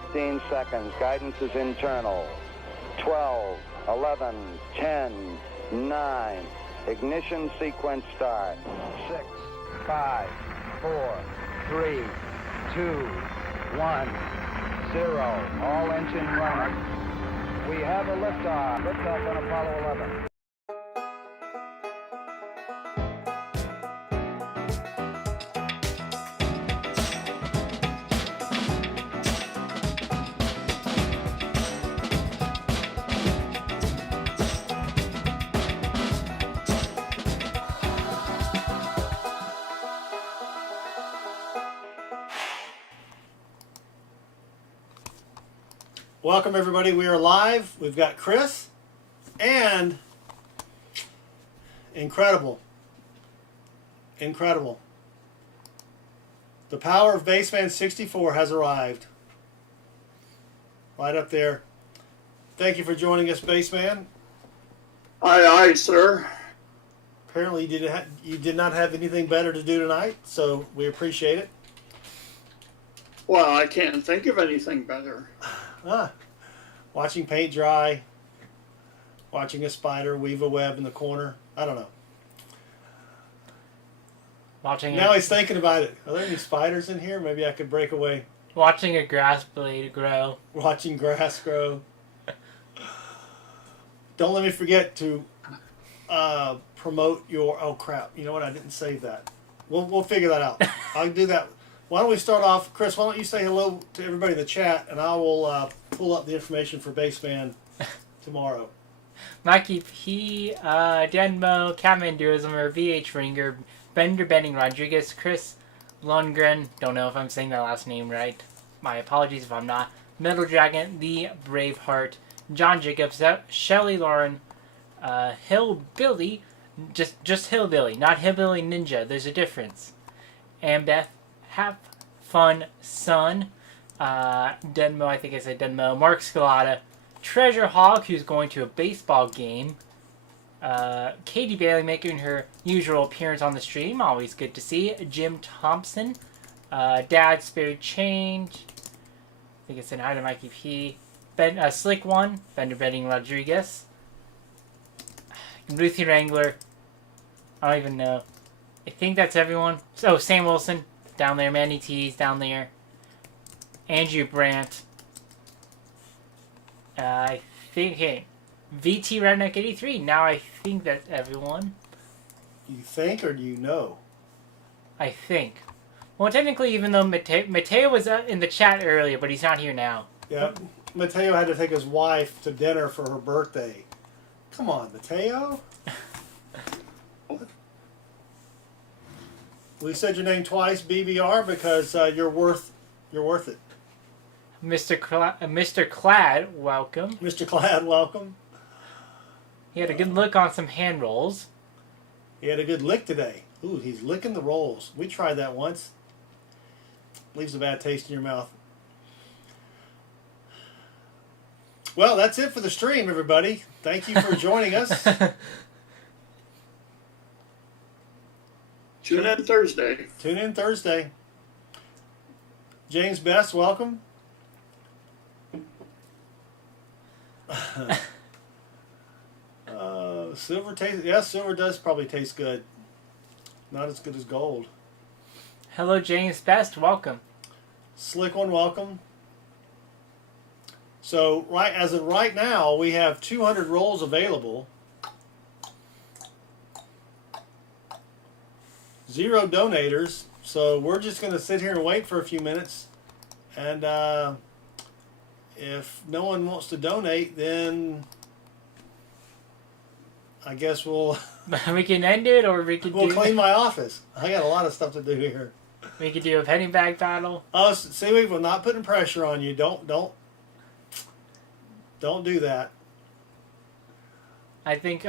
15 seconds. Guidance is internal. 12, 11, 10, 9. Ignition sequence start. 6, 5, 4, 3, 2, 1, 0. All engine running. We have a liftoff. Liftoff on Apollo 11. Welcome everybody, we are live. We've got Chris and incredible. The power of Baseman 64 has arrived. Right up there. Thank you for joining us, Baseman. Aye, aye, sir. Apparently you did not have anything better to do tonight, so we appreciate it. Well, I can't think of anything better. Watching paint dry, watching a spider weave a web in the corner. I don't know. Now he's thinking about it. Are there any spiders in here? Maybe I could break away. Watching a grass blade grow. Watching grass grow. Don't let me forget to promote your... Oh, crap. You know what? I didn't save that. We'll figure that out. I'll do that. Why don't we start off, Chris, why don't you say hello to everybody in the chat, and I will pull up the information for Baseman tomorrow. Mikey P, Denmo, Catmanduism, or VH Ringer, Bender Benning Rodriguez, Chris Lundgren, don't know if I'm saying that last name right. My apologies if I'm not. Metal Dragon, The Braveheart, John Jacobs, Shelly Lauren, Hillbilly, just Hillbilly, not Hillbilly Ninja, there's a difference. And Beth, Have Fun Son, Denmo, I think I said Denmo, Mark Scalata, Treasure Hog, who's going to a baseball game, Katie Bailey making her usual appearance on the stream, always good to see, Jim Thompson, Dad Spirit Change, I think it's an item Mikey P, Slick One, Bender Benning Rodriguez, Ruthie Wrangler, I don't even know, I think that's everyone. Oh, Sam Wilson, down there, Manny T's down there, Andrew Brandt, I think, hey, VT Redneck 83, now I think that's everyone. You think or do you know? I think. Well, technically, even though Mateo was in the chat earlier, but he's not here now. Yeah, Mateo had to take his wife to dinner for her birthday. Come on, Mateo. We said your name twice, BBR, because you're worth it. Mr. Clad, welcome. Mr. Clad, welcome. He had a good look on some hand rolls. He had a good lick today. Ooh, he's licking the rolls. We tried that once. Leaves a bad taste in your mouth. Well, that's it for the stream, everybody. Thank you for joining us. Tune in Thursday. Tune in Thursday. James Best, welcome. Silver taste. Yes, silver does probably taste good. Not as good as gold. Hello, James Best. Welcome. Slick One, welcome. So, as of right now, we have 200 rolls available. 0 donators. So we're just going to sit here and wait for a few minutes. And if no one wants to donate, then I guess we'll we can end it, or we can clean my office. I got a lot of stuff to do here. We could do a penny bag battle. Oh, see, we're not putting pressure on you. Don't do that. I think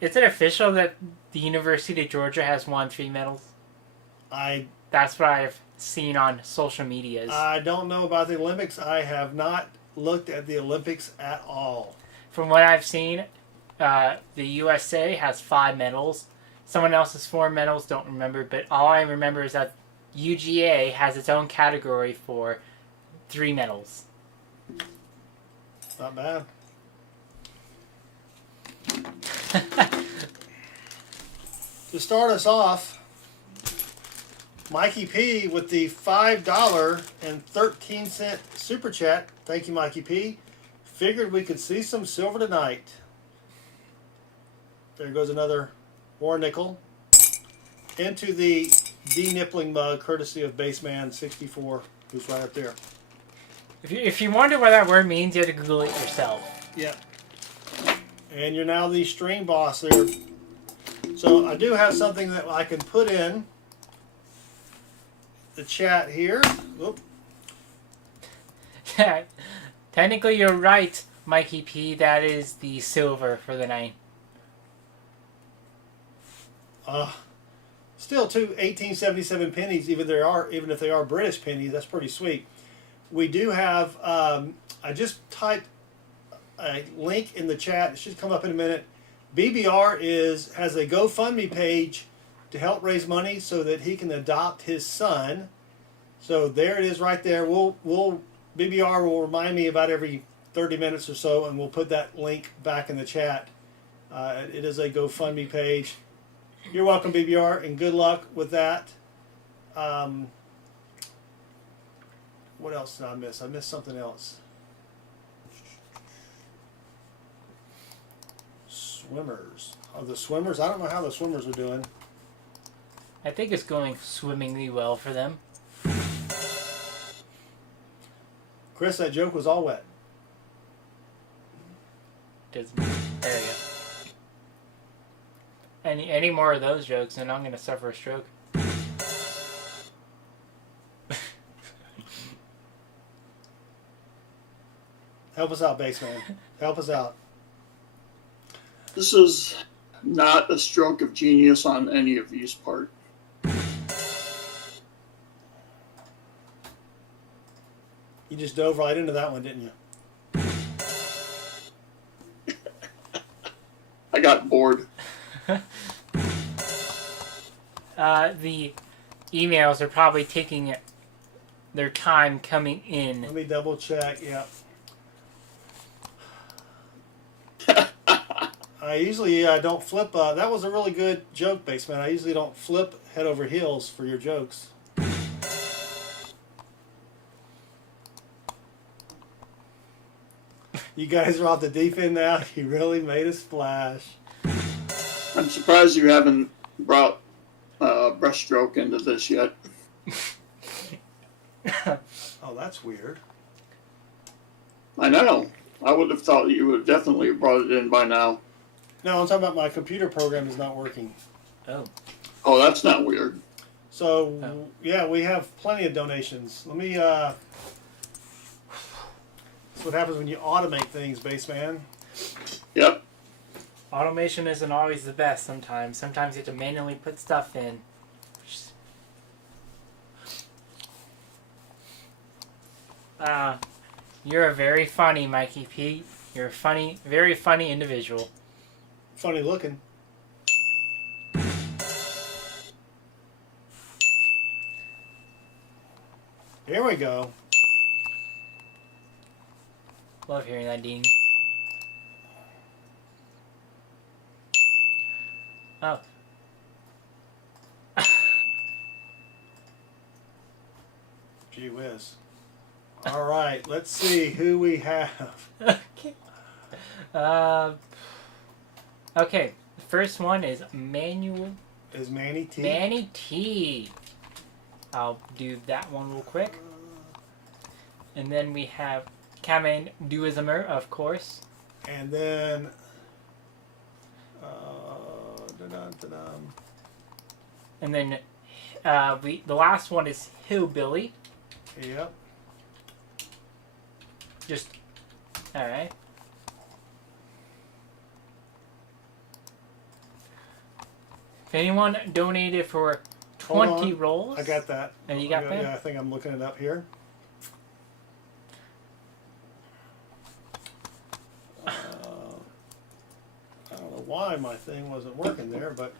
is it official that the University of Georgia has won 3 medals? That's what I've seen on social medias. I don't know about the Olympics. I have not looked at the Olympics at all. From what I've seen, the USA has 5 medals. Someone else has 4 medals, don't remember. But all I remember is that UGA has its own category for 3 metals. Not bad. To start us off, Mikey P with the $5.13 super chat. Thank you, Mikey P. Figured we could see some silver tonight. There goes another more nickel into the de-nippling mug, courtesy of Baseman 64, who's right up there. If you wonder what that word means, you have to Google it yourself. Yeah. And you're now the stream boss there. So I do have something that I can put in the chat here. Oop. Technically, you're right, Mikey P. That is the silver for the night. Still 1877 pennies, even if they are British pennies. That's pretty sweet. We do have. I just typed a link in the chat. It should come up in a minute. BBR has a GoFundMe page to help raise money so that he can adopt his son. So there it is, right there. BBR will remind me about every 30 minutes or so, and we'll put that link back in the chat. It is a GoFundMe page. You're welcome, BBR, and good luck with that. What else did I miss? I missed something else. Swimmers. Oh, the swimmers? I don't know how the swimmers are doing. I think it's going swimmingly well for them. Chris, that joke was all wet. There you go. Any more of those jokes, and I'm going to suffer a stroke. Help us out, Baseman. Help us out. This is not a stroke of genius on any of you's part. You just dove right into that one, didn't you? I got bored. Let The emails are probably taking their time coming in. me double check. Yeah. I usually don't flip. That was a really good joke, Baseman. I usually don't flip head over heels for your jokes. You guys are off the deep end now. You really made a splash. I'm surprised you haven't brought breaststroke into this yet. Oh, that's weird. I know. I would have thought you would have definitely brought it in by now. No, I'm talking about my computer program is not working. Oh. Oh, that's not weird. So, yeah, we have plenty of donations. Let me, that's what happens when you automate things, Baseman. Yep. Automation isn't always the best sometimes. Sometimes you have to manually put stuff in. You're a very funny, Mikey P. You're a funny, very funny individual. Funny looking. Here we go. Love hearing that, Dean. Oh. Gee whiz. All right, let's see who we have. Okay. Okay. The first one is Manuel. Is Manny T. Manny T. I'll do that one real quick. And then we have Kamen Duismer, of course. And then And then the last one is Hillbilly. Yep. Just all right. If anyone donated for 20 rolls, I got that. And you got that? Yeah, I think I'm looking it up here. I don't know why my thing wasn't working there, but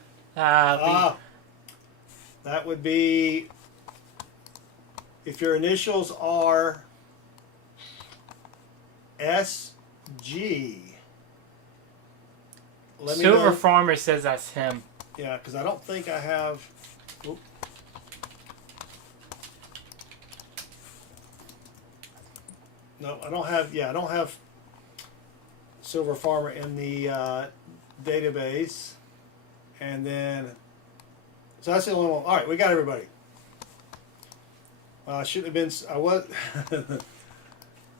that would be if your initials are SG, let me Silver know. Farmer says that's him. Yeah, because I don't think I have. Oop. No, I don't have. Yeah, I don't have Silver Farmer in the database. And then, so that's the only one. All right, we got everybody. I shouldn't have been. I was.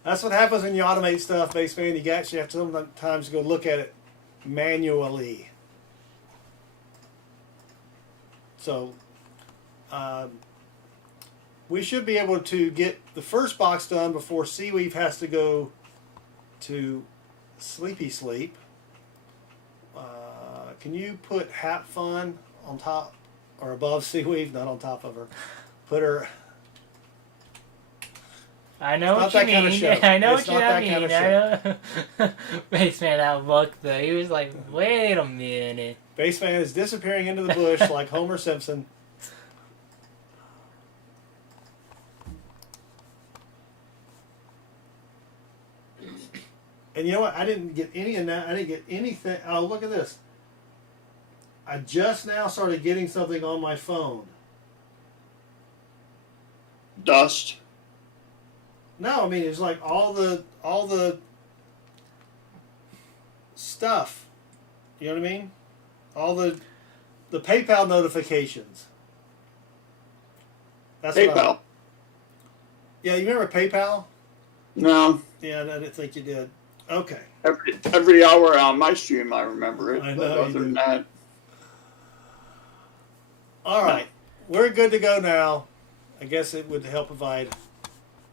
That's what happens when you automate stuff, Baseman. You actually have to sometimes go look at it manually. So, we should be able to get the first box done before Seaweave has to go to sleepy sleep. Can you put Hat Fun on top or above Seaweave? Not on top of her. Put her. I know It's what not you that kind of mean. show. I know It's what you not that mean. kind of I know. Baseman out looked though. He was like, "Wait a minute." Baseman is disappearing into the bush like Homer Simpson. And you know what? I didn't get any of that. I didn't get anything. Oh, look at this. I just now started getting something on my phone. Dust. No, I mean it's like all the stuff. You know what I mean? All the PayPal notifications. That's what PayPal. Yeah, you remember PayPal? No. Yeah, I didn't think you did. Okay. Every hour on my stream, I remember it. I know But you other do. than that, All right. We're good to go now. I guess it would help if I'd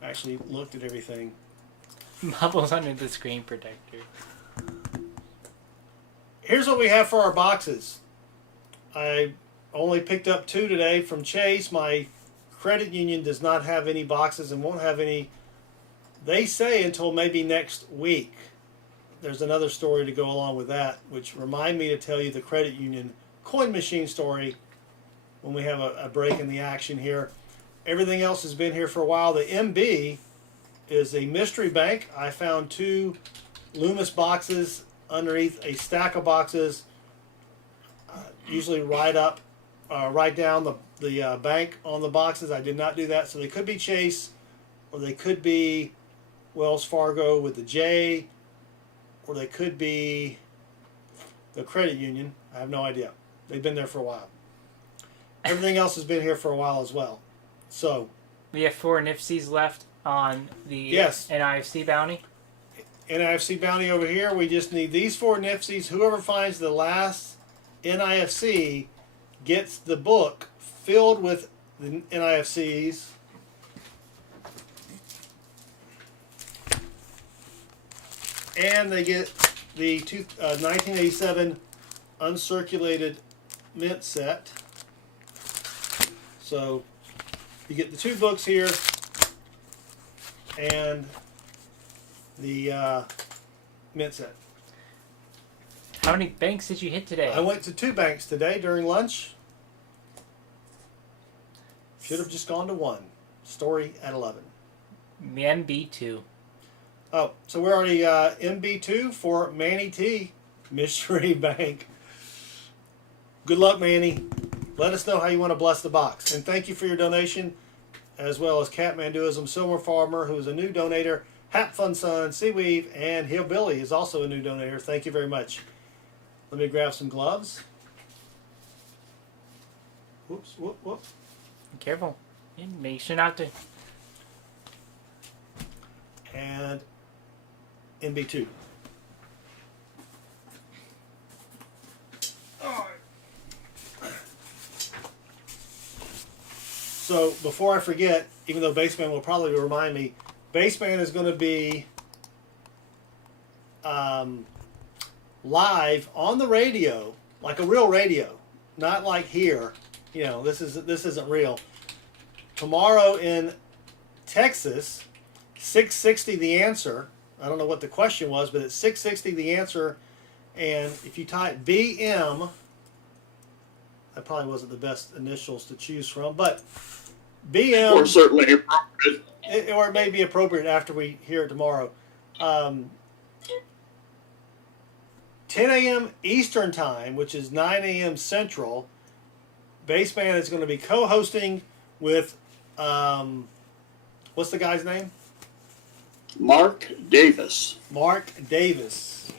actually looked at everything. Bubbles under the screen protector. Here's what we have for our boxes. I only picked up 2 today from Chase. My credit union does not have any boxes and won't have any, they say, until maybe next week. There's another story to go along with that, which remind me to tell you the credit union coin machine story when we have a break in the action here. Everything else has been here for a while. The MB is a mystery bank. I found 2 Loomis boxes underneath a stack of boxes. Usually write down the bank on the boxes. I did not do that. So they could be Chase, or they could be Wells Fargo with the J, or they could be the credit union. I have no idea. They've been there for a while. Everything else has been here for a while as well. So We have 4 NIFCs left on the Yes. NIFC bounty. NIFC bounty over here. We just need these 4 NIFCs. Whoever finds the last NIFC gets the book filled with the NIFCs. And they get the 1987 uncirculated mint set. So you get the 2 books here and the mint set. How many banks did you hit today? I went to 2 banks today during lunch. Should have just gone to 1. Story at 11. MB2. Oh, so we're already MB2 for Manny T, Mystery Bank. Good luck, Manny. Let us know how you want to bless the box. And thank you for your donation, as well as Catmanduism, Silver Farmer, who is a new donator, Hat Fun Son, Seaweave, and Hillbilly is also a new donator. Thank you very much. Let me grab some gloves. Whoops, whoop, whoop. Be careful. Yeah, make sure not to. And MB2. So before I forget, even though Baseman will probably remind me, Baseman is going to be live on the radio, like a real radio, not like here. You know, this isn't real. Tomorrow in Texas, 660 The Answer. I don't know what the question was, but it's 660 The Answer. And if you type BM, that probably wasn't the best initials to choose from, but BM, Or certainly appropriate. or it may be appropriate after we hear it tomorrow. 10 a.m. Eastern Time, which is 9 a.m. Central, Baseman is going to be co-hosting with, what's the guy's name? Mark Davis. Mark Davis.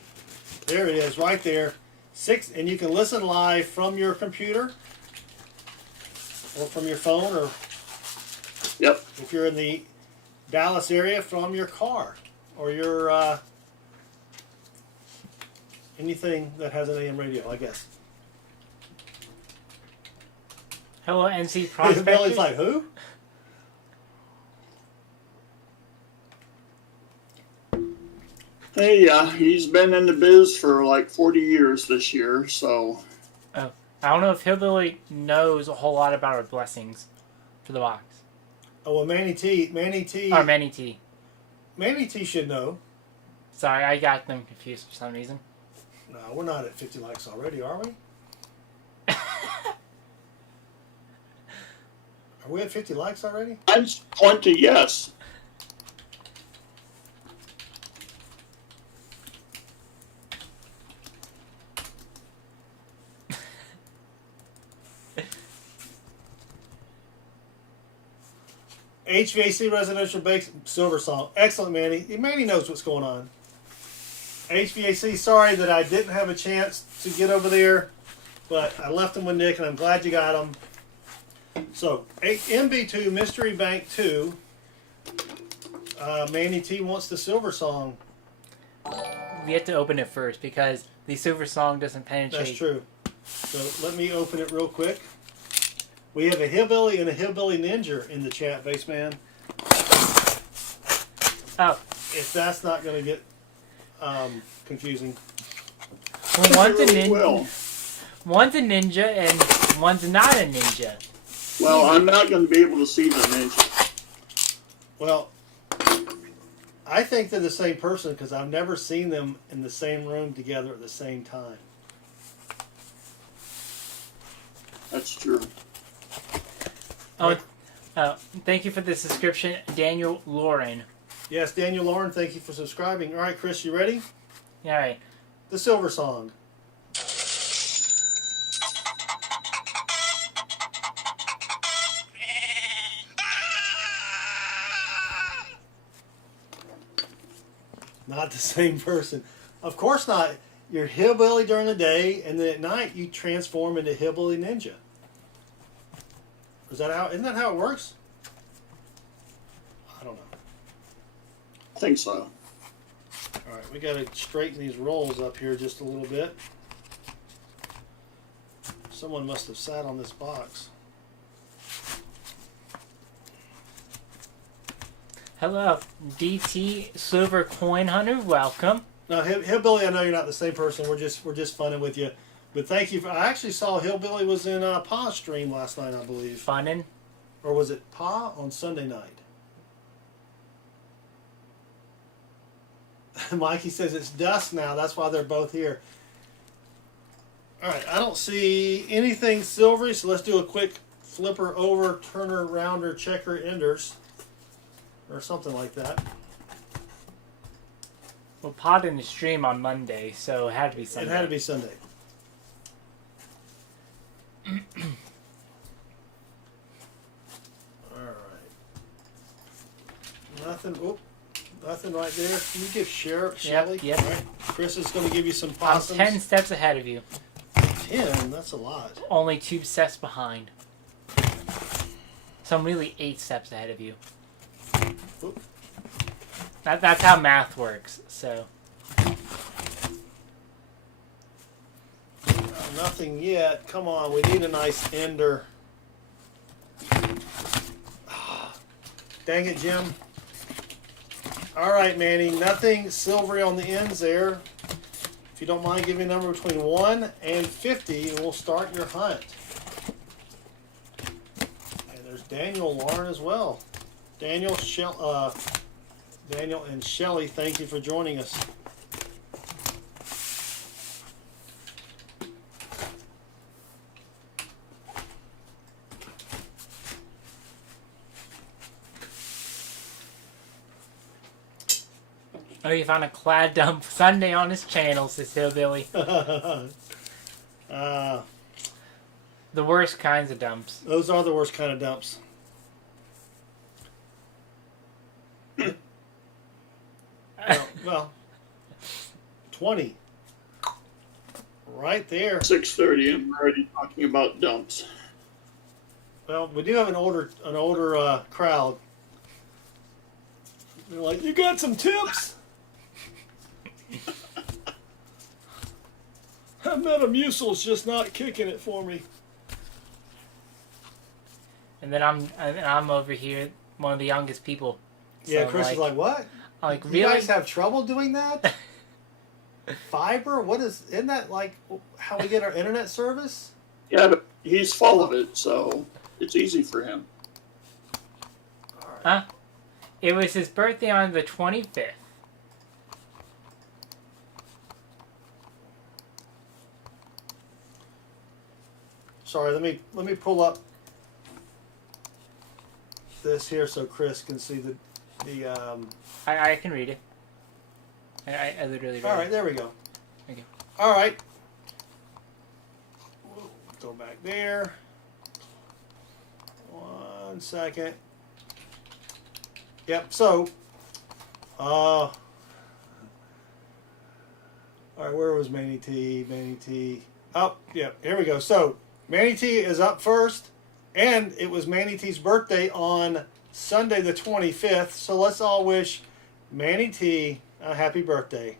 There it is, right there. And you can listen live from your computer or from your phone, or Yep. if you're in the Dallas area, from your car or your anything that has an AM radio, I guess. Hello, NC Billy's Prospectors. like, who? Hey, he's been in the biz for like 40 years this year, so Oh, I don't know if Hillbilly knows a whole lot about our blessings for the box. Oh, well, Manny T. Or Manny T. Manny T should know. Sorry, I got them confused for some reason. No, we're not at 50 likes already, are we? Are we at 50 likes already? I'd point to yes. HVAC residential bake silver song. Excellent, Manny. Manny knows what's going on. HVAC, sorry that I didn't have a chance to get over there, but I left them with Nick, and I'm glad you got them. So, MB2, Mystery Bank 2. Manny T wants the silver song. We have to open it first because the silver song doesn't penetrate. That's true. So, let me open it real quick. We have a hillbilly and a hillbilly ninja in the chat, Baseman. Oh, If that's not going to get confusing. well, one's a Really ninja. will. One's a ninja and one's not a ninja. Well, I'm not going to be able to see the ninja. Well, I think they're the same person because I've never seen them in the same room together at the same time. That's true. Oh, thank you for the subscription, Daniel Lauren. Yes, Daniel Lauren, thank you for subscribing. All right, Chris, you ready? All right. The silver song. Not the same person. Of course not. You're hillbilly during the day, and then at night you transform into hillbilly ninja. Isn't that how it works? I don't know. I think so. All right, we got to straighten these rolls up here just a little bit. Someone must have sat on this box. Hello, DT Silver Coin Hunter. Welcome. No, Hillbilly, I know you're not the same person. We're just funning with you. But thank you. I actually saw Hillbilly was in Pa's stream last night, I believe. Funnin'. Or was it Pa on Sunday night? Mikey says it's dusk now. That's why they're both here. All right, I don't see anything silvery, so let's do a quick flipper over, turner, rounder, checker, enders. Or something like that. Well, Pa didn't stream on Monday, so it had to be Sunday. It had to be Sunday. Alright. Nothing right there. Can you give Shelly? Yep. All right. Chris is going to give you some I'm possums. 10 steps ahead of you. 10? That's a lot. Only 2 steps behind. So I'm really 8 steps ahead of you. Oop. That's how math works, so. Nothing yet. Come on, we need a nice ender. Dang it, Jim. All right, Manny. Nothing silvery on the ends there. If you don't mind, give me a number between 1 and 50, and we'll start your hunt. And there's Daniel Lauren as well. Daniel and Shelly, thank you for joining us. Oh, you found a clad dump Sunday on his channel, says Hillbilly. The worst kinds of dumps. Those are the worst kind of dumps. well, 20. Right there. 6:30, and we're already talking about dumps. Well, we do have an older crowd. They're like, you got some tips? That Metamucil's just not kicking it for me. And then I'm over here, one of the youngest people. Yeah, So, Chris is like, what? I'm like, You really? guys have trouble doing that? Fiber? Isn't that like how we get our internet service? Yeah, but he's full of it, so it's easy for him. Huh? It was his birthday on the 25th. Sorry, let me pull up this here so Chris can see the I can read it. I literally read All right, it. there we go. Okay. All right. We'll go back there. 1 second. Yep. So, all right. Where was Manny T? Manny T. Oh, yeah. Here we go. So, Manny T is up first, and it was Manny T's birthday on Sunday the 25th. So let's all wish Manny T a happy birthday.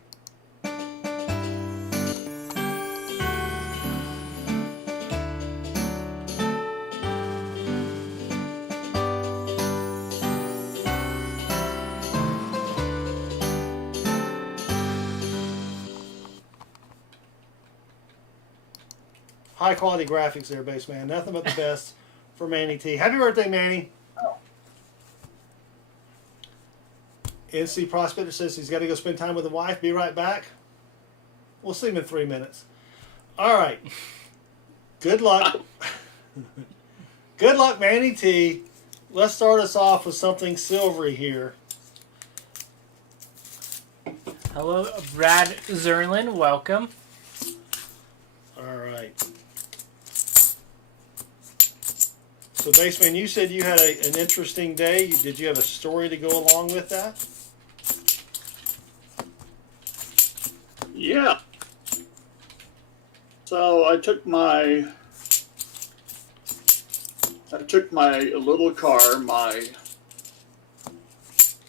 High quality graphics there, Base Man. Nothing but the best for Manny T. Happy birthday, Manny. Oh. NC Prospector says he's got to go spend time with the wife. Be right back. We'll see him in 3 minutes. All right. Good luck. Good luck, Manny T. Let's start us off with something silvery here. Hello, Brad Zerlin. Welcome. All right. So, Baseman, you said you had an interesting day. Did you have a story to go along with that? Yeah. So I took my little car, my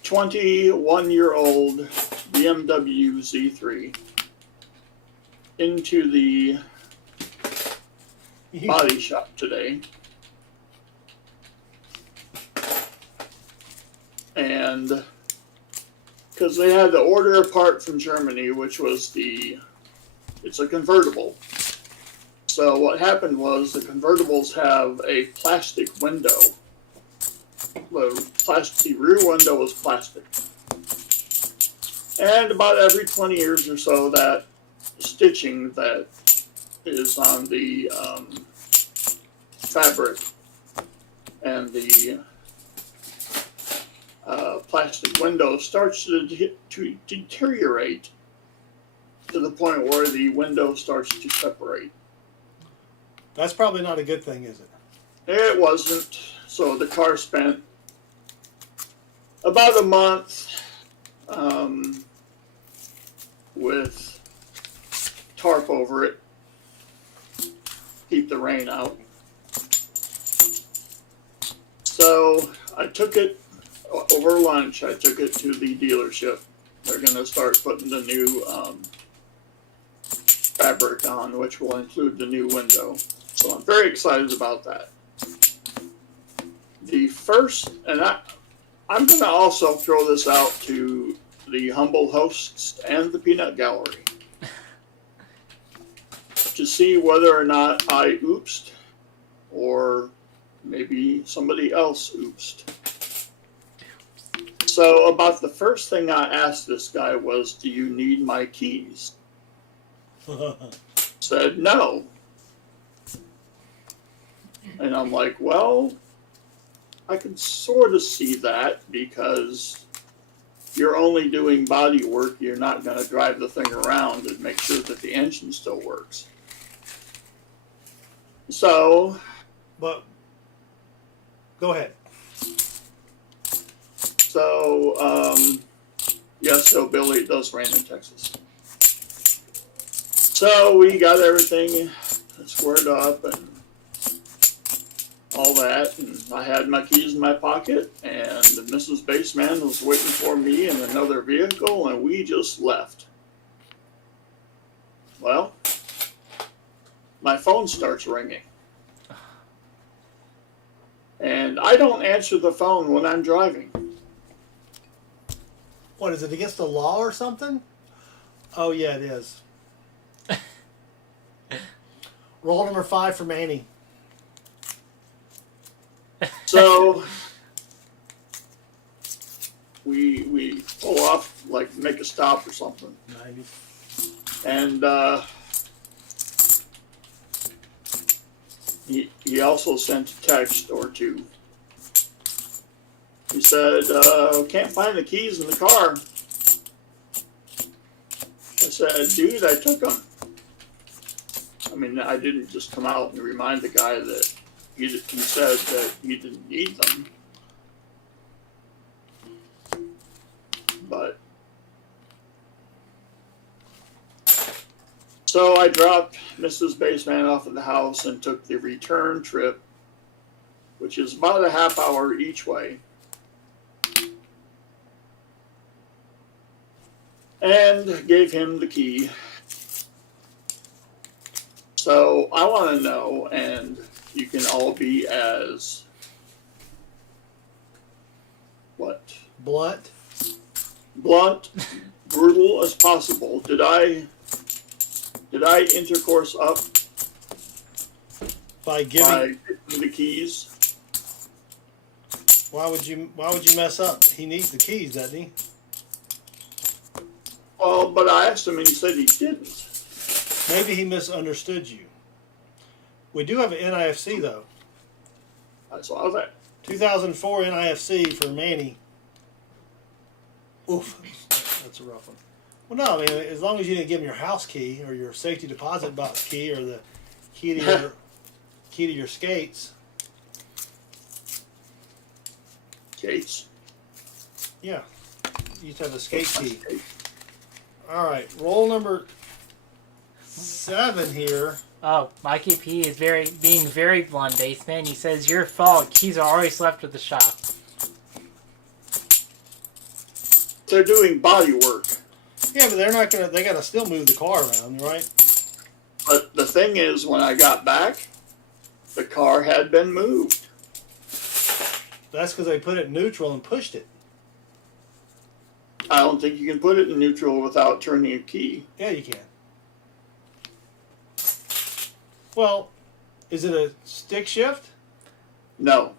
21-year-old BMW Z3, into the body shop today. And because they had to order a part from Germany, which was it's a convertible. So what happened was the convertibles have a plastic window. The rear window was plastic. And about every 20 years or so, that stitching that is on the fabric and the plastic window starts to deteriorate to the point where the window starts to separate. That's probably not a good thing, is it? It wasn't. So the car spent about a month with tarp over it, keep the rain out. So I took it over lunch. I took it to the dealership. They're going to start putting the new fabric on, which will include the new window. So I'm very excited about that. The first, and I'm going to also throw this out to the humble hosts and the peanut gallery to see whether or not I oopsed or maybe somebody else oopsed. So about the first thing I asked this guy was, do you need my keys? Said no. And I'm like, well, I can sort of see that because you're only doing body work. You're not going to drive the thing around and make sure that the engine still works. So, But go ahead. so yes, so Billy, it does rain in Texas. So we got everything squared up and all that, and I had my keys in my pocket, and Mrs. Baseman was waiting for me in another vehicle, and we just left. Well, my phone starts ringing. And I don't answer the phone when I'm driving. What, is it against the law or something? Oh, yeah, it is. Roll number 5 for Manny. So we pull off, like make a stop or something. 90. And he also sent a text or two. He said, can't find the keys in the car. I said, dude, I took them. I mean, I didn't just come out and remind the guy that he said that he didn't need them. But so I dropped Mrs. Baseman off at the house and took the return trip, which is about a half hour each way. And gave him the key. So I want to know, and you can all be as what? Blunt. Blunt, brutal as possible. Did I intercourse up By giving. by getting the keys? Why would you mess up? He needs the keys, doesn't he? Well, but I asked him and he said he didn't. Maybe he misunderstood you. We do have an NIFC though. I saw that. 2004 NIFC for Manny. Oof, that's a rough one. Well, no, I mean, as long as you didn't give him your house key or your safety deposit box key or the key to your skates. Skates. Yeah, you used to have a skate key. All right, roll number 7 here. Oh, Mikey P is being very blunt, Baseman. He says, your fault. Keys are always left at the shop. They're doing body work. Yeah, but they're not gonna. They gotta still move the car around, right? But the thing is, when I got back, the car had been moved. That's because they put it in neutral and pushed it. I don't think you can put it in neutral without turning a key. Yeah, you can. Well, is it a stick shift? No.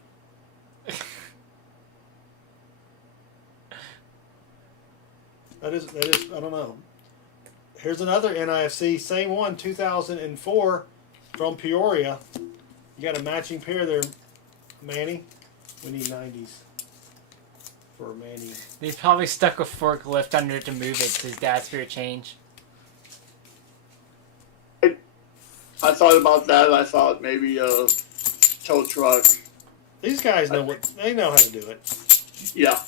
That is. I don't know. Here's another NIFC, same one, 2004, from Peoria. You got a matching pair there, Manny. We need 90s for Manny. He's probably stuck a forklift under it to move it to his dad's for a change. I thought about that. I thought maybe a tow truck. These guys know they know how to do it. Yeah.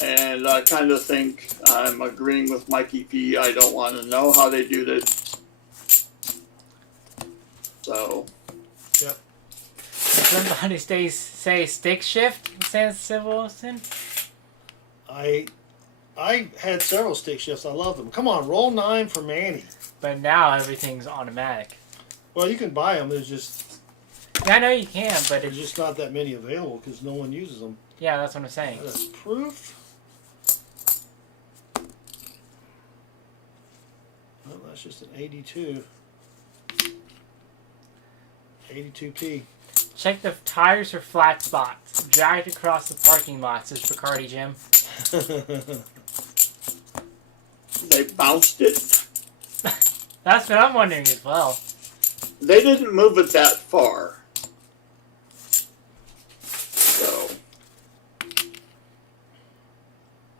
And I kind of think I'm agreeing with Mikey P. I don't want to know how they do it. So. Yeah. Did somebody say stick shift, Sam Wilson? I had several stick shifts. I love them. Come on, roll 9 for Manny. But now everything's automatic. Well, you can buy them. There's just I know you can, but there's it's just not that many available because no one uses them. yeah, that's what I'm saying. That is proof. Well, that's just an 82. 82p. Check the tires for flat spots. Drag it across the parking lot, says Bacardi Jim. They bounced it. That's what I'm wondering as well. They didn't move it that far. So.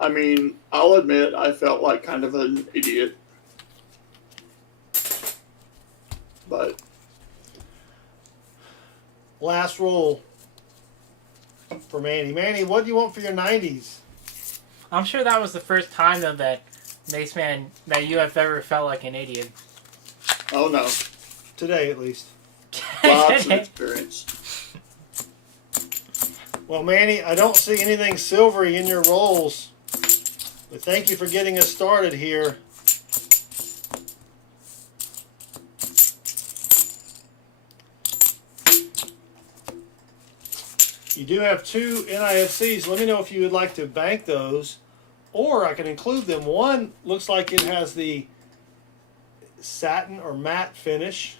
I mean, I'll admit I felt like kind of an idiot. But Last roll for Manny. Manny, what do you want for your 90s? I'm sure that was the first time though that that you have ever felt like an idiot. oh no, Today, at least. lots of experience. Well, Manny, I don't see anything silvery in your rolls. But thank you for getting us started here. You do have 2 NIFCs. Let me know if you would like to bank those, or I can include them. One looks like it has the satin or matte finish,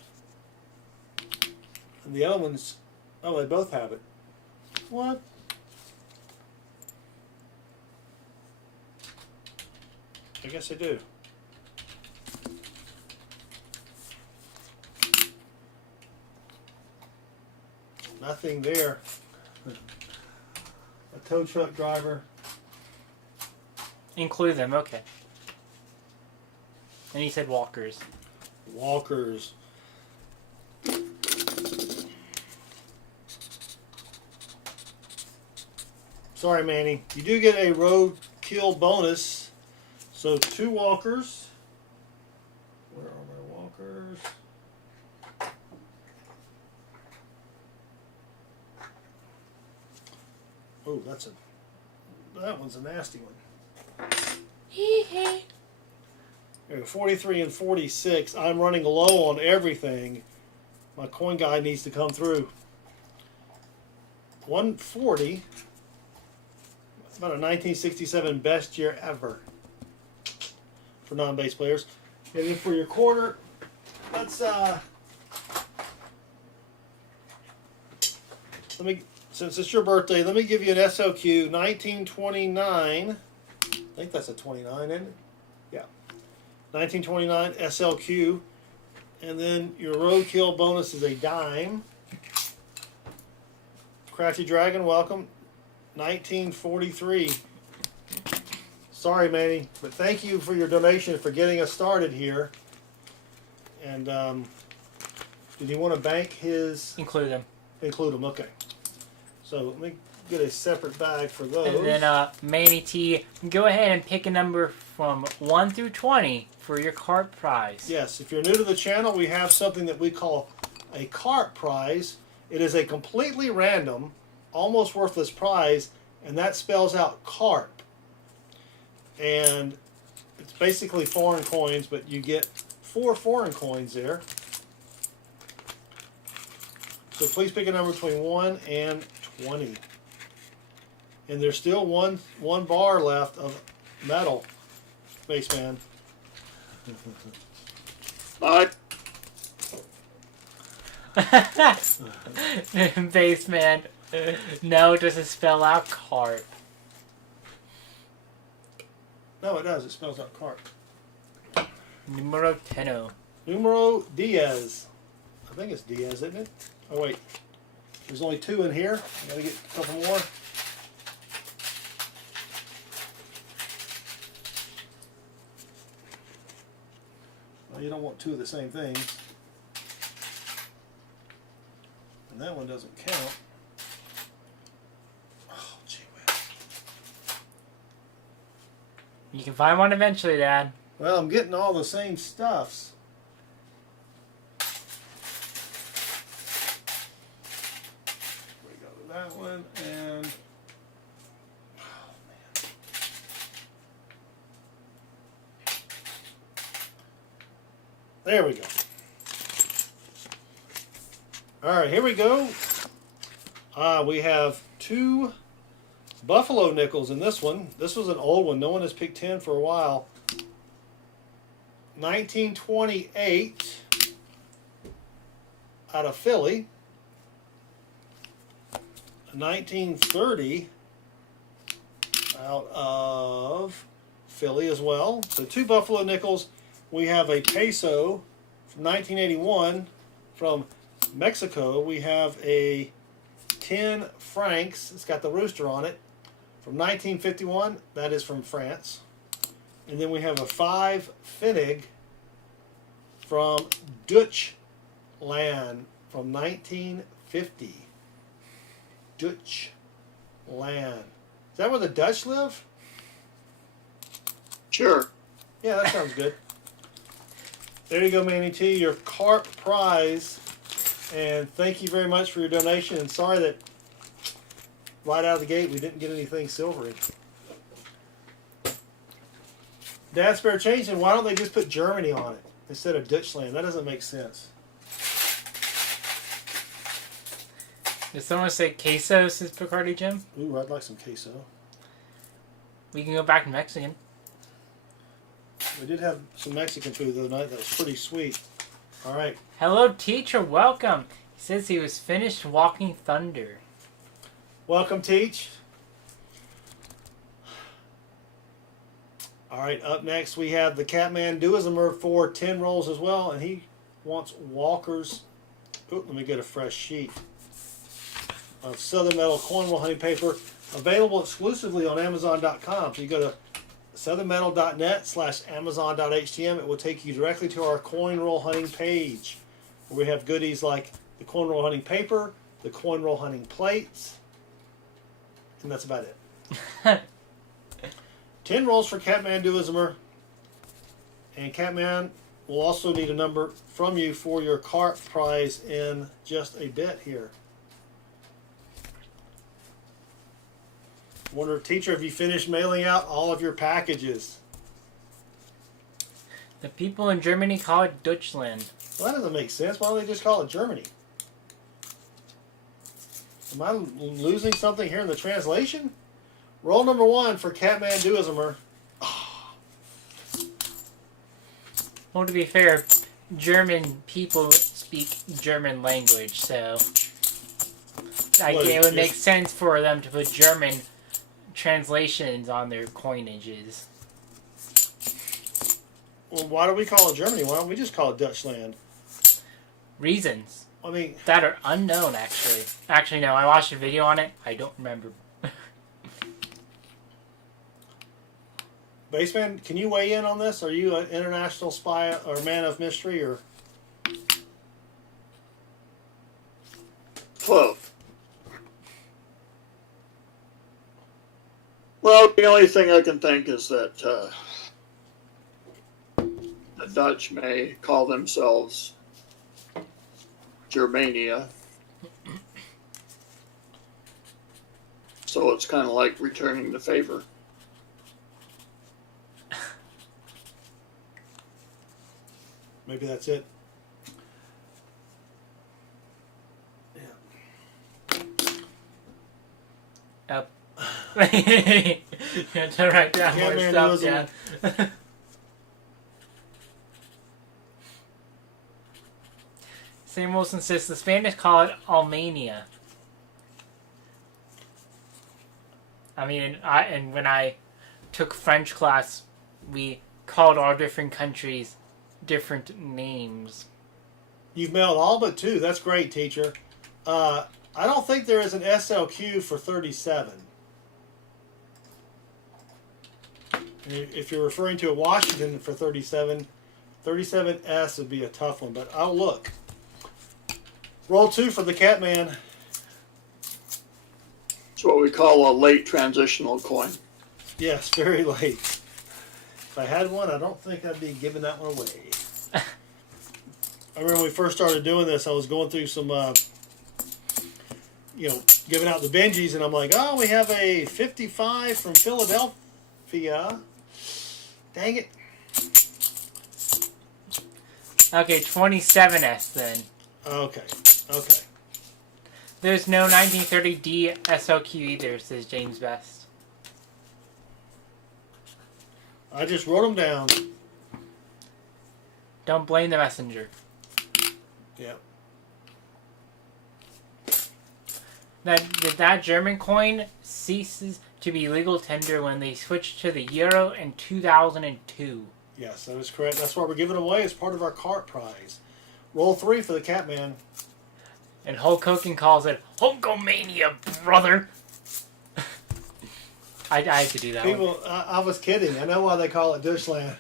and the other one's, oh, they both have it. What? I guess I do. Nothing there. A tow truck driver. Include them, okay. And he said walkers. Walkers. Sorry, Manny. You do get a roadkill bonus. So 2 walkers. Where are my walkers? Oh, that one's a nasty one. There, 43 and 46. I'm running low on everything. My coin guy needs to come through. 140. It's about a 1967 best year ever for non-base players. And then for your quarter, let's let me, since it's your birthday, let me give you an SLQ 1929. I think that's a 29, isn't it? Yeah. 1929 SLQ. And then your roadkill bonus is a dime. Crafty Dragon, welcome. 1943. Sorry, Manny, but thank you for your donation for getting us started here. And did he want to bank his? Include them. Include them, okay. So let me get a separate bag for those. And then Manny T, go ahead and pick a number from 1 through 20 for your cart prize. Yes, if you're new to the channel, we have something that we call a cart prize. It is a completely random, almost worthless prize, and that spells out carp. And it's basically foreign coins, but you get 4 foreign coins there. So please pick a number between 1 and 20. And there's still one bar left of metal, Spaceman. Bye. Baseman. No, it doesn't spell out carp. No, it does. It spells out carp. Numero 10. Numero Diaz. I think it's Diaz, isn't it? Oh, wait. There's only 2 in here. I gotta get a couple more. Well, you don't want 2 of the same things. And that one doesn't count. Oh, gee whiz. You can find one eventually, Dad. Well, I'm getting all the same stuffs. We go to that one, and oh man. There we go. All right, here we go. We have 2 Buffalo nickels in this one. This was an old one. No one has picked 10 for a while. 1928 out of Philly. 1930 out of Philly as well. So 2 Buffalo nickels. We have a peso from 1981 from Mexico. We have a 10 francs. It's got the rooster on it from 1951. That is from France. And then we have a 5 Pfennig from Dutchland from 1950. Dutchland. Is that where the Dutch live? Sure. Yeah, that sounds good. There you go, Manny T. Your cart prize. And thank you very much for your donation. And sorry that right out of the gate we didn't get anything silvery. Dad Spare Change, and why don't they just put Germany on it instead of Dutchland? That doesn't make sense. Did someone say queso, says Picardi Jim? Ooh, I'd like some queso. We can go back to Mexican. We did have some Mexican food the other night. That was pretty sweet. All right. Hello, teacher. Welcome. He says he was finished walking thunder. Welcome, Teach. All right, up next we have the Catman Duismer for 10 rolls as well, and he wants Walker's. Ooh, let me get a fresh sheet of Southern Metal coin roll hunting paper, available exclusively on Amazon.com. So you go to southernmetal.net/amazon.htm. It will take you directly to our coin roll hunting page, where we have goodies like the coin roll hunting paper, the coin roll hunting plates, and that's about it. 10 rolls for Catman Duismer. And Catman will also need a number from you for your cart prize in just a bit here. Wonder, teacher, have you finished mailing out all of your packages? The people in Germany call it Deutschland. Well, that doesn't make sense. Why don't they just call it Germany? Am I losing something here in the translation? Roll number 1 for Catman Duismer. Well, to be fair, German people speak German language, so it would make sense for them to put German translations on their coinages. Well, why do we call it Germany? Why don't we just call it Dutchland? Reasons. I mean, that are unknown, actually. Actually, no, I watched a video on it. I don't remember. Baseman, can you weigh in on this? Are you an international spy or man of mystery, or? Well, the only thing I can think is that the Dutch may call themselves Germania. So it's kind of like returning the favor. Maybe that's it. Yeah. Up. You have to write down more stuff down. Sam Wilson says the Spanish call it Almania. I mean, and when I took French class, we called all different countries different names. You've mailed all but 2. That's great, teacher. I don't think there is an SLQ for 37. If you're referring to a Washington for 37, 37S would be a tough one, but I'll look. Roll 2 for the Catman. It's what we call a late transitional coin. Yes, very late. If I had one, I don't think I'd be giving that one away. I remember when we first started doing this, I was going through some, giving out the Benjis, and I'm like, oh, we have a 55 from Philadelphia. Dang it. Okay, 27S then. Okay. There's no 1930D SLQ either, says James Best. I just wrote them down. Don't blame the messenger. Yeah. That German coin ceases to be legal tender when they switched to the euro in 2002. Yes, that is correct. That's why we're giving them away as part of our cart prize. Roll 3 for the Catman. And Hulk Hogan calls it Hulkamania, brother. I had to do that one. People, I was kidding. I know why they call it Dishland.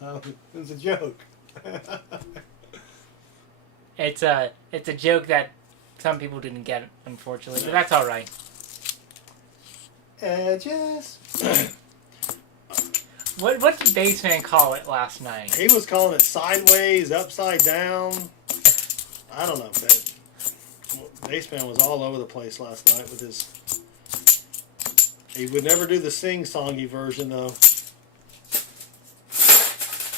It was a joke. It's a joke that some people didn't get, unfortunately, but that's all right. Edges. What did Baseman call it last night? He was calling it sideways, upside down. I don't know. Baseman was all over the place last night with his. He would never do the sing-songy version though.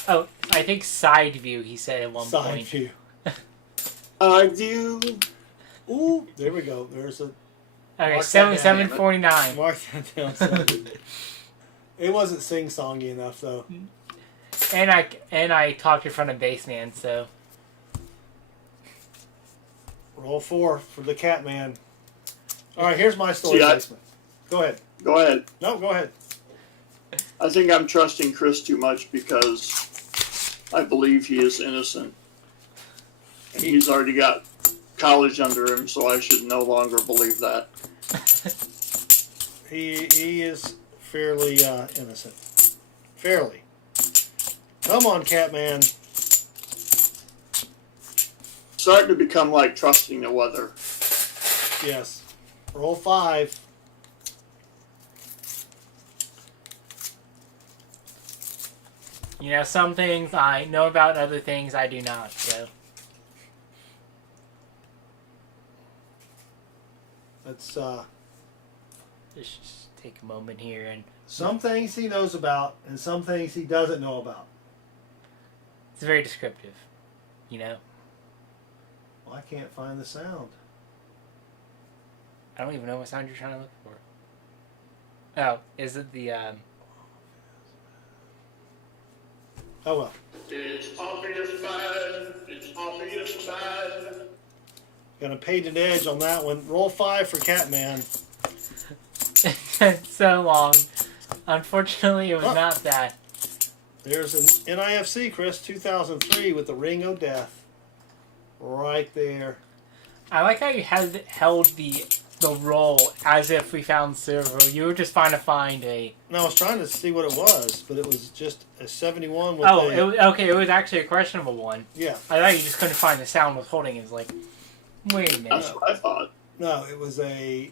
Oh, I think side view. He said at one Side point. view. I do. Ooh, there we go. There's a Okay, Mark that down. 749. mark that down. So. It wasn't sing-songy enough though. And I talked in front of Baseman, so Roll 4 for the Catman. All right, here's my story. See, Baseman. Go ahead. Go ahead. No, go ahead. I think I'm trusting Chris too much because I believe he is innocent. And he's already got college under him, so I should no longer believe that. He is fairly innocent. Fairly. Come on, Catman. Starting to become like trusting the weather. Yes. Roll 5. you know, some things I know about, other things I do not. So Let's let's just take a moment here, and some things he knows about and some things he doesn't know about. it's very descriptive. You know, Well, I can't find the sound. I don't even know what sound you're trying to look for. Oh, is it the Oh well. It's obvious bad. It's obvious bad. Got a painted edge on that one. Roll 5 for Catman. It's so long. Unfortunately, it was not that. There's an NIFC, Chris, 2003 with the Ring of Death. Right there. I like how you held the roll as if we found silver. You were just trying to find a. No, I was trying to see what it was, but it was just a 71 with It was actually a questionable one. Yeah. I thought you just couldn't find the sound was holding. It was like, wait a minute. That's what I thought. No, it was a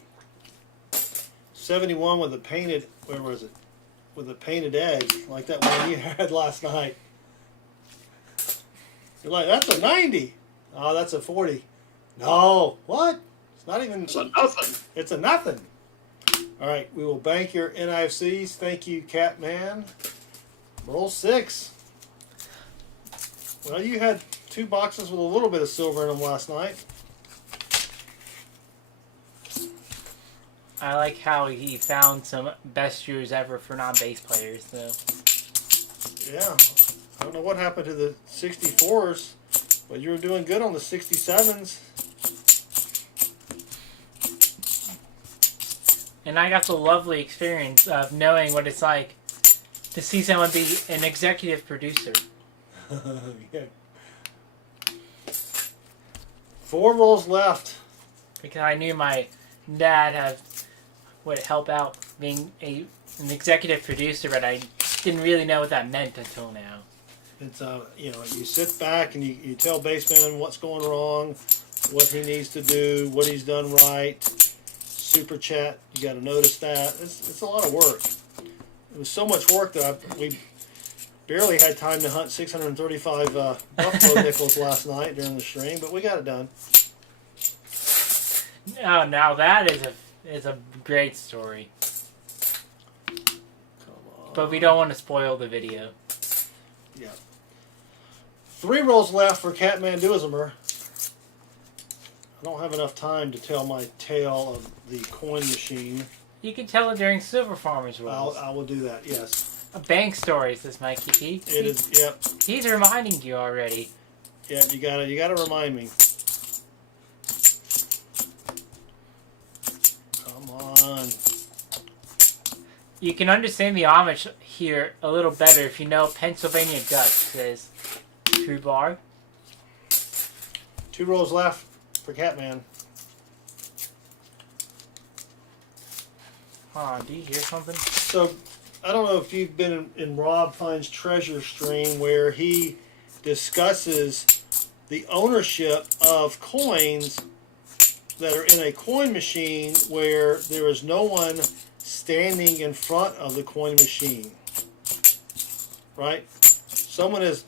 71 with a painted, where was it? With a painted edge, like that one you had last night. You're like, that's a 90. Oh, that's a 40. No, what? It's not even. It's a nothing. It's a nothing. All right, we will bank your NIFCs. Thank you, Catman. Roll 6. Well, you had 2 boxes with a little bit of silver in them last night. I like how he found some best years ever for non-base players, though. Yeah. I don't know what happened to the 64s, but you were doing good on the 67s. And I got the lovely experience of knowing what it's like to see someone be an executive producer. Yeah. 4 rolls left. Because I knew my dad would help out being an executive producer, but I didn't really know what that meant until now. It's you sit back and you tell Baseman what's going wrong, what he needs to do, what he's done right. Super chat, you got to notice that. It's a lot of work. It was so much work that we barely had time to hunt 635 buffalo nickels last night during the stream, but we got it done. Oh, now that is a great story. Come on. But we don't want to spoil the video. Yeah. 3 rolls left for Catmanduismer. I don't have enough time to tell my tale of the coin machine. You can tell it during Silver Farmers Rules. I will do that, yes. Bank stories, says Mikey P. It is, yep. He's reminding you already. Yep, you gotta remind me. Come on. You can understand the Amish here a little better if you know Pennsylvania Dutch, says True Bar. 2 rolls left for Catman. Do you hear something? So, I don't know if you've been in Rob Fine's treasure stream where he discusses the ownership of coins that are in a coin machine where there is no one standing in front of the coin machine. Right? Someone has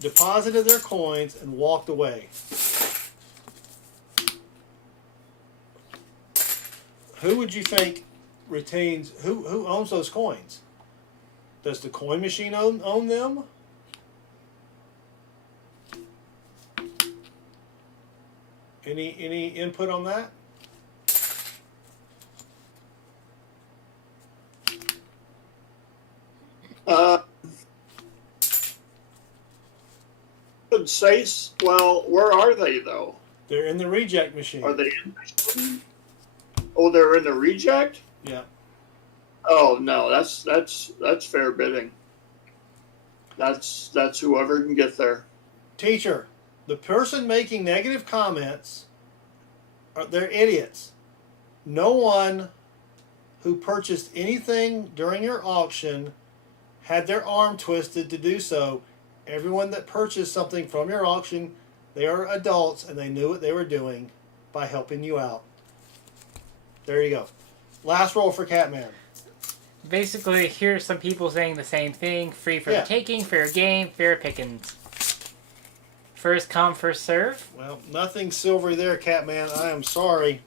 deposited their coins and walked away. Who would you think retains, who owns those coins? Does the coin machine own them? Any input on that? Could say, well, where are they though? They're in the reject machine. Are they in the machine? Oh, they're in the reject? Yeah. Oh no, that's fair bidding. That's whoever can get there. Teacher, the person making negative comments, they're idiots. No one who purchased anything during your auction had their arm twisted to do so. Everyone that purchased something from your auction, they are adults and they knew what they were doing by helping you out. There you go. Last roll for Catman. Basically, here's some people saying the same thing. Free for the taking, fair game, fair pickings. First come, first serve. Well, nothing silvery there, Catman. I am sorry.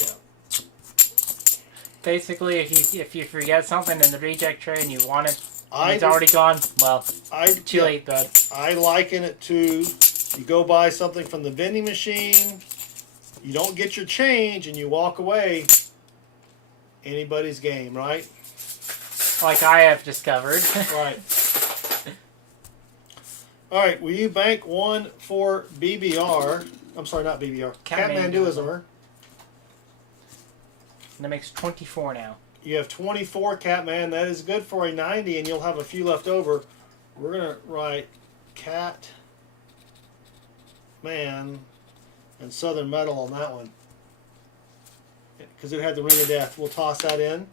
Yeah. Basically, if you forget something in the reject tray and you want it, and it's already gone, well, too late, bud. I liken it to you go buy something from the vending machine, you don't get your change, and you walk away. Anybody's game, right? Like I have discovered. Right. All right, will you bank one for BBR? I'm sorry, not BBR. Catmanduism. That makes 24 now. You have 24, Catman. That is good for a 90, and you'll have a few left over. We're going to write Cat, Man, and Southern Metal on that one. Because it had the Ring of Death. We'll toss that in.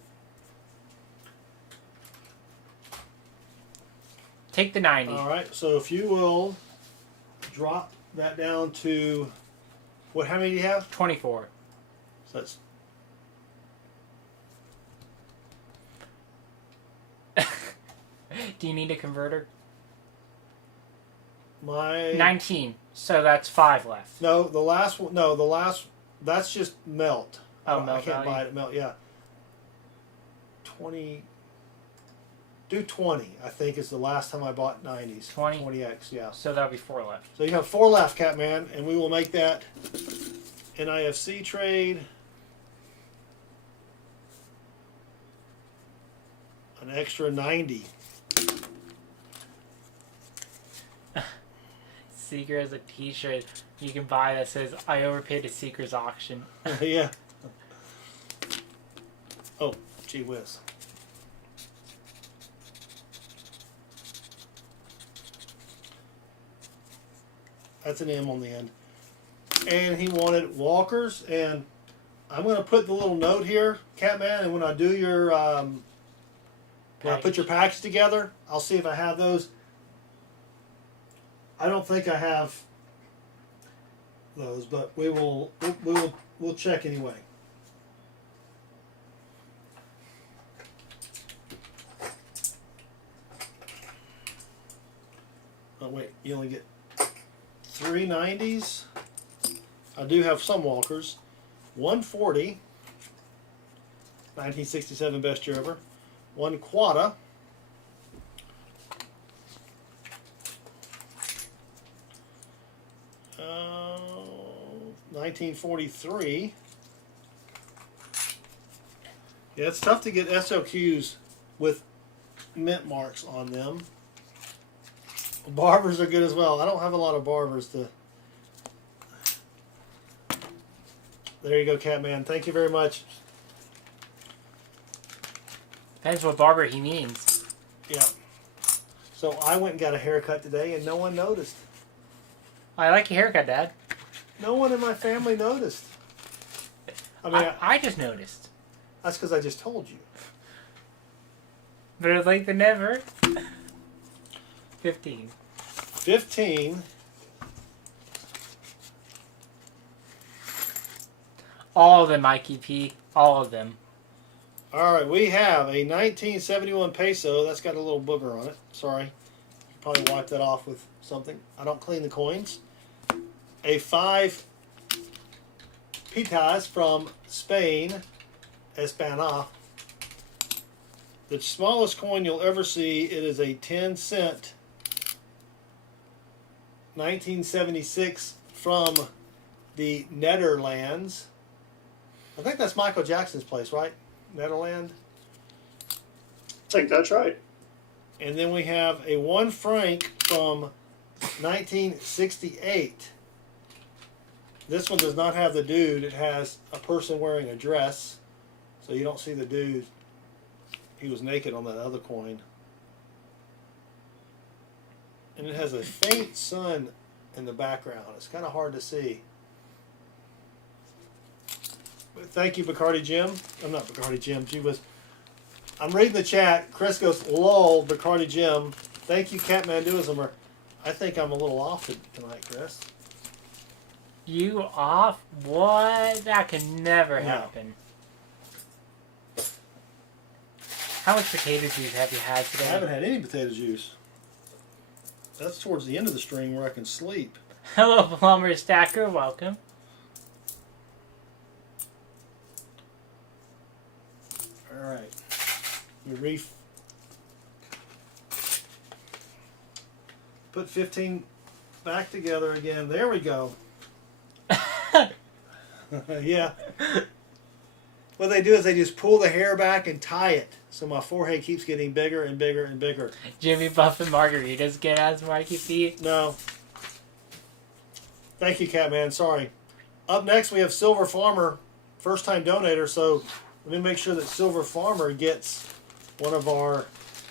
Take the 90. All right, so if you will drop that down to, how many do you have? 24. So that's Do you need a converter? 19. So that's 5 left. No, the last one. No, that's just melt. Oh, melt I can't value. buy it at melt. Yeah. 20. Do 20. I think is the last time I bought 90s. 20? 20x. Yeah. So that'll be 4 left. So you have 4 left, Catman, and we will make that NIFC trade. An extra 90. Seeker has a t-shirt you can buy that says, I overpaid at Seeker's auction. Yeah. Oh, gee whiz. That's an M on the end. And he wanted walkers, and I'm going to put the little note here, Catman, and when I do your, when I put your package together, I'll see if I have those. I don't think I have those, but we'll check anyway. Oh wait, you only get 3 90s. I do have some walkers. 140, 1967 best year ever. 1 quadra. 1943. Yeah, it's tough to get SLQs with mint marks on them. Barbers are good as well. I don't have a lot of barbers to. There you go, Catman. Thank you very much. Depends what barber he means. Yeah. So I went and got a haircut today, and no one noticed. I like your haircut, Dad. No one in my family noticed. I mean, I just noticed. that's because I just told you. Better late than never. 15. 15. All of them, Mikey P. All of them. All right, we have a 1971 peso. That's got a little booger on it. Sorry. Probably wipe that off with something. I don't clean the coins. A 5 pitas from Spain, España. The smallest coin you'll ever see, it is a 10-cent 1976 from the Netherlands. I think that's Michael Jackson's place, right? Netherlands. I think that's right. And then we have a 1 franc from 1968. This one does not have the dude. It has a person wearing a dress. So you don't see the dude. He was naked on that other coin. And it has a faint sun in the background. It's kind of hard to see. But thank you, Bacardi Jim. I'm not Bacardi Jim. I'm reading the chat. Chris goes, lol, Bacardi Jim. Thank you, Catmanduism. I think I'm a little off tonight, Chris. You off? What? That can never happen. How much potato juice have you had today? I haven't had any potato juice. That's towards the end of the string where I can sleep. Hello, Plumber Stacker. Welcome. All right. Put 15 back together again. There we go. Yeah. What they do is they just pull the hair back and tie it. So my forehead keeps getting bigger and bigger and bigger. Jimmy Buff and Margaritas get as Mikey P. No. Thank you, Catman. Sorry. Up next, we have Silver Farmer, first-time donator. So let me make sure that Silver Farmer gets one of our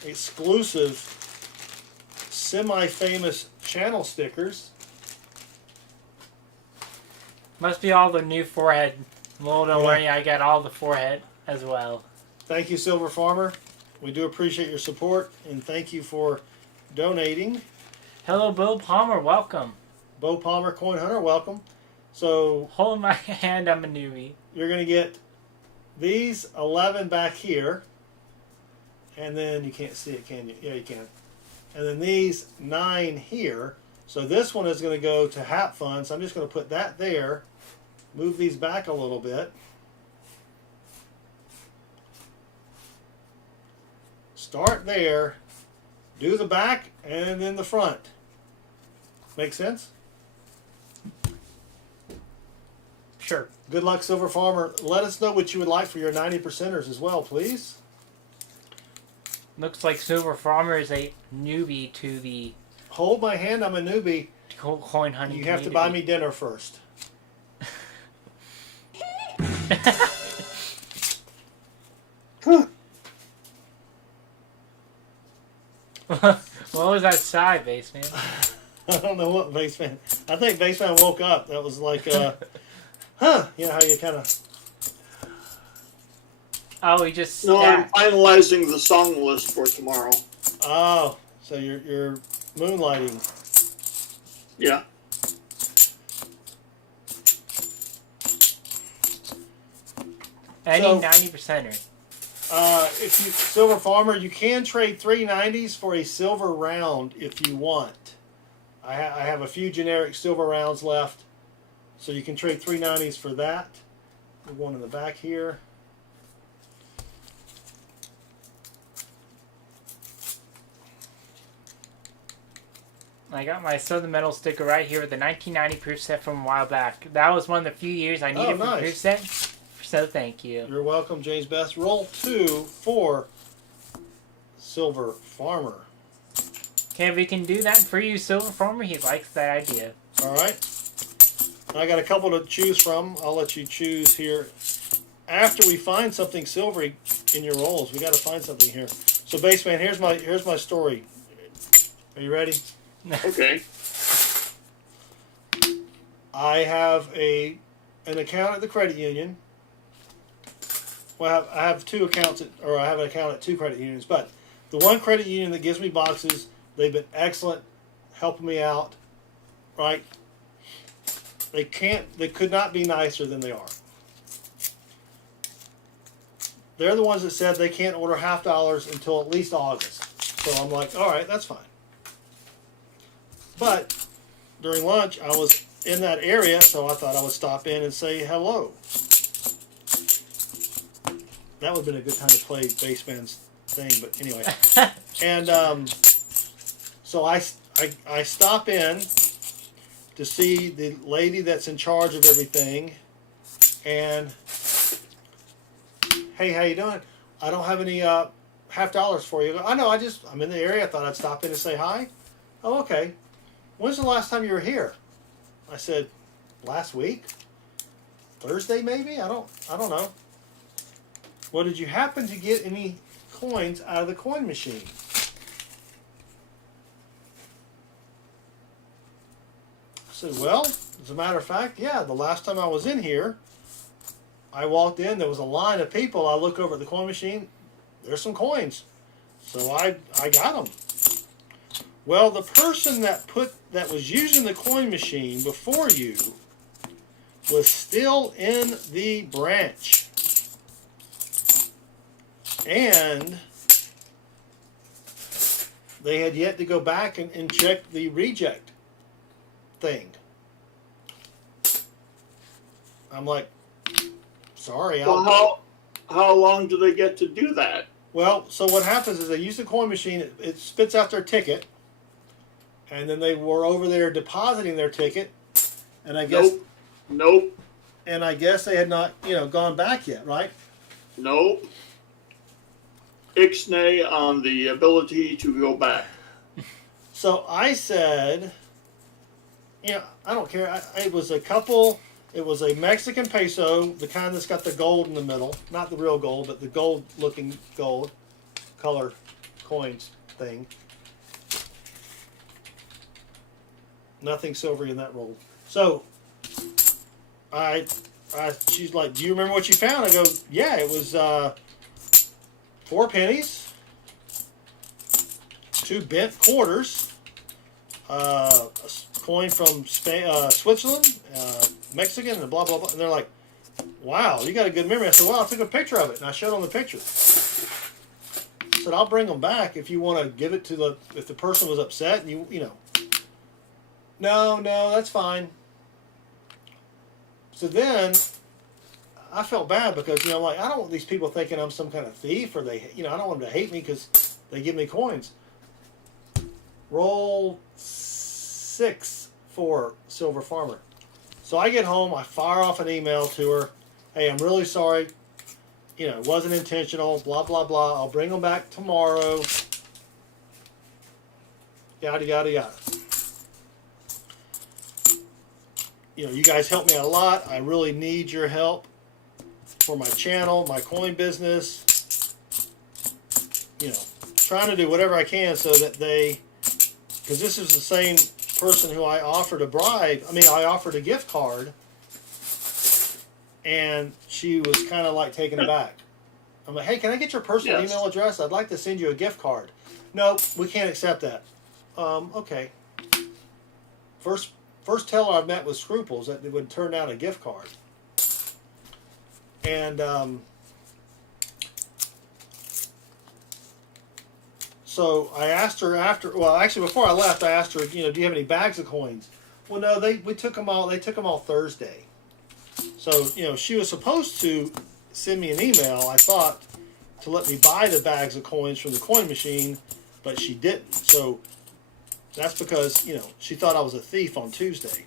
exclusive, semi-famous channel stickers. Must be all the new forehead. Well, don't worry, I got all the forehead as well. Thank you, Silver Farmer. We do appreciate your support, and thank you for donating. Hello, Bill Palmer. Welcome. Bo Palmer, Coin Hunter, welcome. So Hold my hand. I'm a newbie. you're going to get these 11 back here, and then you can't see it, can you? Yeah, you can. And then these 9 here. So this one is going to go to HAP Fund. So I'm just going to put that there. Move these back a little bit. Start there. Do the back and then the front. Make sense? Sure. Good luck, Silver Farmer. Let us know what you would like for your 90%ers as well, please. Looks like Silver Farmer is a newbie to the Hold my hand. I'm a newbie. coin hunting. You have to buy me dinner first. What was that sigh, Baseman? I don't know what Baseman. I think Baseman woke up. That was like, huh? You know how you kind of. Oh, he just No, I'm snapped. finalizing the song list for tomorrow. Oh, so you're moonlighting. Yeah. Any So- 90%er. If you Silver Farmer, you can trade 390s for a silver round if you want. I have a few generic silver rounds left, so you can trade 390s for that. There's one in the back here. I got my Southern Metal sticker right here with the 1990 proof set from a while back. That was one of the few years I needed for nice. proof set. So thank you. You're welcome, James Best. Roll 2 for Silver Farmer. Okay, if we can do that for you, Silver Farmer, he likes that idea. All right. I got a couple to choose from. I'll let you choose here. After we find something silvery in your rolls, we got to find something here. So, Baseman, here's my story. Are you ready? Okay. I have an account at the credit union. Well, I have two accounts, I have an account at two credit unions. But the one credit union that gives me boxes, they've been excellent, helping me out. Right? They could not be nicer than they are. They're the ones that said they can't order $50 until at least August. So I'm like, all right, that's fine. But during lunch, I was in that area, so I thought I would stop in and say hello. That would have been a good time to play Baseman's thing, but anyway. And so I stop in to see the lady that's in charge of everything, and hey, how you doing? I don't have any $50 for you. I know, I'm in the area. I thought I'd stop in and say hi. Oh, okay. When's the last time you were here? I said, last week? Thursday maybe? I don't know. Well, did you happen to get any coins out of the coin machine? I said, well, as a matter of fact, yeah, the last time I was in here, I walked in, there was a line of people. I look over at the coin machine, there's some coins. So I got them. Well, the person that was using the coin machine before you was still in the branch. And they had yet to go back and check the reject thing. I'm like, sorry. Well, how long do they get to do that? Well, so what happens is they use the coin machine. It spits out their ticket, and then they were over there depositing their ticket, and I guess Nope. And I guess they had not, gone back yet, right? Nope. Ixnay on the ability to go back. So I said, I don't care. It was a couple. It was a Mexican peso, the kind that's got the gold in the middle. Not the real gold, but the gold-looking gold color coins thing. Nothing silvery in that roll. So, she's like, do you remember what you found? I go, yeah, it was 4 pennies, 2 bent quarters, a coin from Switzerland, Mexican, and blah, blah, blah. And they're like, wow, you got a good memory. I said, well, I took a picture of it, and I showed them the picture. I said, I'll bring them back if you want to give it to if the person was upset, and No, that's fine. So then, I felt bad because, I'm like, I don't want these people thinking I'm some kind of thief, or I don't want them to hate me because they give me coins. Roll 6 for Silver Farmer. So I get home, I fire off an email to her. Hey, I'm really sorry. It wasn't intentional, blah, blah, blah. I'll bring them back tomorrow. Yada, yada, yada. You guys helped me out a lot. I really need your help for my channel, my coin business. Trying to do whatever I can so that because this is the same person who I offered a bribe. I offered a gift card, and she was kind of like taken aback. I'm like, hey, can I get your personal email address? I'd like to send you a gift card. Nope, we can't accept that. Okay. First teller I've met with scruples that would turn down a gift card. And so I asked her before I left, I asked her, do you have any bags of coins? Well, no, they took them all Thursday. So, she was supposed to send me an email, I thought, to let me buy the bags of coins from the coin machine, but she didn't. So that's because, she thought I was a thief on Tuesday.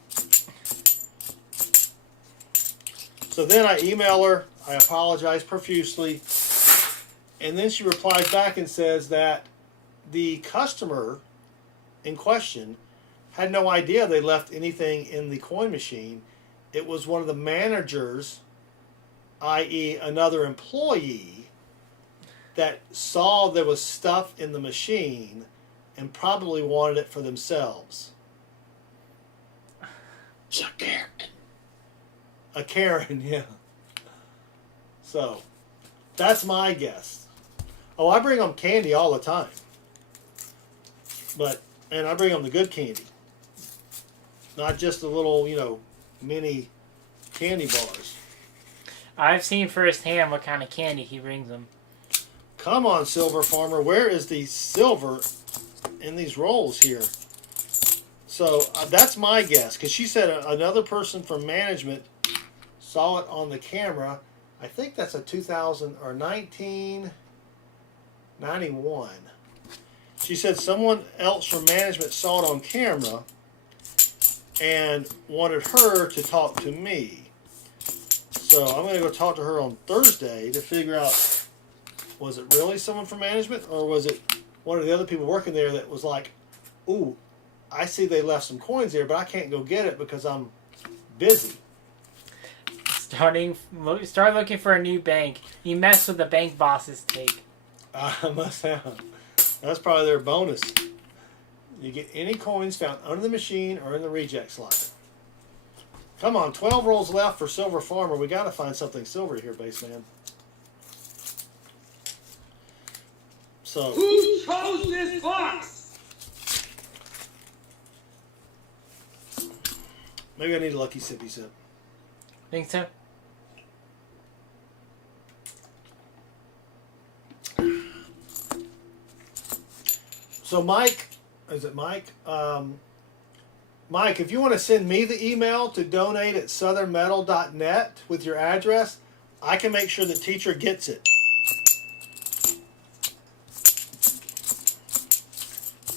So then I email her, I apologize profusely, and then she replies back and says that the customer in question had no idea they left anything in the coin machine. It was one of the managers, i.e. another employee, that saw there was stuff in the machine and probably wanted it for themselves. Suck character. A Karen, yeah. So, that's my guess. Oh, I bring them candy all the time. And I bring them the good candy. Not just the little, mini candy bars. I've seen firsthand what kind of candy he brings them. Come on, Silver Farmer. Where is the silver in these rolls here? So that's my guess. Because she said another person from management saw it on the camera. I think that's a 1991. She said someone else from management saw it on camera and wanted her to talk to me. So I'm going to go talk to her on Thursday to figure out, was it really someone from management, or was it one of the other people working there that was like, ooh, I see they left some coins there, but I can't go get it because I'm busy. Start looking for a new bank. You mess with the bank boss's take. I must have. That's probably their bonus. You get any coins found under the machine or in the reject slot. Come on, 12 rolls left for Silver Farmer. We got to find something silver here, Baseman. So, Who chose this box? maybe I need a lucky sippy sip. Think so? So Mike, is it Mike? Mike, if you want to send me the email to donate@southernmetal.net with your address, I can make sure the teacher gets it.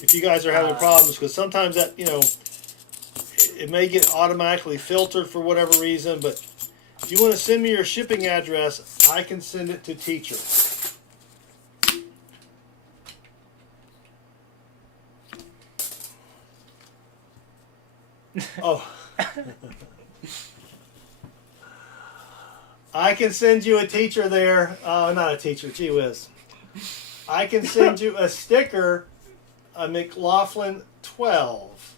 If you guys are having problems, because sometimes that, it may get automatically filtered for whatever reason, but if you want to send me your shipping address, I can send it to teacher. Oh. I can send you a teacher there. Not a teacher, gee whiz. I can send you a sticker, a McLaughlin 12.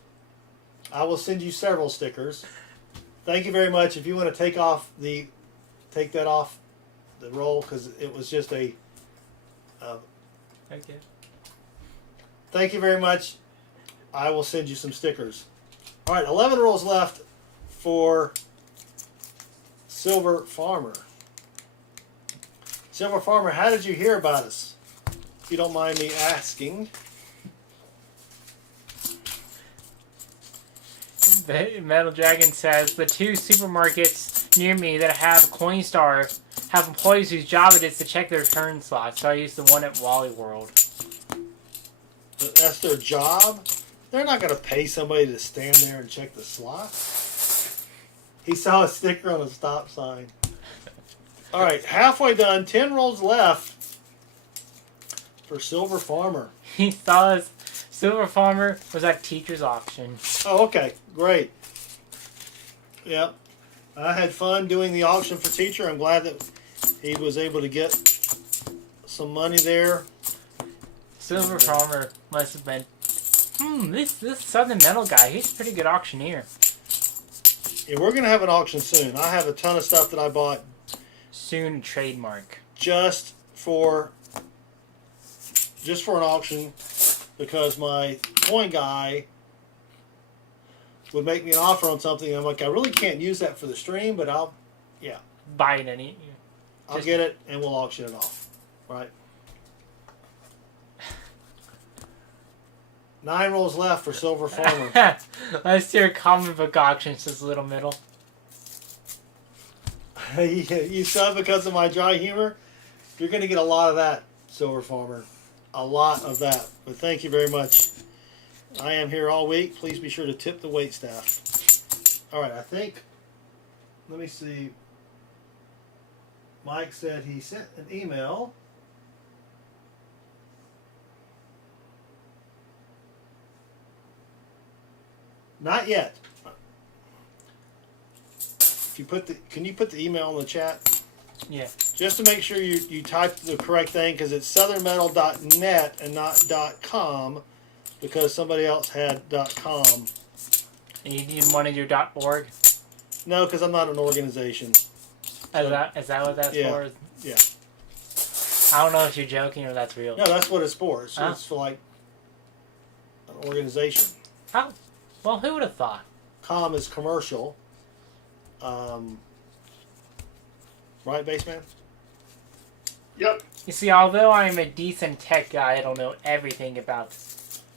I will send you several stickers. Thank you very much. If you want to take that off the roll, because it was just a. Okay. Thank you very much. I will send you some stickers. All right, 11 rolls left for Silver Farmer. Silver Farmer, how did you hear about us? If you don't mind me asking. Metal Dragon says the two supermarkets near me that have Coinstar have employees whose job it is to check their return slots. So I use the one at Wally World. That's their job? They're not going to pay somebody to stand there and check the slot. He saw a sticker on a stop sign. All right, halfway done. 10 rolls left for Silver Farmer. He saw us. Silver Farmer was at teacher's auction. Oh, okay. Great. Yep. I had fun doing the auction for teacher. I'm glad that he was able to get some money there. Silver Farmer must have been. This Southern Metal guy, he's a pretty good auctioneer. Yeah, we're going to have an auction soon. I have a ton of stuff that I bought Soon trademark. just for an auction because my coin guy would make me an offer on something. And I'm like, I really can't use that for the stream, but I'll Buy it I'll get it and we'll auction it off. Right? 9 rolls left for Silver Farmer. Let's do a comic book auction, says Little Middle. You sub because of my dry humor? You're going to get a lot of that, Silver Farmer. A lot of that. But thank you very much. I am here all week. Please be sure to tip the wait staff. All right, I think, let me see. Mike said he sent an email. Not yet. If you can you put the email in the chat? Yeah. Just to make sure you type the correct thing, because it's southernmetal.net and not .com, because somebody else had .com. And you didn't want to do .org? No, because I'm not an organization. Is that what that's Yeah. for? Yeah. I don't know if you're joking or that's real. No, that's what it's for. It's, Oh. it's for like an organization. Oh, well, who would have thought? Com is commercial. Right, Baseman? Yep. You see, although I'm a decent tech guy, I don't know everything about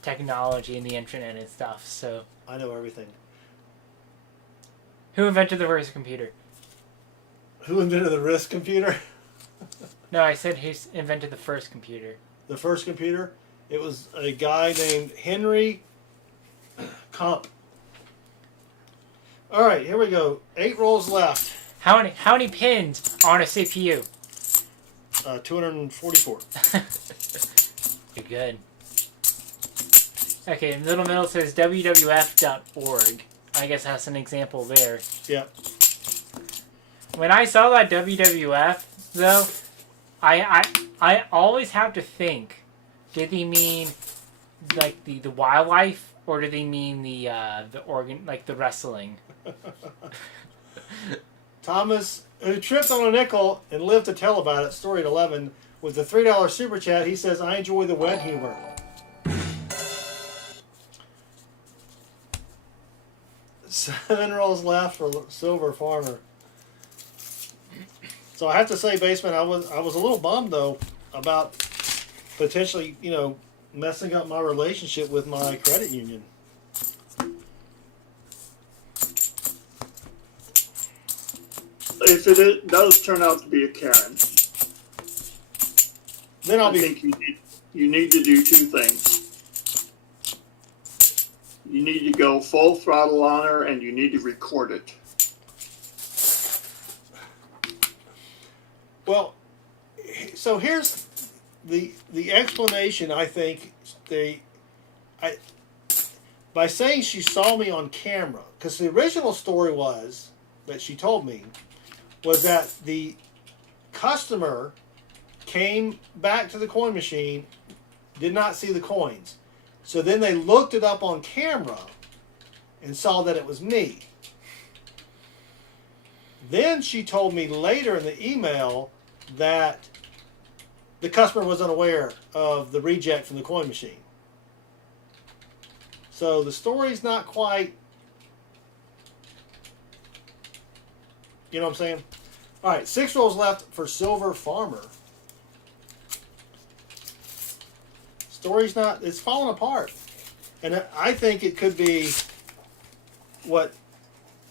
technology and the internet and stuff. So, I know everything. who invented the first computer? Who invented the RISC computer? No, I said who invented the first computer. The first computer? It was a guy named Henry Comp. All right, here we go. 8 rolls left. How many pins on a CPU? 244. You're good. Okay, middle says wwf.org. I guess that's an example there. Yeah. When I saw that WWF, though, I always have to think, did they mean like the wildlife, or did they mean the organ, like the wrestling? Thomas, who tripped on a nickel and lived to tell about it, story at 11, with the $3 super chat, he says, I enjoy the wet humor. Seven rolls left for Silver Farmer. So I have to say, Basement, I was a little bummed, though, about potentially, messing up my relationship with my credit union. If it does turn out to be a Karen, Then I think you need to do two things. You need to go full throttle on her, and you need to record it. Well, so here's the explanation. I think by saying she saw me on camera, because the original story was that she told me was that the customer came back to the coin machine, did not see the coins, so then they looked it up on camera and saw that it was me. Then she told me later in the email that the customer was unaware of the reject from the coin machine. So the story's not quite, you know what I'm saying? All right, 6 rolls left for Silver Farmer. Story's not, it's falling apart. And I think it could be what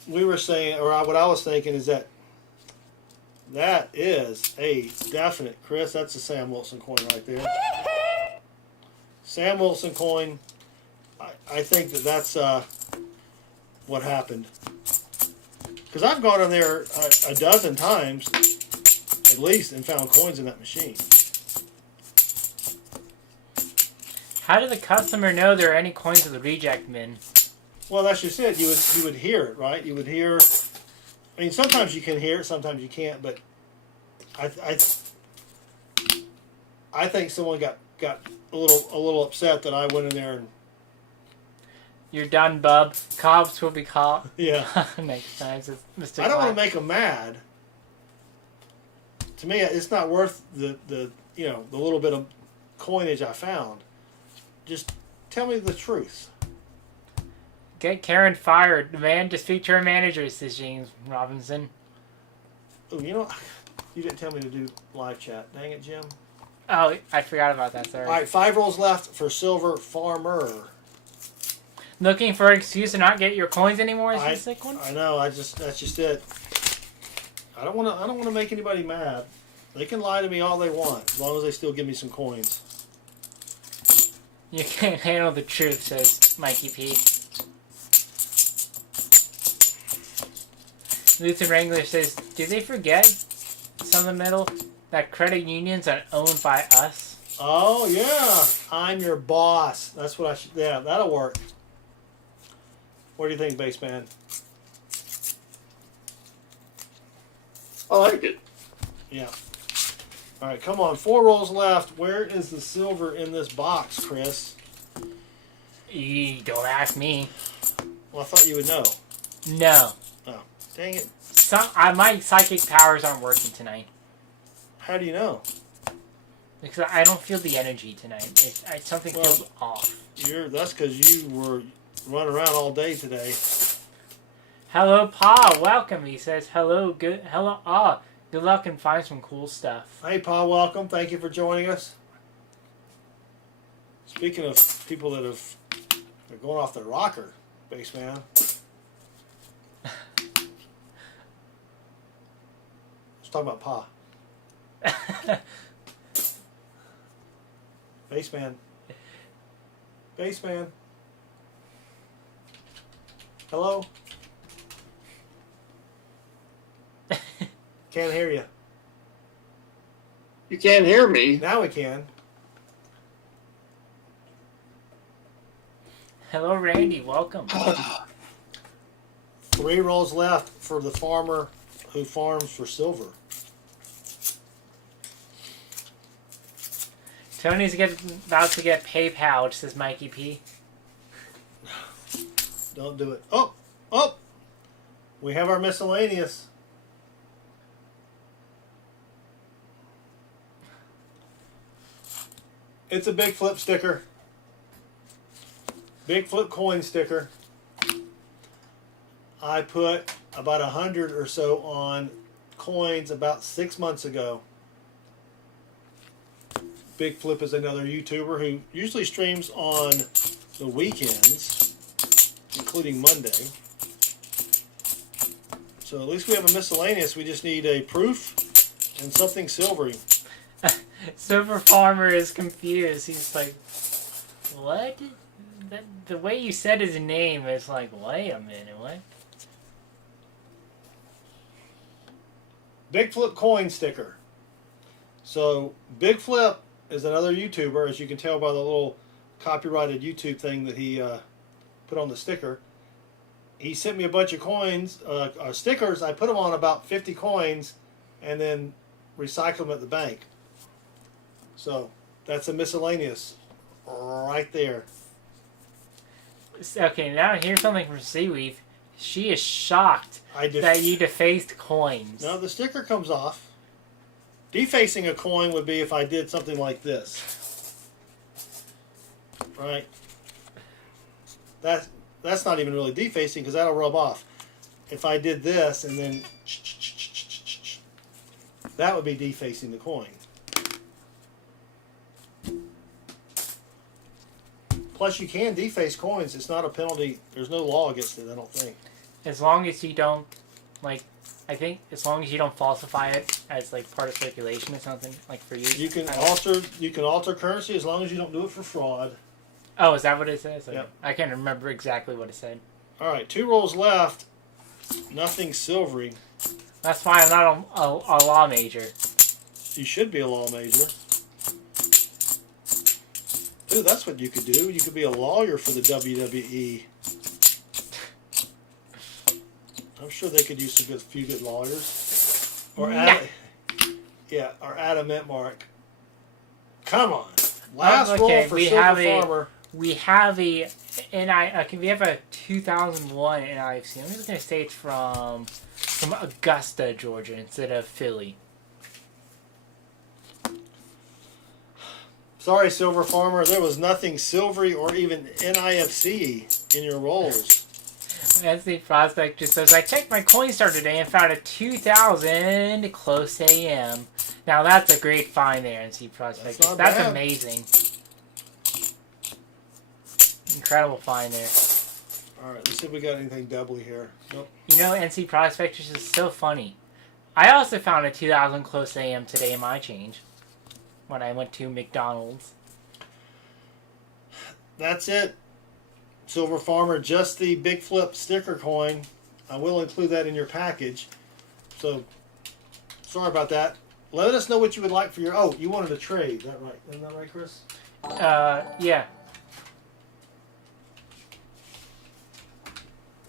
we were saying, or what I was thinking, is that is a definite, Chris, that's a Sam Wilson coin right there. Sam Wilson coin, I think that's what happened. Because I've gone in there a dozen times, at least, and found coins in that machine. How did the customer know there are any coins in the reject bin? Well, that's just it. You would hear it, right? You would hear. I mean, sometimes you can hear it, sometimes you can't. But I think someone got a little upset that I went in there and You're done, bub. Cops will be caught. yeah. Next time, says Mr. I don't want to Black. make them mad. To me, it's not worth the little bit of coinage I found. Just tell me the truth. Get Karen fired. Demand to speak to her manager, says James Robinson. Oh, you didn't tell me to do live chat. Dang it, Jim. Oh, I forgot about that, sorry. All right, 5 rolls left for Silver Farmer. Looking for an excuse to not get your coins anymore, is the sick one? I know. That's just it. I don't want to make anybody mad. They can lie to me all they want, as long as they still give me some coins. You can't handle the truth, says Mikey P. Lutheran Wrangler says, do they forget, Southern that credit unions are owned by us? Oh, yeah. I'm your boss. That's what I should... Yeah, that'll work. What do you think, Baseman? I like it. Yeah. All right, come on. 4 rolls left. Where is the silver in this box, Chris? Don't ask me. Well, I thought you would know. No. Oh. Dang it. My psychic powers aren't working tonight. How do you know? Because I don't feel the energy tonight. Something feels off. That's because you were running around all day today. Hello, Pa. Welcome. He says hello. Good luck and find some cool stuff. Hey, Pa, welcome. Thank you for joining us. Speaking of people that they're going off their rocker, Baseman. Let's talk about Pa. Baseman. Baseman. Hello? Can't hear you. You can't hear me. Now we can. Hello, Randy. Welcome. 3 rolls left for the farmer who farms for silver. Tony's about to get PayPal, says Mikey P. Don't do it. Oh! We have our miscellaneous. It's a big flip sticker. Big flip coin sticker. I put about 100 or so on coins about 6 months ago. Big Flip is another YouTuber who usually streams on the weekends, including Monday. So at least we have a miscellaneous. We just need a proof and something silvery. Silver Farmer is confused. He's like, what? The way you said his name is like, wait a minute, what? Big Flip coin sticker. So Big Flip is another YouTuber, as you can tell by the little copyrighted YouTube thing that he put on the sticker. He sent me a bunch of coins, stickers. I put them on about 50 coins and then recycled them at the bank. So that's a miscellaneous right there. Okay, now here's something from Seaweed. She is shocked that you defaced coins. No, the sticker comes off. Defacing a coin would be if I did something like this. Right? That's not even really defacing because that'll rub off. If I did this and then that would be defacing the coin. Plus, you can deface coins. It's not a penalty. There's no law against it, I don't think. As long as you don't, I think as long as you don't falsify it as part of circulation or something, for use. You can alter currency as long as you don't do it for fraud. Oh, is that what it says? Yep. I can't remember exactly what it said. All right, 2 rolls left. Nothing silvery. That's why I'm not a law major. You should be a law major. Dude, that's what you could do. You could be a lawyer for the WWE. I'm sure they could use a few good lawyers. Or Adam Entmark. Come on. Last roll for Silver Farmer. We have a 2001 NIFC. I'm just gonna say it's from Augusta, Georgia, instead of Philly. Sorry, Silver Farmer. There was nothing silvery or even NIFC in your rolls. NC Prospect just says, I checked my Coinstar today and found a 2000 close AM. Now that's a great find there, NC Prospect. That's amazing. Incredible find there. Alright, let's see if we got anything doubly here. Nope. You know, NC Prospectors is so funny. I also found a 2000 close AM today in my change when I went to McDonald's. That's it. Silver Farmer, just the Big Flip sticker coin. I will include that in your package. So, sorry about that. Let us know what you would like for your... Oh, you wanted a trade. Is that right? Isn't that right, Chris? Yeah.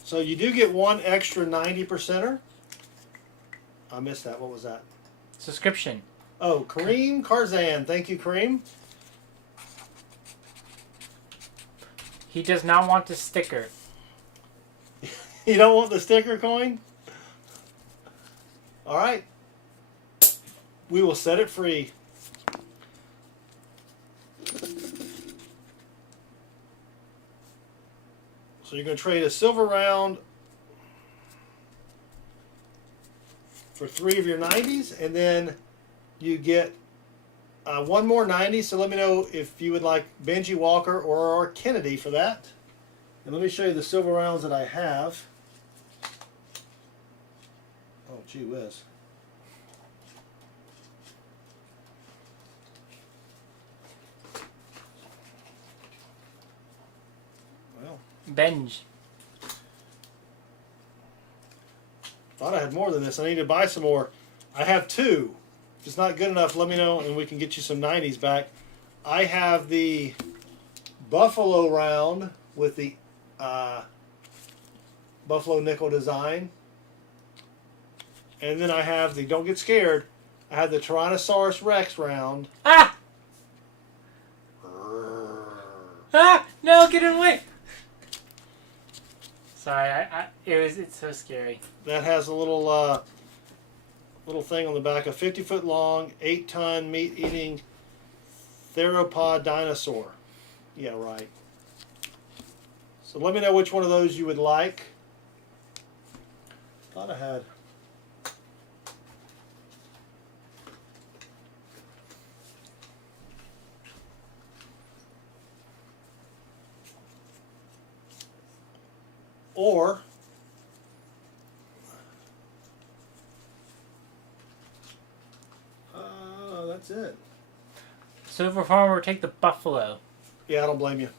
So you do get one extra 90%er. I missed that. What was that? Subscription. Oh, Kareem Karzan. Thank you, Kareem. He does not want the sticker. You don't want the sticker coin? All right. We will set it free. So you're going to trade a silver round for 3 of your 90s, and then you get one more 90. So let me know if you would like Benji Walker or Kennedy for that. And let me show you the silver rounds that I have. Oh, gee whiz. Well, Benj. thought I had more than this. I need to buy some more. I have 2. If it's not good enough, let me know and we can get you some 90s back. I have the Buffalo round with the Buffalo nickel design. And then I have the, don't get scared, I have the Tyrannosaurus Rex round. Ah! Ah! No, get it away! Sorry, it's so scary. That has a little little thing on the back, a 50-foot long, 8-ton meat-eating theropod dinosaur. Yeah, right. So let me know which one of those you would like. Thought I had. Or that's it. Silver Farmer, take the Buffalo. Yeah, I don't blame you.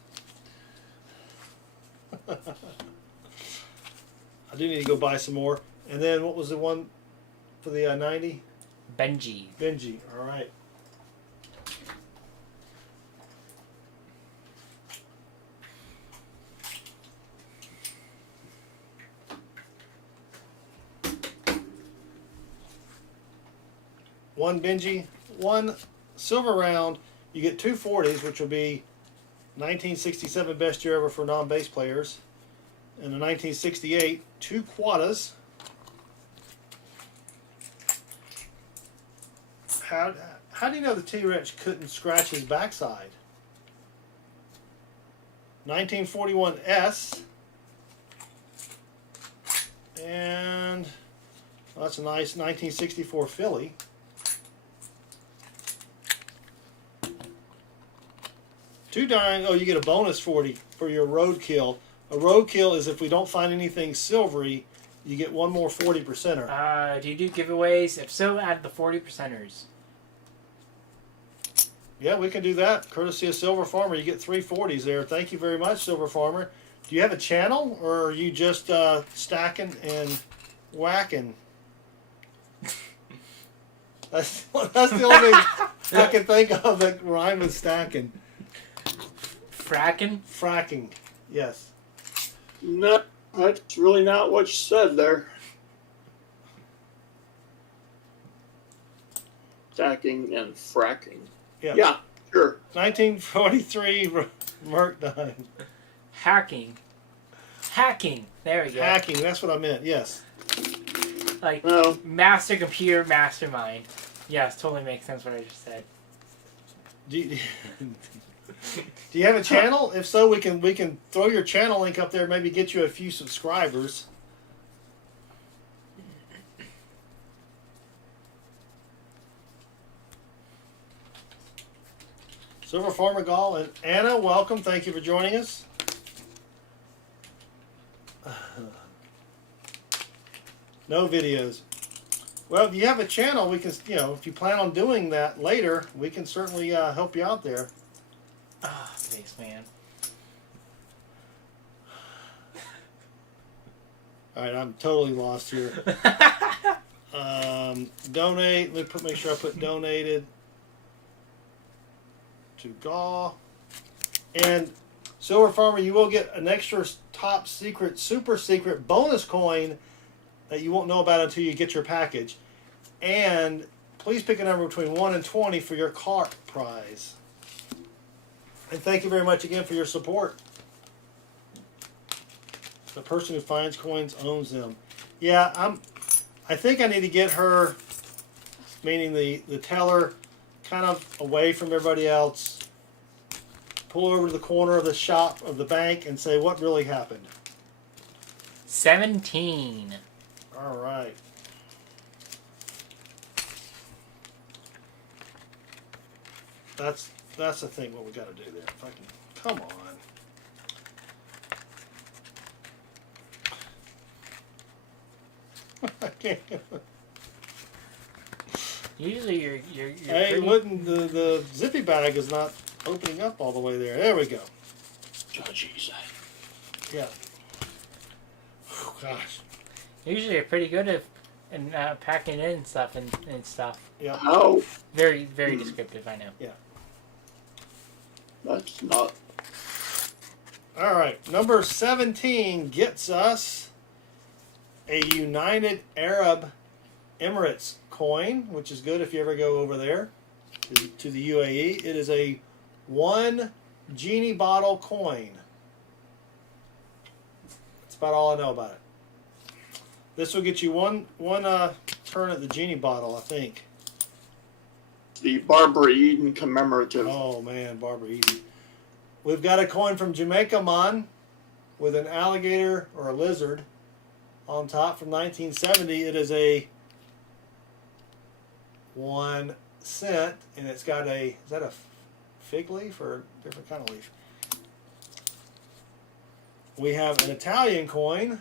I do need to go buy some more. And then what was the one for the 90? Benji. Benji. All right. One Benji, one silver round. You get 2 40s, which will be 1967 best year ever for non-base players. And in 1968, 2 quadas. How do you know the T-Rex couldn't scratch his backside? 1941 S. And well, that's a nice 1964 Philly. Oh, you get a bonus 40 for your roadkill. A roadkill is if we don't find anything silvery, you get one more 40%er. Do you do giveaways? If so, add the 40%ers. Yeah, we can do that. Courtesy of Silver Farmer, you get 3 40s there. Thank you very much, Silver Farmer. Do you have a channel, or are you just stacking and whacking? That's the only thing I can think of that rhyme with stacking. Fracking? Fracking, yes. No, that's really not what you said there. Stacking and fracking. Yeah, sure. 1943 Merc Dime. Hacking. Hacking. There we go. Hacking, that's what I meant, yes. Like, No. master computer mastermind. Yes, totally makes sense what I just said. Do you have a channel? If so, we can throw your channel link up there, maybe get you a few subscribers. Silver Farmer Gall and Anna, welcome. Thank you for joining us. No videos. Well, if you have a channel, we can, if you plan on doing that later, we can certainly help you out there. Ah, thanks, man. All right, I'm totally lost here. Donate. Let me make sure I put donated to Gaw. And Silver Farmer, you will get an extra top secret, super secret bonus coin that you won't know about until you get your package. And please pick a number between 1 and 20 for your cart prize. And thank you very much again for your support. The person who finds coins owns them. Yeah, I think I need to get her, meaning the teller, kind of away from everybody else. Pull over to the corner of the shop of the bank and say what really happened. 17. All right. That's the thing. What we got to do there. If I can, come on. I can't. Usually you're Hey, pretty... wouldn't the zippy bag is not opening up all the way there. There we go. Judges. Yeah. Whew, gosh. Usually you're pretty good at packing in stuff and stuff. Yeah. How? Very, very descriptive, I know. That's not. All right. Number 17 gets us a United Arab Emirates coin, which is good if you ever go over there to the UAE. It is a 1 genie bottle coin. That's about all I know about it. This will get you one turn at the genie bottle, I think. The Barbara Eden commemorative. Oh man, Barbara Eden. We've got a coin from Jamaica Mon with an alligator or a lizard on top from 1970. It is a 1 cent, and it's got is that a fig leaf or a different kind of leaf? We have an Italian coin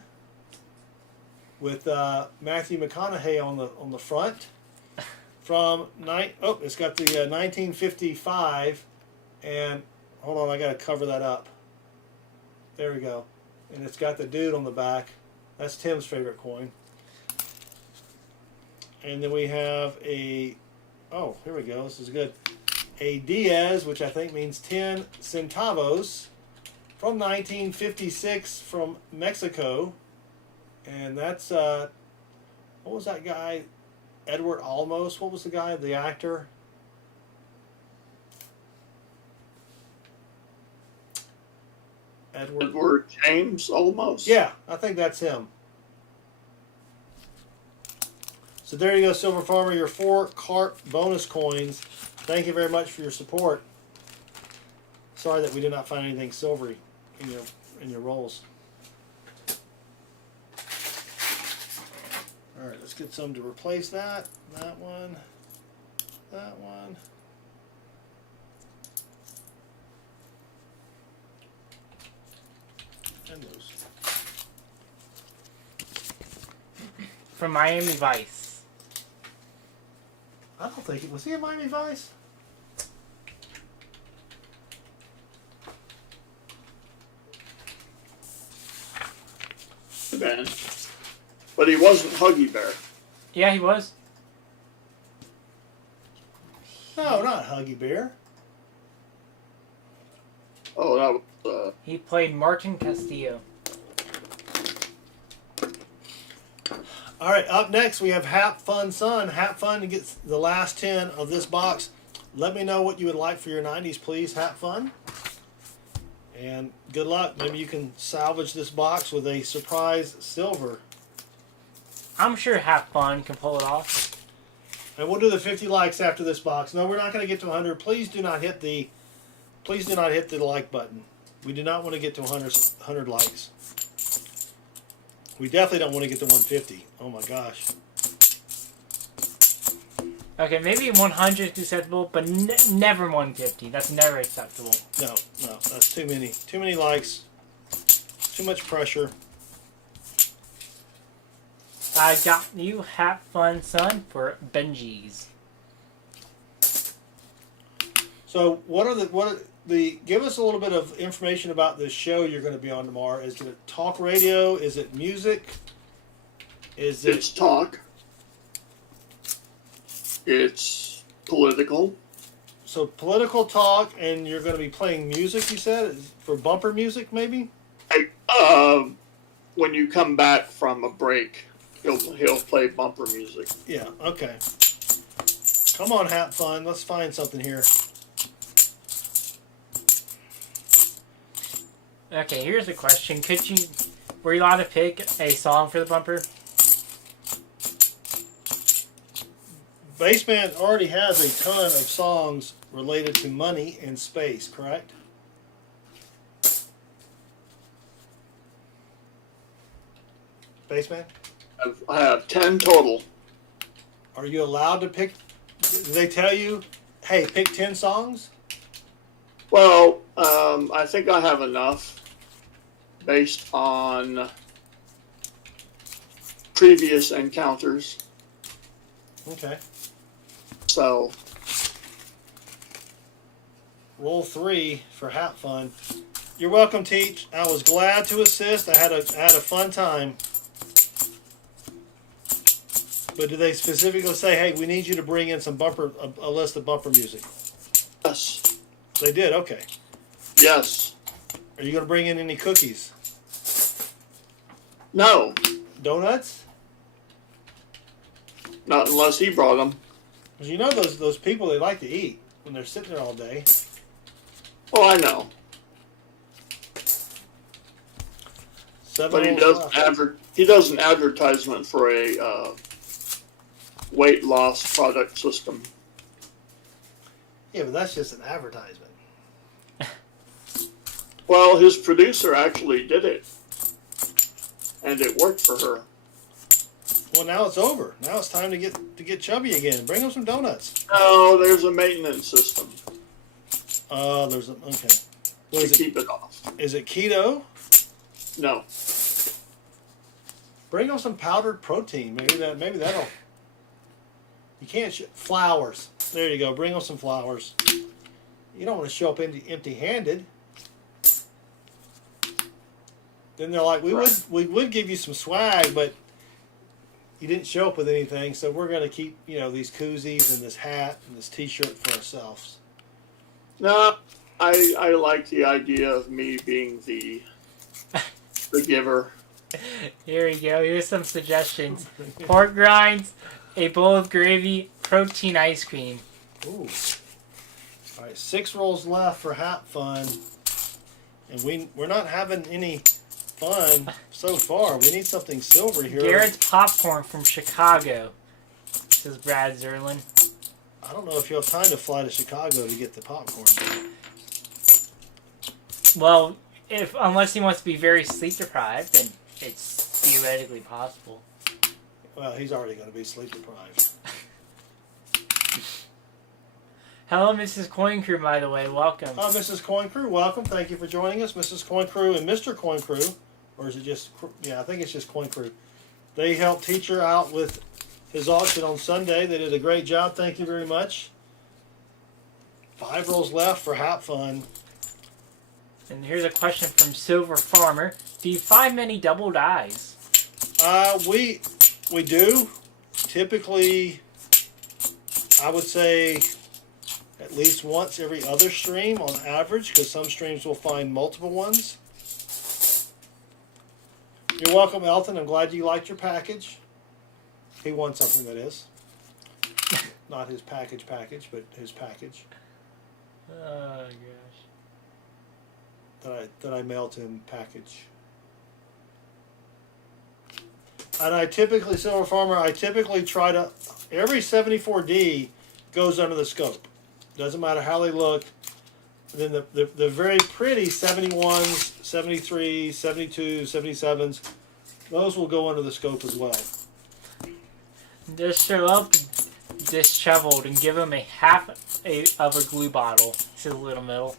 with Matthew McConaughey on the front from it's got the 1955, and hold on, I got to cover that up. There we go, and it's got the dude on the back. That's Tim's favorite coin. And then we have here we go. This is good. A Diaz, which I think means 10 centavos, from 1956 from Mexico. And that's, what was that guy? Edward Olmos. What was the guy, the actor? Edward James, almost. Yeah, I think that's him. So there you go, Silver Farmer, your 4 cart bonus coins. Thank you very much for your support. Sorry that we did not find anything silvery in your rolls. All right, let's get some to replace that. That one. That one. And those. From Miami Vice. I don't think it was he in Miami Vice. Ben. But he wasn't Huggy Bear. Yeah, he was. No, not Huggy Bear. Oh, that was. He played Martin Castillo. All right, up next we have Hap Fun Son. Hap Fun gets the last 10 of this box. Let me know what you would like for your 90s, please, Hap Fun. And good luck. Maybe you can salvage this box with a surprise silver. I'm sure Have Fun can pull it off. And we'll do the 50 likes after this box. No, we're not going to get to 100. Please do not hit the like button. We do not want to get to 100 likes. We definitely don't want to get to 150. Oh my gosh. Okay, maybe 100 is acceptable, but never 150. That's never acceptable. No, that's too many. Too many likes. Too much pressure. I got you Have Fun Son for Benji's. So give us a little bit of information about this show you're going to be on tomorrow. Is it talk radio? Is it music? It's talk. It's political. So political talk, and you're going to be playing music, you said? For bumper music, maybe? When you come back from a break, he'll play bumper music. Yeah, okay. Come on, Hap Fun. Let's find something here. Okay, here's the question. Were you allowed to pick a song for the bumper? Baseband already has a ton of songs related to money and space, correct? Baseband? I have 10 total. Are you allowed to pick? Do they tell you, hey, pick 10 songs? Well, I think I have enough based on previous encounters. Okay. So, Roll 3 for Hat Fun. You're welcome, Teach. I was glad to assist. I had a fun time. But do they specifically say, hey, we need you to bring in some a list of bumper music? yes. They did, okay. Yes. Are you going to bring in any cookies? No. Donuts? Not unless he brought them. Because you know those people, they like to eat when they're sitting there all day. Oh, I know. But he does an advertisement for a weight loss product system. Yeah, but that's just an advertisement. Well, his producer actually did it, and it worked for her. Well, now it's over. Now it's time to get chubby again. Bring them some donuts. No, there's a maintenance system Okay. What to is it? keep it off. Is it keto? No. Bring them some powdered protein. Maybe that'll. You can't flowers. There you go. Bring them some flowers. You don't want to show up empty-handed. Then they're like, we would give you some swag, but you didn't show up with anything, so we're going to keep these koozies and this hat and this T-shirt for ourselves. No, I like the idea of me being the giver. Here we go. Here's some suggestions. Pork rinds, a bowl of gravy, protein ice cream. Ooh. All right, 6 rolls left for Hat Fun, and we're not having any fun so far. We need something silver here. Garrett's popcorn from Chicago, says Brad Zerlin. I don't know if you'll have time to fly to Chicago to get the popcorn. Well, unless he wants to be very sleep deprived, then it's theoretically possible. Well, he's already going to be sleep deprived. Hello, Mrs. Coin Crew, by the way. Welcome. Mrs. Coin Crew, welcome. Thank you for joining us, Mrs. Coin Crew and Mr. Coin Crew. Or is it just, I think it's just Coin Crew. They helped Teacher out with his auction on Sunday. They did a great job. Thank you very much. 5 rolls left for Hat Fun. And here's a question from Silver Farmer. Do you find many double dies? We do. Typically, I would say at least once every other stream on average, because some streams will find multiple ones. You're welcome, Elton. I'm glad you liked your package. He won something, that is. Not his package, but his package. Oh, gosh. That I mailed to him package. And I typically, Silver Farmer, try to, every 74D goes under the scope. Doesn't matter how they look. And then the very pretty 71s, 73s, 72s, 77s, those will go under the scope as well. Just show up disheveled and give him half of a glue bottle. Says Little Middle.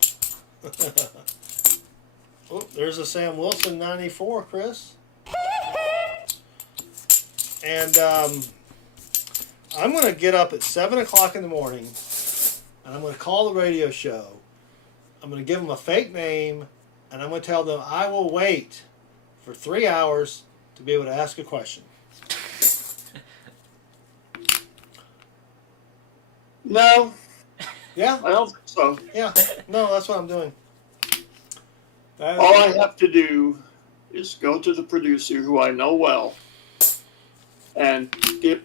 Oh, there's a Sam Wilson 94, Chris. And I'm going to get up at 7 o'clock in the morning, and I'm going to call the radio show. I'm going to give them a fake name, and I'm going to tell them I will wait for 3 hours to be able to ask a question. No, Yeah? I don't think so. Yeah. No, that's what I'm doing. All I have to do is go to the producer, who I know well, and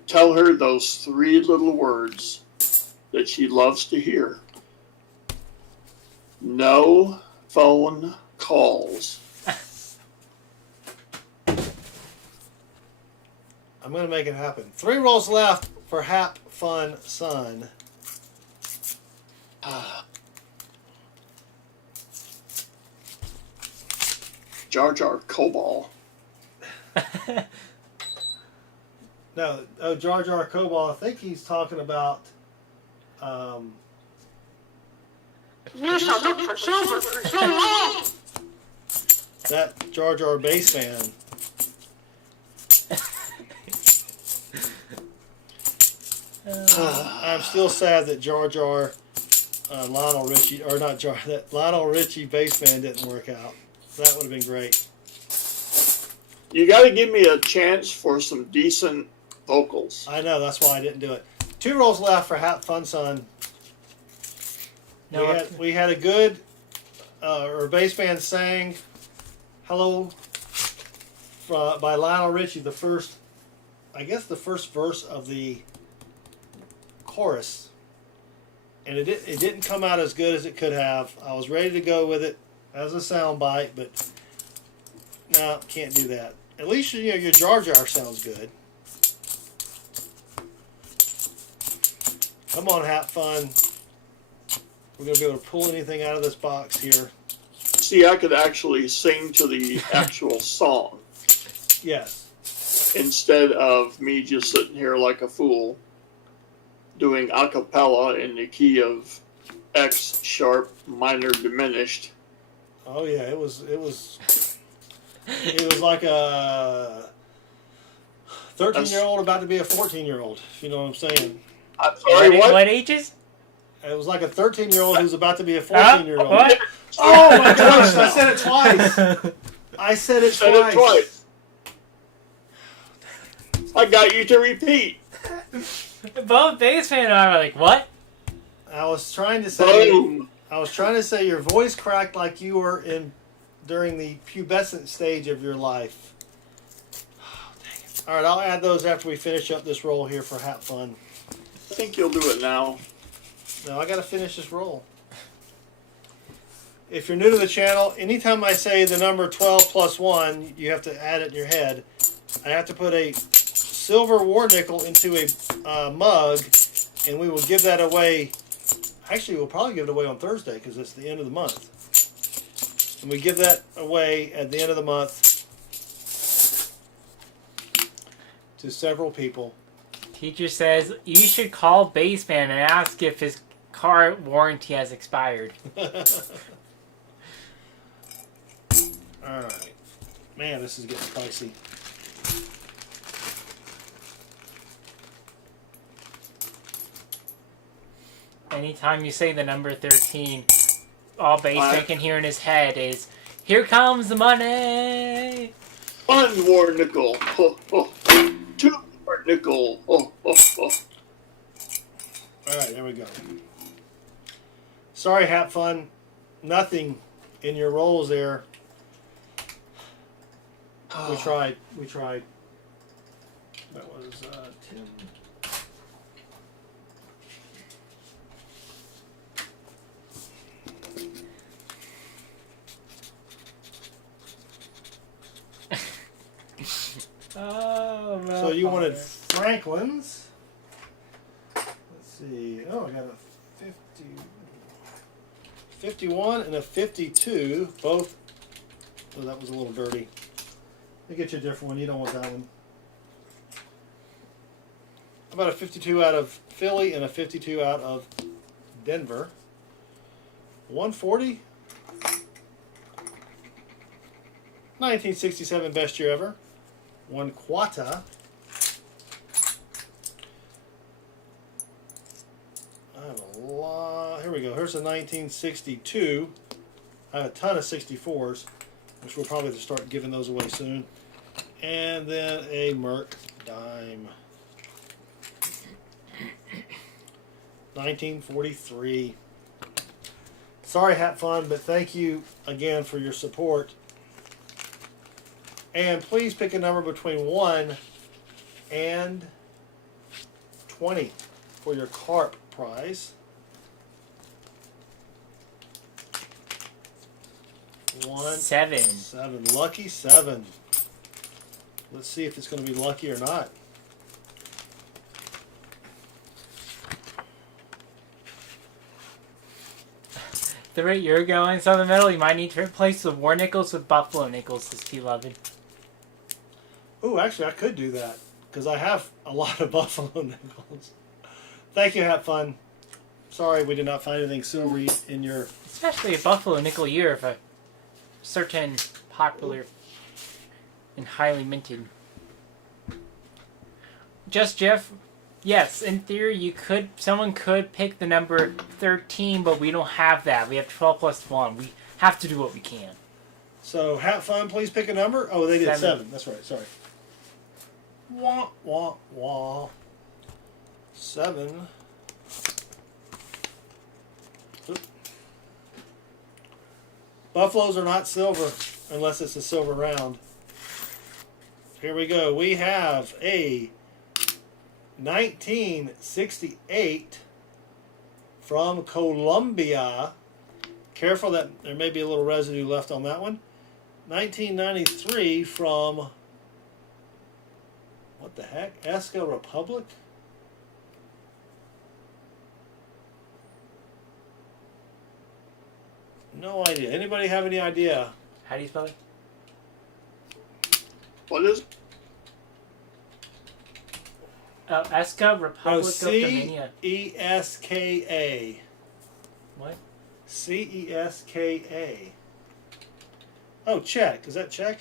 tell her those 3 little words that she loves to hear. No phone calls. I'm going to make it happen. 3 rolls left for Hap Fun Son. Jar Jar Cobalt. No, oh, Jar Jar Cobalt. I think he's talking about. You shall look for silver for so long. That Jar Jar Bassman. I'm still sad that Jar Jar Lionel Richie, or not Jar, that Lionel Richie Bassman didn't work out. That would have been great. You got to give me a chance for some decent vocals. I know, that's why I didn't do it. 2 rolls left for Hap Fun Son. No, We had a good, or Bassman sang Hello by Lionel Richie, the first verse of the chorus. And it didn't come out as good as it could have. I was ready to go with it as a sound bite, but no, can't do that. At least your Jar Jar sounds good. Come on, Hap Fun. We're going to be able to pull anything out of this box here. See, I could actually sing to the actual song Yes. instead of me just sitting here like a fool doing a cappella in the key of X sharp minor diminished. Oh yeah, it was like a 13-year-old about to be a 14-year-old, if you know what I'm saying. I'm sorry, what ages? It was like a 13-year-old who's about to be a 14-year-old. What? Oh my gosh, I said it twice. I said it twice. I got you to repeat. Both Bassman and I were like, what? I was trying to say Boom. your voice cracked like you were during the pubescent stage of your life. Oh, dang it. All right, I'll add those after we finish up this roll here for Hap Fun. I think you'll do it now. No, I got to finish this roll. If you're new to the channel, anytime I say the number 12 plus 1, you have to add it in your head. I have to put a silver war nickel into a mug, and we will give that away. Actually, we'll probably give it away on Thursday because it's the end of the month. And we give that away at the end of the month to several people. Teacher says you should call Bassman and ask if his car warranty has expired. Alright. Man, this is getting pricey. Anytime you say the number 13, all Bassman can hear in his head is, "Here comes the money!" 1 war nickel. 2 war nickel. Alright, there we go. Sorry, Hap Fun. Nothing in your rolls there. We tried. That was 10. Oh, man. So you wanted Franklin's. Let's see. Oh, I got a 51 and a 52. Both. Oh, that was a little dirty. Let me get you a different one. You don't want that one. How about a 52 out of Philly and a 52 out of Denver? 140. 1967 best year ever. 1 Quata. I have a lot. Here we go. Here's a 1962. I have a ton of 64s, which we'll probably start giving those away soon. And then a Merc dime. 1943. Sorry, Hat Fun, but thank you again for your support. And please pick a number between 1 and 20 for your carp prize. 1, 7. Lucky 7. Let's see if it's going to be lucky or not. the rate you're going, Southern Metal, you might need to replace the war nickels with buffalo nickels this P11. Ooh, actually, I could do that because I have a lot of buffalo nickels. Thank you, Hat Fun. Sorry we did not find anything silvery in your... Especially a buffalo nickel year of a certain popular and highly minted. Just Jeff, yes, in theory someone could pick the number 13, but we don't have that. We have 12 plus 1. We have to do what we can. So, Hat Fun, please pick a number. Oh, they did 7. That's right, sorry. Wah, wah, wah. 7. Oop. Buffaloes are not silver unless it's a silver round. Here we go. We have a 1968 from Colombia. Careful that there may be a little residue left on that one. 1993 from, what the heck? Esca Republic? No idea. Anybody have any idea? How do you spell it? What is? Esca Republic of Dominia. C-E-S-K-A. What? C-E-S-K-A. Oh, Czech. Is that Czech?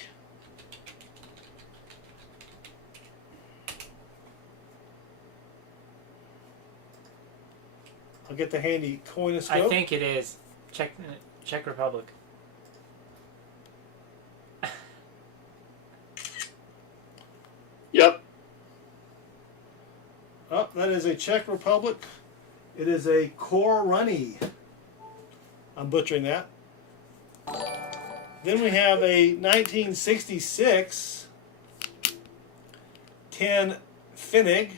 I'll get the handy coinoscope. I think it is. Czech Republic. Yep. Oh, that is a Czech Republic. It is a Korunny. I'm butchering that. Then we have a 1966 10 Pfennig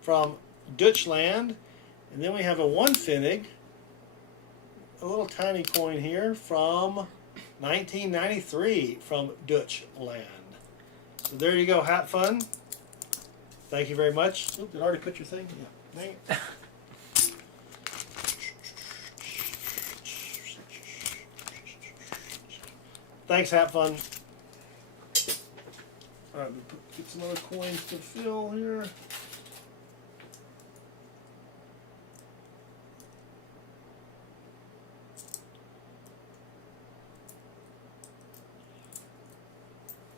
from Deutschland. And then we have a 1 Pfennig, a little tiny coin here from 1993 from Deutschland. So there you go, Hat Fun. Thank you very much. Oop, did I already put your thing? Yeah. Dang it. Thanks, Hat Fun. All right, get some other coins to fill here.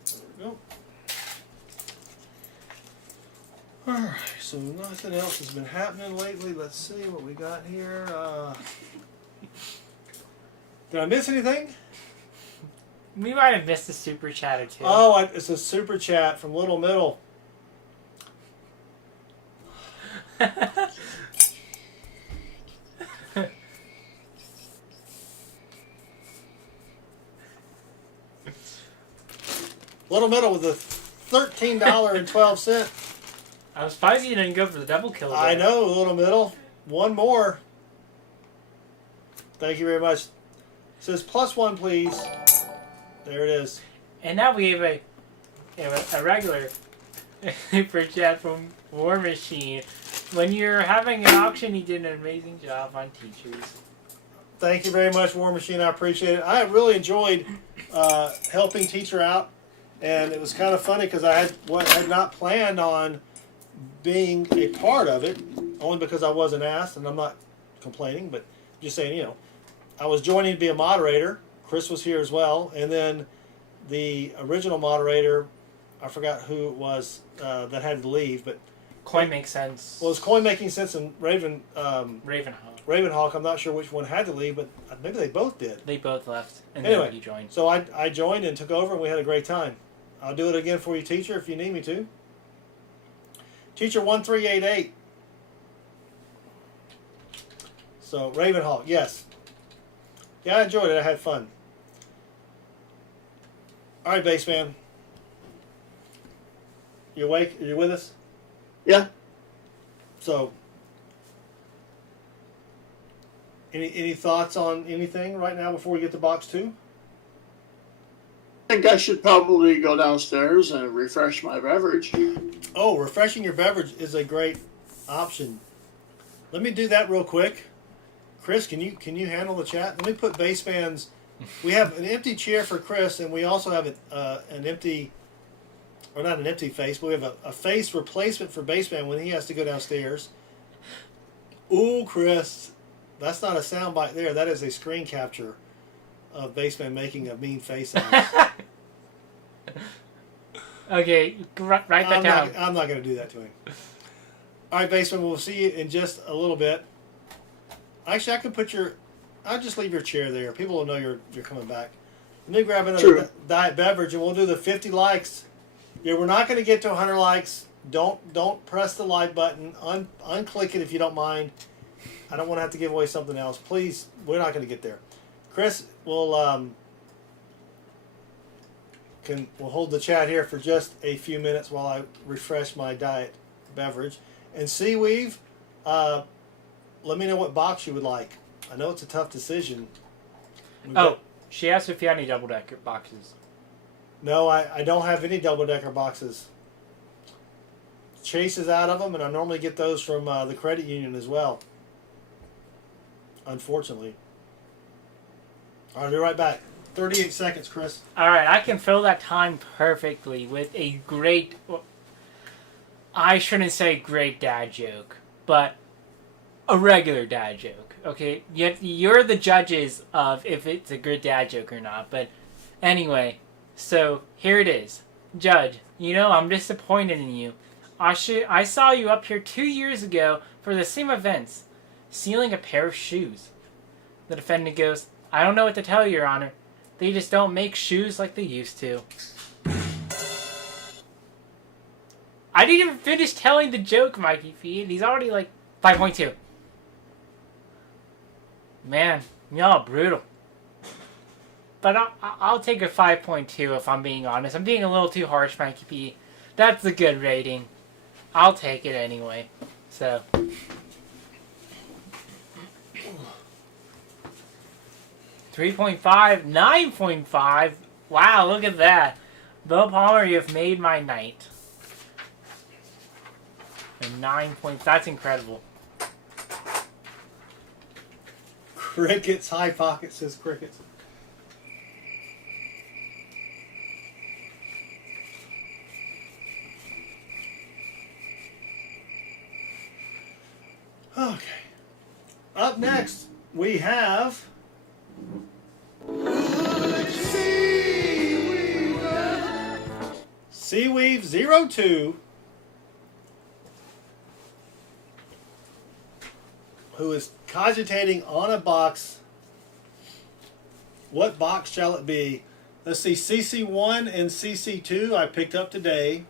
There we go. All right, so nothing else has been happening lately. Let's see what we got here. Did I miss anything? We might have missed a super chat or two. Oh, it's a super chat from Little Middle. Little Middle with a $13.12. I was surprised you didn't go for the double kill. I know, Little Middle. One more. Thank you very much. It says +1, please. There it is. And now we have a regular super chat from War Machine. When you're having an auction, you did an amazing job on teachers. Thank you very much, War Machine. I appreciate it. I really enjoyed helping Teacher out, and it was kind of funny because I had not planned on being a part of it, only because I wasn't asked, and I'm not complaining, but just saying, you know, I was joining to be a moderator. Chris was here as well, and then the original moderator, I forgot who it was that had to leave, but Coin makes sense. well, it was Coin Making Sense and Ravenhawk. I'm not sure which one had to leave, but maybe they both did. They both left, and Anyway, then you joined. So I joined and took over, and we had a great time. I'll do it again for you, Teacher, if you need me to. Teacher 1388. So Ravenhawk, yes. Yeah, I enjoyed it. I had fun. All right, Baseman. You awake? Are you with us? Yeah. So, any thoughts on anything right now before we get to box 2? I think I should probably go downstairs and refresh my beverage. Oh, refreshing your beverage is a great option. Let me do that real quick. Chris, can you handle the chat? Let me put basebands. We have an empty chair for Chris, and we also have an empty, or not an empty face, but we have a face replacement for baseband when he has to go downstairs. Ooh, Chris, that's not a sound bite there. That is a screen capture of baseband making a mean face at us. Okay, write that down. I'm not going to do that to him. All right, baseband, we'll see you in just a little bit. Actually, I'll just leave your chair there. People will know you're coming back. Let me grab another diet beverage, and we'll do the 50 likes. Yeah, we're not going to get to 100 likes. Don't press the like button. Unclick it if you don't mind. I don't want to have to give away something else. Please, we're not going to get there. Chris, we'll hold the chat here for just a few minutes while I refresh my diet beverage. And Seaweave, let me know what box you would like. I know it's a tough decision. She asked if you had any double-decker boxes. No, I don't have any double-decker boxes. Chase is out of them, and I normally get those from the credit union as well. Unfortunately. All right, I'll be right back. 38 seconds, Chris. All right, I can fill that time perfectly with a great... I shouldn't say great dad joke, but a regular dad joke. Okay, you're the judges of if it's a good dad joke or not. But anyway, so here it is. Judge, I'm disappointed in you. I saw you up here 2 years ago for the same events, stealing a pair of shoes. The defendant goes, I don't know what to tell you, Your Honor. They just don't make shoes like they used to. I didn't even finish telling the joke, Mikey P. And he's already like 5.2. Man, y'all brutal. But I'll take a 5.2 if I'm being honest. I'm being a little too harsh, Mikey P. That's a good rating. I'll take it anyway. So. 3.5, 9.5. Wow, look at that. Bill Palmer, you've made my night. And 9 points. That's incredible. Crickets, high pocket says crickets. Okay. Up next, we have Seaweave 02, who is cogitating on a box. What box shall it be? Let's see, CC1 and CC2 I picked up today.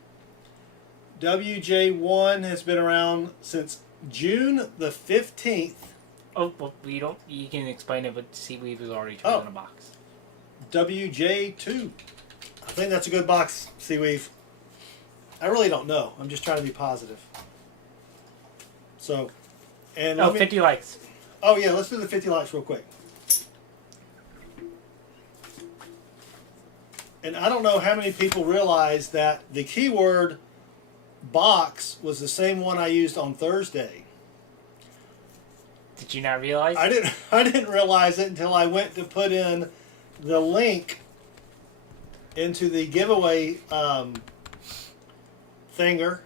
WJ1 has been around since June the 15th. Oh, well, you can explain it, but Seaweave is already turned in a box. WJ2. I think that's a good box, Seaweave. I really don't know. I'm just trying to be positive. So, and 50 likes. Oh yeah, let's do the 50 likes real quick. And I don't know how many people realize that the keyword box was the same one I used on Thursday. Did you not realize? I didn't realize it until I went to put in the link into the giveaway thinger,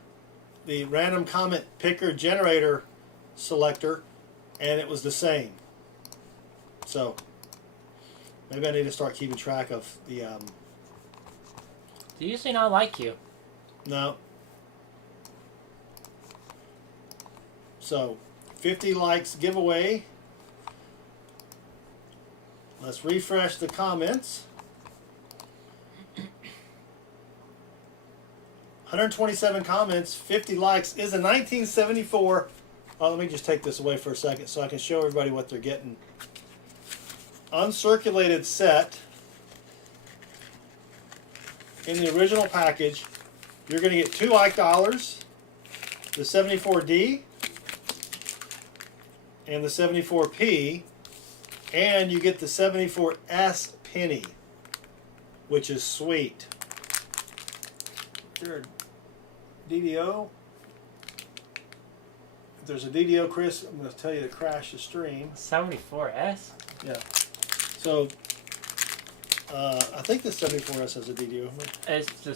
the random comment picker generator selector, and it was the same. So maybe I need to start keeping track of the They usually not like you. no. So 50 likes giveaway. Let's refresh the comments. 127 comments, 50 likes. Is a 1974. Oh, let me just take this away for a second so I can show everybody what they're getting. Uncirculated set. In the original package, you're going to get 2 Ike dollars, the 74D, and the 74P, and you get the 74S penny, which is sweet. Is there a DDO? there's a DDO, Chris, I'm going to tell you to crash the stream. 74S? Yeah. So, I think the 74S has a DDO. It's the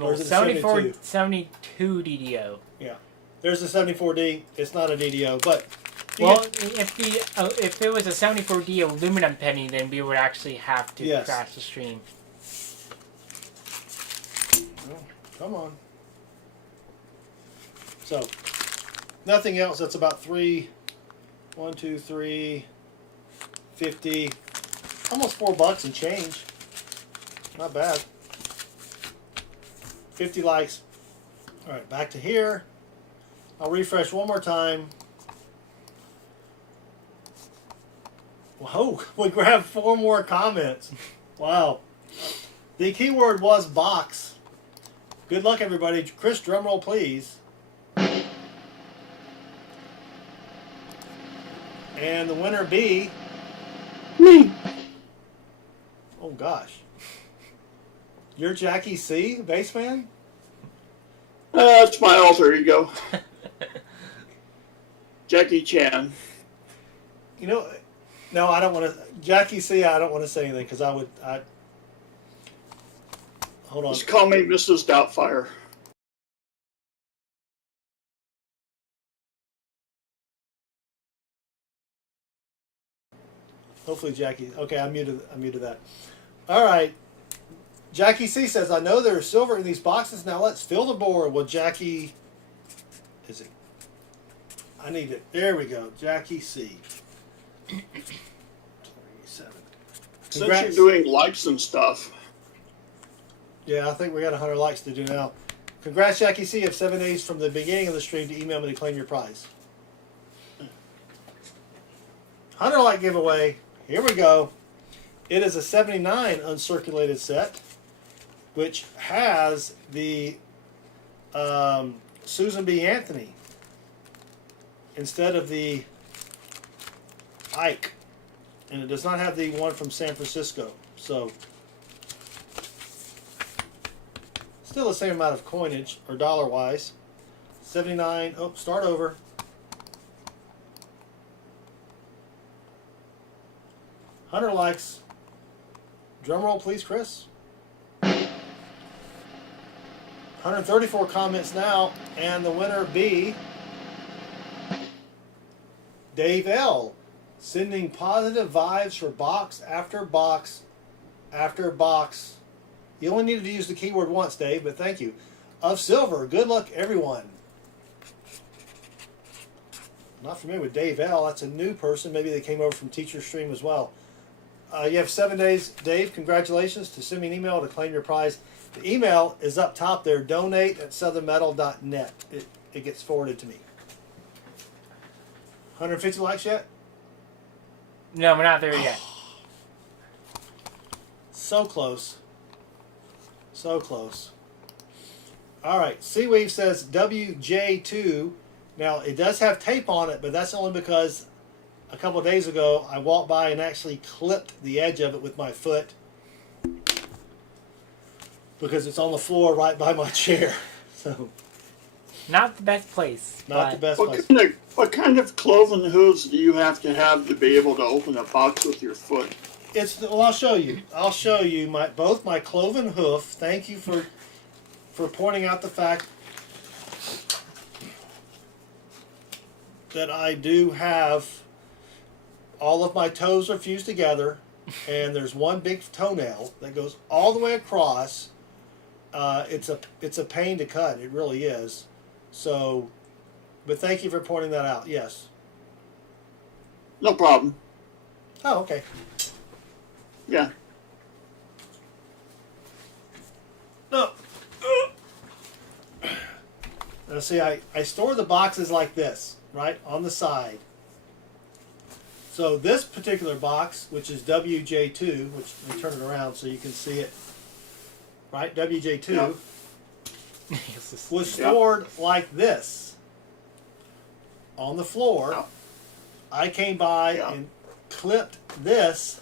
Or is it the 72 DDO. Yeah. There's the 74D. It's not a DDO, but Well, if it was a 74D aluminum penny, then we would actually have to Yes. crash the stream. oh, come on. So, nothing else. That's about 1, 2, 3, 50, almost $4 and change. Not bad. 50 likes. All right, back to here. I'll refresh one more time. Whoa, we grabbed 4 more comments. Wow. The keyword was box. Good luck, everybody. Chris, drum roll, please. And the winner be... Me. Oh, gosh. You're Jackie C, bassman? That's my alter ego. Jackie Chan. You know, no, I don't want to... Jackie C, I don't want to say anything because hold on. Just call me Mrs. Doubtfire. Hopefully Jackie... Okay, I muted that. All right. Jackie C says, I know there's silver in these boxes. Now let's fill the board. Well, Jackie... Is it... I need it. There we go. Jackie C. 27. Since you're doing likes and stuff. Yeah, I think we got 100 likes to do now. Congrats, Jackie C. You have 7 days from the beginning of the stream to email me to claim your prize. 100 like giveaway. Here we go. It is a 79 uncirculated set, which has the Susan B. Anthony instead of the Ike. And it does not have the one from San Francisco. So, still the same amount of coinage, or dollar-wise. 79, oh, start over. Hundred likes. Drum roll, please, Chris. 134 comments now, and the winner be Dave L. Sending positive vibes for box after box after box. You only needed to use the keyword once, Dave, but thank you. Of silver. Good luck, everyone. Not familiar with Dave L. That's a new person. Maybe they came over from Teacher Stream as well. You have 7 days, Dave. Congratulations. To send me an email to claim your prize. The email is up top there. donate@southernmetal.net. It gets forwarded to me. 150 likes yet? No, we're not there yet. So close. So close. All right. Seaweave says WJ2. Now, it does have tape on it, but that's only because a couple of days ago I walked by and actually clipped the edge of it with my foot because it's on the floor right by my chair. So, Not the best place. not the best place. What kind of cloven hooves do you have to be able to open a box with your foot? Well, I'll show you. I'll show you both my cloven hoof. Thank you for pointing out the fact that I do have all of my toes are fused together, and there's one big toenail that goes all the way across. It's a pain to cut. It really is. So, but thank you for pointing that out. Yes. No problem. Oh, okay. Yeah. No. Now see, I store the boxes like this, right, on the side. So this particular box, which is WJ2, which let me turn it around so you can see it, right, WJ2, Yeah. was stored like this on the floor. Yeah. I came by Yeah. and clipped this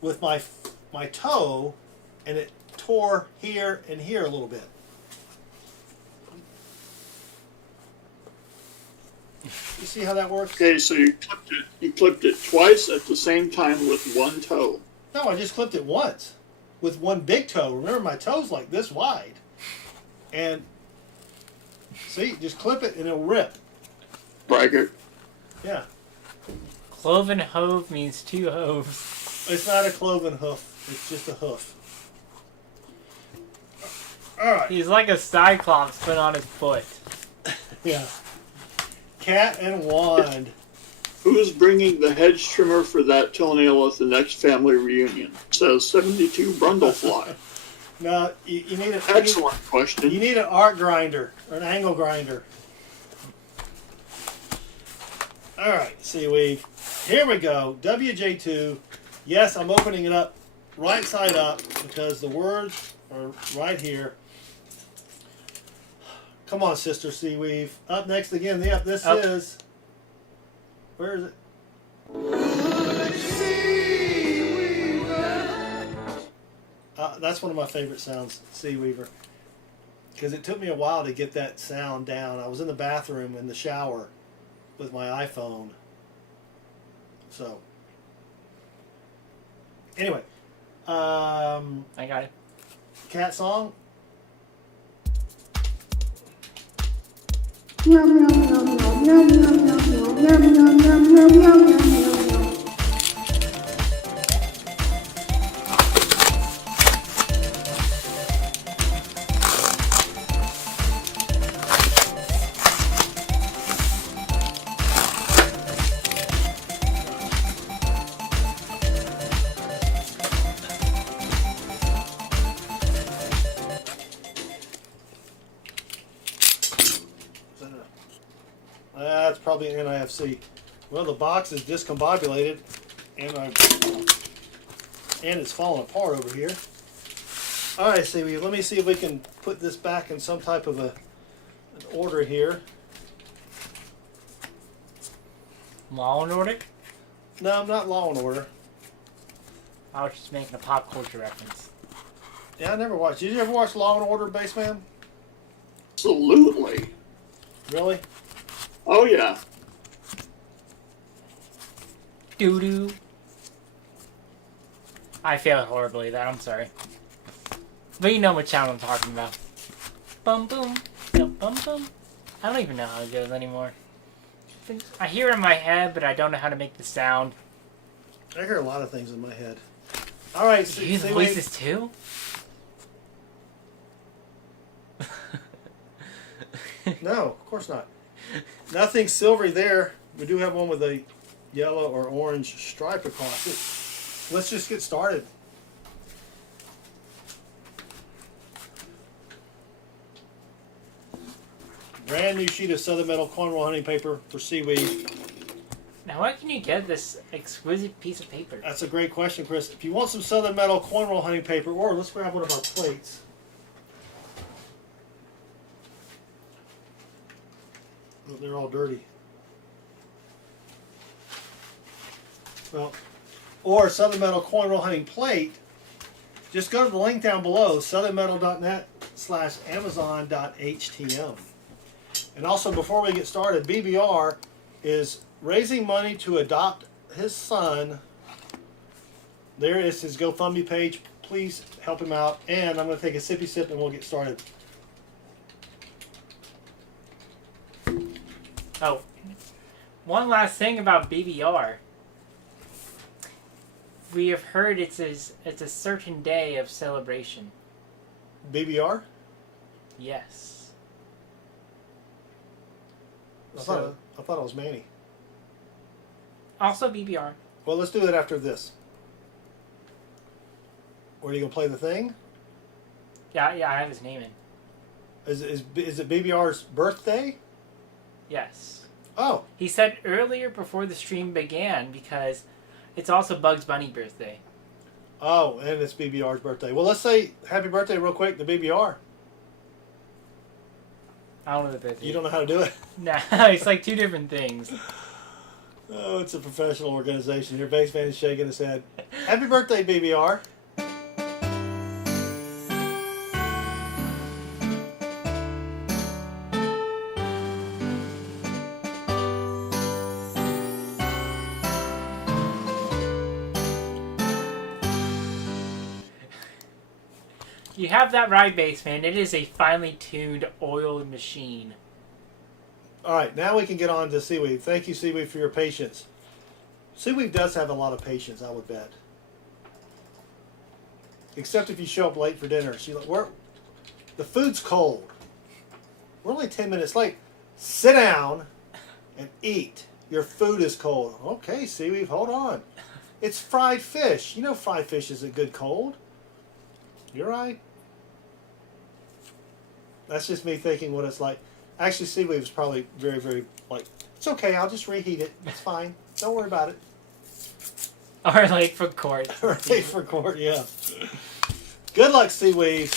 with my toe, and it tore here and here a little bit. see how that works? Okay, so you clipped it twice at the same time with one toe. No, I just clipped it once with one big toe. Remember, my toe's like this wide. And see, just clip it and it'll rip. Braggart. Yeah. Cloven hove means two hoves. It's not a cloven hoof. It's just a hoof. All right. He's like a cyclops put on his foot. Yeah. Cat and wand. Who's bringing the hedge trimmer for that toenail at the next family reunion? Says 72 Brundlefly. No, you need a Excellent question. You need an arc grinder or an angle grinder. All right, seaweed. Here we go. WJ2. Yes, I'm opening it up right side up because the words are right here. Come on, Sister Seaweave. Up next again. Yep, this is. Where is it? That's one of my favorite sounds, Seaweaver. Because it took me a while to get that sound down. I was in the bathroom in the shower with my iPhone. So. Anyway. I got it. Cat song. That's probably an NIFC. Well, the box is discombobulated, and it's falling apart over here. All right, Seaweed. Let me see if we can put this back in some type of an order here. Law and Order? No, I'm not Law and Order. I was just making a pop culture reference. Yeah, I never watched. Did you ever watch Law and Order, Baseman? Absolutely. Really? Oh, yeah. Doo-doo. I failed horribly at that, I'm sorry. But you know what sound I'm talking about. Bum boom. No, bum boom. I don't even know how it goes anymore. I hear it in my head, but I don't know how to make the sound. I hear a lot of things in my head. All right, Do you hear the voices too? No, of course not. Nothing silvery there. We do have one with a yellow or orange stripe across it. Let's just get started. Brand new sheet of Southern Metal cornroll hunting paper for seaweed. Now, where can you get this exquisite piece of paper? That's a great question, Chris. If you want some Southern Metal cornroll hunting paper, or let's grab one of our plates. Oh, they're all dirty. Well, or Southern Metal cornroll hunting plate, just go to the link down below, southernmetal.net/amazon.htm. And also, before we get started, BBR is raising money to adopt his son. There is his GoFundMe page. Please help him out. And I'm going to take a sippy sip and we'll get started. Oh, one last thing about BBR. We have heard it's a certain day of celebration. BBR? Yes. I thought it was Manny. Also BBR. Well, let's do that after this. Or are you going to play the thing? Yeah, I have his name in. Is it BBR's birthday? Yes. Oh. He said earlier before the stream began because it's also Bugs Bunny's birthday. Oh, and it's BBR's birthday. Well, let's say happy birthday real quick to BBR. I don't know the birthday. You don't know how to do it? No, it's like two different things. Oh, it's a professional organization. Your bass man is shaking his head. Happy birthday, BBR. You have that right, Baseman. It is a finely tuned oiled machine. All right, now we can get on to Seaweed. Thank you, Seaweed, for your patience. Seaweed does have a lot of patience, I would bet. Except if you show up late for dinner. The food's cold. We're only 10 minutes late. Sit down and eat. Your food is cold. Okay, Seaweed, hold on. It's fried fish. You know fried fish isn't good cold. You're right. That's just me thinking what it's like. Actually, Seaweed was probably very, very like, it's okay, I'll just reheat it. It's fine. Don't worry about it. Or late for court. Late for court, yeah. Good luck, Seaweed.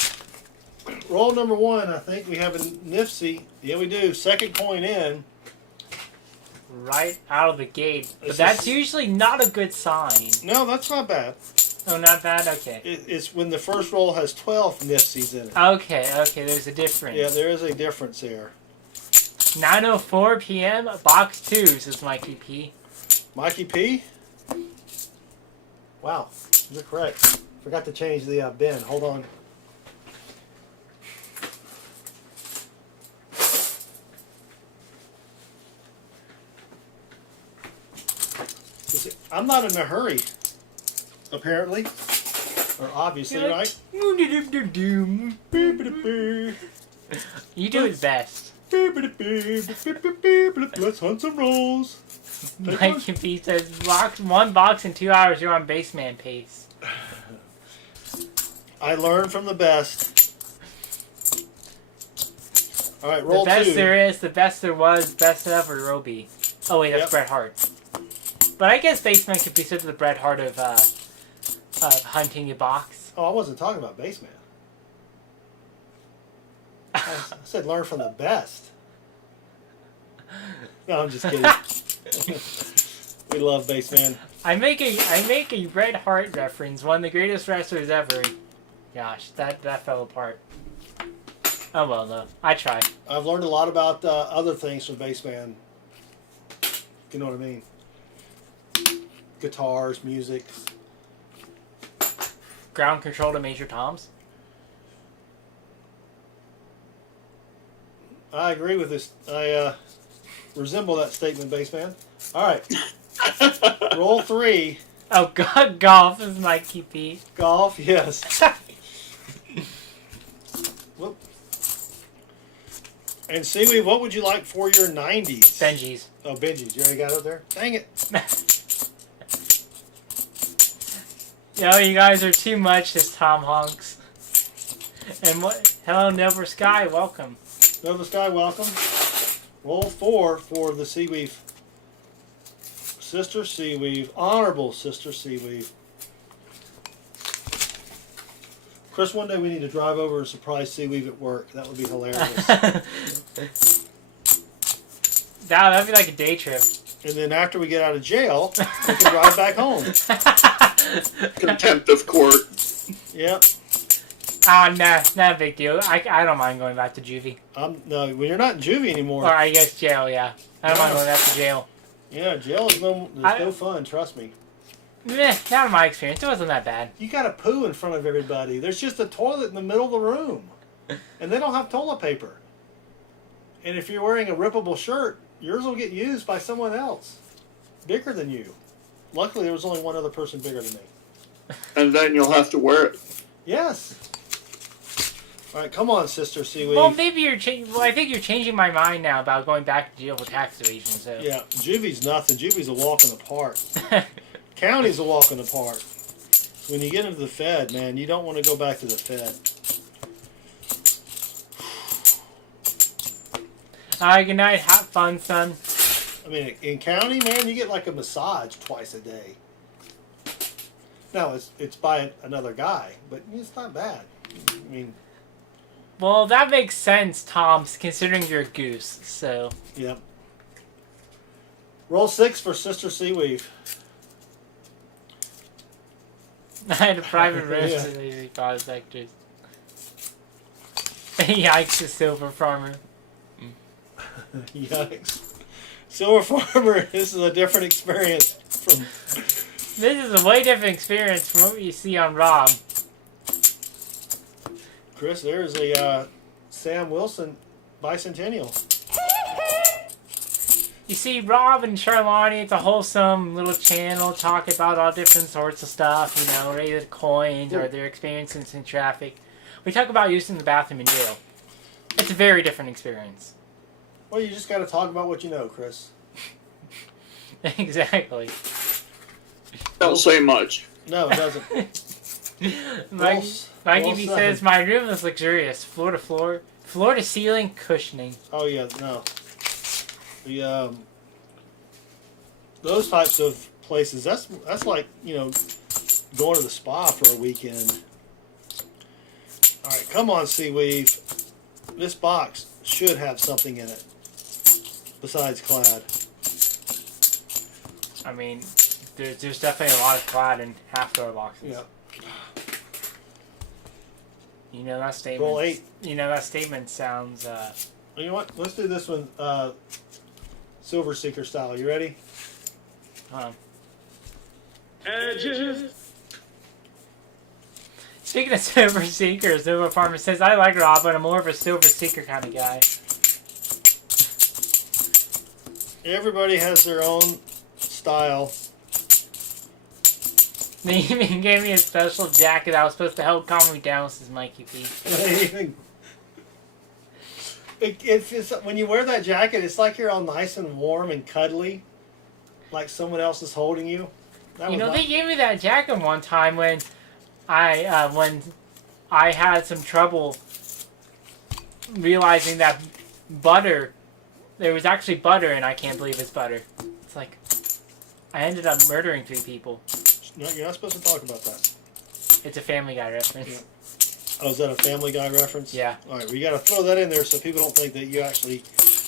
Roll number 1, I think we have a NIFC. Yeah, we do. Second coin in. Right out of the gate. But that's usually not a good sign. No, that's not bad. Oh, not bad? Okay. It's when the first roll has 12 NIFCs in it. Okay, there's a difference. Yeah, there is a difference there. 9:04 p.m. Box 2, says Mikey P. Mikey P? Wow, you're correct. Forgot to change the bin. Hold on. I'm not in a hurry, apparently. Or obviously, right? You do it best. Let's hunt some rolls. Mikey P says, one box in 2 hours, you're on Baseman pace. I learned from the best. All right, roll 2. The best there is, the best there was, best ever will be. Oh wait, that's Bret Hart. But I guess Baseman could be considered the Bret Hart of hunting a box. Oh, I wasn't talking about Baseman. I said learn from the best. No, I'm just kidding. We love Baseman. I make a Bret Hart reference, one of the greatest wrestlers ever. Gosh, that fell apart. Oh well, though. I try. I've learned a lot about other things from Baseman. You know what I mean? Guitars, music. Ground control to Major Toms. I agree with this. I resemble that statement, Baseman. All right. Roll 3. Oh, God, golf is Mikey P. Golf, yes. Whoop. And Seaweed, what would you like for your 90s? Benji's. Oh, Benji's. You already got it there? Dang it. Yo, you guys are too much, this Tom Honks. And what? Hello, Nova Sky, welcome. Nova Sky, welcome. Roll 4 for the Seaweed. Sister Seaweed. Honorable Sister Seaweed. Chris, one day we need to drive over and surprise Seaweed at work. That would be hilarious. That'd be like a day trip. And then after we get out of jail, we can drive back home. Contempt of court. Yep. Nah, not a big deal. I don't mind going back to juvie. No, well, you're not in juvie anymore. Or I guess jail, yeah. I don't mind going back to jail. Yeah, jail is no fun, trust me. Meh, not in my experience. It wasn't that bad. You got to poo in front of everybody. There's just a toilet in the middle of the room. And they don't have toilet paper. And if you're wearing a rippable shirt, yours will get used by someone else. Bigger than you. Luckily, there was only one other person bigger than me. And then you'll have to wear it. Yes. All right, come on, Sister Seaweed. Well, maybe you're changing. Well, I think you're changing my mind now about going back to jail for tax evasion. So Yeah, juvie's nothing. Juvie's a walk in the park. County's a walk in the park. When you get into the Fed, man, you don't want to go back to the Fed. All right, good night. Have fun, son. I mean, in county, man, you get like a massage twice a day. Now, it's by another guy, but it's not bad. I mean, Well, that makes sense, Tom, considering you're a goose. So yeah. Roll 6 for Sister Seaweed. I had a private room Yeah. to lazy prospectors. Yikes, the silver farmer. Yikes. Silver Farmer, this is a different experience from... This is a way different experience from what you see on Rob. Chris, there's a Sam Wilson bicentennial. You see, Rob and Charlotte, it's a wholesome little channel talking about all different sorts of stuff, you know, rated coins or their experiences in traffic. We talk about using the bathroom in jail. It's a very different experience. Well, you just got to talk about what you know, Chris. Exactly. Don't say much. No, it doesn't. Mikey says, my room is luxurious. Floor to floor. Floor to ceiling cushioning. Oh, yeah, no. The, those types of places, that's like, you know, going to the spa for a weekend. All right, come on, Seaweave. This box should have something in it besides clad. I mean, there's definitely a lot of clad in half door boxes. Yeah. You know that statement. Roll 8. You know that statement sounds. You know what? Let's do this one, Silver Seeker style. You ready? Speaking of Silver Seekers, Nova Farmer says, I like Rob, but I'm more of a Silver Seeker kind of guy. Everybody has their own style. They even gave me a special jacket that was supposed to help calm me down, says Mikey P. It's when you wear that jacket, it's like you're all nice and warm and cuddly, like someone else is holding you. You know, they gave me that jacket one time when I had some trouble realizing that there was actually butter, and I can't believe it's butter. It's like, I ended up murdering 3 people. No, you're not supposed to talk about that. It's a Family Guy reference. Yeah. Oh, is that a Family Guy reference? Yeah. All right, we got to throw that in there so people don't think that you actually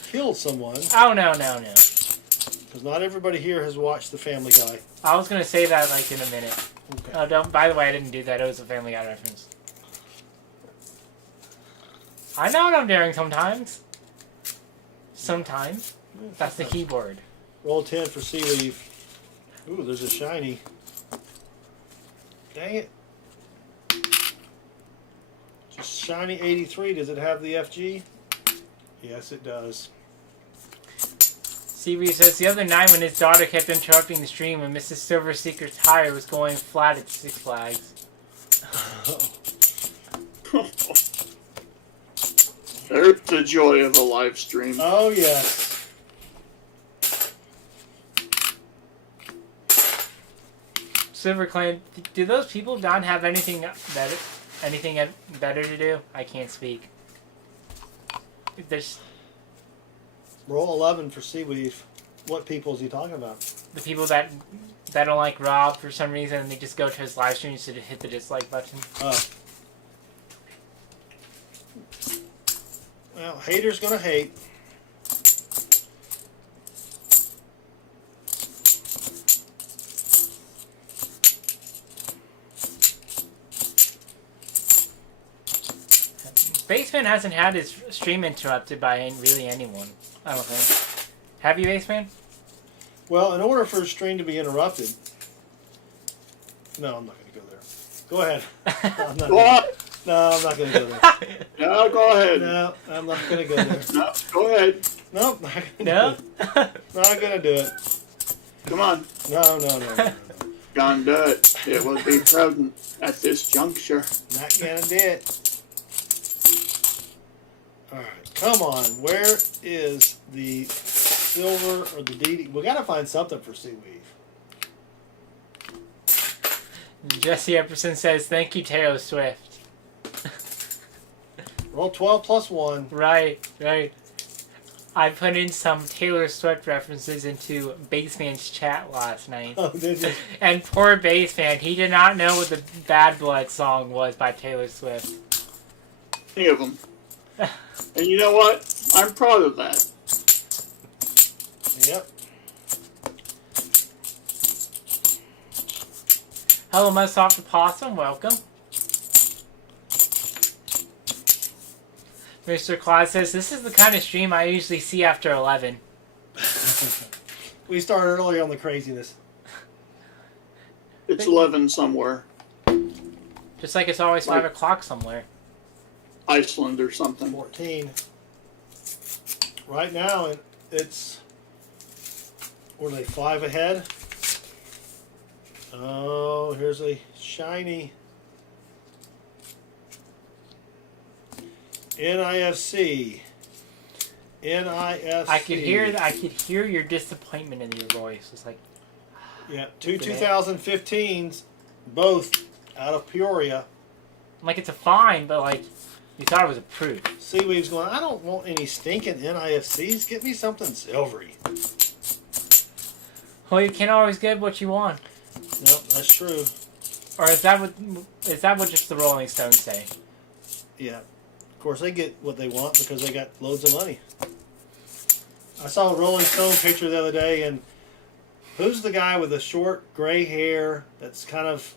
killed someone. Oh, no. Because not everybody here has watched the Family Guy. I was going to say that like in a minute. Okay. Oh, don't. By the way, I didn't do that. It was a Family Guy reference. I know what I'm doing sometimes. Sometimes. That's the keyboard. Roll 10 for Seaweave. Ooh, there's a shiny. Dang it. Just shiny 83. Does it have the FG? Yes, it does. CB says the other night when his daughter kept interrupting the stream when Mrs. Silver Seeker's tire was going flat at Six Flags. There's the joy of a live stream. Oh, yes. Silver Clan, do those people not have anything better to do? I can't speak. There's Roll 11 for Seaweave. What people is he talking about? the people that don't like Rob for some reason, and they just go to his live stream to hit the dislike button. Oh. Well, haters gonna hate. Baseman hasn't had his stream interrupted by really anyone. I don't think. Have you, Baseman? Well, in order for a stream to be interrupted... No, I'm not going to go there. Go ahead. No, I'm not going to go there. No, go ahead. No, I'm not going to go there. No, go ahead. Nope. No? Not going to do it. Come on. No. Gonna do it. It would be prudent at this juncture. Not going to do it. Alright, come on. Where is the silver or the DD? We got to find something for Seaweave. Jesse Epperson says, thank you, Taylor Swift. Roll 12 plus 1. Right. I put in some Taylor Swift references into Baseman's chat last night. Oh, did you? And poor Baseman, he did not know what the Bad Blood song was by Taylor Swift. Any of them. And you know what? I'm proud of that. Yep. Hello, my soft possum. Welcome. Mr. Claus says, this is the kind of stream I usually see after 11. We started early on the craziness. It's 11 somewhere. Just like it's always 5 o'clock somewhere. Iceland or something. 14. Right now, it's, what are they, 5 ahead? Oh, here's a shiny NIFC. NIFC. I could hear your disappointment in your voice. It's like, yeah, two 2015s, both out of Peoria. like it's a fine, but like you thought it was approved. Seaweed's going, I don't want any stinking NIFCs. Get me something silvery. Well, you can't always get what you want. Nope, that's true. Or is that what just the Rolling Stones say? Yeah. Of course, they get what they want because they got loads of money. I saw a Rolling Stone picture the other day, and who's the guy with the short gray hair that's kind of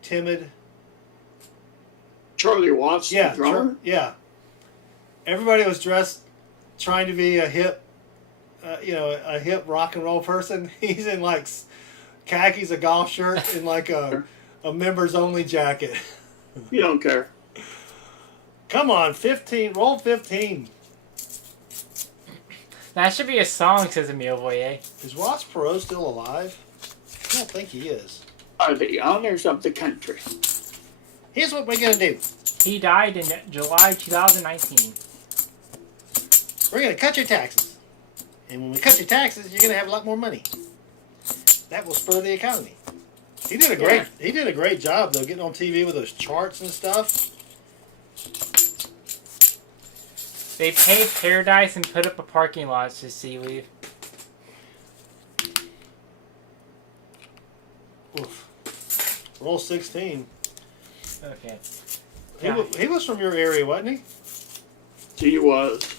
timid? Charlie Watts, Yeah, the drummer. yeah. Everybody was dressed trying to be a hip, a hip rock and roll person. He's in like khakis, a golf shirt, and like a members only jacket. You don't care. Come on, 15, roll 15. That should be a song, says Emile Voyer. Is Ross Perot still alive? I don't think he is. Are the honors of the country. Here's what we're gonna do. He died in July 2019. We're gonna cut your taxes, and when we cut your taxes, you're gonna have a lot more money. That will spur the economy. He did a great job though, getting on TV with those charts and stuff. They paid Paradise and put up a parking lot to Seaweed. Oof. Roll 16. Okay. He was from your area, wasn't he? He was.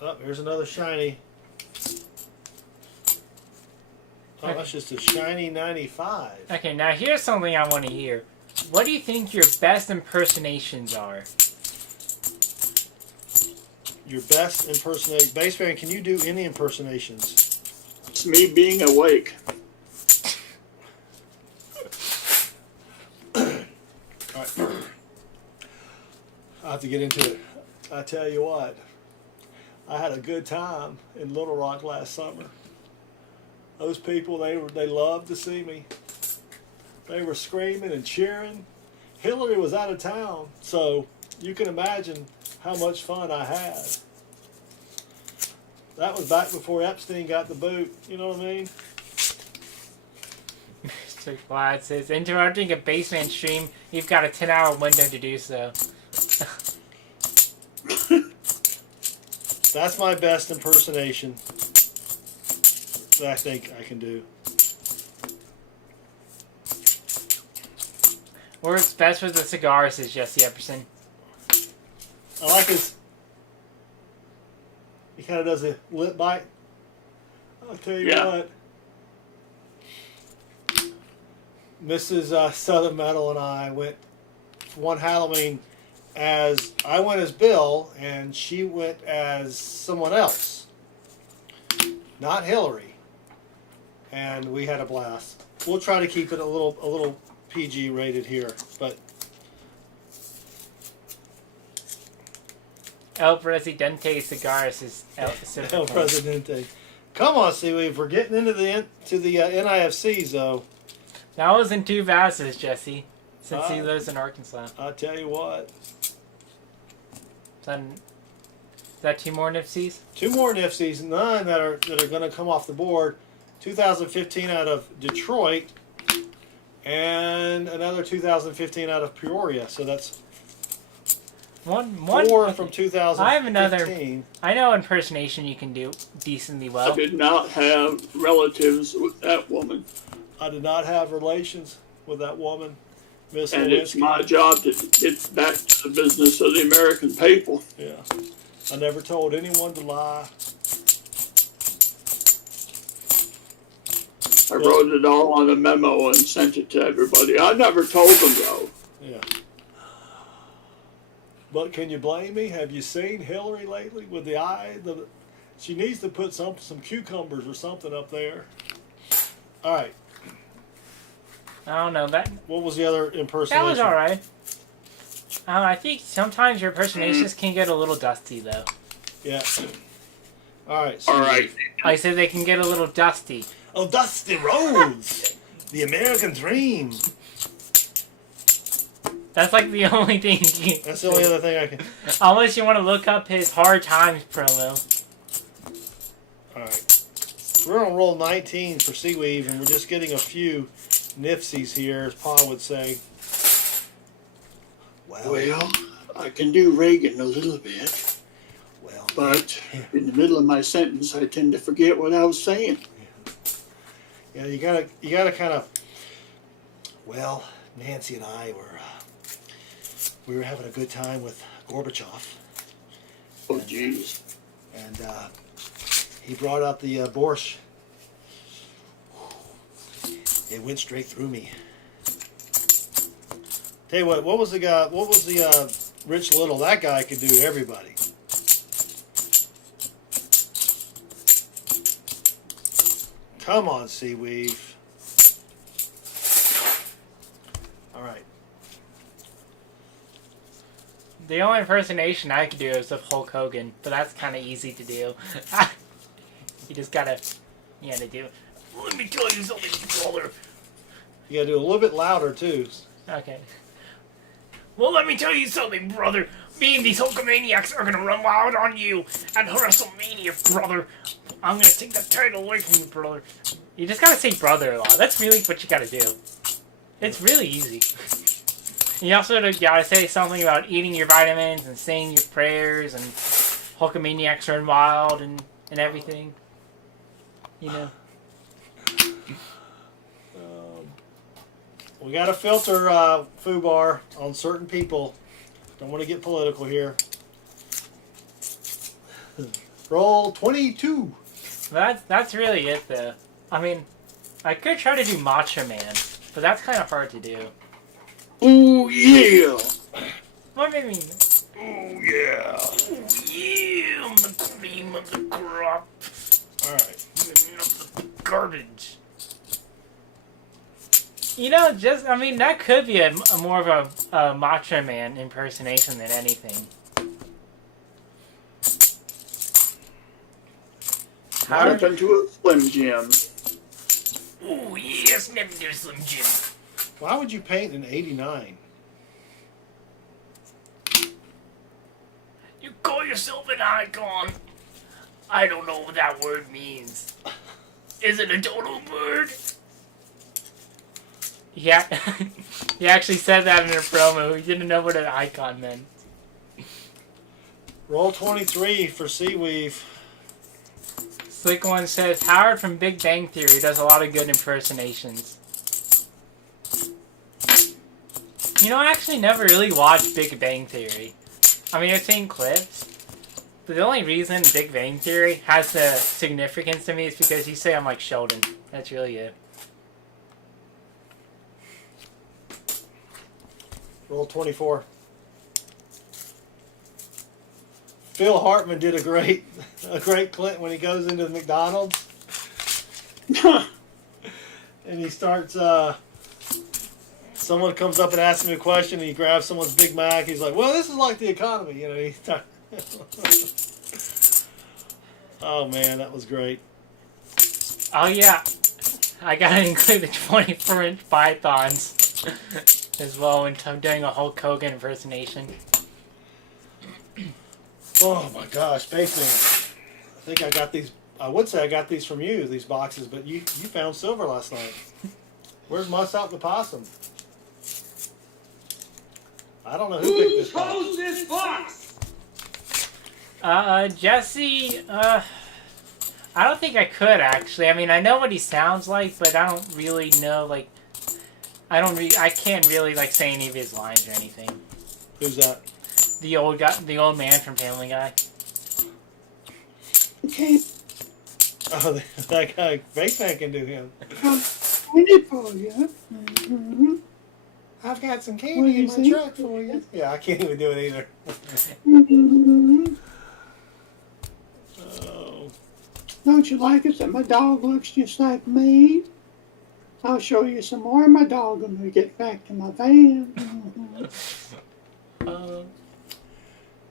Oh, here's another shiny. Oh, that's just a shiny 95. Okay, now here's something I want to hear. What do you think your best impersonations are? Your best impersonation. Baseman, can you do any impersonations? It's me being awake. All right. I'll have to get into it. I tell you what, I had a good time in Little Rock last summer. Those people, they loved to see me. They were screaming and cheering. Hillary was out of town, so you can imagine how much fun I had. That was back before Epstein got the boot. You know what I mean? Mr. Glad says, interrupting a basement stream, you've got a 10-hour window to do so. That's my best impersonation that I think I can do. Works best with the cigar, says Jesse Epperson. I like his. He kind of does a lip bite. I'll tell you what. Mrs. Southern Metal and I went one Halloween as I went as Bill and she went as someone else, not Hillary, and we had a blast. We'll try to keep it a little PG rated here, but. El Presidente Cigars is El Presidente. Come on, Seaweed. We're getting into the NIFCs, though. That wasn't too bad, says Jesse, since he lives in Arkansas. I'll tell you what. Is that 2 more NIFCs? 2 more NIFCs, 9 that are going to come off the board. 2015 out of Detroit, and another 2015 out of Peoria. So that's one 4 from 2015. I have another. I know impersonation you can do decently well. I did not have relatives with that woman. I did not have relations with that woman, Miss And Lewinsky. it's my job to get back to the business of the American people. Yeah. I never told anyone to lie. I wrote it all on a memo and sent it to everybody. I never told them, though. Yeah. But can you blame me? Have you seen Hillary lately with the eye? She needs to put some cucumbers or something up there. All right. I don't know that. What was the other impersonation? That was all right. I think sometimes your impersonations can get a little dusty, though. Yeah. All right. So All right. I said they can get a little dusty. Oh, Dusty Rhodes, the American Dream. That's like the only thing you can. That's the only other thing I can. Unless you want to look up his Hard Times promo. All right. We're on roll 19 for Seaweave, and we're just getting a few NIFCs here, as Pa would say. Well, I can do Reagan a little bit, well, but in the middle of my sentence, I tend to forget what I was saying. yeah, you gotta kind of. Well, Nancy and I we were having a good time with Gorbachev, Oh, jeez. and he brought out the borscht. It went straight through me. Tell you what was the guy? What was the Rich Little? That guy could do everybody. Come on, Seaweave. All right. The only impersonation I could do is of Hulk Hogan, but that's kind of easy to do. You just gotta do. Let me tell you something, brother. You gotta do a little bit louder too. Okay. Well, let me tell you something, brother. Me and these Hulkamaniacs are gonna run wild on you at WrestleMania, brother. I'm gonna take that title away from you, brother. You just gotta say brother a lot. That's really what you gotta do. It's really easy. You also gotta say something about eating your vitamins and saying your prayers and Hulkamaniacs run wild and everything. You know. We gotta filter FUBAR on certain people. Don't want to get political here. Roll 22. That's really it, though. I mean, I could try to do Macho Man, but that's kind of hard to do. Oh, yeah. What do you mean? Oh yeah. Yeah, I'm the cream of the crop. All right. You're not the garbage. You know, that could be a more of a Macho Man impersonation than anything. Not up into a Slim Jim. Oh, yes, never do Slim Jim. Why would you paint an 89? You call yourself an icon? I don't know what that word means. Is it a dodo bird? Yeah, he actually said that in a promo. He didn't know what an icon meant. Roll 23 for Seaweave. Slick One says, Howard from Big Bang Theory does a lot of good impersonations. You know, I actually never really watched Big Bang Theory. I mean, I've seen clips. But the only reason Big Bang Theory has the significance to me is because you say I'm like Sheldon. That's really it. Roll 24. Phil Hartman did a great Clint when he goes into the McDonald's and he starts. Someone comes up and asks him a question, and he grabs someone's Big Mac. He's like, "Well, this is like the economy, you know." He starts. Oh man, that was great. Oh yeah, I gotta include the 24-inch pythons as well when I'm doing a Hulk Hogan impersonation. Oh my gosh, Spaceman. I think I got these. I would say I got these from you, these boxes, but you found silver last night. Where's Muss Out the Possum? I don't know who picked this box. Who chose this box? Jesse, I don't think I could actually. I mean, I know what he sounds like, but I don't really know, like, I can't really, like, say any of his lines or anything. Who's that? The old guy, the old man from Family Guy. Okay, Oh, that guy, Baseman can do him. ready for you. Mm-hmm. I've got some What do candy you in my say? truck for you. Yeah, I can't even do it either. Mm-hmm. Oh. Don't you like it that my dog looks just like me? I'll show you some more of my dog when we get back to my van. Mhm.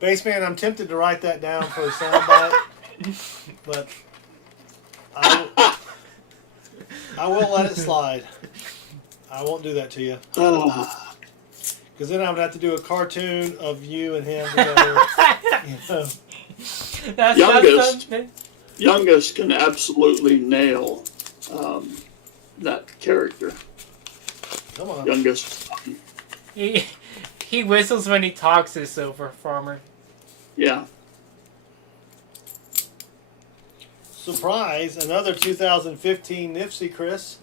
Baseman, I'm tempted to write that down for a soundbite, but I will let it slide. I won't do that to you. Because then I would have to do a cartoon of you and him together. You know. Youngest can absolutely nail that character. Come on. Youngest. He whistles when he talks, this Silver Farmer. Yeah. Surprise, another 2015 NIFC, Chris,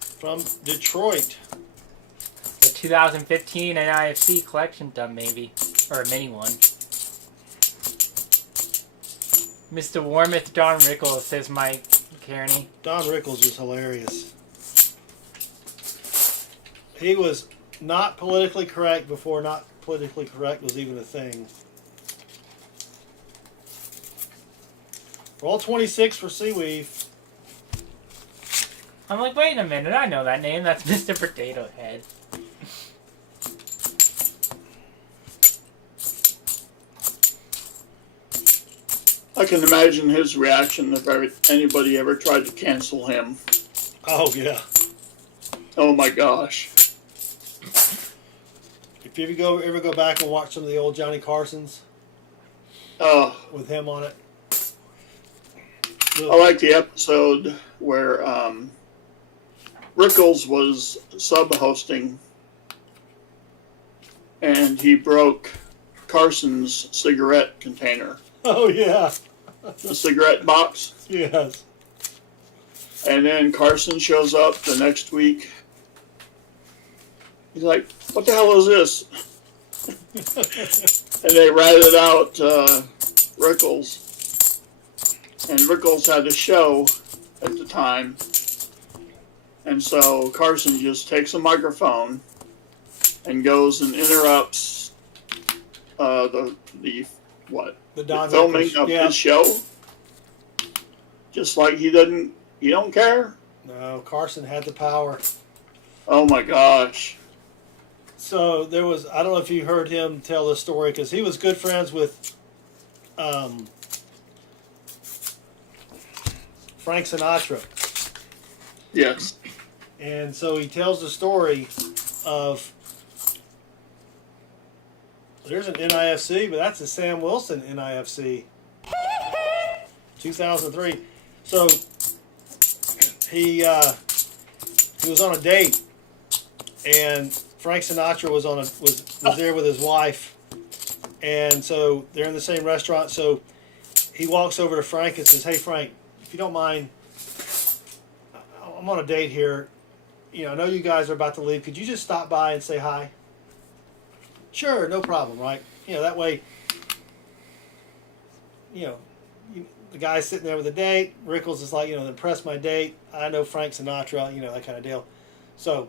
from Detroit. The 2015 NIFC collection done, maybe. Or a mini one. Mr. Warmouth Don Rickles, says Mike Kearney. Don Rickles is hilarious. He was not politically correct before not politically correct was even a thing. Roll 26 for Seaweave. I'm like, wait a minute, I know that name. That's Mr. Potato Head. I can imagine his reaction if anybody ever tried to cancel him. Oh, yeah. Oh my gosh. If you ever go back and watch some of the old Johnny Carsons with him on it. I like the episode where Rickles was sub-hosting and he broke Carson's cigarette container. Oh, yeah. The cigarette box. Yes. And then Carson shows up the next week. He's like, what the hell is this? And they ratted out Rickles. And Rickles had a show at the time. And so Carson just takes a microphone and goes and interrupts the filming of his show. Just like he don't care. No, Carson had the power. Oh my gosh. So there was, I don't know if you heard him tell this story, because he was good friends with Frank Sinatra. Yes. And so he tells the story of, there's an NIFC, but that's a Sam Wilson NIFC. 2003. So he was on a date, and Frank Sinatra was there with his wife, and so they're in the same restaurant. So he walks over to Frank and says, "Hey Frank, if you don't mind, I'm on a date here. You know, I know you guys are about to leave. Could you just stop by and say hi?" Sure, no problem, right? You know, that way, you know, the guy's sitting there with a date. Rickles is like, you know, impress my date. I know Frank Sinatra, you know, that kind of deal. So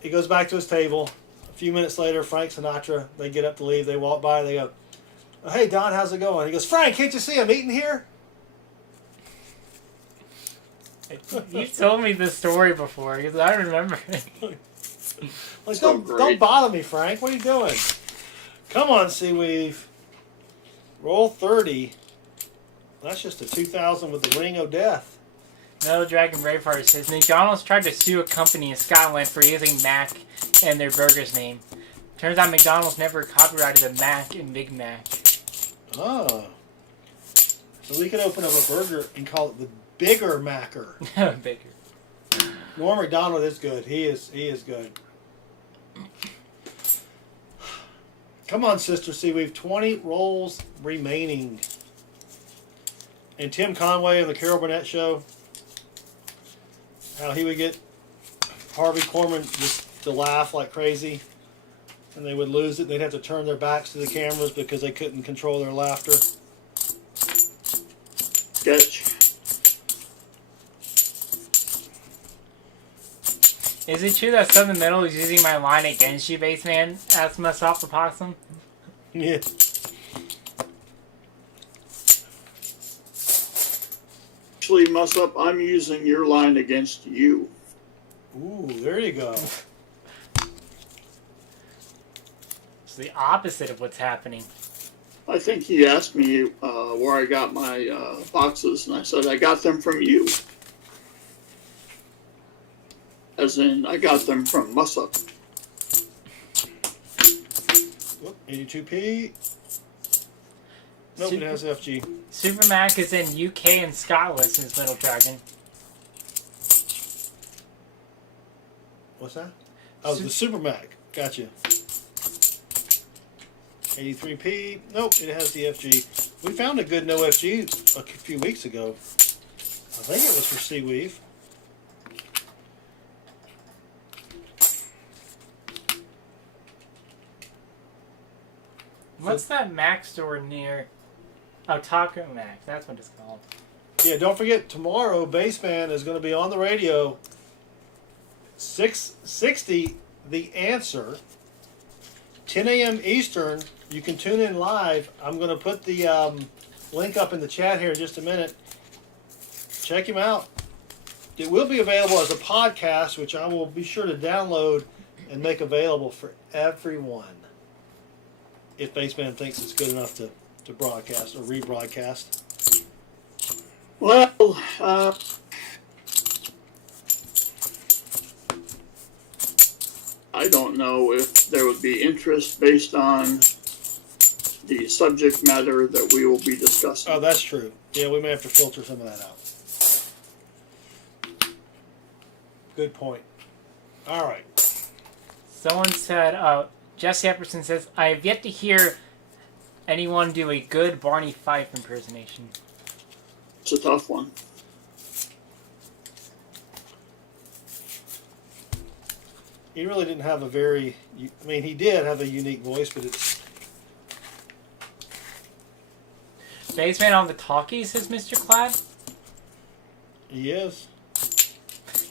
he goes back to his table. A few minutes later, Frank Sinatra, they get up to leave. They walk by. They go, "Oh, hey, Don, how's it going?" He goes, "Frank, can't you see I'm eating here?" You told me this story before, because I remember it. Like, So don't bother me, Frank. What are you doing? Come on, Seaweave. Roll 30. That's just a 2000 with the Ring of Death. No Dragon Braveheart says McDonald's tried to sue a company in Scotland for using Mac in their burger's name. Turns out McDonald's never copyrighted the Mac in Big Mac. Oh. So we could open up a burger and call it the Bigger Macker. Bigger. Norm McDonald is good. He is good. Come on, Sister Seaweave. 20 rolls remaining. And Tim Conway of the Carol Burnett Show, how he would get Harvey Korman just to laugh like crazy, and they would lose it. They'd have to turn their backs to the cameras because they couldn't control their laughter. Sketch. Is it true that Southern Metal is using my line against you, Baseman? Asked myself the possum. Yeah. Actually, Muss Up, I'm using your line against you. Ooh, there you go. the opposite of what's happening. I think he asked me where I got my boxes, and I said I got them from you. As in, I got them from Mussup. Whoop, 82p. Nope, it has FG. Super Mac is in UK and Scotland since Middle Dragon. What's that? Oh, the Super Mac. Gotcha. 83p. Nope, it has the FG. We found a good no FG a few weeks ago. I think it was for Seaweave. What's that Mac store near? Oh, Taco Mac. That's what it's called. Yeah, don't forget, tomorrow, Bassman is going to be on the radio. 660, The Answer. 10 a.m. Eastern. You can tune in live. I'm going to put the link up in the chat here in just a minute. Check him out. It will be available as a podcast, which I will be sure to download and make available for everyone. If Bassman thinks it's good enough to broadcast or rebroadcast. Well, I don't know if there would be interest based on the subject matter that we will be discussing. Oh, that's true. Yeah, we may have to filter some of that out. Good point. All right. Someone said, Jesse Epperson says, I have yet to hear anyone do a good Barney Fife impersonation. It's a tough one. He really didn't have a very, I mean, he did have a unique voice, but it's... Bassman on the talkies, says Mr. Clad. He is.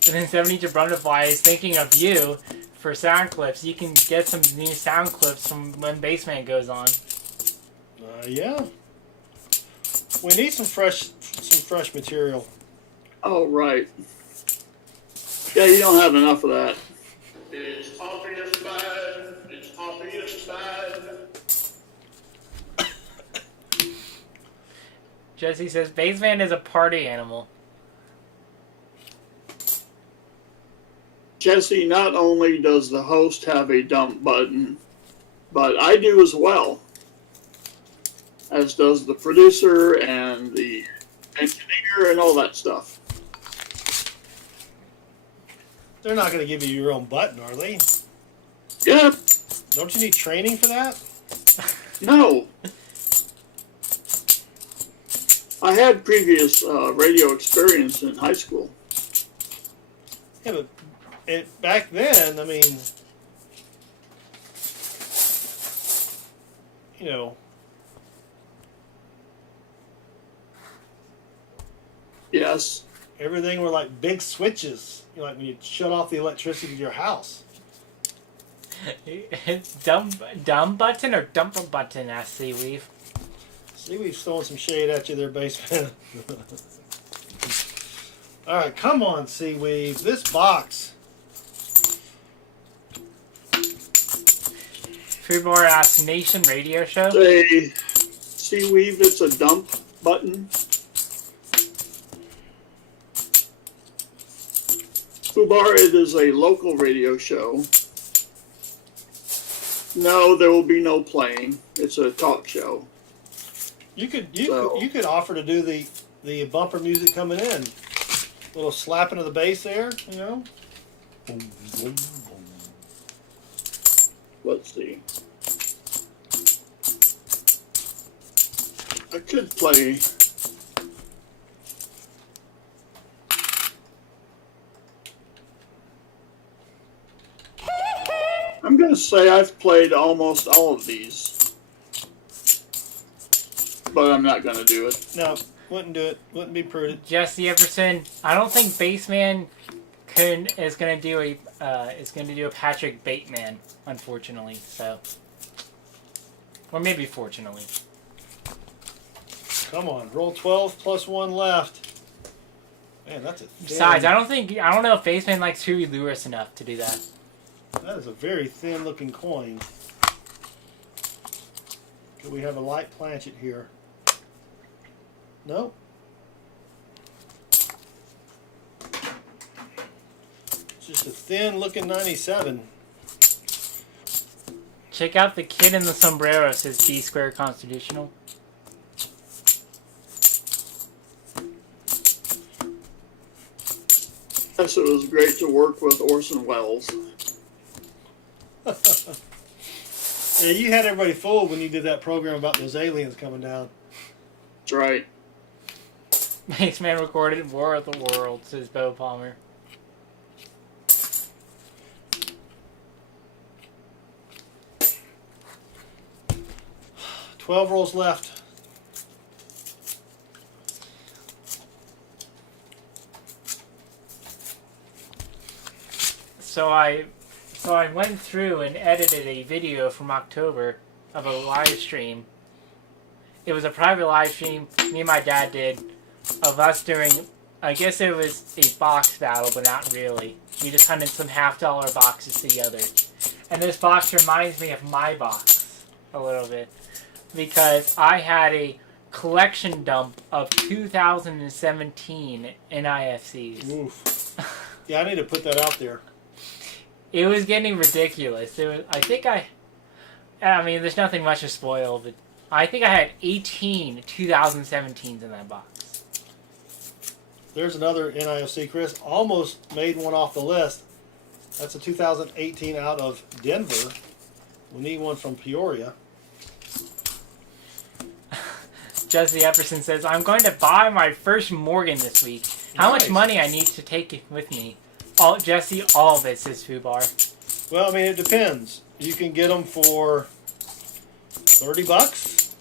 And then 70 Jabrundify is thinking of you for sound clips. You can get some new sound clips from when Bassman goes on. Yeah. We need some fresh material. Oh, right. Yeah, you don't have enough of that. It's obvious bad. It's obvious bad. Jesse says, Bassman is a party animal. Jesse, not only does the host have a dump button, but I do as well. As does the producer and the engineer and all that stuff. They're not going to give you your own button, are they? Yeah. Don't you need training for that? No. I had previous radio experience in high school. Yeah, but back then, I mean, you know. Yes. Everything were like big switches. You know, like when you shut off the electricity to your house. Dumb button or dump a button, asked Seaweave. Seaweave's throwing some shade at you there, Bassman. All right, come on, Seaweave. This box. Freeborn asks, Nation Radio Show? Say, Seaweave, it's a dump button. Fubar, it is a local radio show. No, there will be no playing. It's a talk show. You could offer to do the bumper music coming in. Little slapping of the bass there, you know. Boom, boom, boom. Let's see. I could play. I'm going to say I've played almost all of these. But I'm not going to do it. No, wouldn't do it. Wouldn't be prudent. Jesse Epperson, I don't think Bassman is gonna do a Patrick Bateman, unfortunately. So, or maybe fortunately. Come on, roll 12 plus 1 left. Man, that's a thin, Besides, I don't know if Bassman likes Huey Lewis enough to do that. that is a very thin looking coin. Okay, we have a light planchet here. Nope. It's just a thin looking 97. Check out the kid in the sombrero, says B Square Constitutional. Yes, it was great to work with Orson Welles. Yeah, you had everybody fooled when you did that program about those aliens coming down. That's right. Baseman recorded War of the Worlds, says Bo Palmer. $12 rolls left. So I went through and edited a video from October of a live stream. It was a private live stream me and my dad did of us doing, I guess it was a box battle, but not really. We just hunted some $50 boxes together. And this box reminds me of my box a little bit, because I had a collection dump of 2017 NIFCs. Oof. Yeah, I need to put that out there. It was getting ridiculous. It was, I mean, there's nothing much to spoil, but I think I had 18 2017s in that box. There's another NIFC, Chris. Almost made one off the list. That's a 2018 out of Denver. We need one from Peoria. Jesse Epperson says, I'm going to buy my first Morgan this week. How Nice. much money I need to take it with me? All Jesse, all of it, says Fubar. Well, I mean, it depends. You can get them for $30.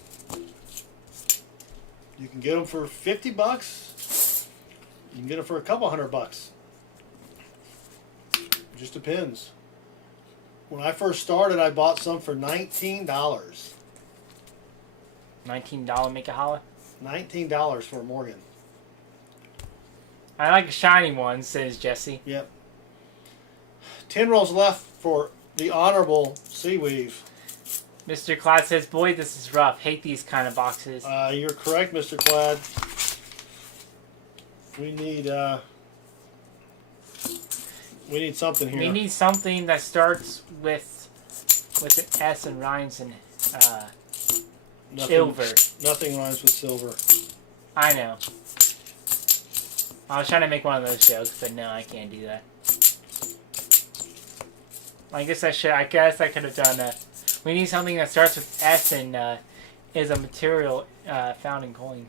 You can get them for $50. You can get them for a couple $100. It just depends. When I first started, I bought some for $19. $19 make a holla. $19 for a Morgan. I like a shiny one, says Jesse. Yep. 10 rolls left for the honorable Seaweave. Mr. Clyde says, boy, this is rough. Hate these kind of boxes. You're correct, Mr. Clad. We need something here. We need something that starts with an S and rhymes in silver. Nothing rhymes with silver. I know. I was trying to make one of those jokes, but no, I can't do that. I guess I could have done that. We need something that starts with S and is a material found in coins.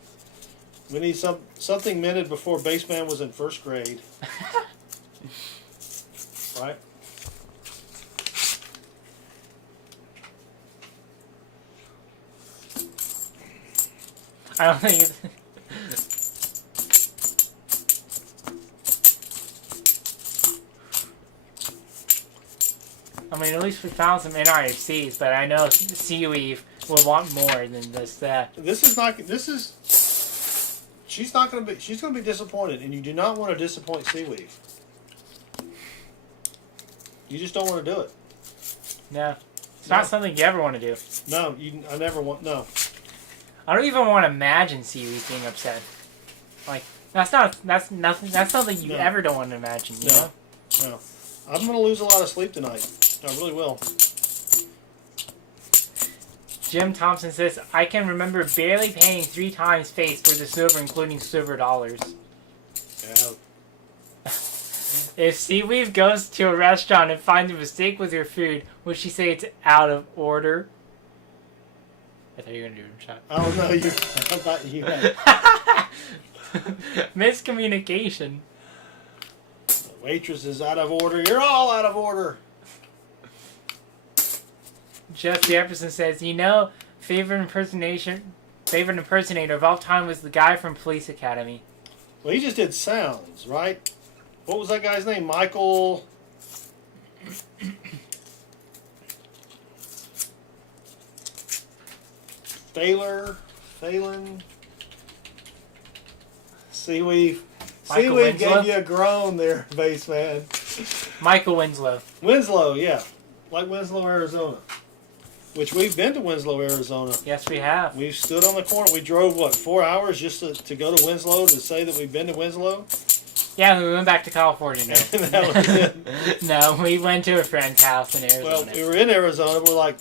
We need something minted before Baseman was in first grade. Right? I don't think it's... I mean, at least we found some NIFCs, but I know Seaweave will want more than just that. She's gonna be disappointed, and you do not want to disappoint Seaweave. You just don't want to do it. No. It's not something you ever want to do. No, I never want, no. I don't even want to imagine Seaweave being upset. Like, that's something you No. ever don't want to imagine, you know? No. I'm gonna lose a lot of sleep tonight. I really will. Jim Thompson says, I can remember barely paying 3 times face for the silver, including silver dollars. Yeah. If Seaweave goes to a restaurant and finds a mistake with your food, would she say it's out of order? I thought you were going to do a shot. Oh no, I thought you had. Miscommunication. The waitress is out of order. You're all out of order. Jeff Jefferson says, you know, favorite impersonator of all time was the guy from Police Academy. Well, he just did sounds, right? What was that guy's name? Michael. Phelan. Seaweave. Michael Seaweave Winslow? gave you a groan there, baseman. Michael Winslow. Winslow, yeah. Like Winslow, Arizona. which we've been to Winslow, Arizona. Yes, we have. We've stood on the corner. We drove, 4 hours just to go to Winslow to say that we've been to Winslow? Yeah, we went back to California now. That was it. No, we went to a friend's house in Arizona. Well, we were in Arizona. We're like,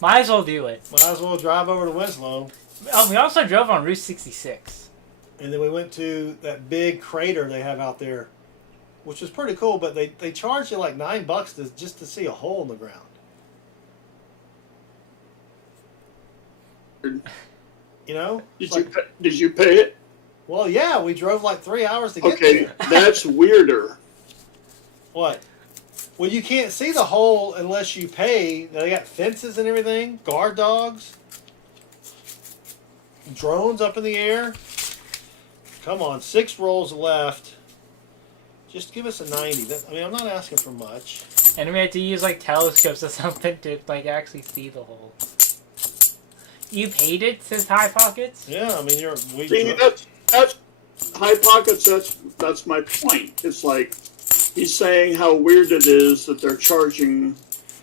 might as well do it. might as well drive over to Winslow. Oh, we also drove on Route 66. And then we went to that big crater they have out there, which was pretty cool, but they charge you like $9 just to see a hole in the ground. You know? Did you pay it? Well, yeah, we drove like 3 hours to get Okay, there. that's weirder. What? Well, you can't see the hole unless you pay. They got fences and everything, guard dogs, drones up in the air. Come on, 6 rolls left. Just give us a 90. I'm not asking for much. And we had to use like telescopes or something to like actually see the hole. You paid it, says High Pockets? Yeah, See, that's High Pockets. That's my point. It's like he's saying how weird it is that they're charging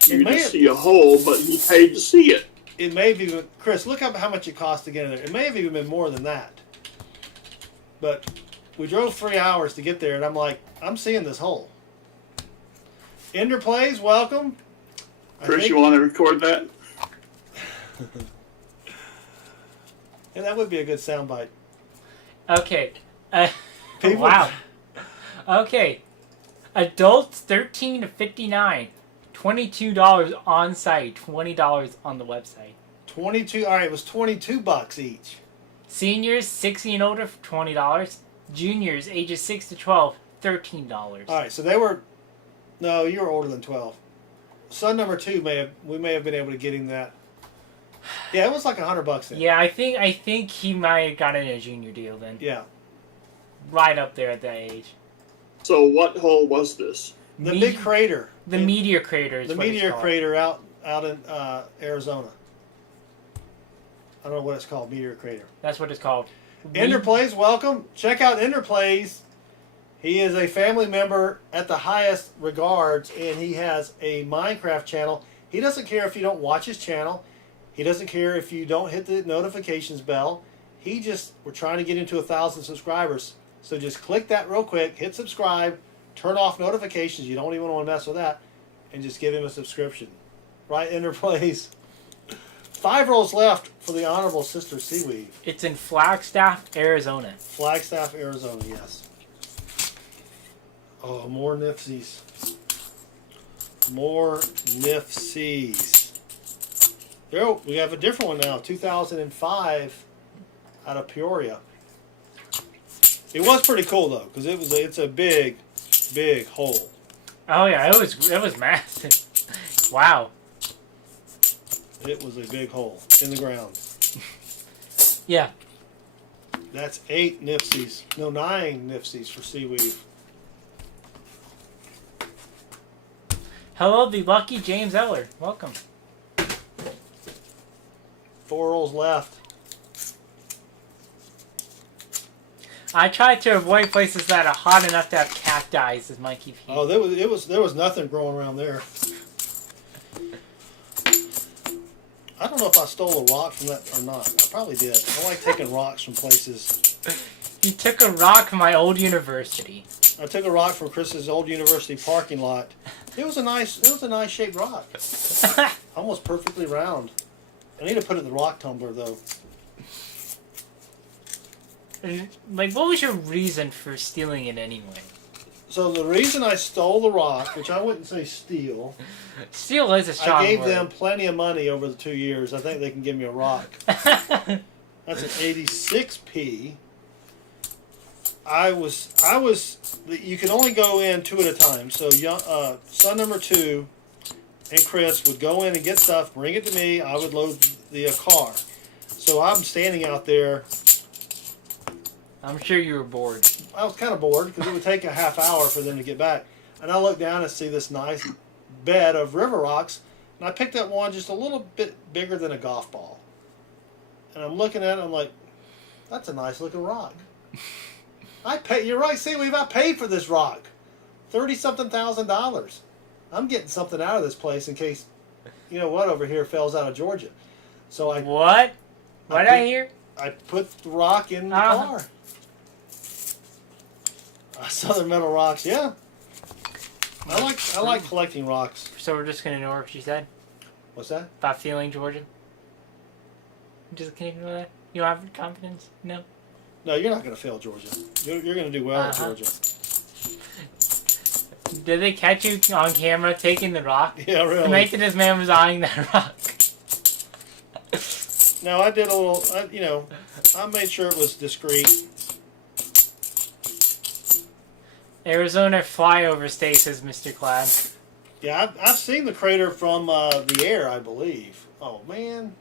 you to see a hole, but he paid to see it. It may have even, Chris, look up how much it cost to get in there. It may have even been more than that. But we drove 3 hours to get there, and I'm like, I'm seeing this hole. Ender Plays, welcome. Chris, you want to record that? Yeah, that would be a good soundbite. Okay. People- Wow. Okay. Adults 13 to 59. $22 on site, $20 on the website. 22. All right, it was $22 each. Seniors 60 and older for $20. Juniors ages 6 to 12, $13. All right, so they were. No, you were older than 12. Son number 2 we may have been able to get him that. Yeah, it was like $100 then. Yeah, I think he might have gotten a junior deal then. Yeah. Right up there at that age. So what hole was this? The big crater. The meteor crater is The what it's meteor called. crater out in Arizona. I don't know what it's called, meteor crater. That's what it's called. Ender Plays, welcome. Check out Ender Plays. He is a family member at the highest regards, and he has a Minecraft channel. He doesn't care if you don't watch his channel. He doesn't care if you don't hit the notifications bell. We're trying to get into 1,000 subscribers. So just click that real quick, hit subscribe, turn off notifications. You don't even want to mess with that. And just give him a subscription. Right, Ender Plays? 5 rolls left for the Honorable Sister Seaweed. It's in Flagstaff, Arizona. Flagstaff, Arizona, yes. Oh, more NIFCs. More NIFCs. There, we have a different one now. 2005 out of Peoria. It was pretty cool though, because it's a big hole. Oh yeah, it was massive. Wow. It was a big hole in the ground. Yeah. That's 8 NIFCs. No, 9 NIFCs for seaweed. Hello, the lucky James Eller. Welcome. 4 rolls left. I tried to avoid places that are hot enough to have cacti, as Mike keeps heat. Oh, there was nothing growing around there. I don't know if I stole a rock from that or not. I probably did. I like taking rocks from places. You took a rock from my old university. I took a rock from Chris's old university parking lot. It was a nice shaped rock. Almost perfectly round. I need to put it in the rock tumbler though. Like, what was your reason for stealing it anyway? So the reason I stole the rock, which I wouldn't say steal, Steal is a strong I gave word. them plenty of money over the 2 years. I think they can give me a rock. That's an 86p. You can only go in 2 at a time. So son number 2 and Chris would go in and get stuff, bring it to me. I would load the car. So I'm standing out there. I'm sure you were bored. I was kind of bored because it would take a half hour for them to get back. And I look down and see this nice bed of river rocks. And I picked up one just a little bit bigger than a golf ball. And I'm looking at it, I'm like, that's a nice looking rock. You're right, Seaweed, I paid for this rock. $30-something thousand. I'm getting something out of this place in case you know what over here fell's out of Georgia. So What? What did I hear? I put the rock in the Uh-huh. car. Southern Metal rocks, yeah. I like collecting rocks. So we're just gonna ignore what she said What's that? about feeling Georgian. Just gonna ignore that. You don't have confidence? No. No, you're not going to fail Georgia. You're going to do well at Uh-huh. Georgia. Did they catch you on camera taking the rock? Yeah, really. Imagine this man was eyeing that rock. No, I did a little. I made sure it was discreet. Arizona flyover state, says Mr. Clad. Yeah, I've seen the crater from the air, I believe. Oh man,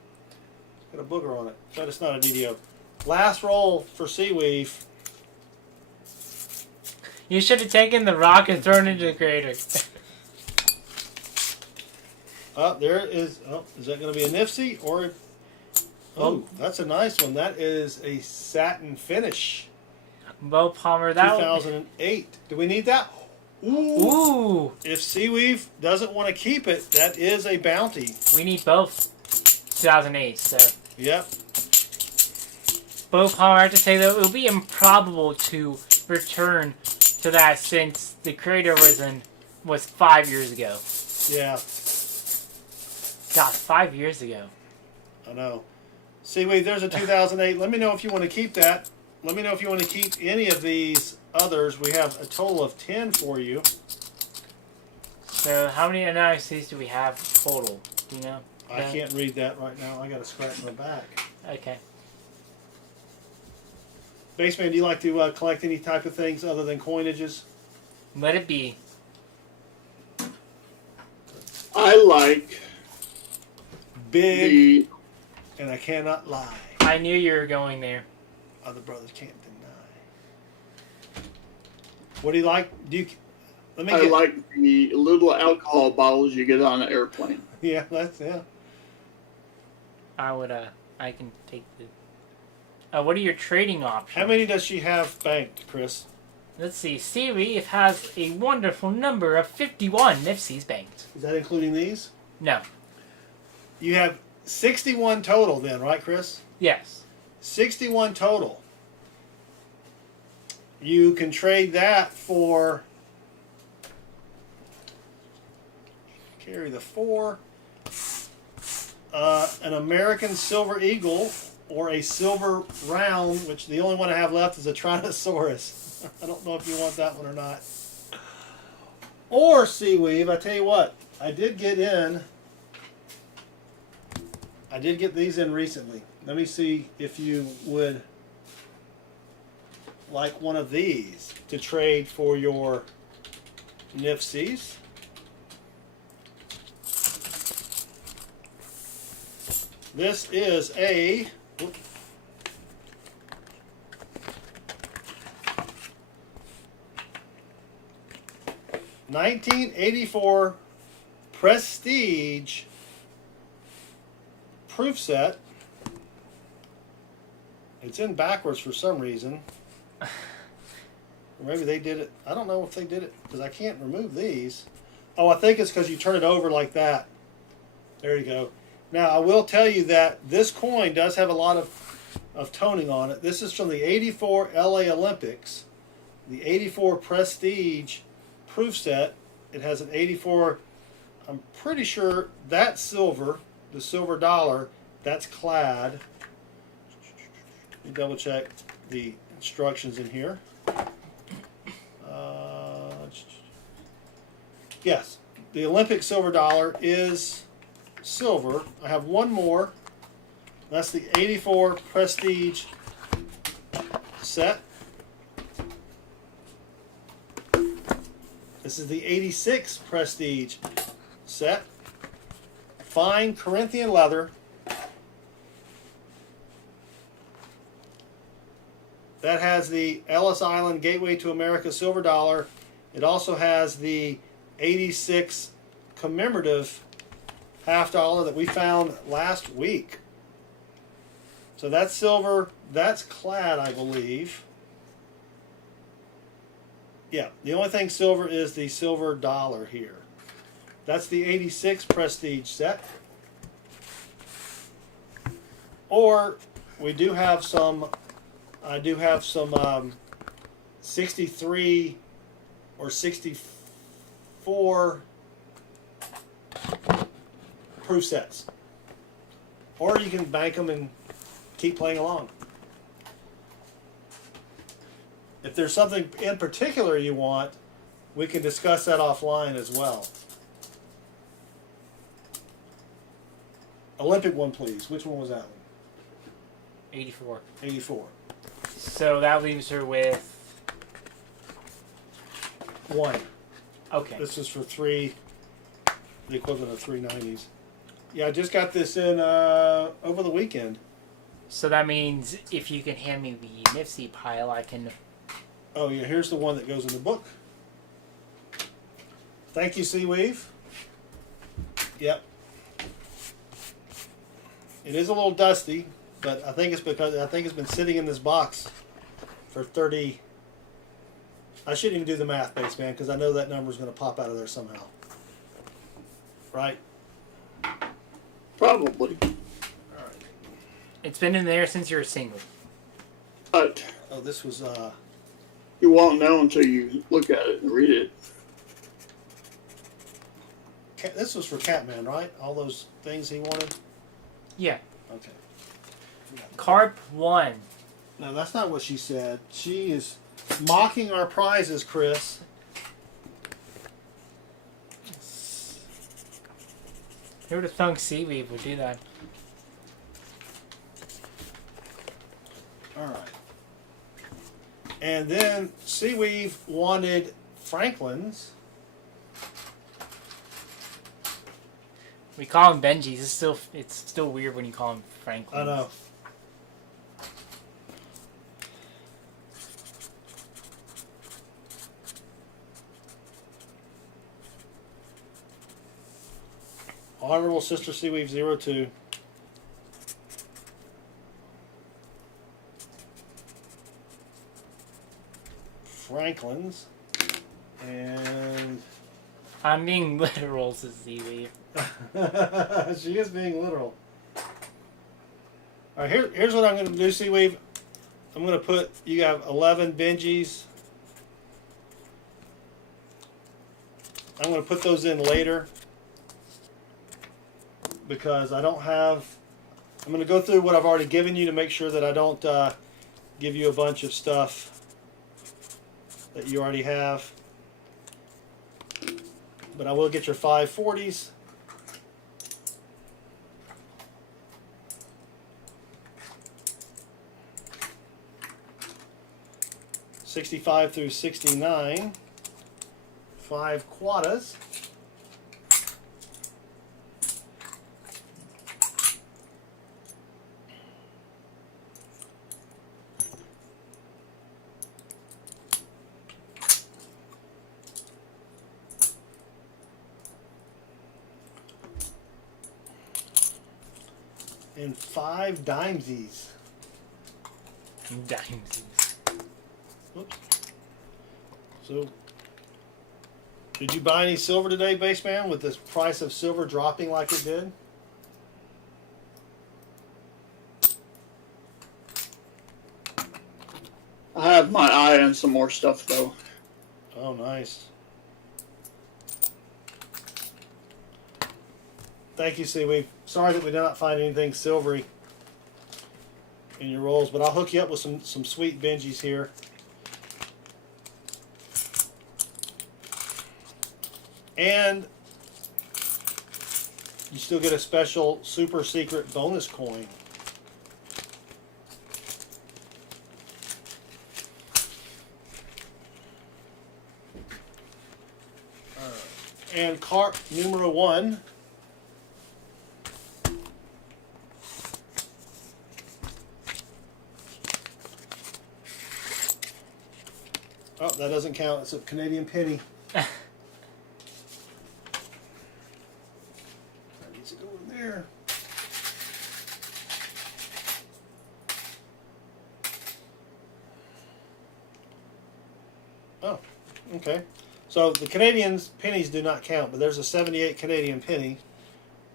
got a booger on it, but it's not a DDO. Last roll for Seaweave. You should have taken the rock and thrown it into the crater. There it is. Oh, is that going to be a NIFC or? Oh, that's a nice one. That is a satin finish. Bo Palmer, that 2008. Do we need that? Ooh. If Seaweave doesn't want to keep it, that is a bounty. We need both. 2008, so. Yep. Bo Palmer, I have to say though, it would be improbable to return to that since the crater was 5 years ago. Yeah, God, 5 years ago. I know. Seaweave, there's a 2008. Let me know if you want to keep that. Let me know if you want to keep any of these others. We have a total of 10 for you. So how many NIFCs do we have total? Do you know? I can't read that right now. I got a scratch in the back. Okay. Baseman, do you like to collect any type of things other than coinages? Let it be. I like Big, the. and I cannot lie. I knew you were going there. Other brothers can't deny. What do you like? Let me I get. like the little alcohol bottles you get on an airplane. Yeah, yeah. I can take the... what are your trading options? How many does she have banked, Chris? Let's see. Seaweave has a wonderful number of 51 NIFCs banked. Is that including these? No. You have 61 total then, right, Chris? Yes. 61 total. You can trade that for... Carry the 4. An American Silver Eagle or a Silver Round, which the only one I have left is a Tyrannosaurus. I don't know if you want that one or not. Or Seaweave, I tell you what, I did get these in recently. Let me see if you would like one of these to trade for your NIFCs. This is a 1984 Prestige proof set. It's in backwards for some reason. Or maybe they did it. I don't know if they did it because I can't remove these. Oh, I think it's because you turn it over like that. There you go. Now, I will tell you that this coin does have a lot of toning on it. This is from the 84 LA Olympics. The 84 Prestige proof set. It has an 84, I'm pretty sure that's silver, the silver dollar, that's clad. Let me double check the instructions in here. Yes, the Olympic silver dollar is silver. I have one more. That's the 84 Prestige set. This is the 86 Prestige set. Fine Corinthian leather. That has the Ellis Island Gateway to America silver dollar. It also has the 86 commemorative half dollar that we found last week. So that's silver. That's clad, I believe. Yeah, the only thing silver is the silver dollar here. That's the 86 Prestige set. Or we do have some, I do have some 63 or 64 proof sets. Or you can bank them and keep playing along. If there's something in particular you want, we can discuss that offline as well. Olympic one, please. Which one was that one? 84. 84. So that leaves her with One. okay. This is for three, the equivalent of 390s. Yeah, I just got this in over the weekend. So that means if you can hand me the NIFC pile, I can. Oh yeah, here's the one that goes in the book. Thank you, Seaweave. Yep. It is a little dusty, but I think it's because it's been sitting in this box for 30. I shouldn't even do the math, base man, because I know that number is going to pop out of there somehow. Right? Probably. All right. It's been in there since you were single. But Oh, this was you won't know until you look at it and read it. this was for Catman, right? All those things he wanted. Yeah. Okay. Carp 1. No, that's not what she said. She is mocking our prizes, Chris. Who would have thunk Seaweave would do that? All right. And then Seaweave wanted Franklin's. We call him Benji's. It's still weird when you call him Franklin. I know. Honorable Sister Seaweave 02. Franklin's. And I'm being literal, says Seaweave. she is being literal. All right, here's what I'm going to do, Seaweave. I'm going to put, you have 11 Benjis. I'm going to put those in later because I don't have, I'm going to go through what I've already given you to make sure that I don't give you a bunch of stuff that you already have. But I will get your 540s. '65 through '69, 5 quadas. And 5 dimesies. Dimes. Whoops. So, did you buy any silver today, Baseman, with this price of silver dropping like it did? I have my eye on some more stuff though. Oh, nice. Thank you, Seaweed. Sorry that we did not find anything silvery in your rolls, but I'll hook you up with some sweet Benjis here. And you still get a special super secret bonus coin. And cart numero 1. Oh, that doesn't count. It's a Canadian penny. That needs to go in there. Oh, okay. So the Canadians pennies do not count, but there's a 78 Canadian penny.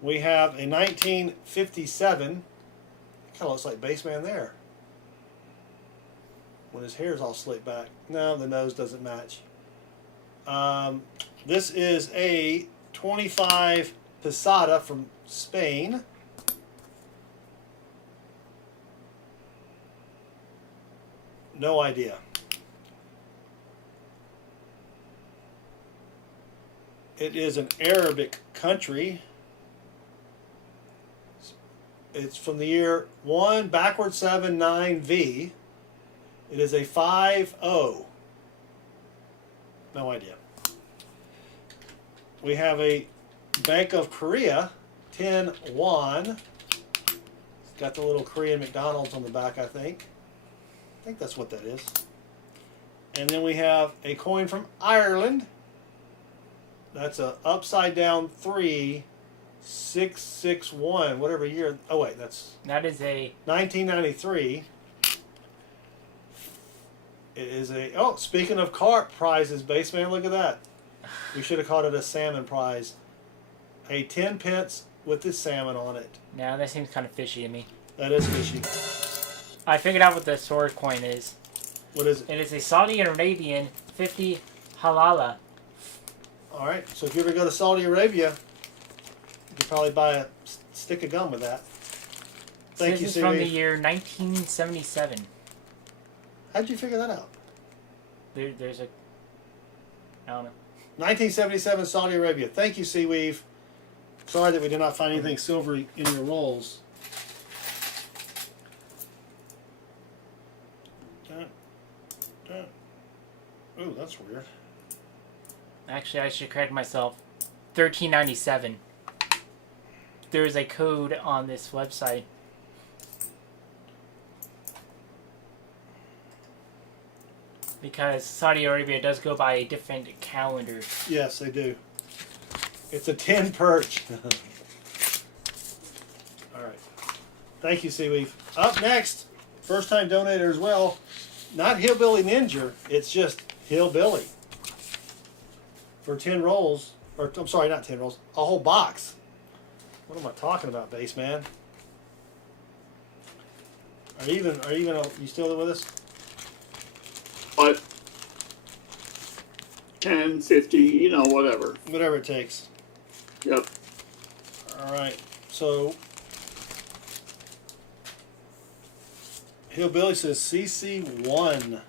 We have a 1957. Kind of looks like Baseman there. When his hair's all slicked back. No, the nose doesn't match. This is a 25 peseta from Spain. No idea. It is an Arabic country. It's from the year 1 backward 7 9 V. It is a 5-0. No idea. We have a Bank of Korea 10 won. It's got the little Korean McDonald's on the back, I think. I think that's what that is. And then we have a coin from Ireland. That's a upside down 3 661, whatever year. Oh wait, That is a 1993. It is a, oh, speaking of carp prizes, Baseman, look at that. We should have called it a salmon prize. A 10 pence with the salmon on it. Now that seems kind of fishy to me. That is fishy. I figured out what the sword coin is. What is it? It is a Saudi Arabian 50 halala. All right, so if you ever go to Saudi Arabia, you could probably buy a stick of gum with that. Thank This you, is from the Siri. year 1977. How'd you figure that out? There's a... I don't know. 1977 Saudi Arabia. Thank you, Seaweave. Sorry that we did not find anything silvery in your rolls. Ooh, that's weird. Actually, I should correct myself. 1397. There is a code on this website. Because Saudi Arabia does go by a different calendar. Yes, they do. It's a 10 perch. All right. Thank you, Seaweave. Up next, first time donator as well. Not Hillbilly Ninja, it's just Hillbilly. For 10 rolls, or I'm sorry, not 10 rolls, a whole box. What am I talking about, Baseman? Are you still with us? But 10, 50, whatever. Whatever it takes. Yep. All right. So Hillbilly says CC1.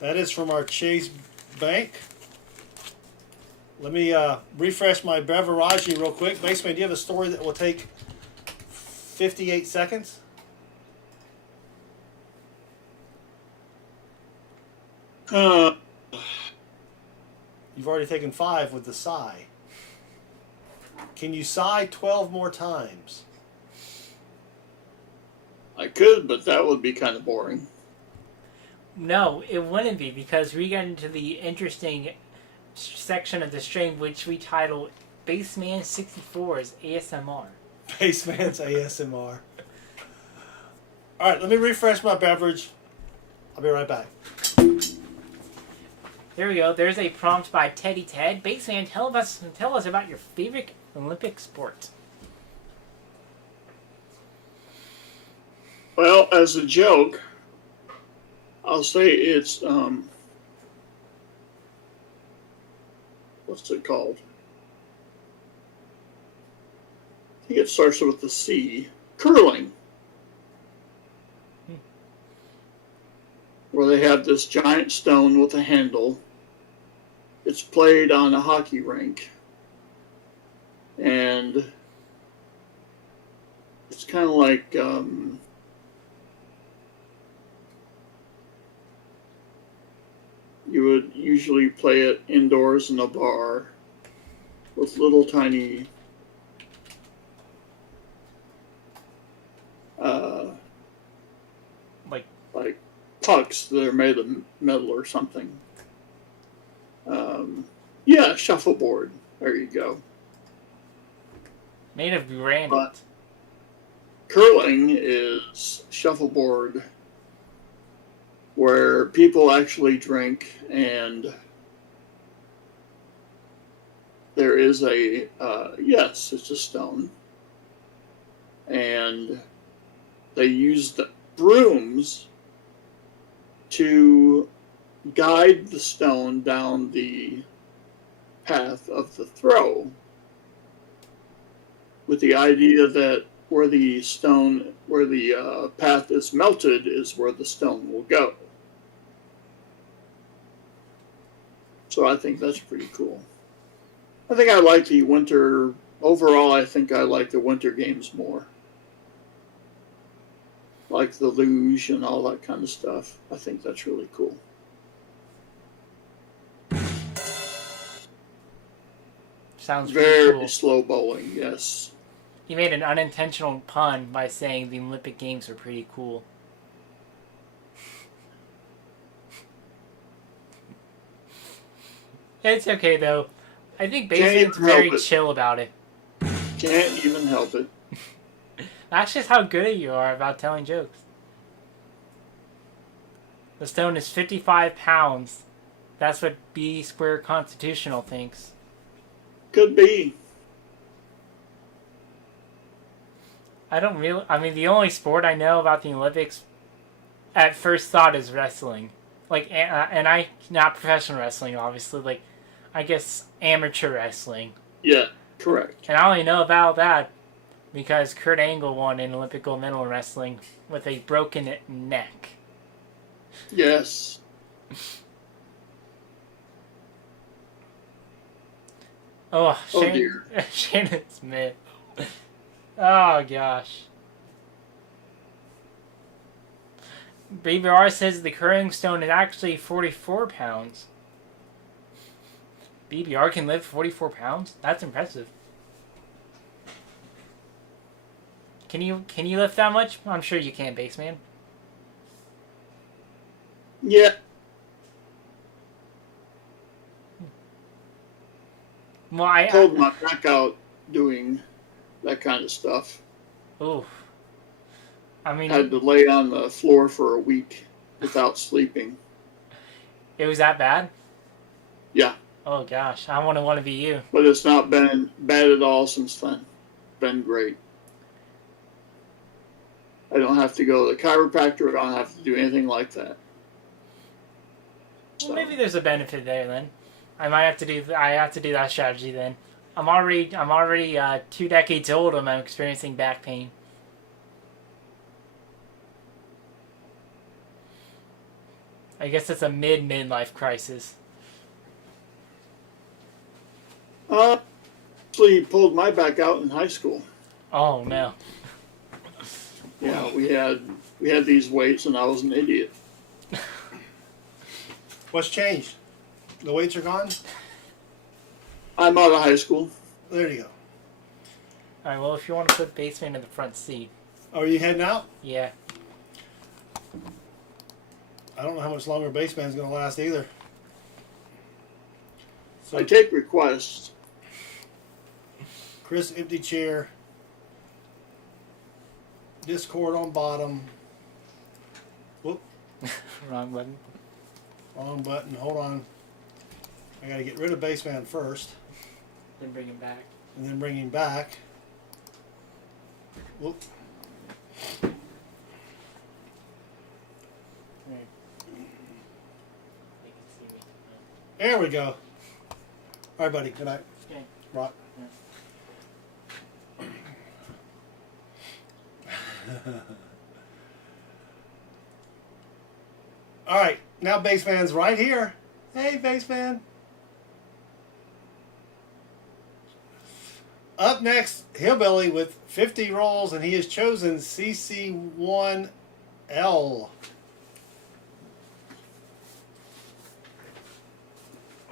That is from our Chase Bank. Let me refresh my beverage real quick. Baseman, do you have a story that will take 58 seconds? Uh, You've already taken 5 with the sigh. Can you sigh 12 more times? I could, but that would be kind of boring. No, it wouldn't be, because we get into the interesting section of the stream which we title Baseman 64's ASMR. Baseman's ASMR. All right, let me refresh my beverage. I'll be right back. There we go. There's a prompt by Teddy Ted. Baseman, tell us about your favorite Olympic sport. Well, as a joke, I'll say it's, what's it called? I think it starts with the C. Curling. Where they have this giant stone with a handle. It's played on a hockey rink. And it's kind of like, you would usually play it indoors in a bar with little tiny like pucks that are made of metal or something. Yeah, shuffleboard. There you go. Made of granite. But curling is shuffleboard where people actually drink and there is a, yes, it's a stone. And they use the brooms to guide the stone down the path of the throw, with the idea that where the path is melted is where the stone will go. So I think that's pretty cool. I think I like the winter, overall I think I like the winter games more. Like the luge and all that kind of stuff. I think that's really cool. Sounds pretty Very cool. slow bowling, yes. You made an unintentional pun by saying the Olympic Games are pretty cool. It's okay though. I think Baseman's very chill about it. Can't even help it. That's just how good you are about telling jokes. The stone is 55 pounds. That's what B Square Constitutional thinks. Could be. I mean, the only sport I know about the Olympics at first thought is wrestling. Like, and not professional wrestling, obviously. Like, I guess amateur wrestling. Yeah, correct. And I only know about that because Kurt Angle won an Olympic gold medal in wrestling with a broken neck. Yes. Oh, Dear. Shannon Smith. Oh, gosh. BBR says the curling stone is actually 44 pounds. BBR can lift 44 pounds? That's impressive. Can you lift that much? I'm sure you can, Baseman. Yeah. Well, I Pulled my back out doing that kind of stuff. Ooh. I mean, Had to lay on the floor for a week without sleeping. it was that bad? Yeah. Oh gosh, I want to be you. But it's not been bad at all since then. Been great. I don't have to go to the chiropractor. I don't have to do anything like that. Well, maybe there's a benefit there then. I have to do that strategy then. I'm already 2 decades old and I'm experiencing back pain. I guess it's a midlife crisis. Actually pulled my back out in high school. Oh no. Yeah, we had these weights and I was an idiot. What's changed? The weights are gone? I'm out of high school. There you go. Alright, well if you want to put Baseman in the front seat. Oh, are you heading out? Yeah. I don't know how much longer Baseman's going to last either. So, I take requests. Chris, empty chair. Discord on bottom. Whoop. Wrong button. Wrong button. Hold on. I got to get rid of Baseman first. Then bring him back. And then bring him back. Whoop. There we go. All right, buddy. Good night. Okay. Rock. All right. Now Baseman's right here. Hey, Baseman. Up next, Hillbilly with 50 rolls, and he has chosen CC1L.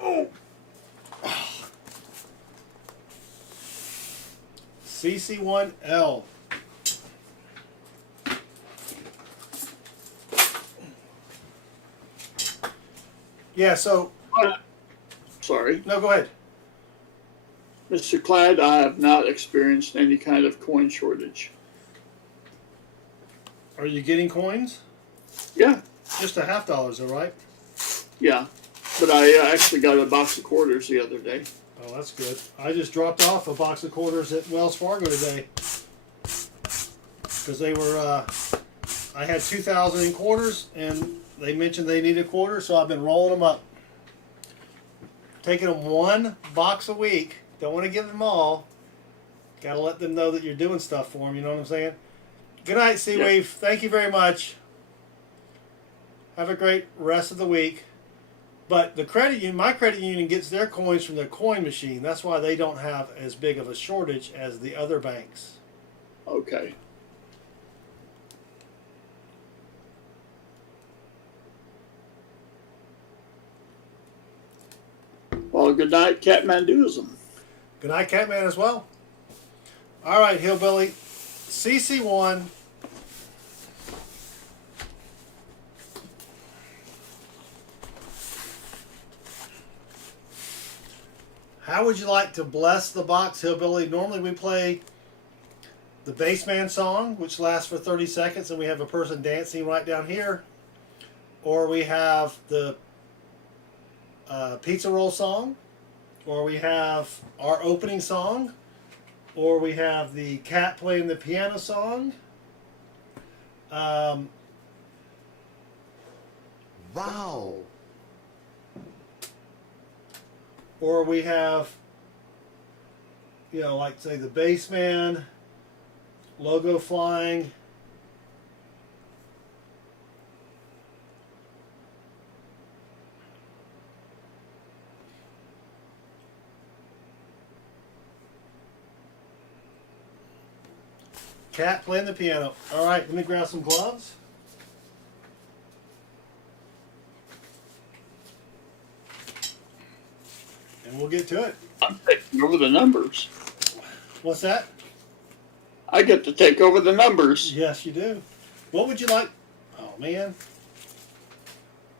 Oh. CC1L. Yeah, so... Sorry. No, go ahead. Mr. Cladd, I have not experienced any kind of coin shortage. Are you getting coins? Yeah, Just a $50, all right? yeah. But I actually got a box of quarters the other day. Oh, that's good. I just dropped off a box of quarters at Wells Fargo today because they were. I had 2,000 in quarters, and they mentioned they needed a quarter, so I've been rolling them up, taking them one box a week. Don't want to give them all. Got to let them know that you're doing stuff for them. You know what I'm saying? Good night, Seawave. Thank you very much. Have a great rest of the week. But the credit union, my credit union gets their coins from their coin machine. That's why they don't have as big of a shortage as the other banks. Okay. Well, good night, Catmanduism. Good night, Catman, as well. All right, Hillbilly. CC1. How would you like to bless the box, Hillbilly? Normally we play the bassman song, which lasts for 30 seconds, and we have a person dancing right down here. Or we have the pizza roll song. Or we have our opening song. Or we have the cat playing the piano song. Wow. Or we have, you know, like say the bassman, logo flying. Cat playing the piano. All right, let me grab some gloves. And we'll get to it. I'm taking over the numbers. What's that? I get to take over the numbers. Yes, you do. What would you like? Oh, man.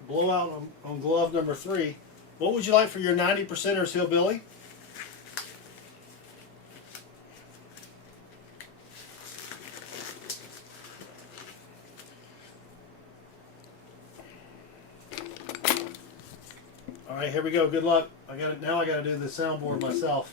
Blowout on glove number 3. What would you like for your 90%ers, Hillbilly? All right, here we go. Good luck. Now I got to do the soundboard myself.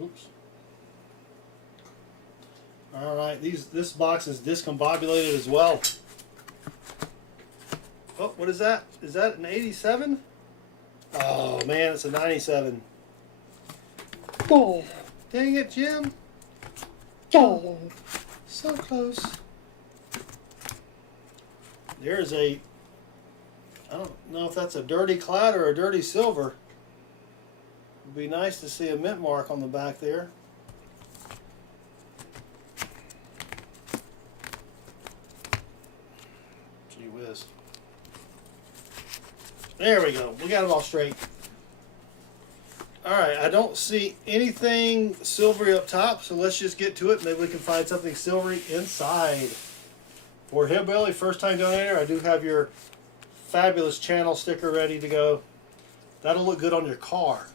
Oops. All right, this box is discombobulated as well. Oh, what is that? Is that an 87? Oh man, it's a 97. Oh, Dang it, Jim. oh. So close. There's a, I don't know if that's a dirty cloud or a dirty silver. It'd be nice to see a mint mark on the back there. Gee whiz. There we go. We got it all straight. Alright, I don't see anything silvery up top, so let's just get to it. Maybe we can find something silvery inside. For Hillbilly, first time donator, I do have your fabulous channel sticker ready to go. That'll look good on your car.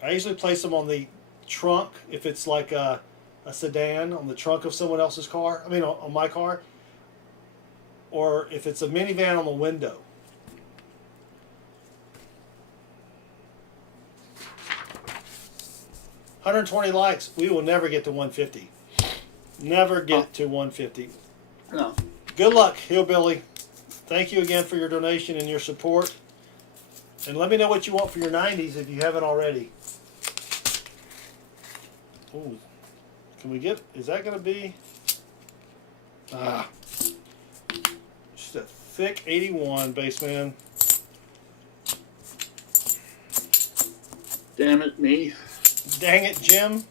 I usually place them on the trunk if it's like a sedan, on the trunk of someone else's car. I mean, on my car. Or if it's a minivan, on the window. $120 likes. We will never get to 150. Never get to 150. No. Good luck, Hillbilly. Thank you again for your donation and your support. And let me know what you want for your 90s if you haven't already. Ooh. Can we get, is that going to be? Just a thick 81, baseman. damn it, me. Dang it, Jim.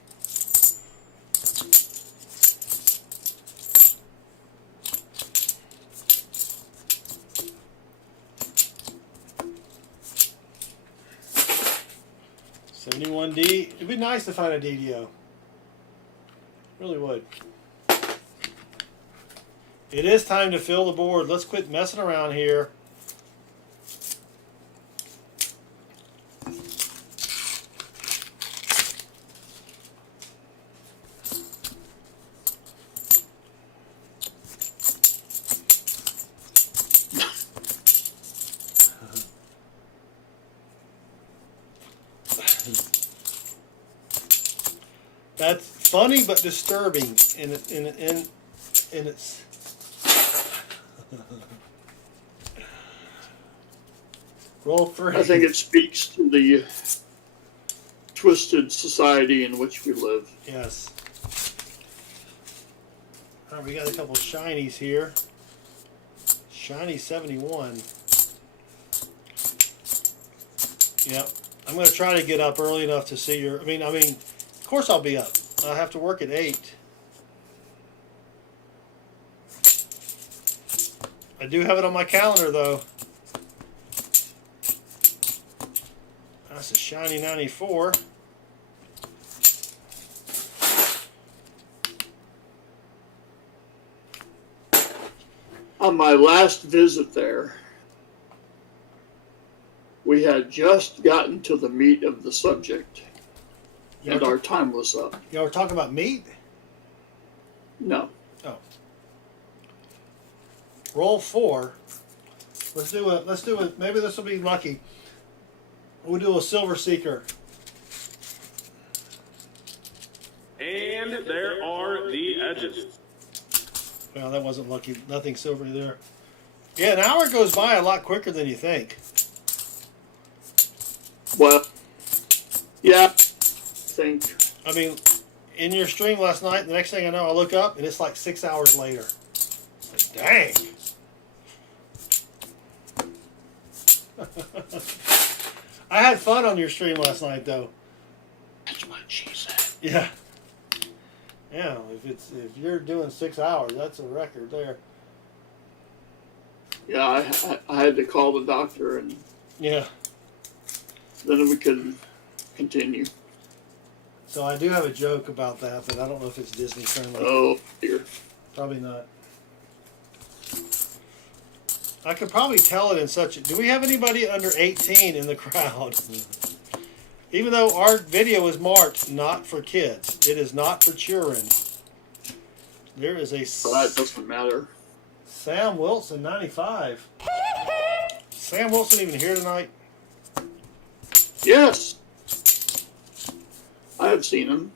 $71D. It'd be nice to find a DDO. Really would. It is time to fill the board. Let's quit messing around here. That's funny but disturbing in its. Roll 3. I think it speaks to the twisted society in which we live. Yes. All right, we got a couple shinies here. Shiny 71. Yep. I'm going to try to get up early enough to see your. I mean, of course I'll be up. I have to work at 8. I do have it on my calendar though. That's a shiny 94. On my last visit there, we had just gotten to the meat of the subject, and our time was up. Y'all were talking about meat? No. Oh. Roll 4. Let's do it. Maybe this will be lucky. We'll do a Silver Seeker. And there are the edges. Well, that wasn't lucky. Nothing silvery there. Yeah, an hour goes by a lot quicker than you think. Well, yeah, I think. I mean, in your stream last night, the next thing I know, I look up and it's like 6 hours later. Like, dang. I had fun on your stream last night, though. That's what she said. Yeah. Yeah, if you're doing 6 hours, that's a record there. Yeah, I had to call the doctor, and Yeah. then we could continue. So I do have a joke about that, but I don't know if it's Disney friendly. Oh dear. Probably not. I could probably tell it in such a... Do we have anybody under 18 in the crowd? Even though our video is marked not for kids. It is not for children. There is a... Well, that doesn't matter. Sam Wilson, 95. Sam Wilson even here tonight? Yes. I have seen him.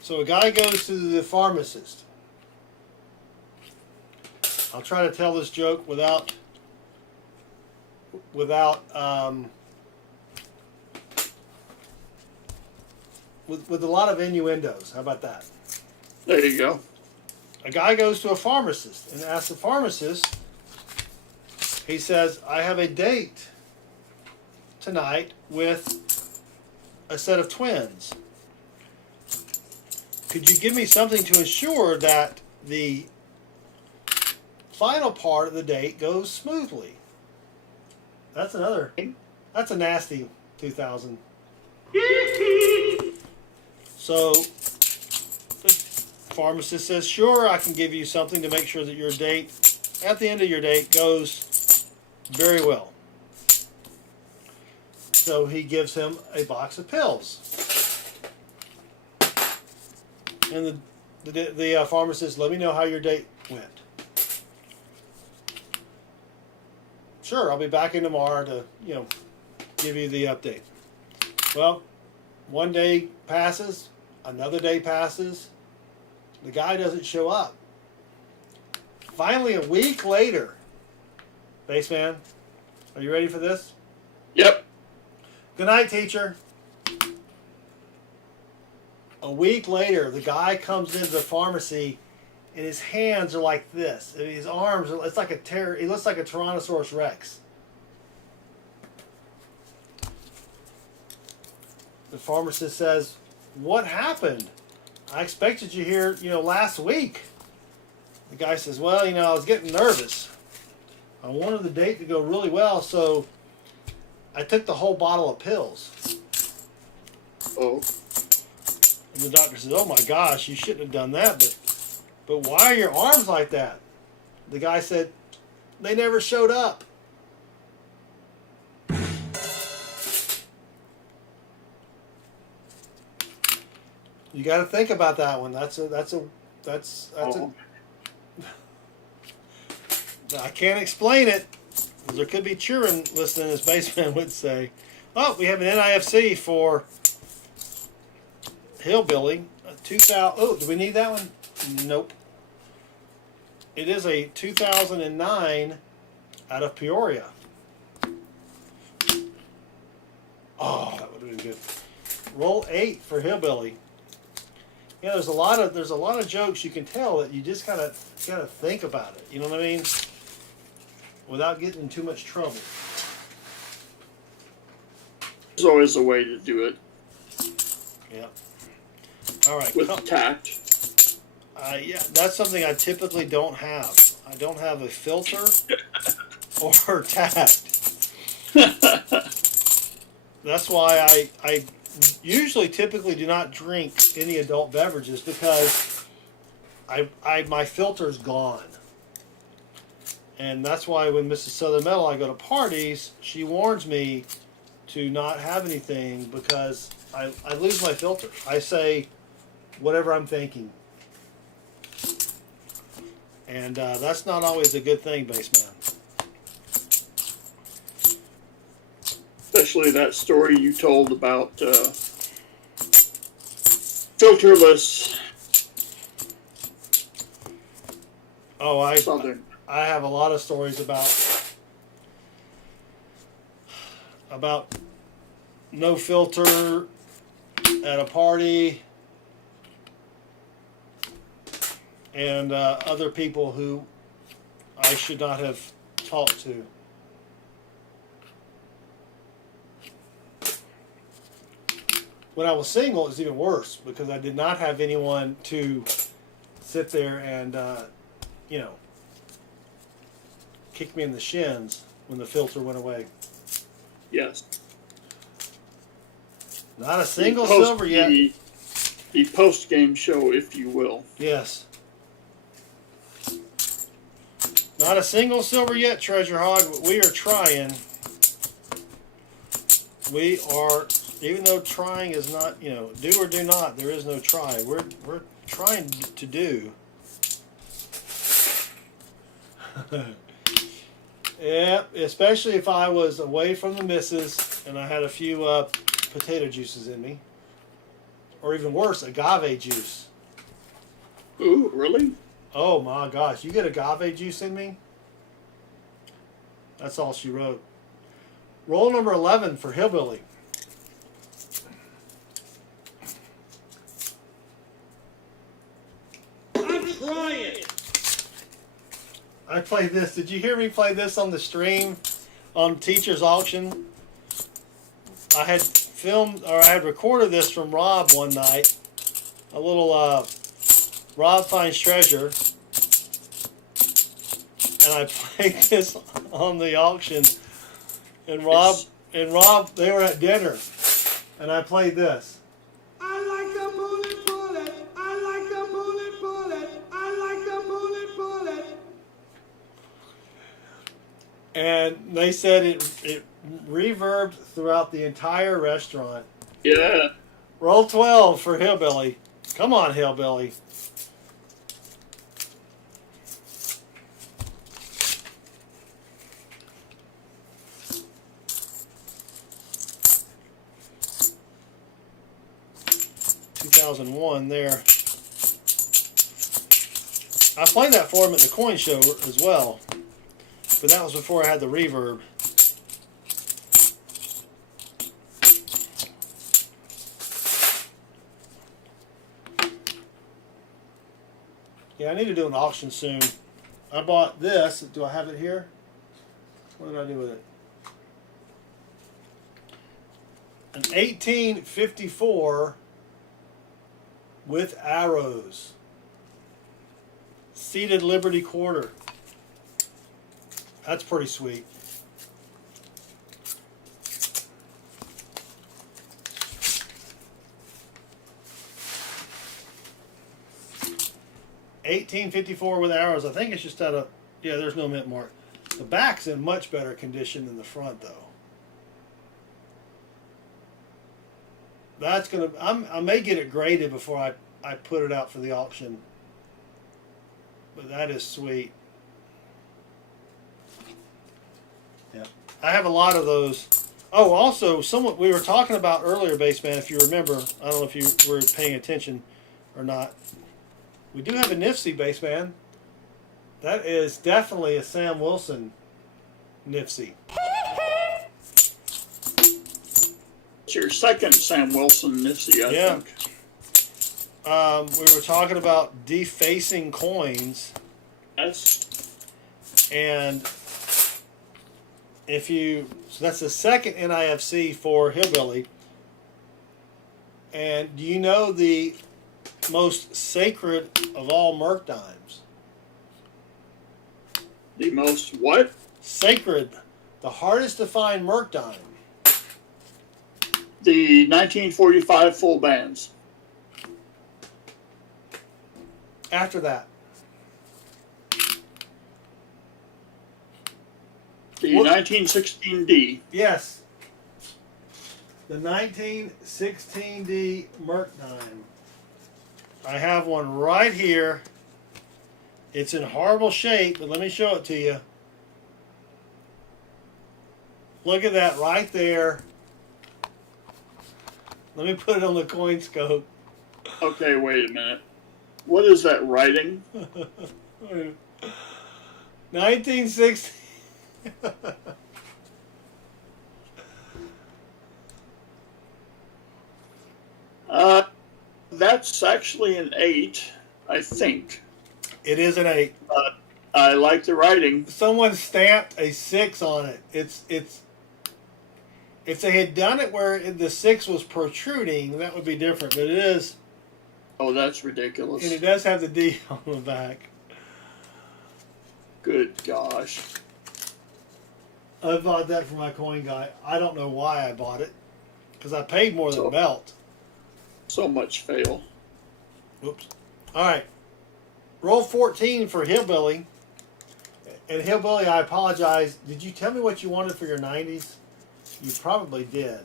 So a guy goes to the pharmacist. I'll try to tell this joke without with a lot of innuendos. How about that? There you go. A guy goes to a pharmacist and asks the pharmacist, he says, I have a date tonight with a set of twins. Could you give me something to ensure that the final part of the date goes smoothly? That's a nasty 2000. So the pharmacist says, sure, I can give you something to make sure that your date, at the end of your date, goes very well. So he gives him a box of pills. And the pharmacist, let me know how your date went. Sure, I'll be back in tomorrow to, give you the update. Well, one day passes, another day passes, the guy doesn't show up. Finally, a week later, Baseman, are you ready for this? Yep. Good night, teacher. A week later, the guy comes into the pharmacy and his hands are like this. His arms are, it's like he looks like a Tyrannosaurus Rex. the pharmacist says, "What happened? I expected you here, last week." The guy says, "Well, I was getting nervous. I wanted the date to go really well, so I took the whole bottle of pills." Oh. And the doctor says, "Oh my gosh, you shouldn't have done that, but why are your arms like that?" The guy said, "They never showed up." You got to think about that one. That's Oh. I can't explain it. There could be children listening, as Baseman would say. Oh, we have an NIFC for Hillbilly. 2000. Oh, do we need that one? Nope. It is a 2009 out of Peoria. Oh, that would have been good. Roll 8 for Hillbilly. There's a lot of jokes you can tell that you just gotta think about it. You know what I mean? Without getting in too much trouble. There's always a way to do it. Yeah. All right. With tact. Yeah, that's something I typically don't have. I don't have a filter or tact. That's why I usually typically do not drink any adult beverages because my filter's gone. And that's why when Mrs. Southern Metal, I go to parties, she warns me to not have anything because I lose my filter. I say whatever I'm thinking. And that's not always a good thing, Baseman. Especially that story you told about filterless Southern. I have a lot of stories about no filter at a party and other people who I should not have talked to. When I was single, it was even worse because I did not have anyone to sit there and, kick me in the shins when the filter went away. Yes. Not a single silver yet. The post-game show, if you will. Yes. Not a single silver yet, Treasure Hog, but we are trying. We are, even though trying is not, do or do not, there is no try. We're trying to do. Yeah, especially if I was away from the missus and I had a few potato juices in me. Or even worse, agave juice. Ooh, really? Oh my gosh, you get agave juice in me? That's all she wrote. Roll number 11 for Hillbilly. I'm trying. I played this. Did you hear me play this on the stream on Teacher's Auction? I had recorded this from Rob one night. A little Rob Finds Treasure. And I played this on the auction. And Rob, they were at dinner. And I played this. I like a bullet bullet. I like a bullet bullet. I like a bullet bullet. And they said it reverbed throughout the entire restaurant. Yeah. Roll 12 for Hillbilly. Come on, Hillbilly. $2,001 there. I played that for him at the coin show as well. But that was before I had the reverb. Yeah, I need to do an auction soon. I bought this. Do I have it here? What did I do with it? An 1854 with arrows. Seated Liberty quarter. That's pretty sweet. $18.54 with arrows. I think it's just out of, yeah, there's no mint mark. The back's in much better condition than the front, though. That's gonna. I may get it graded before I put it out for the auction. But that is sweet. Yeah, I have a lot of those. Oh, also, someone we were talking about earlier, Baseman. If you remember, I don't know if you were paying attention or not. We do have a NIFC, Baseman. That is definitely a Sam Wilson NIFC. It's your second Sam Wilson NIFC, I think. We were talking about defacing coins. Yes. And if you, so that's the second NIFC for Hillbilly. And do you know the most sacred of all Merc dimes? The most what? Sacred. The hardest to find Merc dime. The 1945 full bands. After that. The What? 1916D. Yes. The 1916D Merc dime. I have one right here. It's in horrible shape, but let me show it to you. Look at that right there. Let me put it on the coin scope. Okay, wait a minute. What is that writing? 1960. That's actually an 8, I think. It is an 8. I like the writing. Someone stamped a 6 on it. It's if they had done it where the 6 was protruding, that would be different. But it is, Oh, that's ridiculous. and it does have the D on the back. Good gosh. I bought that for my coin guy. I don't know why I bought it, because I paid more than belt. So much fail. Oops. All right. Roll 14 for Hillbilly. And Hillbilly, I apologize. Did you tell me what you wanted for your 90s? You probably did.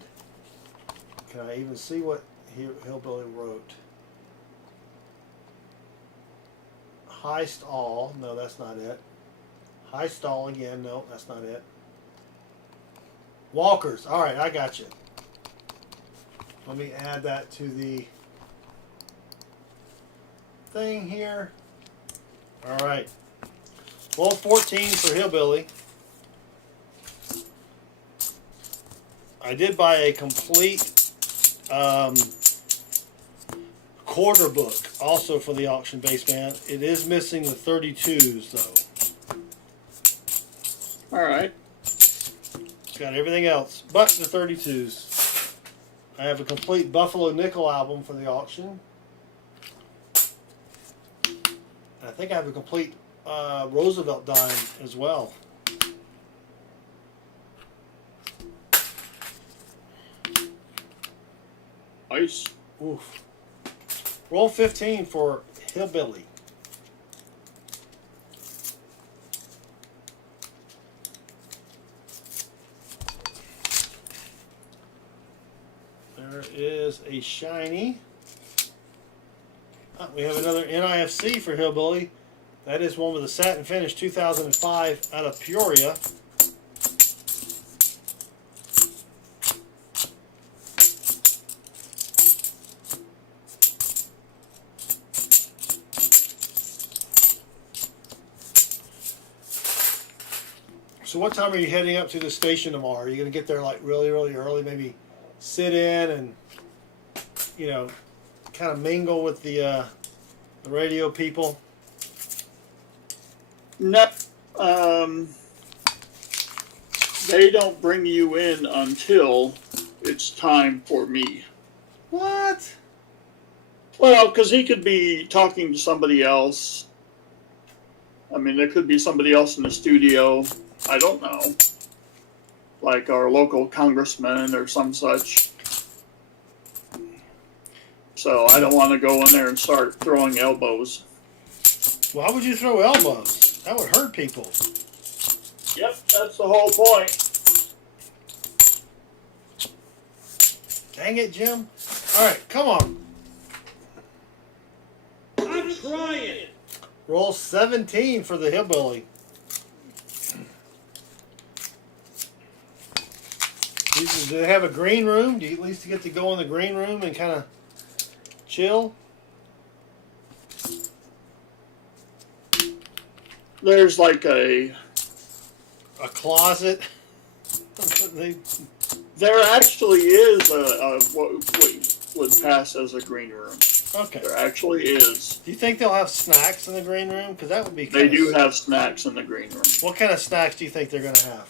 Can I even see what Hillbilly wrote? Heist all. No, that's not it. Heist all again. No, that's not it. Walkers. All right, I got you. Let me add that to the thing here. All right. Roll 14 for Hillbilly. I did buy a complete quarter book also for the auction Baseman. It is missing the 32s though. All right. It's got everything else but the 32s. I have a complete Buffalo Nickel album for the auction. And I think I have a complete Roosevelt dime as well. Nice. Oof. Roll 15 for Hillbilly. There is a shiny. We have another NIFC for Hillbilly. That is one with a satin finish, 2005 out of Peoria. So what time are you heading up to the station tomorrow? Are you going to get there like really, really early? Maybe sit in and, you know, kind of mingle with the radio people? No, they don't bring you in until it's time for me. What? Well, because he could be talking to somebody else. I mean, there could be somebody else in the studio. I don't know. Like our local congressman or some such. So I don't want to go in there and start throwing elbows. Why would you throw elbows? That would hurt people. Yep, that's the whole point. Dang it, Jim. All right, come on. I'm trying. Roll 17 for the hillbilly. Do they have a green room? Do you at least get to go in the green room and kind of chill? There's like a closet. there actually is what would pass as a green room. Okay. There actually is. Do you think they'll have snacks in the green room? Because that would be. They do have snacks in the green room. What kind of snacks do you think they're going to have?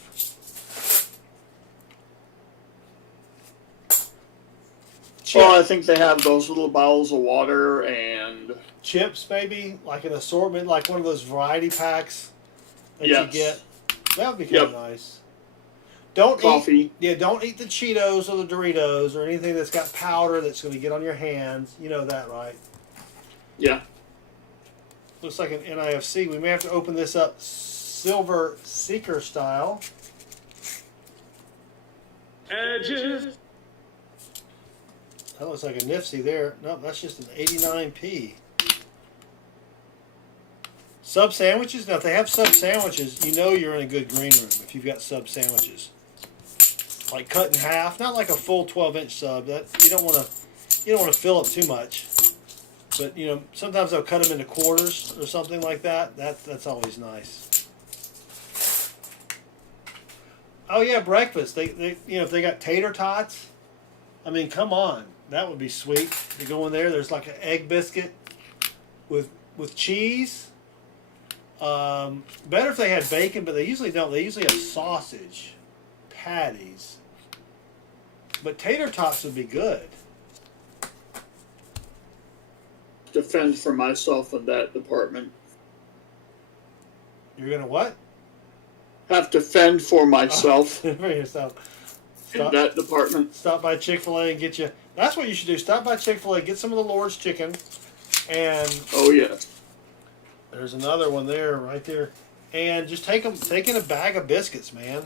Well, I think they have those little bottles of water and chips, maybe like an assortment, like one of those variety packs that you get. That would be kind of nice. Don't coffee. Don't eat the Cheetos or the Doritos or anything that's got powder that's going to get on your hands. You know that, right? Yeah. Looks like an NIFC. We may have to open this up Silver Seeker style. Edges. That looks like a NIFC there. Nope, that's just an 89p. Sub sandwiches? Now, if they have sub sandwiches, you know you're in a good green room if you've got sub sandwiches. Like cut in half, not like a full 12-inch sub. That you don't want to fill up too much. But you know, sometimes they'll cut them into quarters or something like that. That's always nice. Oh yeah, breakfast. They if they got tater tots, I mean, come on. That would be sweet. You go in there, there's like an egg biscuit with cheese. Better if they had bacon, but they usually don't. They usually have sausage, patties. But tater tots would be good. Defend for myself in that department. You're gonna what? Have to fend for myself For yourself. in that department. Stop by Chick-fil-A and get you. That's what you should do. Stop by Chick-fil-A, get some of the Lord's chicken, and Oh yes. there's another one there, right there, and just take in a bag of biscuits, man.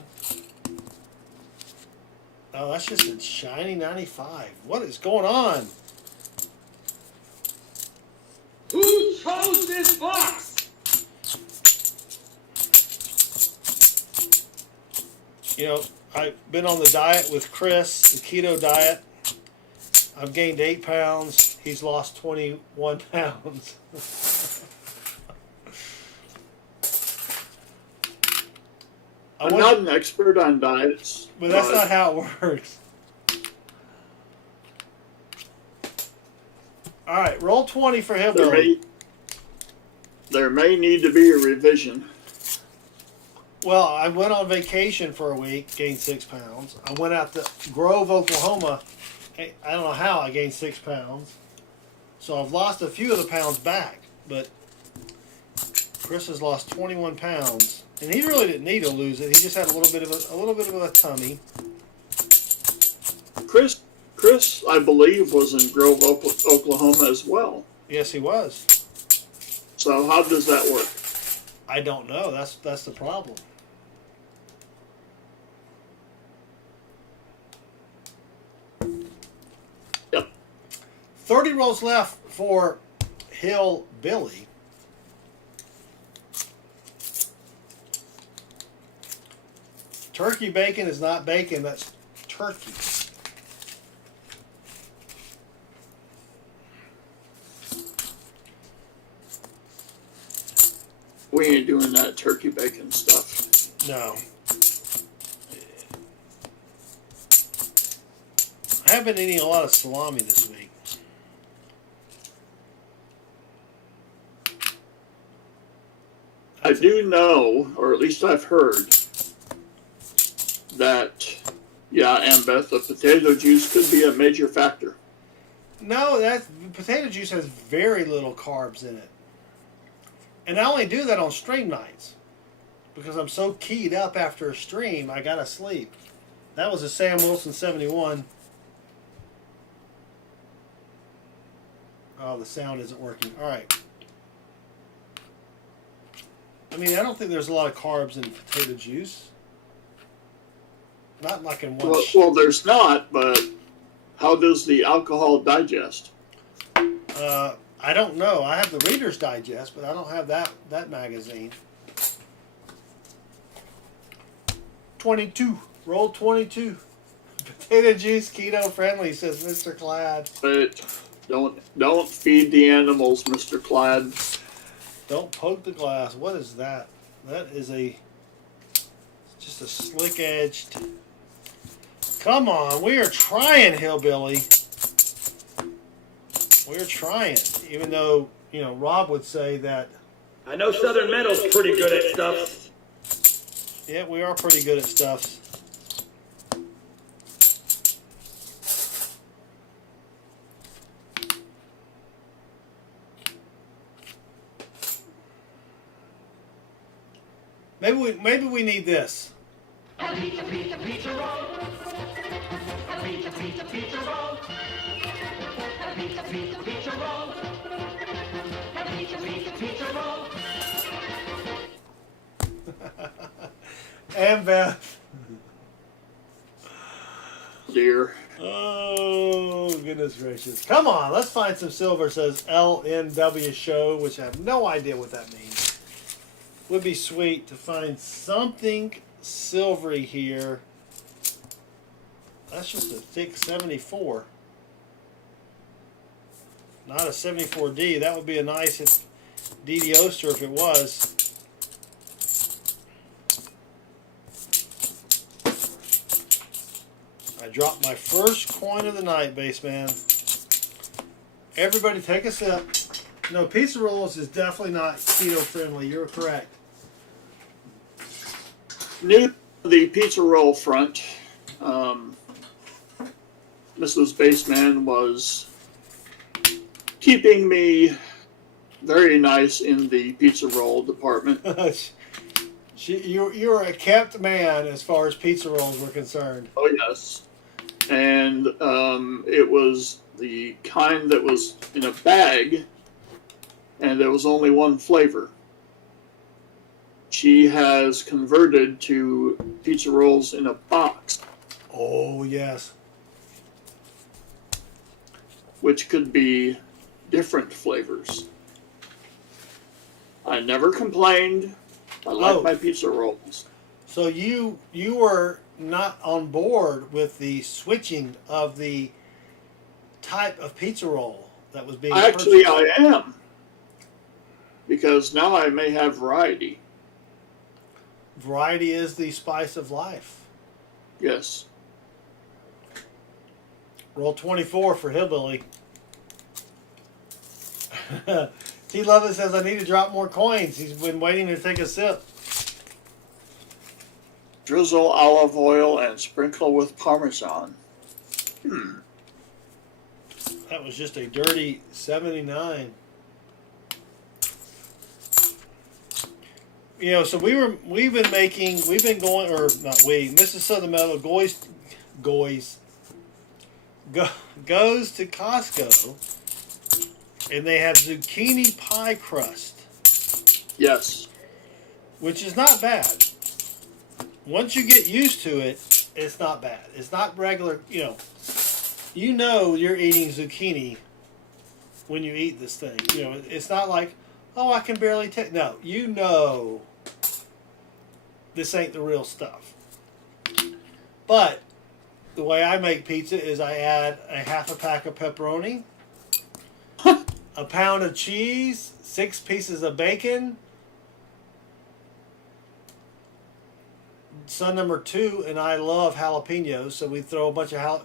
Oh, that's just a shiny 95. What is going on? Who chose this box? You know, I've been on the diet with Chris, the keto diet. I've gained 8 pounds. He's lost 21 pounds. I'm not an expert on diets. But that's not how it works. All right, roll 20 for him. There may need to be a revision. Well, I went on vacation for a week, gained 6 pounds. I went out to Grove, Oklahoma. I don't know how I gained 6 pounds. So I've lost a few of the pounds back, but Chris has lost 21 pounds, and he really didn't need to lose it. He just had a little bit of a tummy. Chris, I believe, was in Grove, Oklahoma as well. Yes, he was. So how does that work? I don't know. That's the problem. Yep. 30 rolls left for Hillbilly. Turkey bacon is not bacon, that's turkey. We ain't doing that turkey bacon stuff. No. I have been eating a lot of salami this week. I do know, or at least I've heard, that Yeah, and Beth, the potato juice could be a major factor. No, potato juice has very little carbs in it. And I only do that on stream nights. Because I'm so keyed up after a stream, I gotta sleep. That was a Sam Wilson 71. Oh, the sound isn't working. Alright. I mean, I don't think there's a lot of carbs in potato juice. Not like in one. Well, there's not, but how does the alcohol digest? I don't know. I have the Reader's Digest, but I don't have that magazine. 22. Roll 22. Potato juice, keto friendly, says Mr. Clyde. But don't feed the animals, Mr. Clyde. Don't poke the glass. What is that? That is just a slick edged. Come on, we are trying, Hillbilly. We're trying, even though Rob would say that. I know Southern Metal's pretty good at stuff. Yeah, we are pretty good at stuff. Maybe we need this. A pizza, pizza, pizza roll. A pizza, pizza, pizza roll. A pizza, pizza, pizza roll. A pizza, pizza, pizza roll. And Beth. Dear. Oh, goodness gracious. Come on, let's find some silver, says LNW Show, which I have no idea what that means. Would be sweet to find something silvery here. That's just a thick 74. Not a 74D. That would be a nice DD Oster if it was. I dropped my first coin of the night, Baseman. Everybody take a sip. No, pizza rolls is definitely not keto friendly. You're correct. New to the pizza roll front, Mrs. Baseman was keeping me very nice in the pizza roll department. You're a kept man as far as pizza rolls were concerned. Oh, yes. And it was the kind that was in a bag, and there was only one flavor. She has converted to pizza rolls in a box, Oh, yes. which could be different flavors. I never complained. I like my pizza rolls. So you were not on board with the switching of the type of pizza roll that was being Actually, purchased. I am. Because now I may have variety. Variety is the spice of life. Yes. Roll 24 for Hillbilly. T. Lovett says, I need to drop more coins. He's been waiting to take a sip. Drizzle olive oil and sprinkle with Parmesan. That was just a dirty 79. So we've been going, or not we, Mrs. Southern Metal goes to Costco, and they have zucchini pie crust. Yes. Which is not bad. Once you get used to it, it's not bad. It's not regular, you're eating zucchini when you eat this thing. It's not like, oh, I can barely take. No, this ain't the real stuff. But the way I make pizza is I add a half a pack of pepperoni, a pound of cheese, 6 pieces of bacon, son number 2 and I love jalapenos, so we throw a bunch of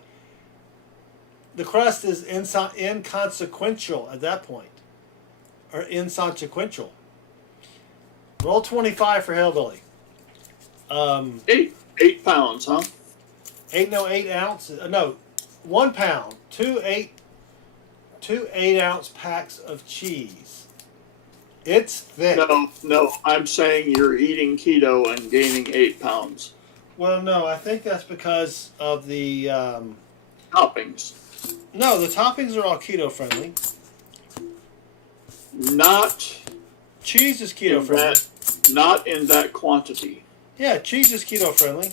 The crust is inconsequential at that point. Or inconsequential. Roll 25 for Hillbilly. 8 pounds, huh? 8 ounces. No, 1 pound. Two 8 ounce packs of cheese. It's thick. No, I'm saying you're eating keto and gaining 8 pounds. Well, no, I think that's because of the Toppings. no, the toppings are all keto friendly. Not Cheese is keto in friendly. not in that quantity. Yeah, cheese is keto friendly.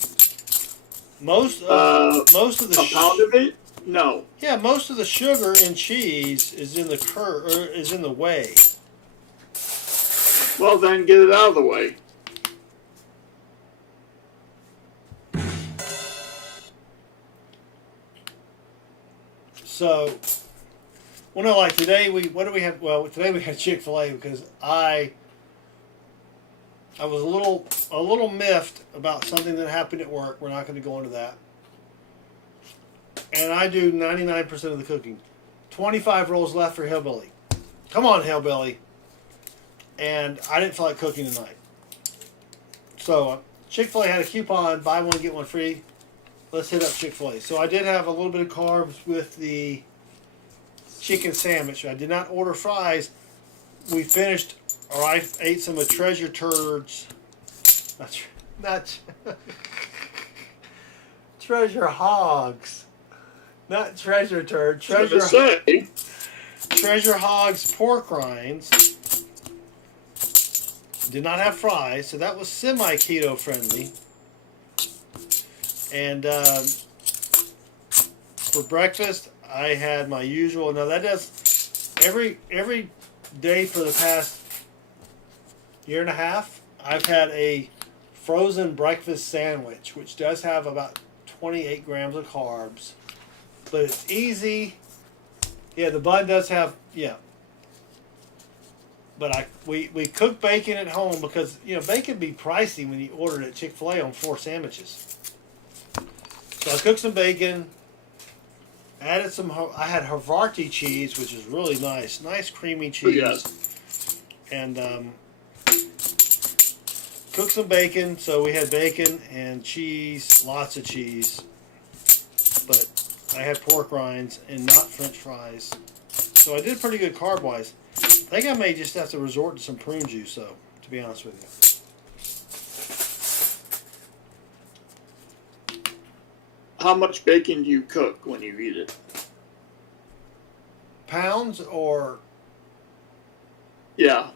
Most of the A pound of it? No. yeah, most of the sugar in cheese is in the is in the whey. Well, then get it out of the way. So, well, no, like today what do we have? Well, today we had Chick-fil-A because I was a little miffed about something that happened at work. We're not going to go into that. And I do 99% of the cooking. 25 rolls left for Hillbilly. Come on, Hillbilly. And I didn't feel like cooking tonight. So Chick-fil-A had a coupon, buy one, get one free. Let's hit up Chick-fil-A. So I did have a little bit of carbs with the chicken sandwich. I did not order fries. We finished, or I ate some of Treasure Turds. Not Treasure Hogs. Not Treasure Turd. Treasure Hogs pork rinds. Did not have fries, so that was semi-keto friendly. And for breakfast, I had my usual. Now that does every day for the past year and a half. I've had a frozen breakfast sandwich, which does have about 28 grams of carbs, but it's easy. Yeah, the bun does have But we cook bacon at home because bacon be pricey when you order it at Chick-fil-A on 4 sandwiches. So I cooked some bacon, added some. I had Havarti cheese, which is really nice creamy cheese, Yes. and cooked some bacon. So we had bacon and cheese, lots of cheese, but I had pork rinds and not French fries. So I did pretty good carb wise. I think I may just have to resort to some prune juice, though, to be honest with you. How much bacon do you cook when you eat it? Pounds or Yeah,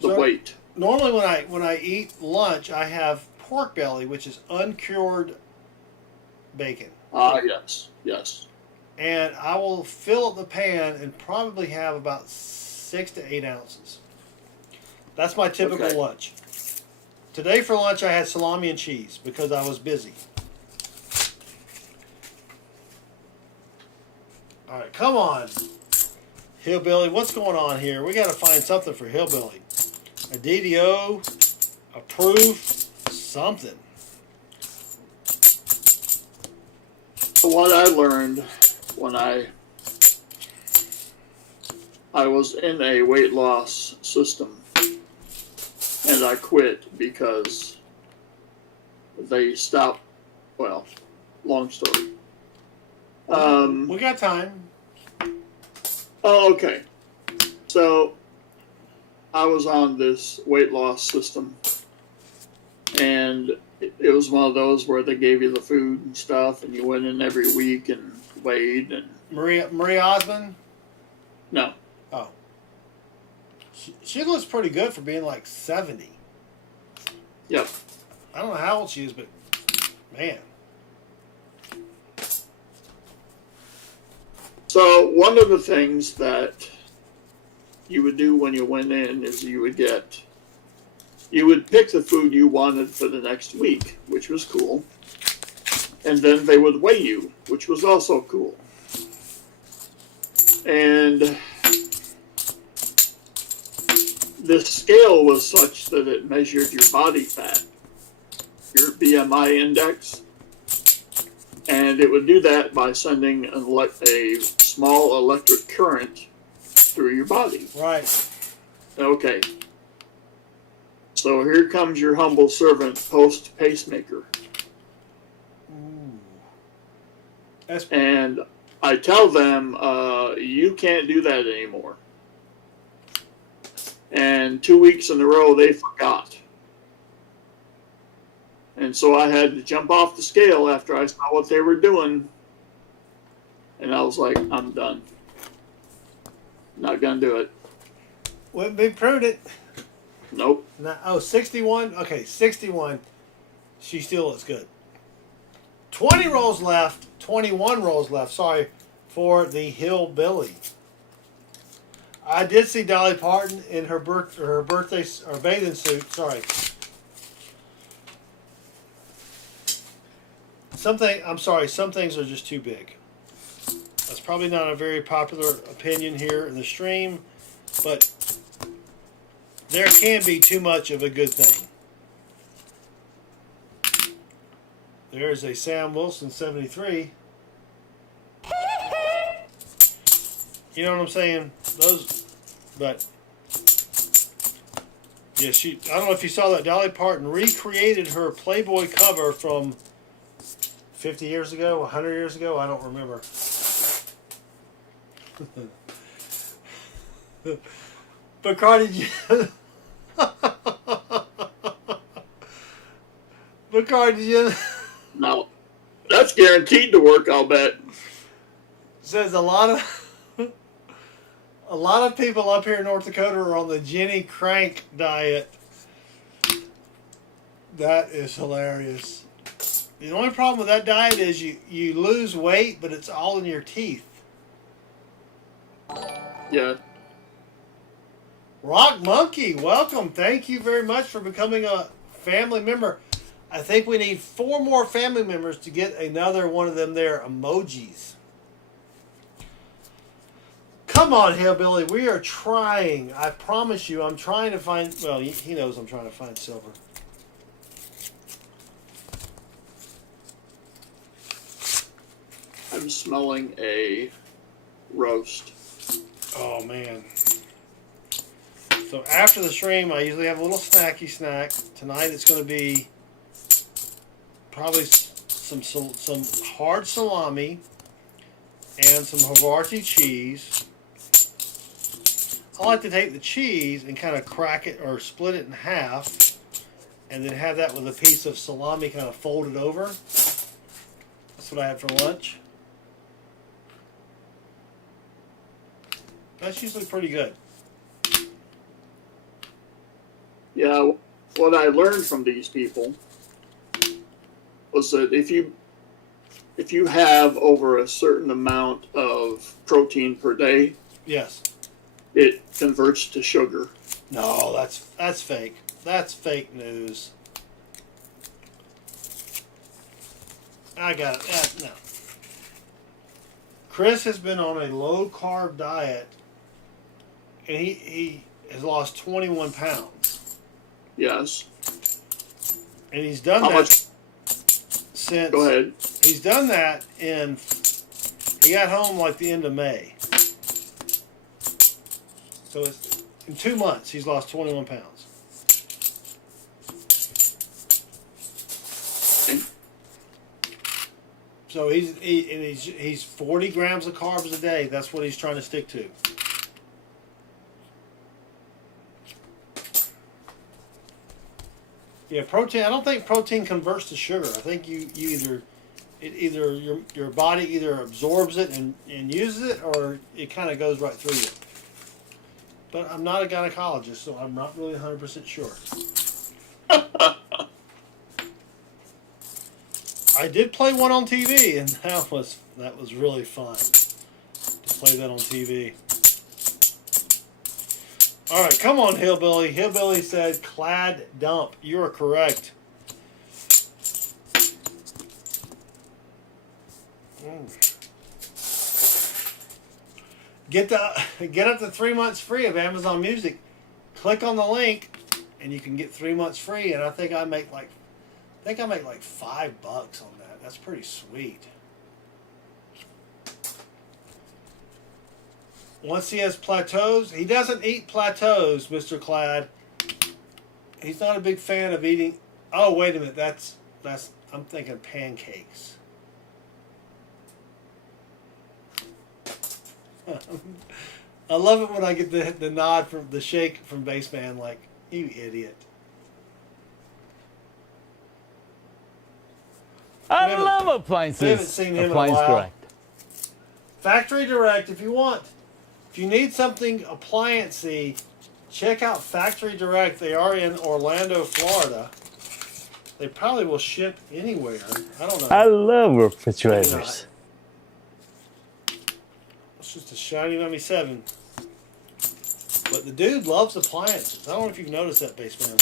the So- weight. normally when I eat lunch, I have pork belly, which is uncured bacon, Yes. and I will fill up the pan and probably have about 6 to 8 ounces. That's my typical Okay. lunch. Today for lunch I had salami and cheese because I was busy. All right, come on, Hillbilly. What's going on here? We got to find something for Hillbilly. A DDO, a proof, something. What I learned when I was in a weight loss system and I quit because they stopped. Well, long story. We got time. Oh, okay. So I was on this weight loss system, and it was one of those where they gave you the food and stuff, and you went in every week and weighed and Marie Osmond. no. Oh, she looks pretty good for being like 70. Yep. I don't know how old she is, but man. So one of the things that you would do when you went in is you would pick the food you wanted for the next week, which was cool. And then they would weigh you, which was also cool. And the scale was such that it measured your body fat, your BMI index. And it would do that by sending a small electric current through your body. Right. Okay. So here comes your humble servant, post pacemaker. Ooh. And I tell them, you can't do that anymore. And 2 weeks in a row, they forgot. And so I had to jump off the scale after I saw what they were doing. And I was like, I'm done. Not going to do it. Wouldn't be prudent. Nope. No, 61. Okay, 61. She still looks good. 20 rolls left. 21 rolls left. Sorry, for the Hillbilly. I did see Dolly Parton in her birthday or bathing suit. Sorry. I'm sorry. Some things are just too big. That's probably not a very popular opinion here in the stream, but there can be too much of a good thing. There's a Sam Wilson 73. You know what I'm saying? But yeah, I don't know if you saw that Dolly Parton recreated her Playboy cover from 50 years ago, 100 years ago. I don't remember. But Cardi, did you? But Cardi, did you? No. That's guaranteed to work, I'll bet. Says a lot of people up here in North Dakota are on the Jenny Crank diet. That is hilarious. The only problem with that diet is you lose weight, but it's all in your teeth. Yeah. Rock Monkey, welcome. Thank you very much for becoming a family member. I think we need 4 more family members to get another one of them there emojis. Come on, Hillbilly. We are trying. I promise you, I'm trying to find... Well, he knows I'm trying to find silver. I'm smelling a roast. Oh, man. So after the stream, I usually have a little snacky snack. Tonight it's going to be probably some hard salami and some Havarti cheese. I like to take the cheese and kind of crack it or split it in half and then have that with a piece of salami kind of folded over. That's what I had for lunch. That's usually pretty good. Yeah, what I learned from these people was that if you have over a certain amount of protein per day, Yes. it converts to sugar. No, that's fake. That's fake news. I got it. No. Chris has been on a low carb diet, and he has lost 21 pounds. Yes. And he's done How that much? since. Go ahead. He's done that in. He got home like the end of May. So it's, in 2 months, he's lost 21 pounds. So he's 40 grams of carbs a day. That's what he's trying to stick to. Yeah, protein. I don't think protein converts to sugar. I think you either your body either absorbs it and uses it, or it kind of goes right through you. But I'm not a gynecologist, so I'm not really 100% sure. I did play one on TV, and that was really fun to play that on TV. All right, come on, Hillbilly. Hillbilly said, "Clad dump." You are correct. Get up to 3 months free of Amazon Music. Click on the link, and you can get 3 months free. And I think I make like $5 on that. That's pretty sweet. Once he has plateaus, he doesn't eat plateaus, Mr. Clad. He's not a big fan of eating. Oh, wait a minute. That's. I'm thinking pancakes. I love it when I get the nod from the shake from Baseman, like, you idiot. I love we haven't appliances. seen him in a Appliance while. Direct. Factory Direct, if you need something appliancey, check out Factory Direct. They are in Orlando, Florida. They probably will ship anywhere. I don't know. I love refrigerators. It's just a shiny nummy 7. But the dude loves appliances. I don't know if you've noticed that, Baseman.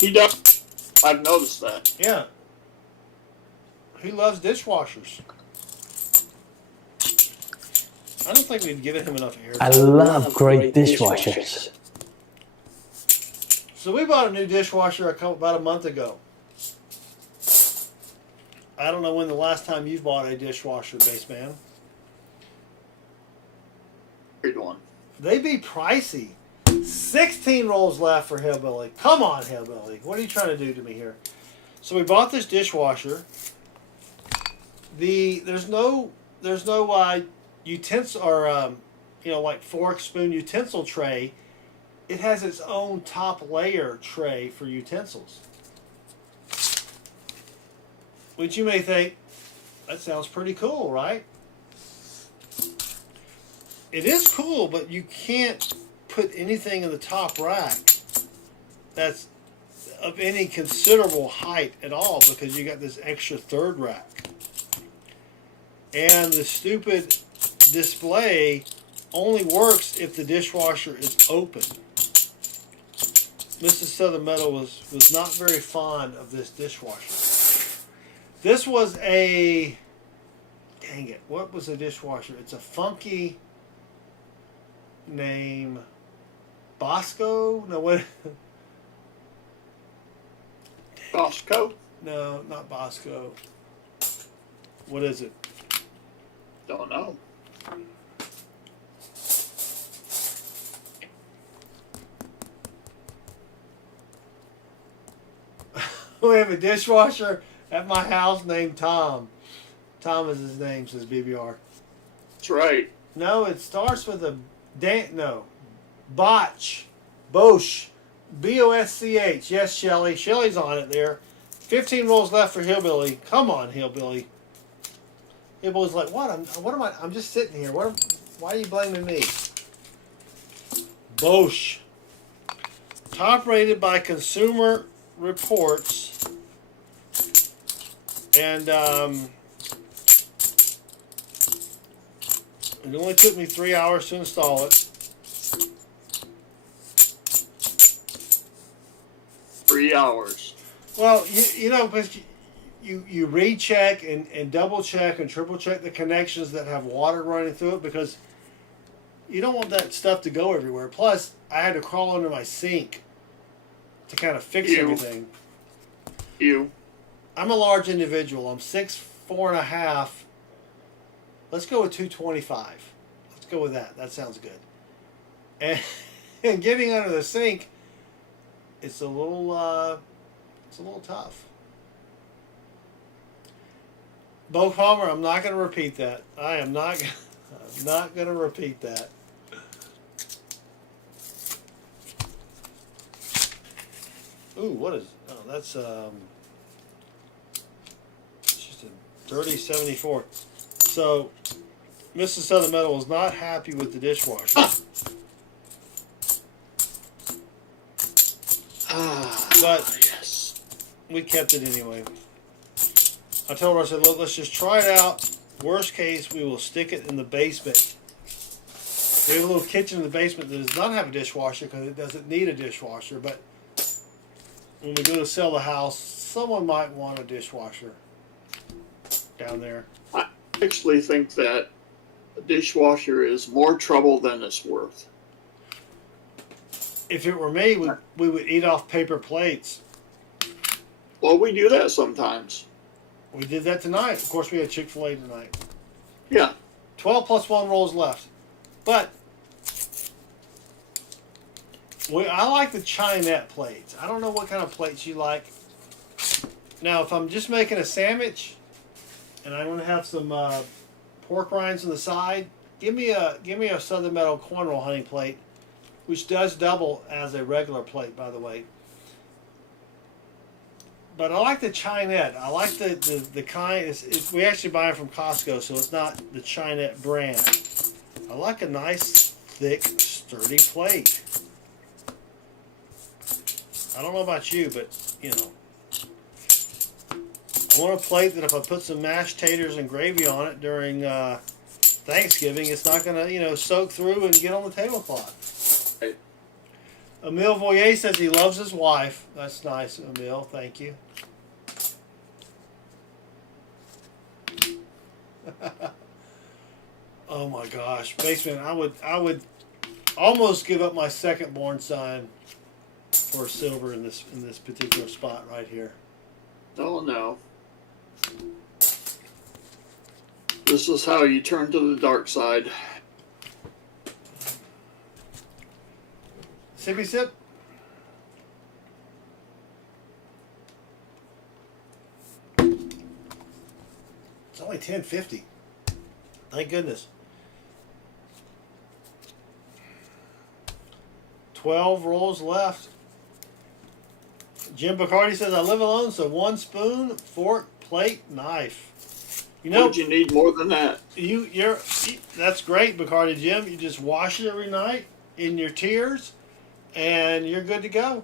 He does. I've noticed that. Yeah. He loves dishwashers. I don't think we've given him enough air. I love great dishwashers. So we bought a new dishwasher about a month ago. I don't know when the last time you bought a dishwasher, Baseman. Good one. They be pricey. 16 rolls left for Hillbilly. Come on, Hillbilly. What are you trying to do to me here? So we bought this dishwasher. There's no utensil or like fork, spoon, utensil tray. It has its own top layer tray for utensils. Which you may think, that sounds pretty cool, right? It is cool, but you can't put anything in the top rack that's of any considerable height at all because you got this extra third rack. And the stupid display only works if the dishwasher is open. Mrs. Southern Metal was not very fond of this dishwasher. This was a... Dang it. What was the dishwasher? It's a funky name. Bosco? No, what? Bosco? No, not Bosco. What is it? Don't know. We have a dishwasher at my house named Tom. Tom is his name, says BBR. That's right. No, it starts with a Botch. Bosch. B-O-S-C-H. Yes, Shelly. Shelly's on it there. 15 rolls left for Hillbilly. Come on, Hillbilly. Hillbilly's like, what? I'm just sitting here. Why are you blaming me? Bosch. Top rated by Consumer Reports. And it only took me 3 hours to install it. 3 hours. Well, you know, but you recheck and double check and triple check the connections that have water running through it because you don't want that stuff to go everywhere. Plus, I had to crawl under my sink to kind of fix everything. I'm a large individual. I'm 6'4.5". Let's go with 225. Let's go with that. That sounds good. And getting under the sink, it's a little tough. Bo Palmer, I'm not going to repeat that. I'm not going to repeat that. Ooh, what is? Oh, that's it's just a dirty 74. So, Mrs. Southern Metal was not happy with the dishwasher. But yes. we kept it anyway. I told her, I said, look, let's just try it out. Worst case, we will stick it in the basement. We have a little kitchen in the basement that does not have a dishwasher because it doesn't need a dishwasher. But when we go to sell the house, someone might want a dishwasher down there. I actually think that a dishwasher is more trouble than it's worth. If it were me, we would eat off paper plates. Well, we do that sometimes. We did that tonight. Of course, we had Chick-fil-A tonight. Yeah. 12 plus 1 rolls left. But I like the Chinette plates. I don't know what kind of plates you like. Now, if I'm just making a sandwich and I want to have some pork rinds on the side. Give me a Southern Metal corn roll hunting plate, which does double as a regular plate, by the way. But I like the Chinette. I like the kind. We actually buy it from Costco, so it's not the Chinette brand. I like a nice, thick, sturdy plate. I don't know about you, but you know, I want a plate that if I put some mashed taters and gravy on it during Thanksgiving, it's not gonna, you know, soak through and get on the tablecloth. Right. Emile Voyer says he loves his wife. That's nice, Emile. Thank you. Oh my gosh, Baseman! I would almost give up my second born son for silver in this particular spot right here. Oh no. This is how you turn to the dark side. Sippy sip. It's only 10:50. Thank goodness. 12 rolls left. Jim Bacardi says, I live alone, so one spoon, fork, plate, knife. You know, Would you need more than that? that's great, Bacardi Jim. You just wash it every night in your tears, and you're good to go.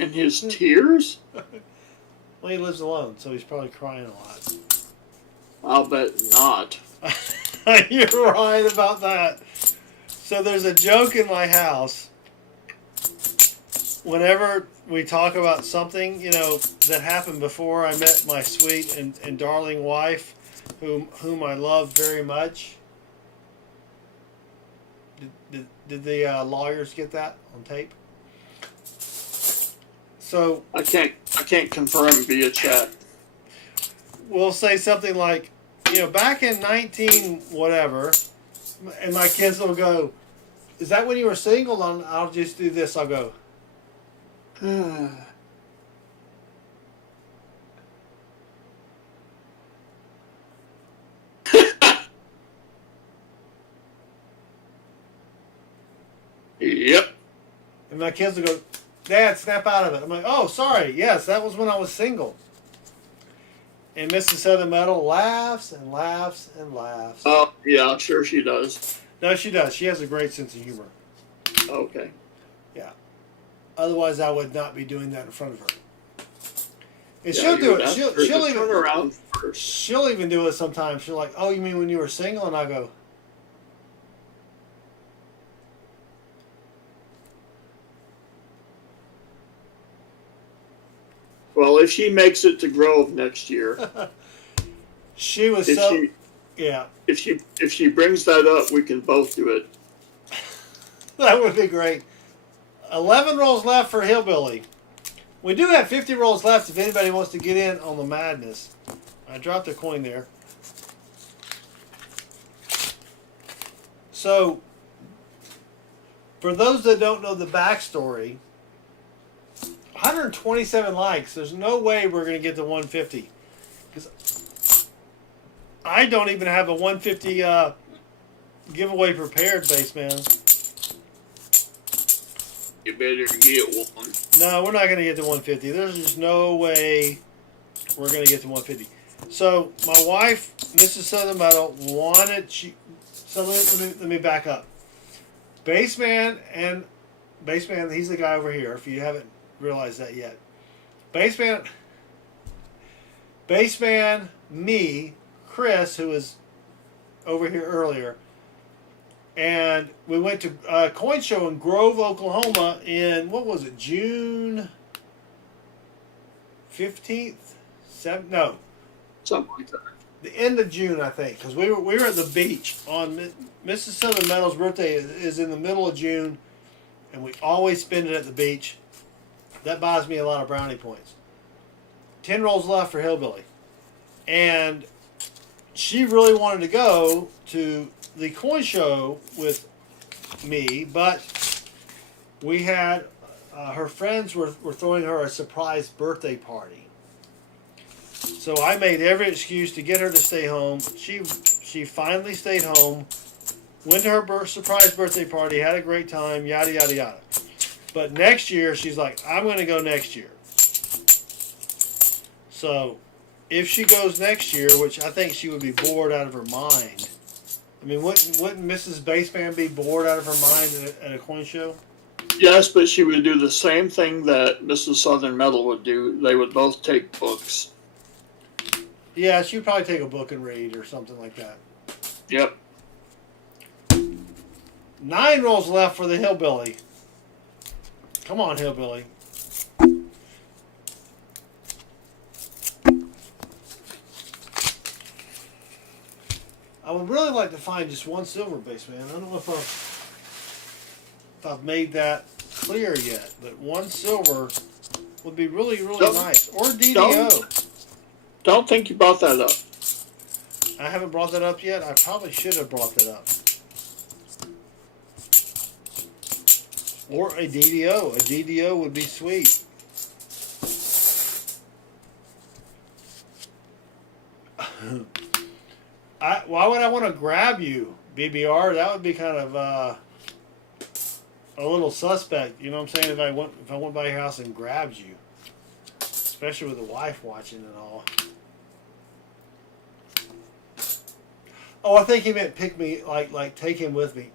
And his tears? Well, he lives alone, so he's probably crying a lot. I'll bet not. You're right about that. So there's a joke in my house. Whenever we talk about something, you know, that happened before I met my sweet and darling wife, whom I love very much. Did the lawyers get that on tape? So I can't confirm via chat. we'll say something like, you know, back in 19 whatever, and my kids will go, is that when you were single? I'll just do this. I'll go, Yep. and my kids will go, Dad, snap out of it. I'm like, oh, sorry. Yes, that was when I was single. And Mrs. Southern Metal laughs and laughs and laughs. Oh, yeah, I'm sure she does. No, she does. She has a great sense of humor. Okay. Yeah. Otherwise, I would not be doing that in front of her. And Yeah, she'll you do would it. ask her She'll to even turn around first. she'll even do it sometimes. She'll like, oh, you mean when you were single? And I go, Well, if she makes it to Grove next year, she was if so, she yeah, if she brings that up, we can both do it. that would be great. 11 rolls left for Hillbilly. We do have 50 rolls left if anybody wants to get in on the madness. I dropped a coin there. So, for those that don't know the backstory, 127 likes. There's no way we're going to get to 150. Because I don't even have a 150 giveaway prepared, Baseman. You better get one. No, we're not going to get to 150. There's just no way we're going to get to 150. So my wife, Mrs. Southern Metal, wanted. So let me back up. Baseman, he's the guy over here. If you haven't realized that yet, Baseman, me, Chris, who was over here earlier, and we went to a coin show in Grove, Oklahoma in, what was it, June 15th? No. Something like that. The end of June, I think, because we were at the beach on Mrs. Southern Metal's birthday is in the middle of June, and we always spend it at the beach. That buys me a lot of brownie points. 10 rolls left for Hillbilly. And she really wanted to go to the coin show with me, but we had her friends were throwing her a surprise birthday party. So I made every excuse to get her to stay home. She finally stayed home. Went to her surprise birthday party. Had a great time. Yada yada yada. But next year she's like, I'm going to go next year. So if she goes next year, which I think she would be bored out of her mind. I mean, wouldn't Mrs. Baseman be bored out of her mind at a coin show? Yes, but she would do the same thing that Mrs. Southern Metal would do. They would both take books. Yeah, she'd probably take a book and read or something like that. Yep. 9 rolls left for the hillbilly. Come on, hillbilly. I would really like to find just one silver base, man. I don't know if I've made that clear yet, but one silver would be really, really nice. Or DDO. Don't think you brought that up. I haven't brought that up yet. I probably should have brought that up. Or a DDO. A DDO would be sweet. Why would I want to grab you, BBR? That would be kind of a little suspect. You know what I'm saying? If I went by your house and grabbed you, especially with the wife watching and all. Oh, I think he meant pick me, like take him with me.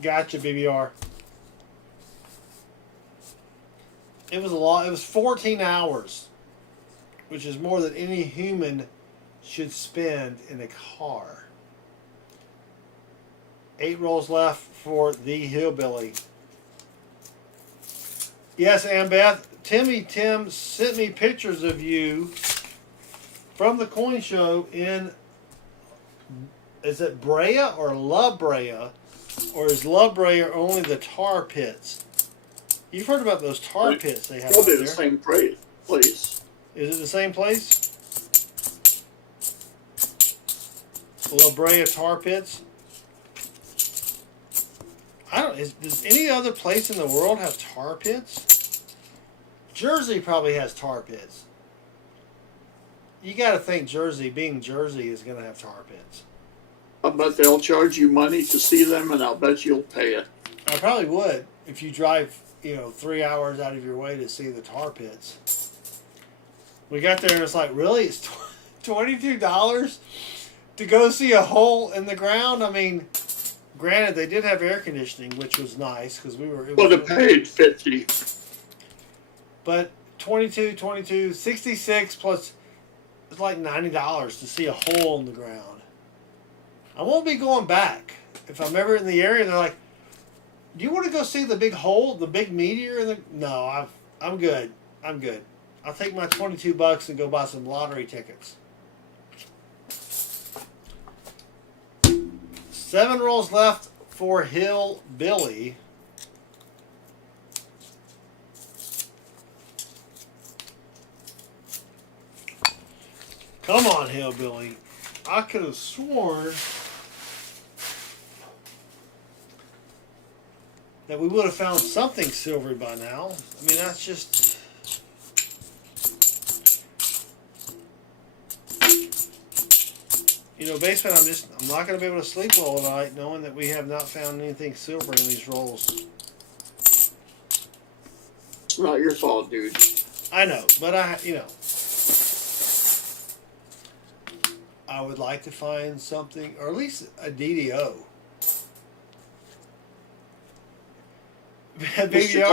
Gotcha, BBR. It was a lot. It was 14 hours, which is more than any human should spend in a car. 8 rolls left for the hillbilly. Yes, Annbeth. Tim sent me pictures of you from the coin show in, is it Brea or La Brea? Or is La Brea only the tar pits? You've heard about those tar pits they have out Probably there. the same place. Is it the same place? La Brea tar pits? Does any other place in the world have tar pits? Jersey probably has tar pits. You got to think being Jersey is going to have tar pits. I bet they'll charge you money to see them, and I'll bet you'll pay it. I probably would if you drive, 3 hours out of your way to see the tar pits. We got there and it's like, really? It's $22 to go see a hole in the ground? I mean, granted, they did have air conditioning, which was nice because we were. Would have paid $50. But 66 plus, it's like $90 to see a hole in the ground. I won't be going back. If I'm ever in the area, they're like, do you want to go see the big hole, the big meteor? No, I'm good. I'm good. I'll take my $22 and go buy some lottery tickets. 7 rolls left for Hillbilly. Come on, Hillbilly. I could have sworn that we would have found something silvery by now. I mean, that's just... Basement, I'm not going to be able to sleep well tonight knowing that we have not found anything silver in these rolls. It's not your fault, dude. I know, but I would like to find something, or at least a DDO. Mr.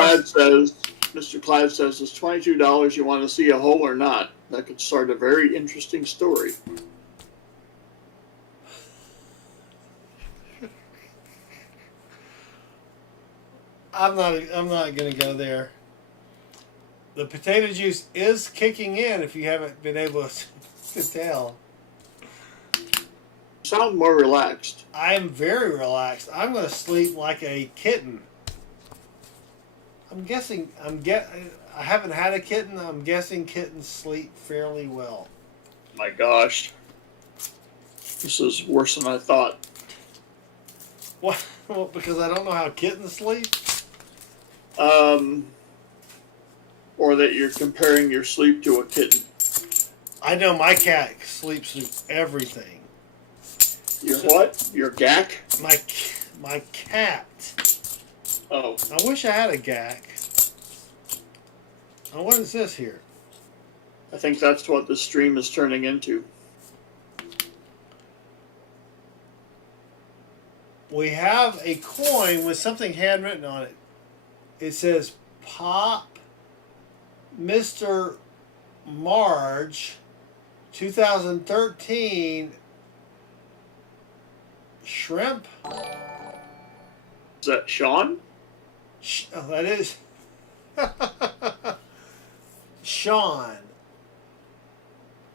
Clyde says, it's $22 you want to see a hole or not? That could start a very interesting story. I'm not going to go there. The potato juice is kicking in if you haven't been able to tell. Sound more relaxed. I am very relaxed. I'm going to sleep like a kitten. I'm guessing, I haven't had a kitten. I'm guessing kittens sleep fairly well. My gosh. This is worse than I thought. What? Well, because I don't know how kittens sleep? Or that you're comparing your sleep to a kitten. I know my cat sleeps through everything. Your what? Your gack? My cat. Oh, I wish I had a gack. Oh, what is this here? I think that's what the stream is turning into. We have a coin with something handwritten on it. It says Pop Mr. Marge 2013 shrimp. Is that Sean? Oh, that is Sean.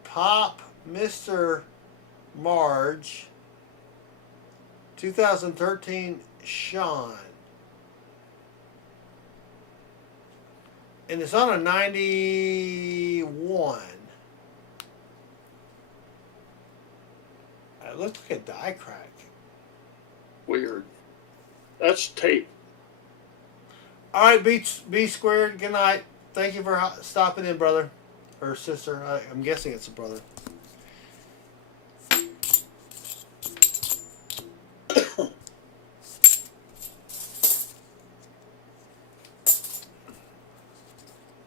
Pop Mr. Marge 2013 Sean. And it's on a 91. It looks like a die crack. Weird. That's tape. All right, B squared. Good night. Thank you for stopping in, brother or sister. I'm guessing it's a brother.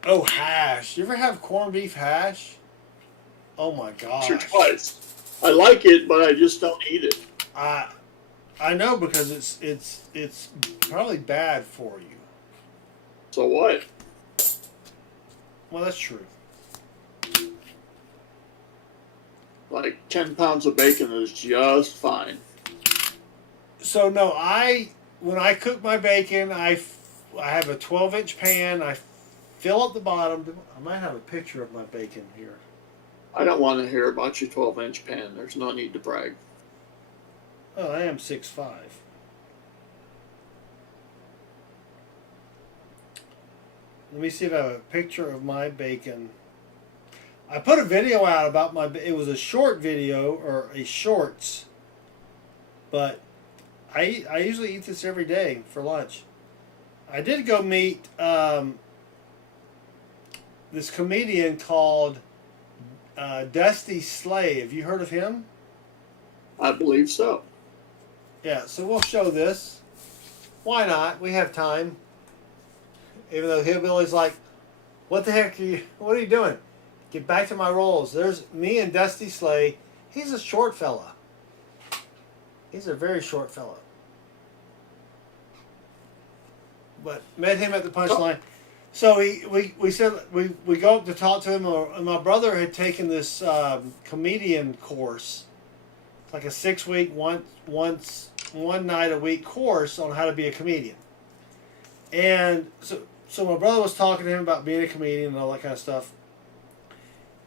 Oh, hash. You ever have corned beef hash? Oh my gosh. Sure, twice. I like it, but I just don't eat it. I know because it's probably bad for you. So what? Well, that's true. Like 10 pounds of bacon is just fine. So no, when I cook my bacon, I have a 12-inch pan. I fill up the bottom. I might have a picture of my bacon here. I don't want to hear about your 12-inch pan. There's no need to brag. Oh, I am 6'5". Let me see if I have a picture of my bacon. I put a video out about it was a short video, or a shorts. But I usually eat this every day for lunch. I did go meet this comedian called Dusty Slay. Have you heard of him? I believe so. Yeah, so we'll show this. Why not? We have time. Even though Hillbilly's like, what the heck what are you doing? Get back to my rolls. There's me and Dusty Slay. He's a short fella. He's a very short fella. But met him at the punchline. So we said we go up to talk to him. And my brother had taken this comedian course. It's like a 6-week, one night a week course on how to be a comedian. And so my brother was talking to him about being a comedian and all that kind of stuff.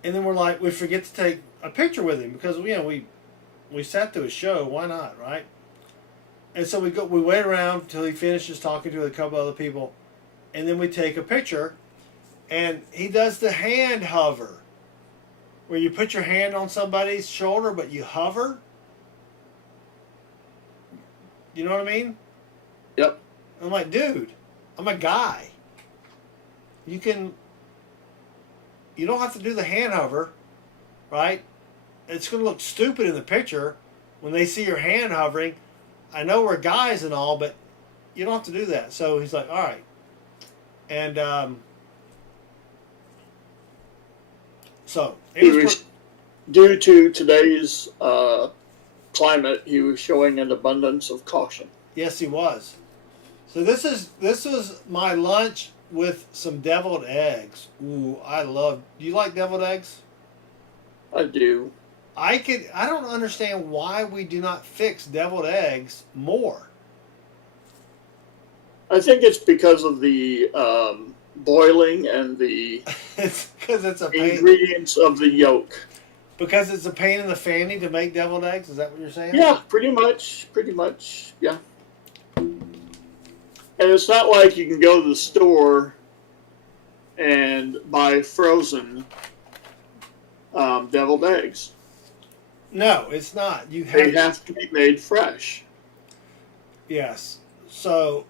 And then we're like, we forget to take a picture with him because we sat through his show. Why not, right? And so we wait around until he finishes talking to a couple other people, and then we take a picture. And he does the hand hover, where you put your hand on somebody's shoulder but you hover. You know what I mean? Yep. I'm like, dude, I'm a guy. You don't have to do the hand hover, right? It's going to look stupid in the picture when they see your hand hovering. I know we're guys and all, but you don't have to do that. So he's like, all right. And so due to today's climate, he was showing an abundance of caution. yes, he was. So this was my lunch with some deviled eggs. Ooh, do you like deviled eggs? I do. I don't understand why we do not fix deviled eggs more. I think it's because of the boiling and the It's because it's a pain. ingredients of the yolk. Because it's a pain in the fanny to make deviled eggs. Is that what you're saying? Yeah, pretty much, yeah. And it's not like you can go to the store and buy frozen deviled eggs. No, it's not. They have to be made fresh. Yes. So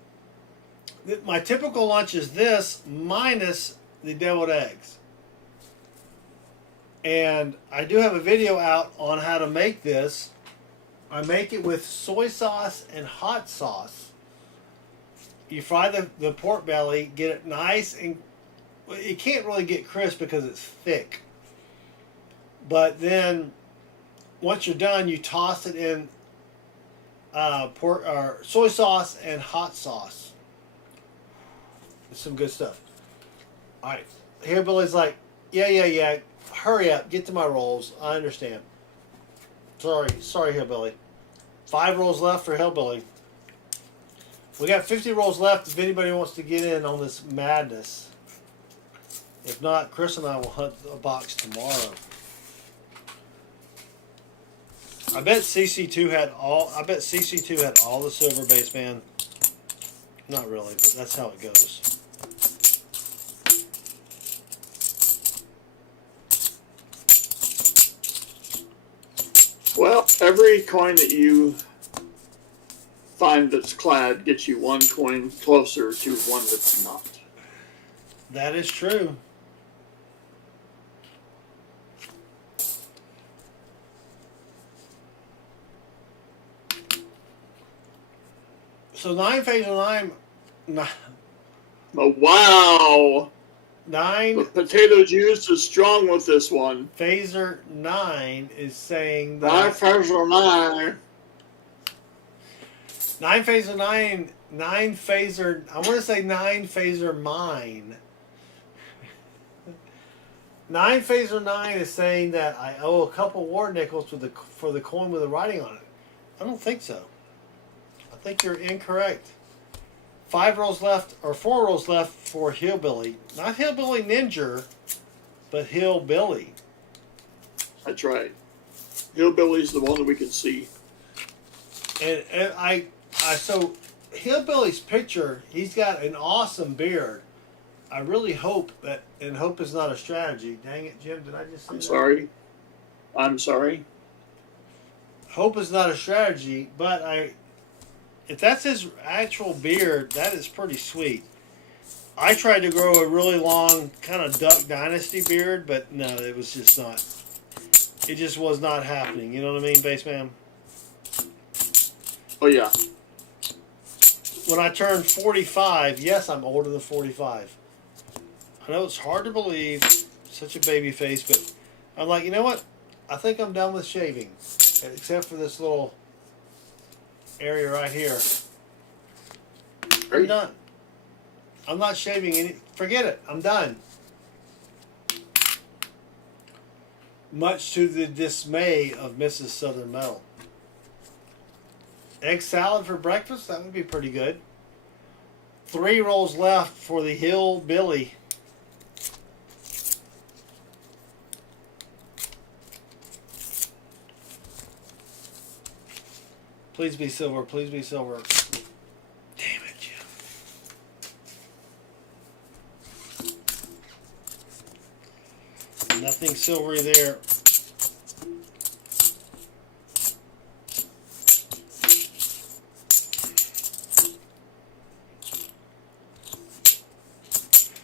my typical lunch is this minus the deviled eggs. And I do have a video out on how to make this. I make it with soy sauce and hot sauce. You fry the pork belly, get it nice, and it can't really get crisp because it's thick. But then once you're done, you toss it in pork or soy sauce and hot sauce. It's some good stuff. All right, Hillbilly's like, yeah. Hurry up, get to my rolls. I understand. Sorry, Hillbilly. 5 rolls left for Hillbilly. We got 50 rolls left if anybody wants to get in on this madness. If not, Chris and I will hunt a box tomorrow. I bet CC2 had all the silver baseband. Not really, but that's how it goes. Well, every coin that you find that's clad gets you 1 coin closer to one that's not. That is true. So 9 phaser 9. Oh, wow! 9 The potato juice is strong with this one. phaser 9 is saying 9 that phaser 9. 9 phaser 9 phaser. I want to say 9 phaser mine. 9 phaser 9 is saying that I owe a couple war nickels for the coin with the writing on it. I don't think so. I think you're incorrect. 5 rolls left, or 4 rolls left for Hillbilly. Not Hillbilly Ninja, but Hillbilly. That's right. Hillbilly's the one that we can see. And so Hillbilly's picture, he's got an awesome beard. I really hope that, and hope is not a strategy. Dang it, Jim, did I just say I'm that? sorry. I'm sorry. Hope is not a strategy, but if that's his actual beard, that is pretty sweet. I tried to grow a really long kind of Duck Dynasty beard, but no, it was just not. It just was not happening. You know what I mean, Baseman? Oh, yeah. When I turned 45, yes, I'm older than 45. I know it's hard to believe, such a baby face, but I'm like, you know what? I think I'm done with shaving, except for this little area right here. I'm done. I'm not shaving any. Forget it. I'm done. Much to the dismay of Mrs. Southern Metal. Egg salad for breakfast? That would be pretty good. 3 rolls left for the Hillbilly. Please be silver. Please be silver. Damn it, Jim. Nothing silvery there.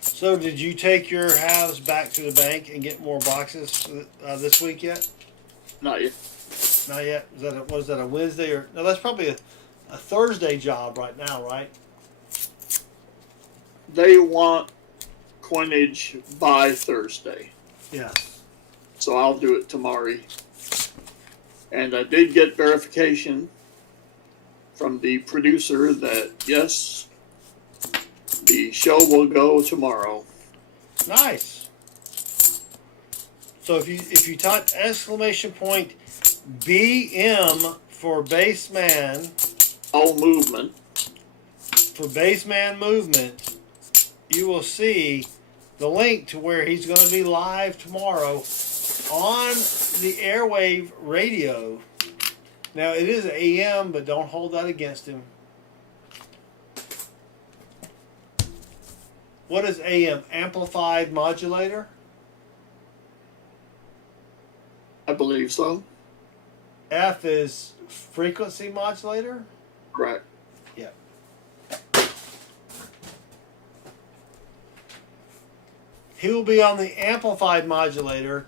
So, did you take your halves back to the bank and get more boxes this week yet? Not yet. Not yet. Was that a Wednesday or no? That's probably a Thursday job right now, right? They want coinage by Thursday. Yeah. So I'll do it tomorrow. And I did get verification from the producer that, yes, the show will go tomorrow. Nice. So if you type exclamation point BM for baseman, All movement. for baseman movement, you will see the link to where he's going to be live tomorrow on the airwave radio. Now it is AM, but don't hold that against him. What is AM? Amplified modulator? I believe so. F is frequency modulator? Right. Yeah. He will be on the amplified modulator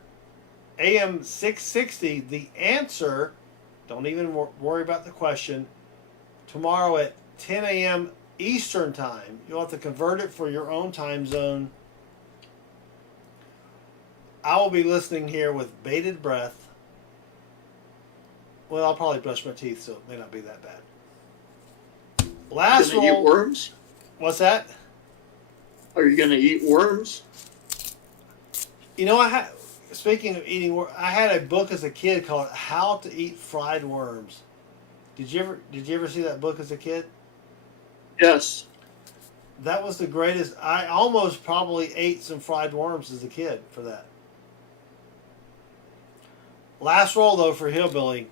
AM 660, the answer, don't even worry about the question, tomorrow at 10 a.m. Eastern Time. You'll have to convert it for your own time zone. I will be listening here with bated breath. Well, I'll probably brush my teeth, so it may not be that bad. Last Gonna eat roll. worms? What's that? Are you gonna eat worms? You know, speaking of eating worms, I had a book as a kid called "How to Eat Fried Worms." Did you ever see that book as a kid? Yes. That was the greatest. I almost probably ate some fried worms as a kid for that. Last roll though for Hillbilly.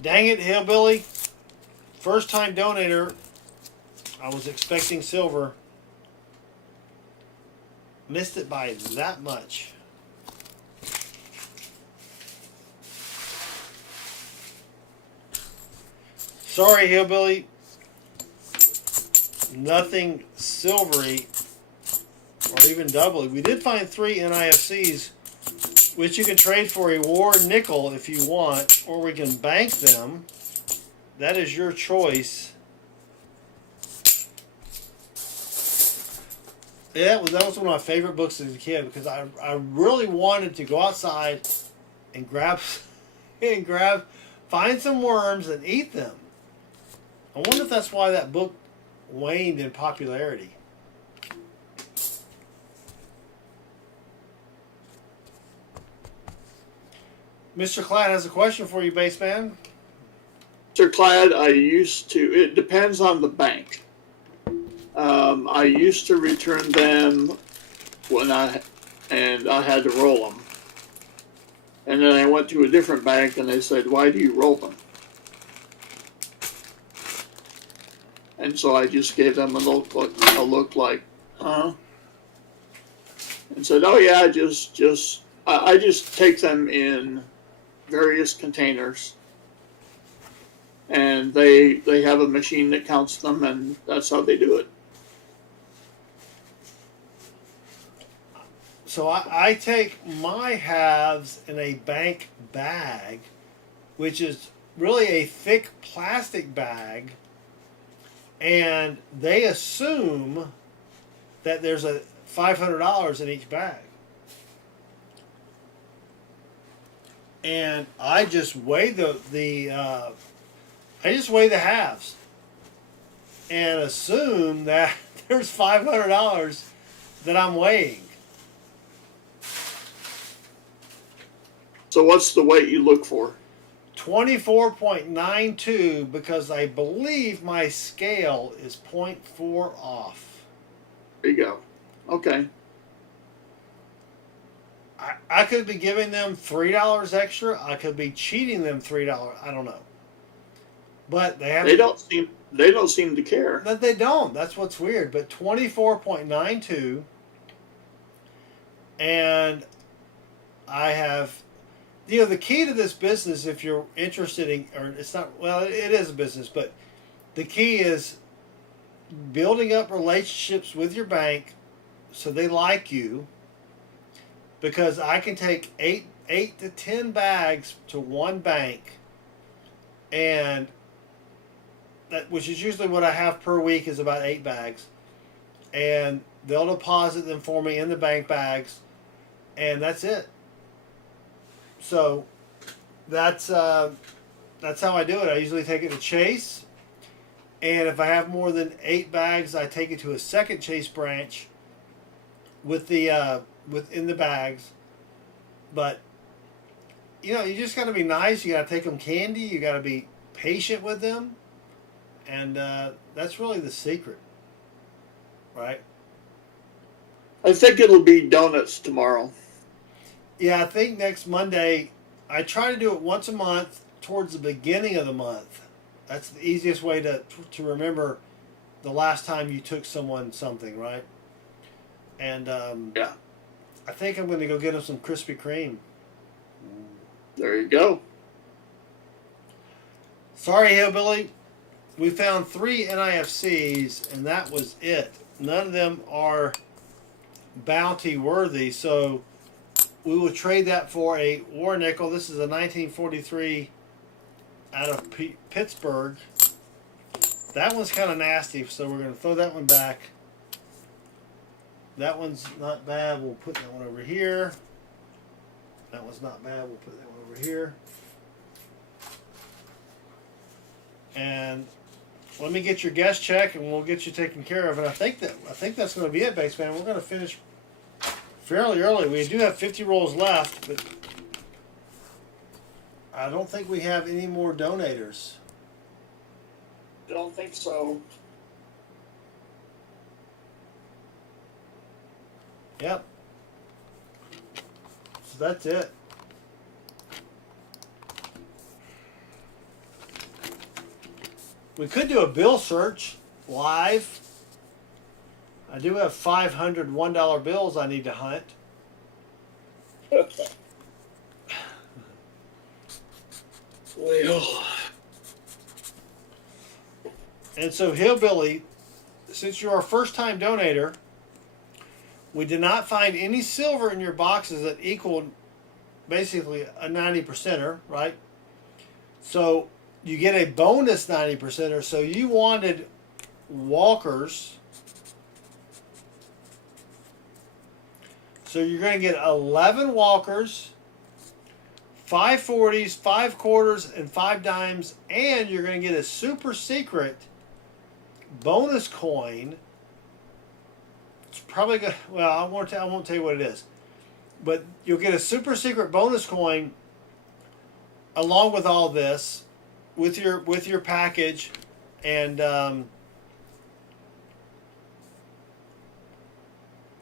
Dang it, Hillbilly! First time donator. I was expecting silver. Missed it by that much. Sorry, Hillbilly. Nothing silvery or even doubly. We did find 3 NIFCs, which you can trade for a war nickel if you want, or we can bank them. That is your choice. Yeah, that was one of my favorite books as a kid because I really wanted to go outside and find some worms and eat them. I wonder if that's why that book waned in popularity. Mr. Cladd has a question for you, baseman. Mr. Cladd, it depends on the bank. I used to return them when I had to roll them. And then I went to a different bank and they said, why do you roll them? And so I just gave them a look like, huh? And said, oh yeah, I just take them in various containers. And they have a machine that counts them, and that's how they do it. So I take my halves in a bank bag, which is really a thick plastic bag, and they assume that there's a $500 in each bag. And I just weigh the halves and assume that there's $500 that I'm weighing. So what's the weight you look for? 24.92 because I believe my scale is 0.4 off. There you go. Okay. I could be giving them $3 extra. I could be cheating them $3. I don't know. But they don't seem to care. That they don't. That's what's weird. But 24.92, and I have, the key to this business, if you're interested in, or it's not, well, it is a business, but the key is building up relationships with your bank so they like you, because I can take 8 to 10 bags to one bank, and that, which is usually what I have per week, is about 8 bags, and they'll deposit them for me in the bank bags, and that's it. So that's how I do it. I usually take it to Chase, and if I have more than 8 bags, I take it to a second Chase branch with the within the bags. But you just got to be nice. You got to take them candy. You got to be patient with them. And that's really the secret, right? I think it'll be donuts tomorrow. Yeah, I think next Monday. I try to do it once a month towards the beginning of the month. That's the easiest way to remember the last time you took someone something, right? And yeah, I think I'm going to go get them some Krispy Kreme. There you go. Sorry, Hillbilly. We found 3 NIFCs, and that was it. None of them are bounty worthy, so we will trade that for a war nickel. This is a 1943 out of Pittsburgh. That one's kind of nasty, so we're going to throw that one back. That one's not bad. We'll put that one over here. That one's not bad. We'll put that one over here. And let me get your guest check, and we'll get you taken care of. And I think that's going to be it, Baseman. We're going to finish fairly early. We do have 50 rolls left, but I don't think we have any more donators. Don't think so. Yep. So that's it. We could do a bill search live. I do have 500 $1 bills I need to hunt. Well, And so, Hillbilly, since you're our first time donator, we did not find any silver in your boxes that equaled basically a 90%er, right? So you get a bonus 90%er. So you wanted walkers. So you're going to get 11 walkers, 5 40s, 5 quarters, and 5 dimes, and you're going to get a super secret bonus coin. It's probably good. Well, I won't tell you what it is, but you'll get a super secret bonus coin along with all this, with your package, and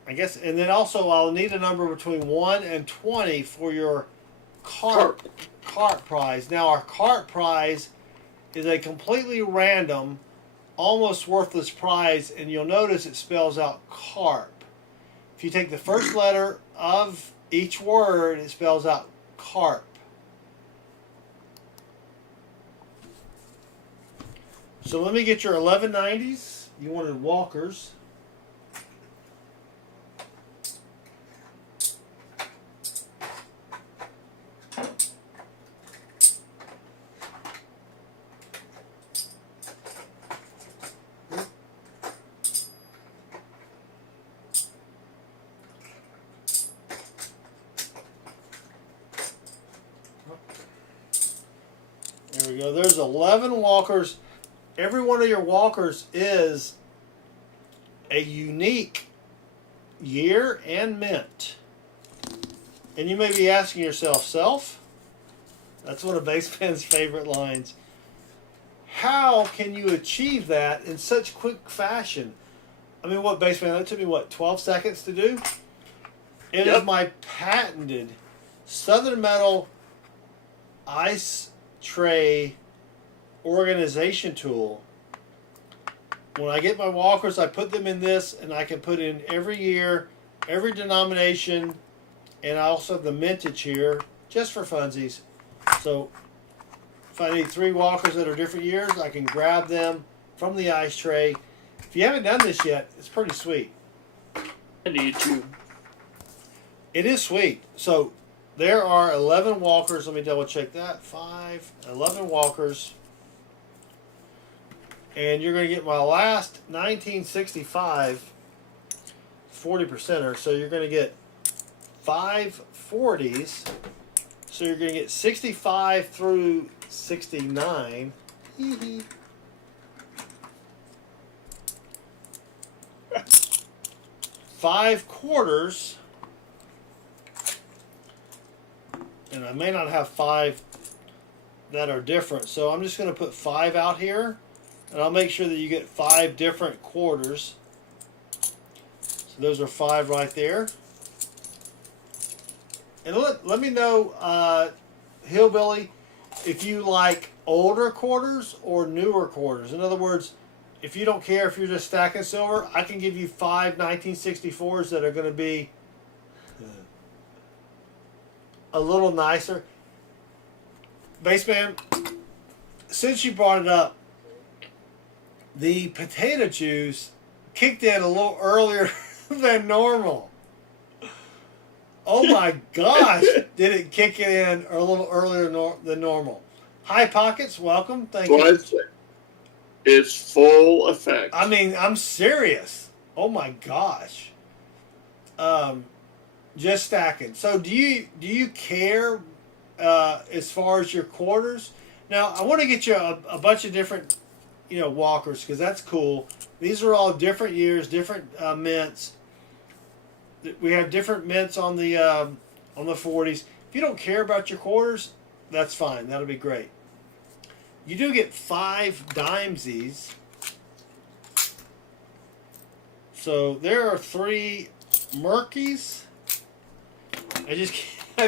I guess, and then also I'll need a number between 1 and 20 for your cart prize. Now our cart prize is a completely random, almost worthless prize, and you'll notice it spells out carp. If you take the first letter of each word, it spells out carp. So let me get your 1190s. You wanted walkers. There we go. There's 11 walkers. Every one of your walkers is a unique year and mint. And you may be asking yourself, Self? That's one of Baseman's favorite lines. How can you achieve that in such quick fashion? I mean, what, Baseman, that took me, 12 seconds to do? It is my patented Southern Metal ice tray organization tool. When I get my walkers, I put them in this, and I can put in every year, every denomination, and I also have the mintage here just for funsies. So if I need 3 walkers that are different years, I can grab them from the ice tray. If you haven't done this yet, it's pretty sweet. I need to. It is sweet. So there are 11 walkers. Let me double check that. 11 walkers. And you're going to get my last 1965 40%er. So you're going to get 5 40s. So you're going to get 65 through 69. 5 quarters. And I may not have 5 that are different. So I'm just going to put 5 out here. And I'll make sure that you get 5 different quarters. So those are 5 right there. And let me know, Hillbilly, if you like older quarters or newer quarters. In other words, if you don't care if you're just stacking silver, I can give you 5 1964s that are going to be a little nicer. Baseman, since you brought it up, the potato juice kicked in a little earlier than normal. Oh my gosh! Did it kick it in a little earlier than normal? Hi Pockets, welcome. Thank you. It's full effect. I mean, I'm serious. Oh my gosh. Just stacking. So do you care as far as your quarters? Now I want to get you a bunch of different walkers because that's cool. These are all different years, different mints. We have different mints on the 40s. If you don't care about your quarters, that's fine. That'll be great. You do get 5 dimesies. So there are 3 Murkies. I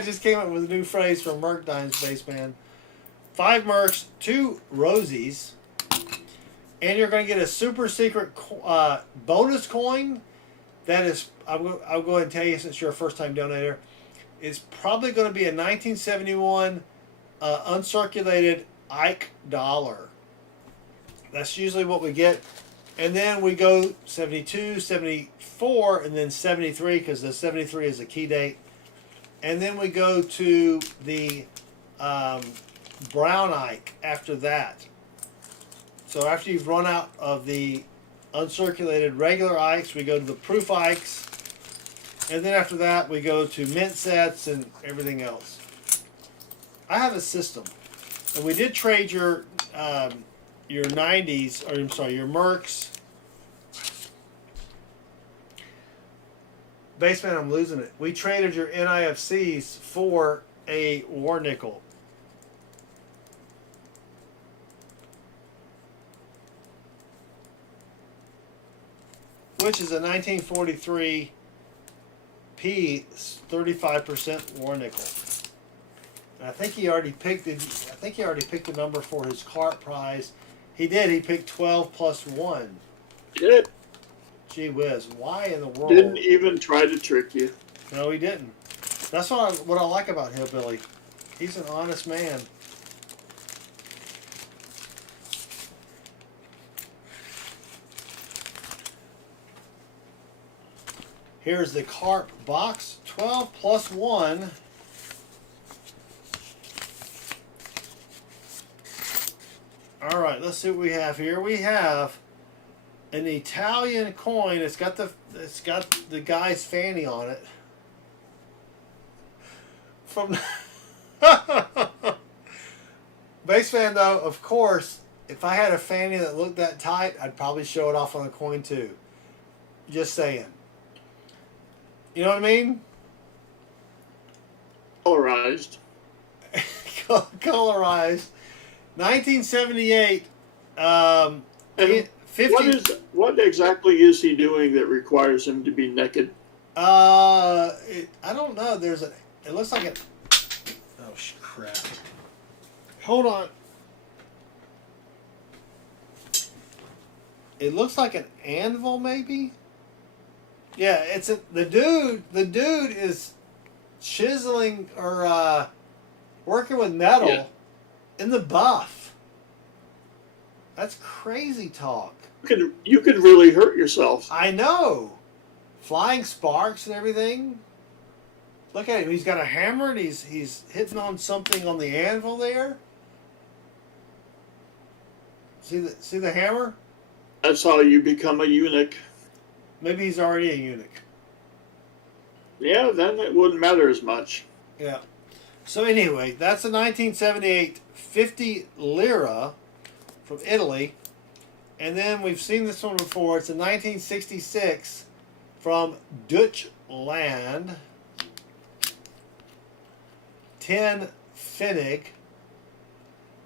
just came up with a new phrase for Merc Dimes Spaceman. 5 Mercs, 2 Rosies, and you're going to get a super secret bonus coin. That is, I'll go ahead and tell you since you're a first time donator, it's probably going to be a 1971 uncirculated Ike dollar. That's usually what we get. And then we go 72, 74, and then 73 because the 73 is a key date. And then we go to the brown Ike after that. So after you've run out of the uncirculated regular Ikes, we go to the proof Ikes. And then after that, we go to mint sets and everything else. I have a system. And we did trade your 90s, or I'm sorry, your Mercs. Baseman, I'm losing it. We traded your NIFCs for a war nickel. Which is a 1943 P 35% war nickel. And I think he already picked the number for his cart prize. He did. He picked 12 plus 1. Did. Gee whiz! Why in the world? Didn't even try to trick you. No, he didn't. That's what I like about Hillbilly. He's an honest man. Here's the carp box. 12 plus 1. All right, let's see what we have here. We have an Italian coin. It's got the guy's fanny on it. From Base fan though, of course, if I had a fanny that looked that tight, I'd probably show it off on a coin too. Just saying. You know what I mean? Polarized. Colorized. 1978. 50. What exactly is he doing that requires him to be naked? I don't know. It looks like it. Oh crap! Hold on. It looks like an anvil, maybe. Yeah, the dude. The dude is chiseling or working with metal in the buff. That's crazy talk. You could really hurt yourself. I know. Flying sparks and everything. Look at him. He's got a hammer and he's hitting on something on the anvil there. See the hammer? That's how you become a eunuch. Maybe he's already a eunuch. Yeah, then it wouldn't matter as much. Yeah. So anyway, that's a 1978 50 lira from Italy. And then we've seen this one before. It's a 1966 from Dutchland. 10 Finnig.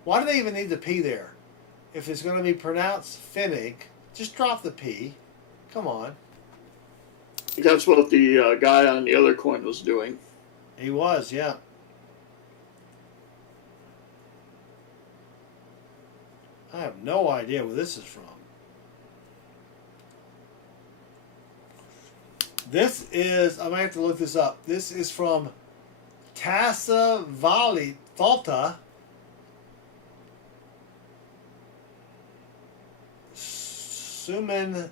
Why do they even need the P there? If it's going to be pronounced Finnig, just drop the P. Come on. That's what the guy on the other coin was doing. He was, yeah. I have no idea where this is from. This is, I might have to look this up. This is from Tassa Falta. Suman.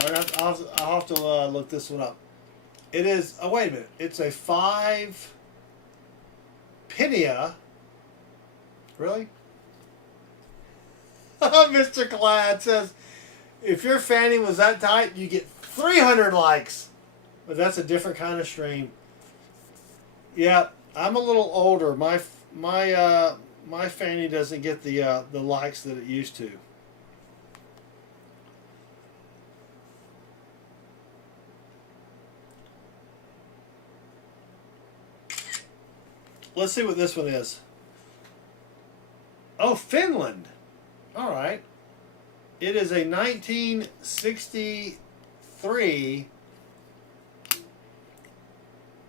I'll have to look this one up. It is. Oh, wait a minute. It's a 5 pennia. Really? Mr. Glad says, if your fanny was that tight, you get 300 likes. But that's a different kind of stream. Yeah, I'm a little older. My fanny doesn't get the likes that it used to. Let's see what this one is. Oh, Finland. All right. It is a 1963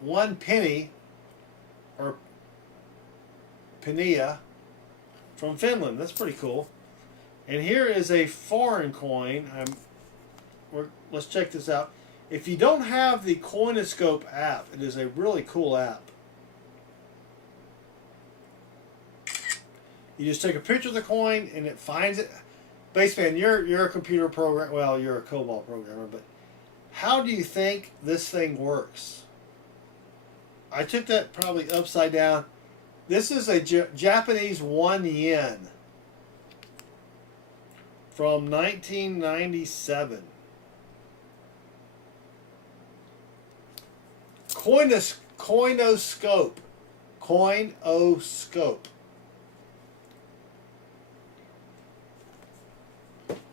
1 penny or pennia from Finland. That's pretty cool. And here is a foreign coin. Let's check this out. If you don't have the Coinoscope app, it is a really cool app. You just take a picture of the coin and it finds it. Baseman, you're a computer program. Well, you're a COBOL programmer, but how do you think this thing works? I took that probably upside down. This is a Japanese 1 yen from 1997. Coinoscope. Coinoscope.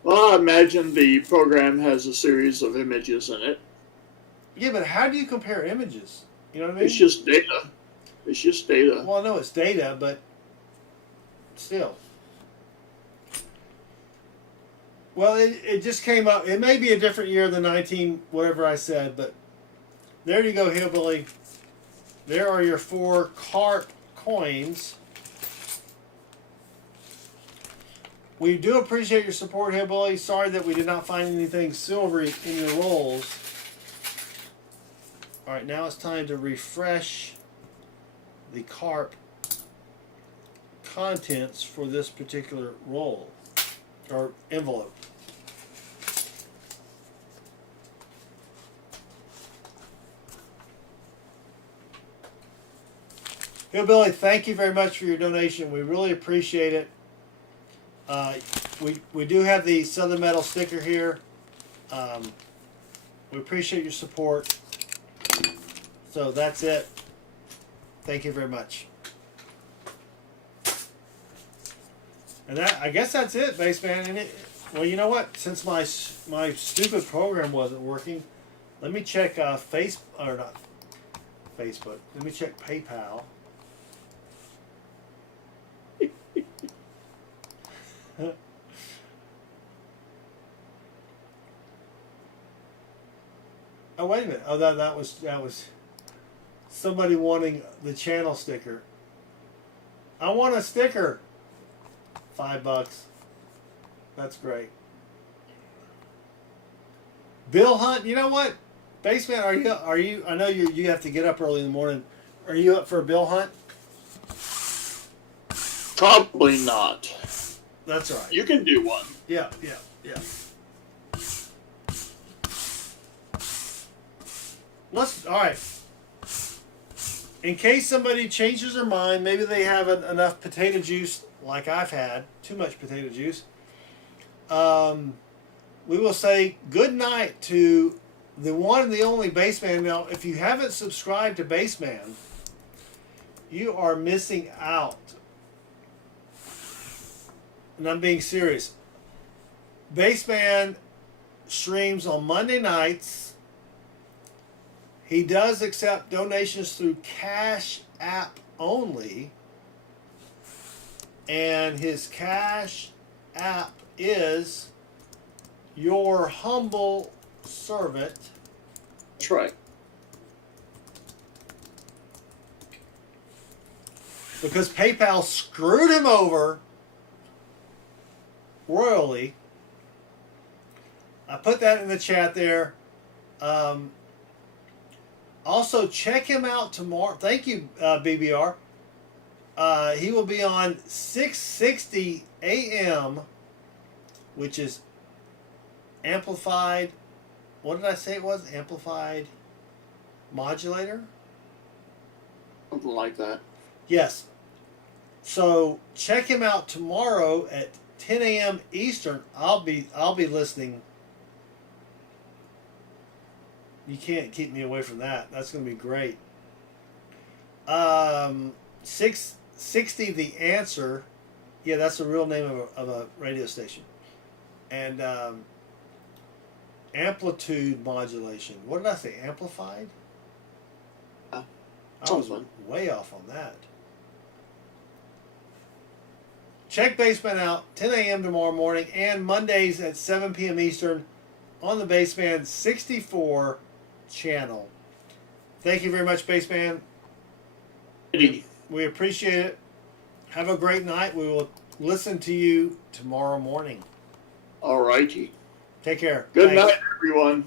Well, I imagine the program has a series of images in it. Yeah, but how do you compare images? You know what I mean? It's just data. It's just data. Well, no, it's data, but still. Well, it just came up. It may be a different year than 19, whatever I said, but there you go, Hillbilly. There are your 4 carp coins. We do appreciate your support, Hillbilly. Sorry that we did not find anything silvery in your rolls. All right, now it's time to refresh the carp contents for this particular roll or envelope. Hillbilly, thank you very much for your donation. We really appreciate it. We do have the Southern Metal sticker here. We appreciate your support. So that's it. Thank you very much. And that, I guess that's it, Baseman. And well, you know what? Since my stupid program wasn't working, let me check Facebook. Let me check PayPal. Oh, wait a minute. Oh, that was somebody wanting the channel sticker. I want a sticker. $5. That's great. Bill Hunt, you know what? Baseman, are you I know you have to get up early in the morning. Are you up for a Bill Hunt? Probably not. That's all right. You can do one. Yeah. All right. In case somebody changes their mind, maybe they have enough potato juice, like I've had, too much potato juice. We will say good night to the one and the only Baseman. Now, if you haven't subscribed to Baseman, you are missing out. And I'm being serious. Baseman streams on Monday nights. He does accept donations through Cash App only. And his Cash App is your humble servant. That's right. Because PayPal screwed him over royally. I put that in the chat there. Also, check him out tomorrow. Thank you, BBR. He will be on 6:60 a.m., which is amplified. What did I say it was? Amplified modulator. Something like that. Yes. So check him out tomorrow at 10 a.m. Eastern. I'll be listening. You can't keep me away from that. That's going to be great. 660 The Answer. Yeah, that's the real name of a radio station. And amplitude modulation. What did I say? Amplified? I was Something. way off on that. Check Basement out 10 a.m. tomorrow morning and Mondays at 7 p.m. Eastern on the Baseband 64 channel. Thank you very much, Baseband. We appreciate it. Have a great night. We will listen to you tomorrow morning. All righty. Take care. Good Thanks. night, everyone.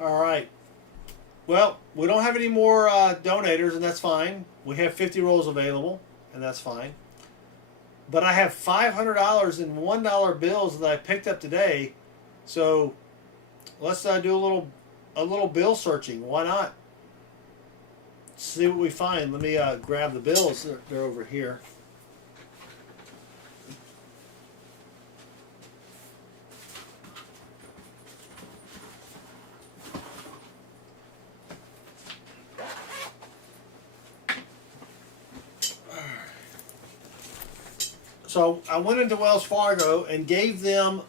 All right. Well, we don't have any more donators, and that's fine. We have 50 rolls available, and that's fine. But I have $500 in $1 bills that I picked up today, so let's do a little bill searching. Why not? See what we find. Let me grab the bills. They're over here. So I went into Wells Fargo and gave them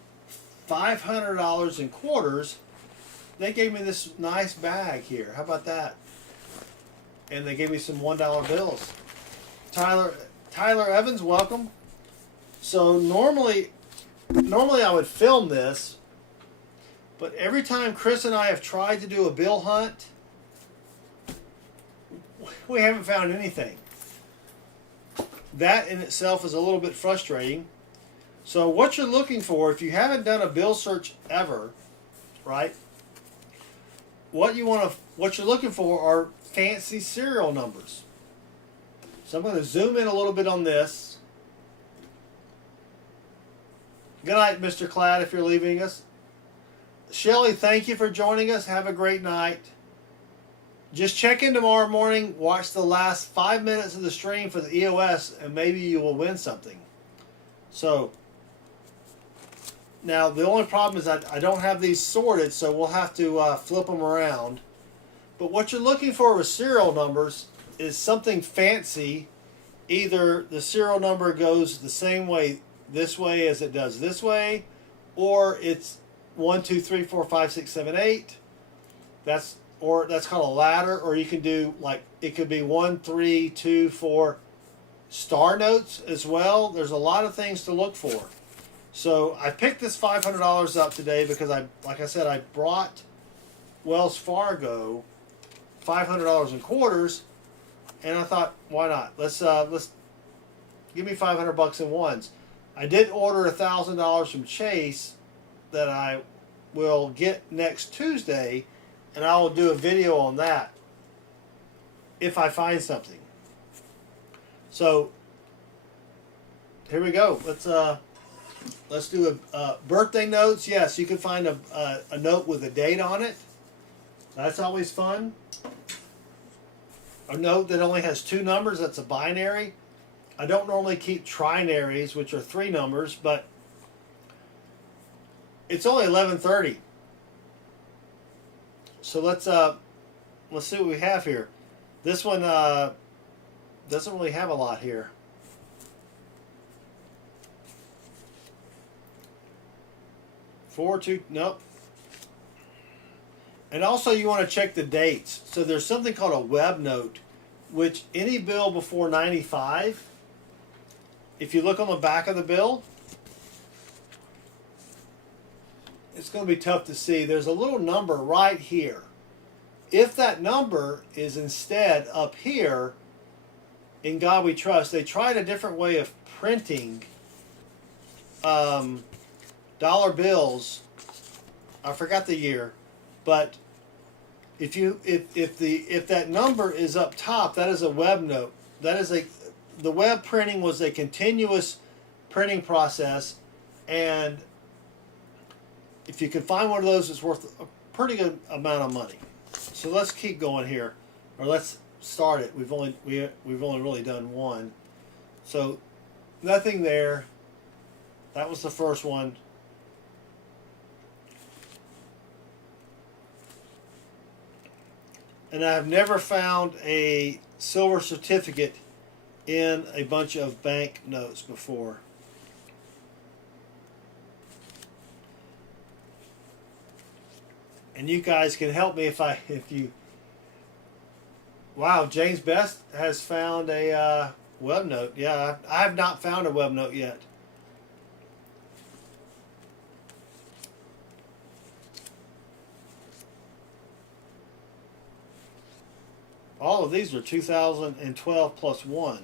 $500 in quarters. They gave me this nice bag here. How about that? And they gave me some $1 bills. Tyler Evans, welcome. So normally I would film this, but every time Chris and I have tried to do a bill hunt, we haven't found anything. That in itself is a little bit frustrating. So what you're looking for, if you haven't done a bill search ever, right? What you're looking for are fancy serial numbers. So I'm going to zoom in a little bit on this. Good night, Mr. Cladd, if you're leaving us. Shelly, thank you for joining us. Have a great night. Just check in tomorrow morning, watch the last 5 minutes of the stream for the EOS, and maybe you will win something. So, now the only problem is I don't have these sorted, so we'll have to flip them around. But what you're looking for with serial numbers is something fancy. Either the serial number goes the same way this way as it does this way, or it's 1, 2, 3, 4, 5, 6, 7, 8. That's called a ladder, or you can do it could be 1, 3, 2, 4 star notes as well. There's a lot of things to look for. So I picked this $500 up today because like I said, I brought Wells Fargo $500 in quarters, and I thought, why not? Let's give me $500 in ones. I did order $1,000 from Chase that I will get next Tuesday. And I will do a video on that if I find something. So here we go. Let's do a birthday notes. Yes, you can find a note with a date on it. That's always fun. A note that only has 2 numbers. That's a binary. I don't normally keep trinaries, which are 3 numbers, but it's only 11:30. So let's see what we have here. This one doesn't really have a lot here. Nope. And also you want to check the dates. So there's something called a web note, which any bill before 95, if you look on the back of the bill, it's going to be tough to see. There's a little number right here. If that number is instead up here, in God We Trust, they tried a different way of printing dollar bills. I forgot the year, but if that number is up top, that is a web note. That is the web printing was a continuous printing process, and if you can find one of those, it's worth a pretty good amount of money. So let's keep going here, or let's start it. We've only really done one, so nothing there. That was the first one. And I've never found a silver certificate in a bunch of bank notes before. And you guys can help me if you. Wow, James Best has found a web note. Yeah, I have not found a web note yet. All of these are 2012 plus 1.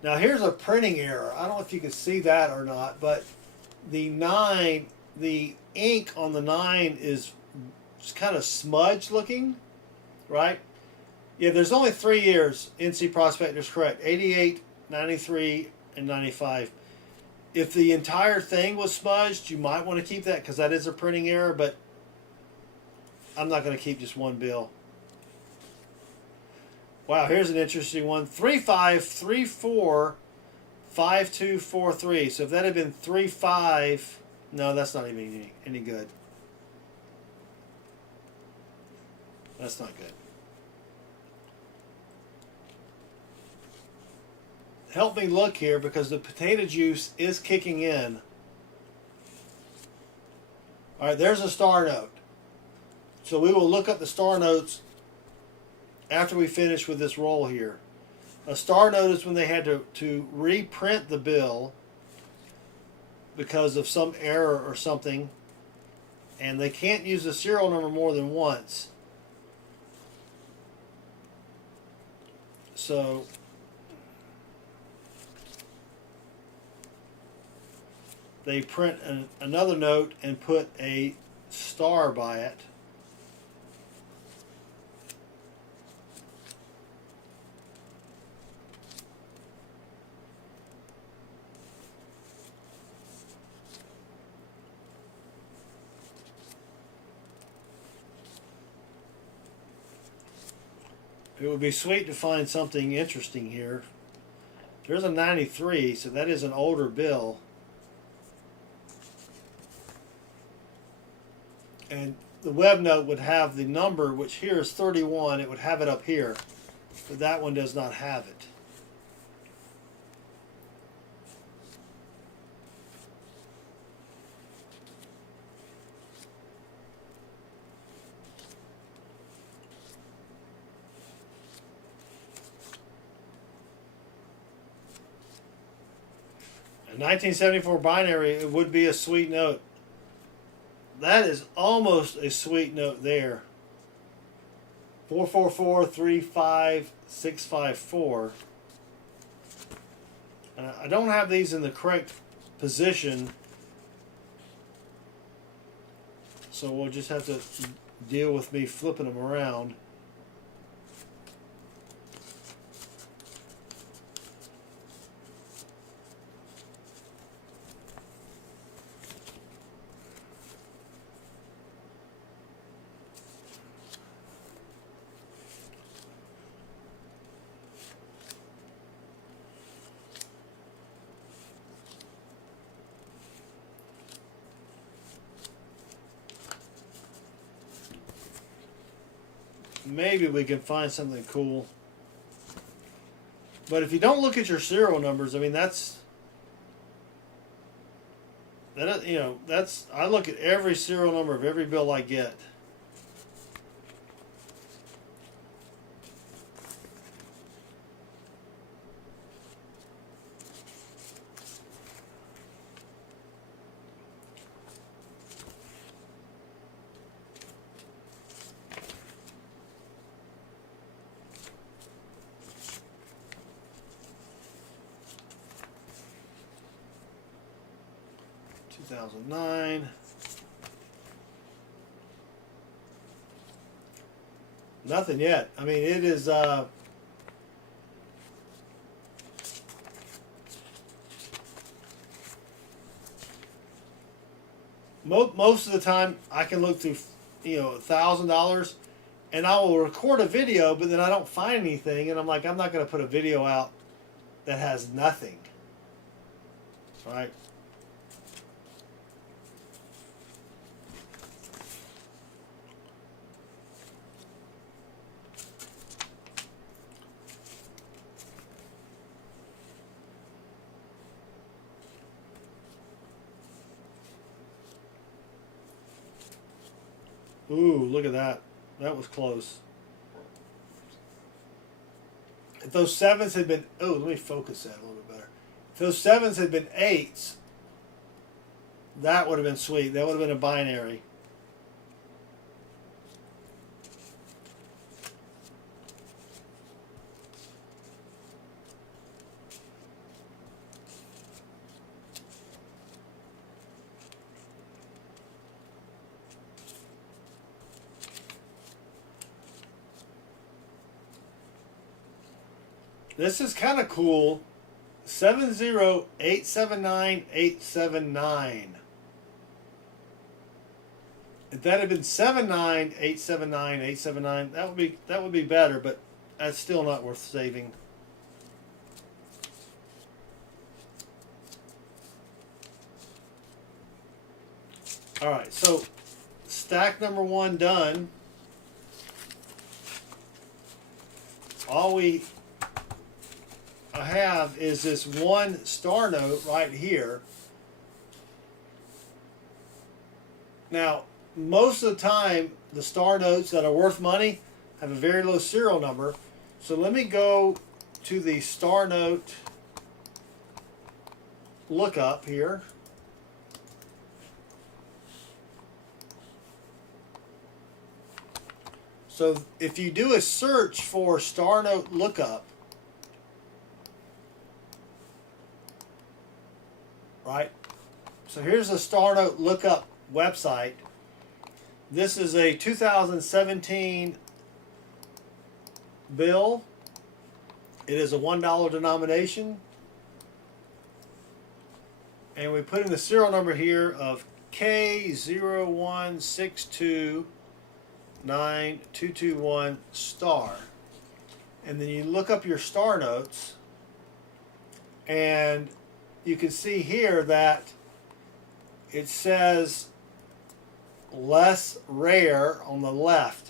Now here's a printing error. I don't know if you can see that or not, but the ink on the 9 is kind of smudged looking, right? Yeah, there's only 3 years. NC Prospector's correct. 88, 93, and 95. If the entire thing was smudged, you might want to keep that because that is a printing error, but I'm not going to keep just one bill. Wow, here's an interesting one. 35345243. So if that had been 35, no, that's not even any good. That's not good. Help me look here because the potato juice is kicking in. All right, there's a star note. So we will look up the star notes after we finish with this roll here. A star note is when they had to reprint the bill because of some error or something, and they can't use the serial number more than once. So they print another note and put a star by it. It would be sweet to find something interesting here. There's a 93, so that is an older bill. And the web note would have the number, which here is 31. It would have it up here, but that one does not have it. A 1974 binary, it would be a sweet note. That is almost a sweet note there. 444-35654. I don't have these in the correct position, so we'll just have to deal with me flipping them around. Maybe we can find something cool. But if you don't look at your serial numbers, I mean, I look at every serial number of every bill I get. 2009. Nothing yet. I mean, it is. Most of the time, I can look through, $1,000, and I will record a video, but then I don't find anything, and I'm like, I'm not going to put a video out that has nothing. Right? Ooh, look at that. That was close. If those sevens had been... Oh, let me focus that a little bit better. If those sevens had been eights, that would have been sweet. That would have been a binary. This is kind of cool. 70879-879. If that had been 79879-879, that would be better, but that's still not worth saving. All right, so stack number 1 done. All I have is this one star note right here. Now, most of the time, the star notes that are worth money have a very low serial number. So let me go to the star note lookup here. So if you do a search for star note lookup, right? So here's the star note lookup website. This is a 2017 bill. It is a $1 denomination. And we put in the serial number here of K016292221 star. And then you look up your star notes, and you can see here that it says less rare on the left.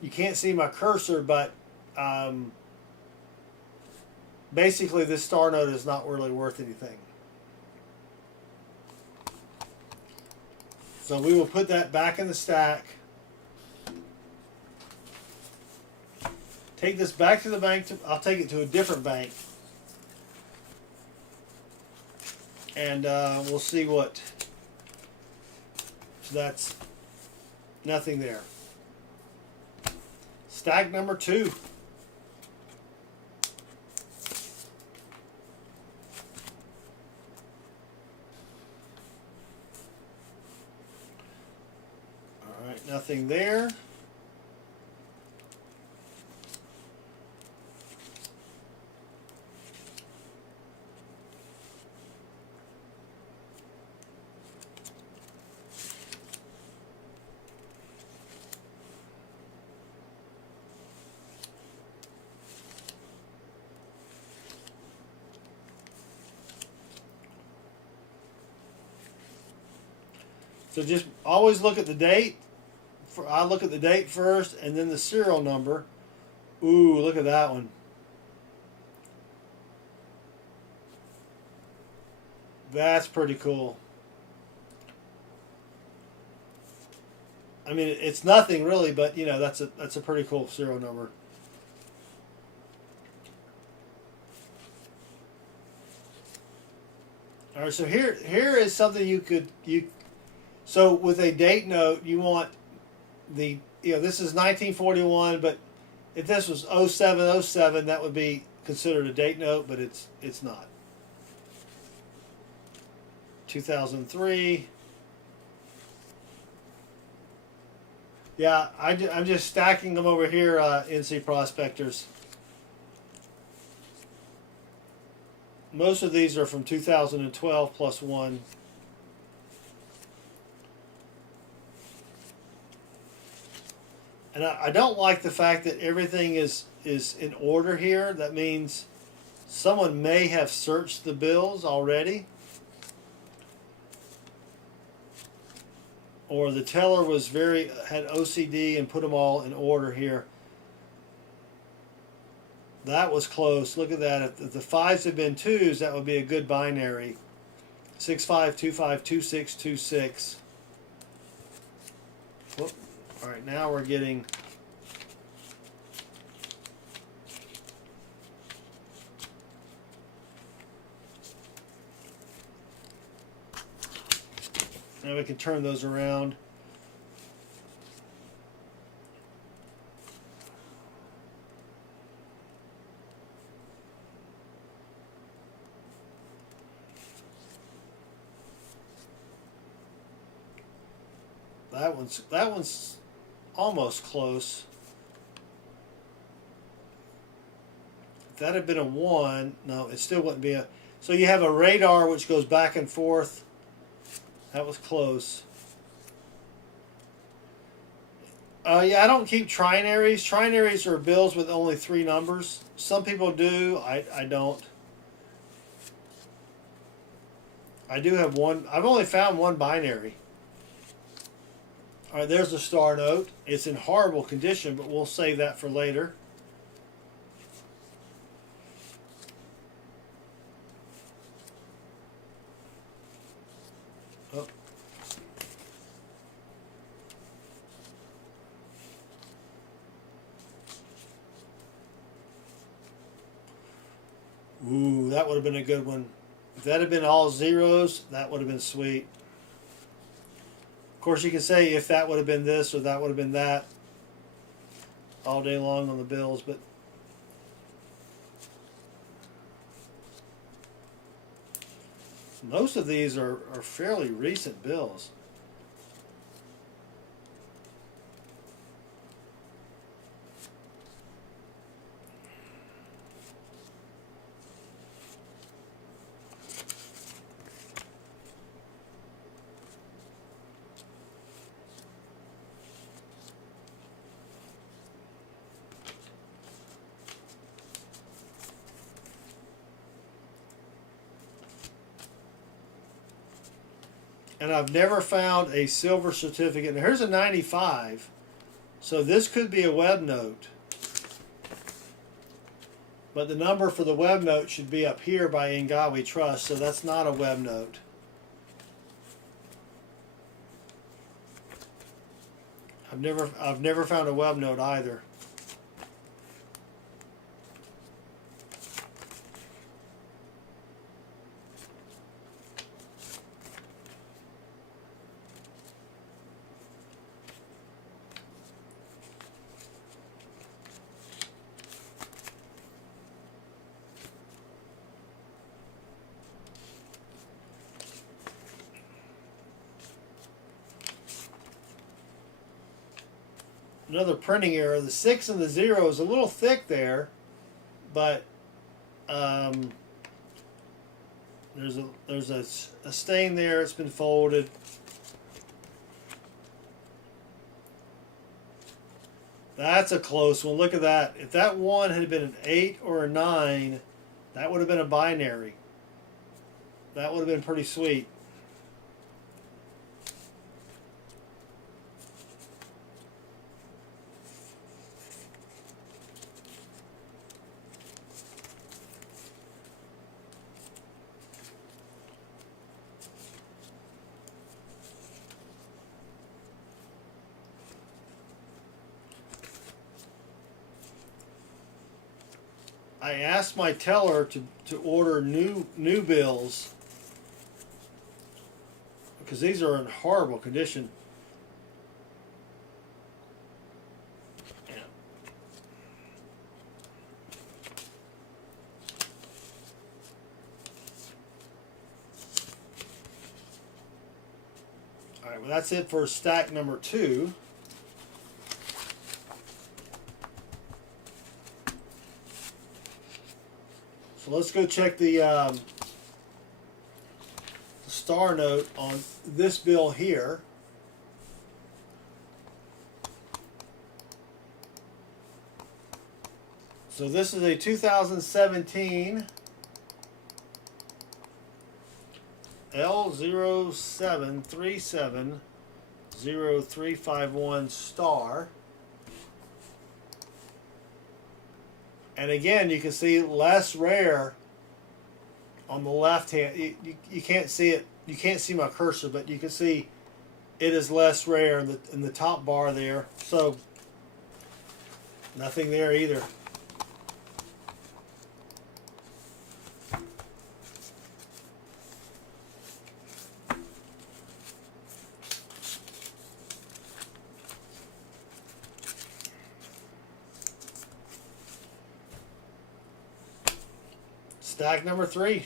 You can't see my cursor, but basically this star note is not really worth anything. So we will put that back in the stack. Take this back to the bank. I'll take it to a different bank. And we'll see what. So that's nothing there. Stack number 2. All right, nothing there. So just always look at the date. I look at the date first and then the serial number. Ooh, look at that one. That's pretty cool. I mean, it's nothing really, but that's a pretty cool serial number. All right, so here is something so with a date note, you want this is 1941, but if this was 0707, that would be considered a date note, but it's not. 2003. Yeah, I'm just stacking them over here, NC Prospectors. Most of these are from 2012 plus one. And I don't like the fact that everything is in order here. That means someone may have searched the bills already. Or the teller had OCD and put them all in order here. That was close. Look at that. If the fives had been twos, that would be a good binary. 65252626. Whoop. All right, now we're getting. Now we can turn those around. That one's almost close. If that had been a 1, no, it still wouldn't be a. So you have a radar which goes back and forth. That was close. Yeah, I don't keep trinaries. Trinaries are bills with only 3 numbers. Some people do. I don't. I do have one. I've only found one binary. All right, there's the star note. It's in horrible condition, but we'll save that for later. Oh. Ooh, that would have been a good one. If that had been all zeros, that would have been sweet. Of course, you can say if that would have been this or that would have been that all day long on the bills, but most of these are fairly recent bills. And I've never found a silver certificate. Now here's a 95. So this could be a web note. But the number for the web note should be up here by Ingawi Trust, so that's not a web note. I've never found a web note either. Another printing error. The 6 and the 0 is a little thick there, but there's a stain there. It's been folded. That's a close one. Look at that. If that 1 had been an 8 or a 9, that would have been a binary. That would have been pretty sweet. I asked my teller to order new bills because these are in horrible condition. Yeah. right, well, that's it for stack number 2. So let's go check the star note on this bill here. So this is a 2017 L07370351 star. And again, you can see less rare on the left hand. You can't see it. You can't see my cursor, but you can see it is less rare in the top bar there. So nothing there either. Stack number 3.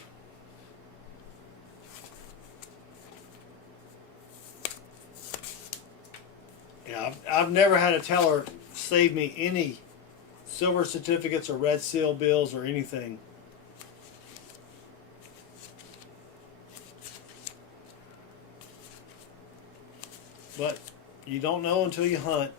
Yeah, I've never had a teller save me any silver certificates or red seal bills or anything. But you don't know until you hunt.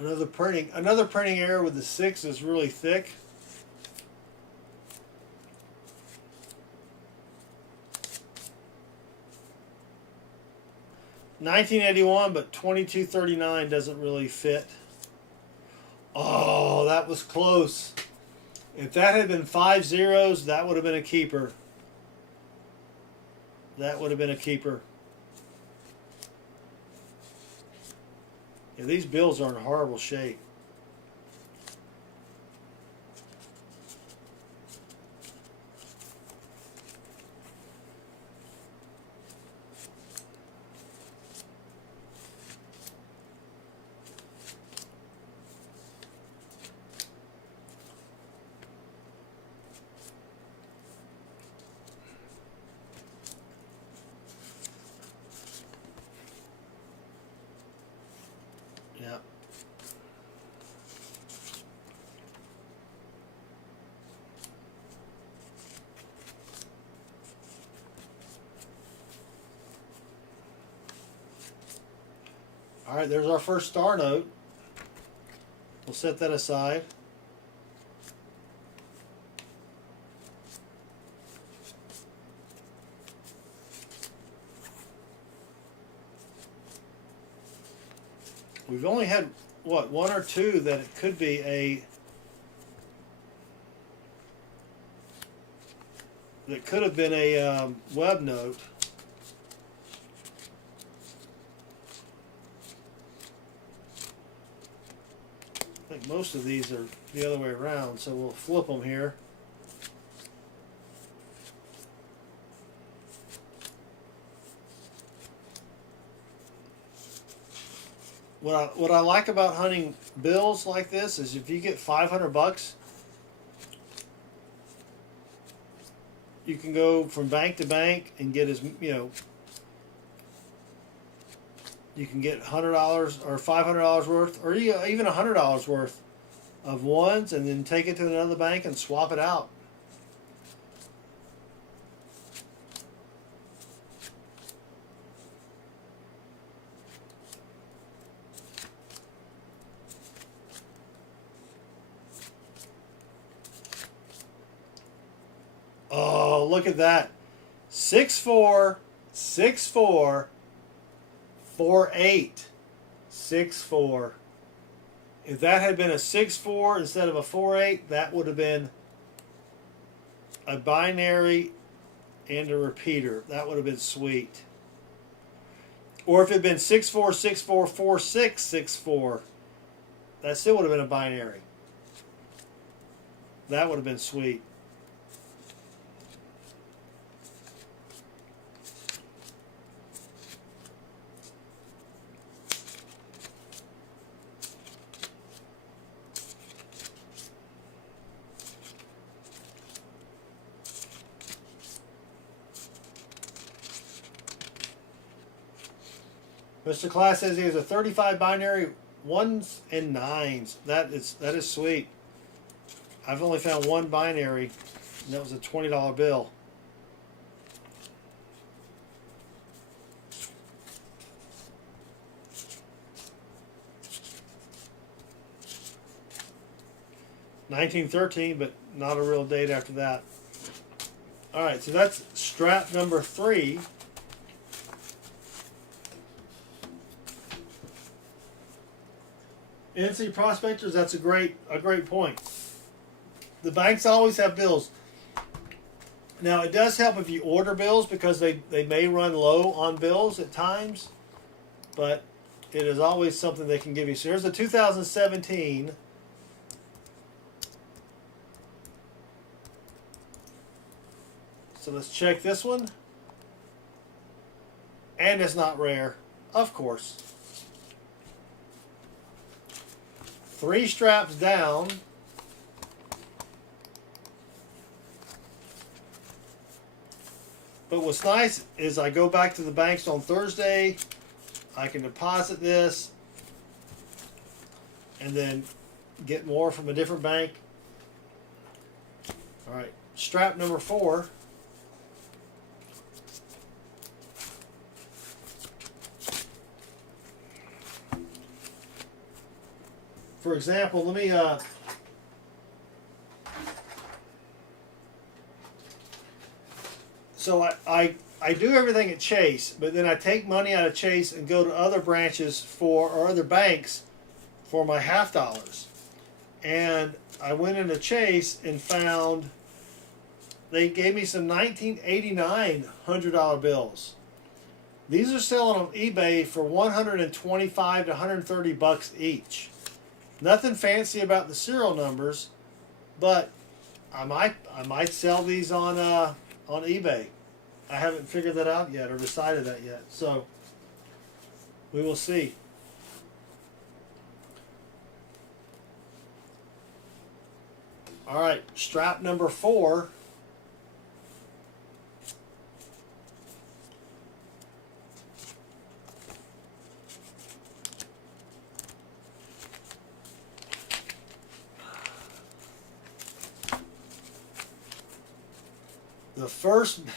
Another printing error with the 6 is really thick. $19.81, but $22.39 doesn't really fit. Oh, that was close. If that had been 5 zeros, that would have been a keeper. That would have been a keeper. Yeah, these bills are in horrible shape. Yeah. All right, there's our first star note. We'll set that aside. We've only had, what, 1 or 2 that it could be a, that could have been a web note. I think most of these are the other way around, so we'll flip them here. What I like about hunting bills like this is if you get $500, you can go from bank to bank and get as you can get $100 or $500 worth, or even $100 worth of ones, and then take it to another bank and swap it out. look at that. 64, 64, 48, 64. If that had been a 6-4 instead of a 4-8, that would have been a binary and a repeater. That would have been sweet. Or if it had been 6-4, 6-4, 4-6, 6-4, that still would have been a binary. That would have been sweet. Mr. Class says he has a 35 binary 1s and 9s. That is sweet. I've only found one binary, and that was a $20 bill. $1913, but not a real date after that. All right, so that's strap number 3. NC prospectors, that's a great point. The banks always have bills. Now it does help if you order bills because they may run low on bills at times, but it is always something they can give you. So here's the 2017. So let's check this one. And it's not rare, of course. 3 straps down. But what's nice is I go back to the banks on Thursday. I can deposit this and then get more from a different bank. All right, strap number 4. For example, let me so I do everything at Chase, but then I take money out of Chase and go to other branches or other banks for my half dollars. And I went into Chase and found they gave me some 1989 $100 bills. These are selling on eBay for $125 to $130 each. Nothing fancy about the serial numbers, but I might sell these on eBay. I haven't figured that out yet or decided that yet, so we will see. All right, strap number 4.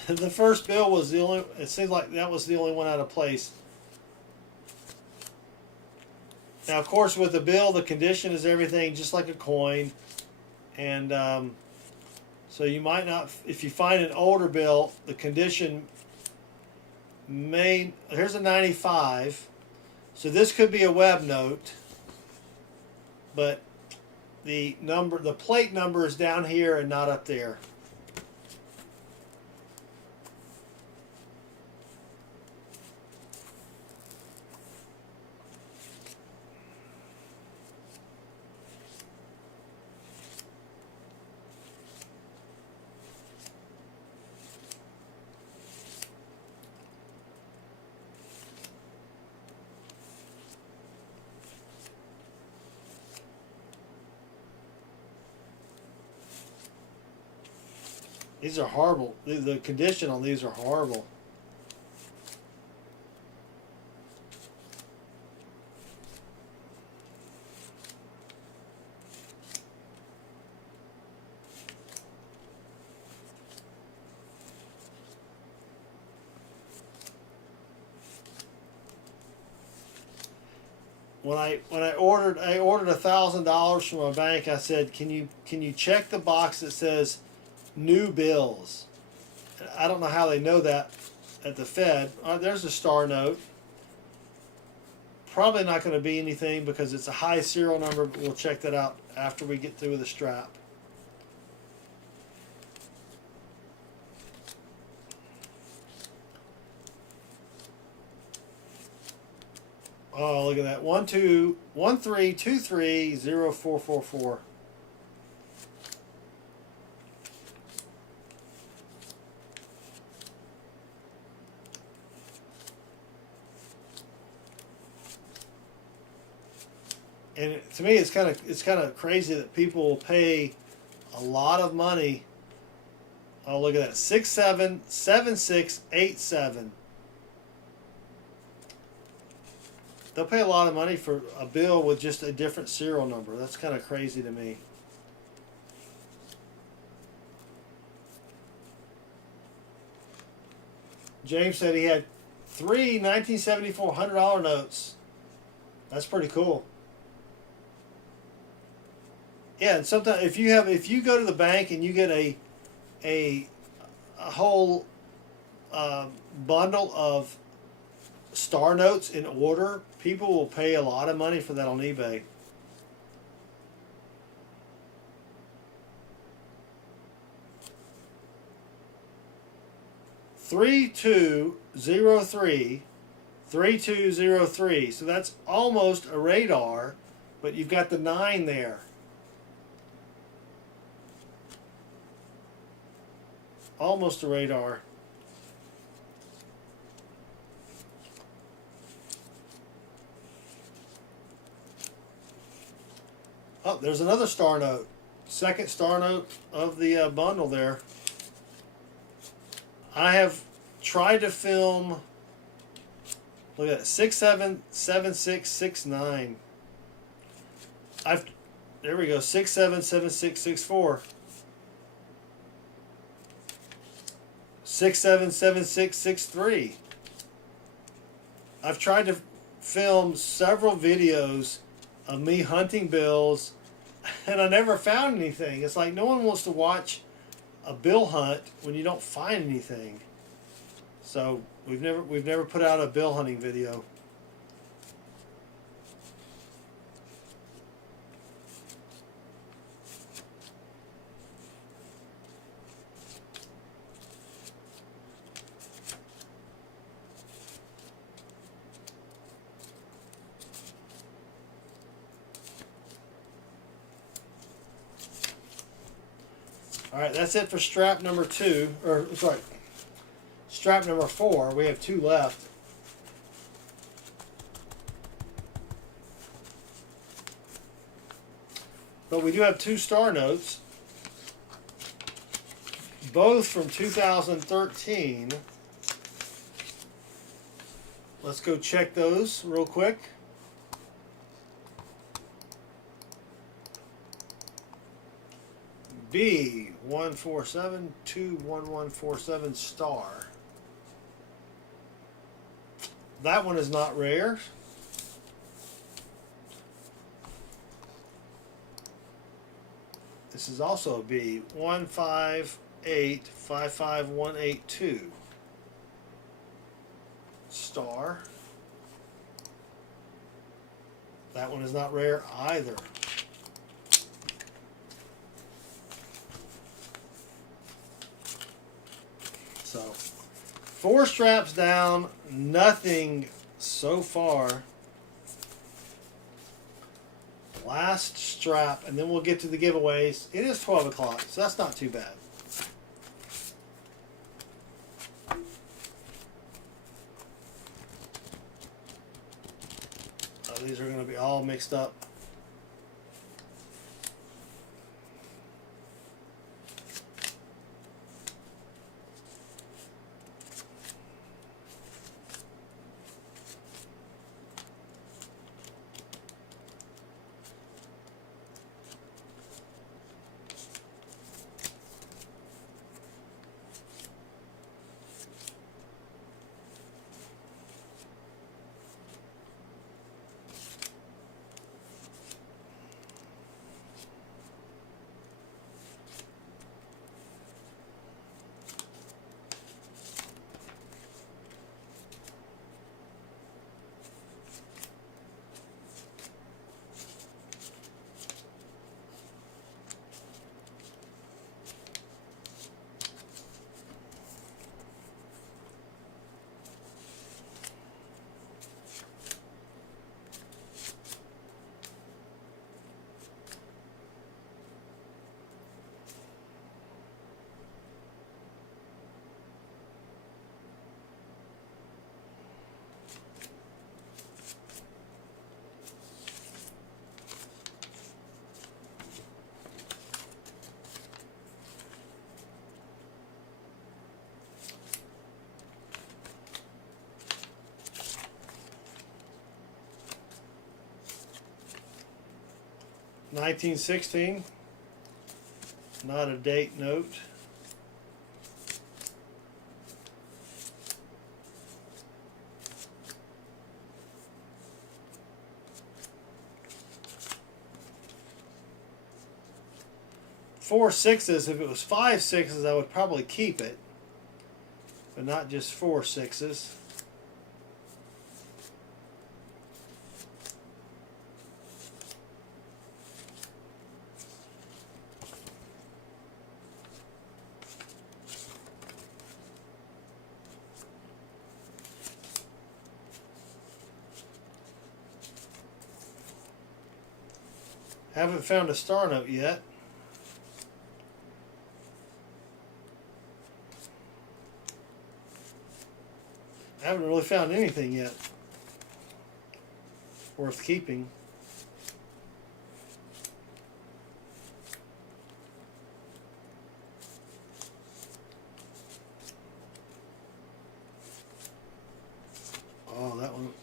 The first bill was the only. It seems like that was the only one out of place. Now, of course, with the bill, the condition is everything just like a coin, and so you might not. If you find an older bill, the condition may. Here's a 95, so this could be a web note, but the plate number is down here and not up there. These are horrible. The condition on these are horrible. When I ordered $1,000 from a bank, I said, can you check the box that says new bills? I don't know how they know that at the Fed. There's a star note. Probably not going to be anything because it's a high serial number, but we'll check that out after we get through with the strap. Oh, look at that. 1213230444. And to me, it's kind of crazy that people will pay a lot of money. Oh, look at that. 677687. They'll pay a lot of money for a bill with just a different serial number. That's kind of crazy to me. James said he had 3 1974 $100 notes. That's pretty cool. Yeah, and sometimes if you go to the bank and you get a whole bundle of star notes in order, people will pay a lot of money for that on eBay. (3203) 3203. So that's almost a radar, but you've got the 9 there. Almost a radar. Oh, there's another star note. Second star note of the bundle there. I have tried to film. Look at that, 677669. There we go, 677664. 677663. I've tried to film several videos of me hunting bills, and I never found anything. It's like no one wants to watch a bill hunt when you don't find anything. So we've never put out a bill hunting video. All right, that's it for strap number 2, or sorry, strap number 4. We have 2 left. But we do have 2 star notes, both from 2013. Let's go check those real quick. B147211147 star. That one is not rare. This is also a B15855182 star. That one is not rare either. So, 4 straps down, nothing so far. Last strap, and then we'll get to the giveaways. It is 12 o'clock, so that's not too bad. Oh, these are going to be all mixed up. 1916. Not a date note. Four sixes. If it was 5 sixes, I would probably keep it, but not just 4 sixes. Haven't found a star note yet. I haven't really found anything yet worth keeping. Oh, that one.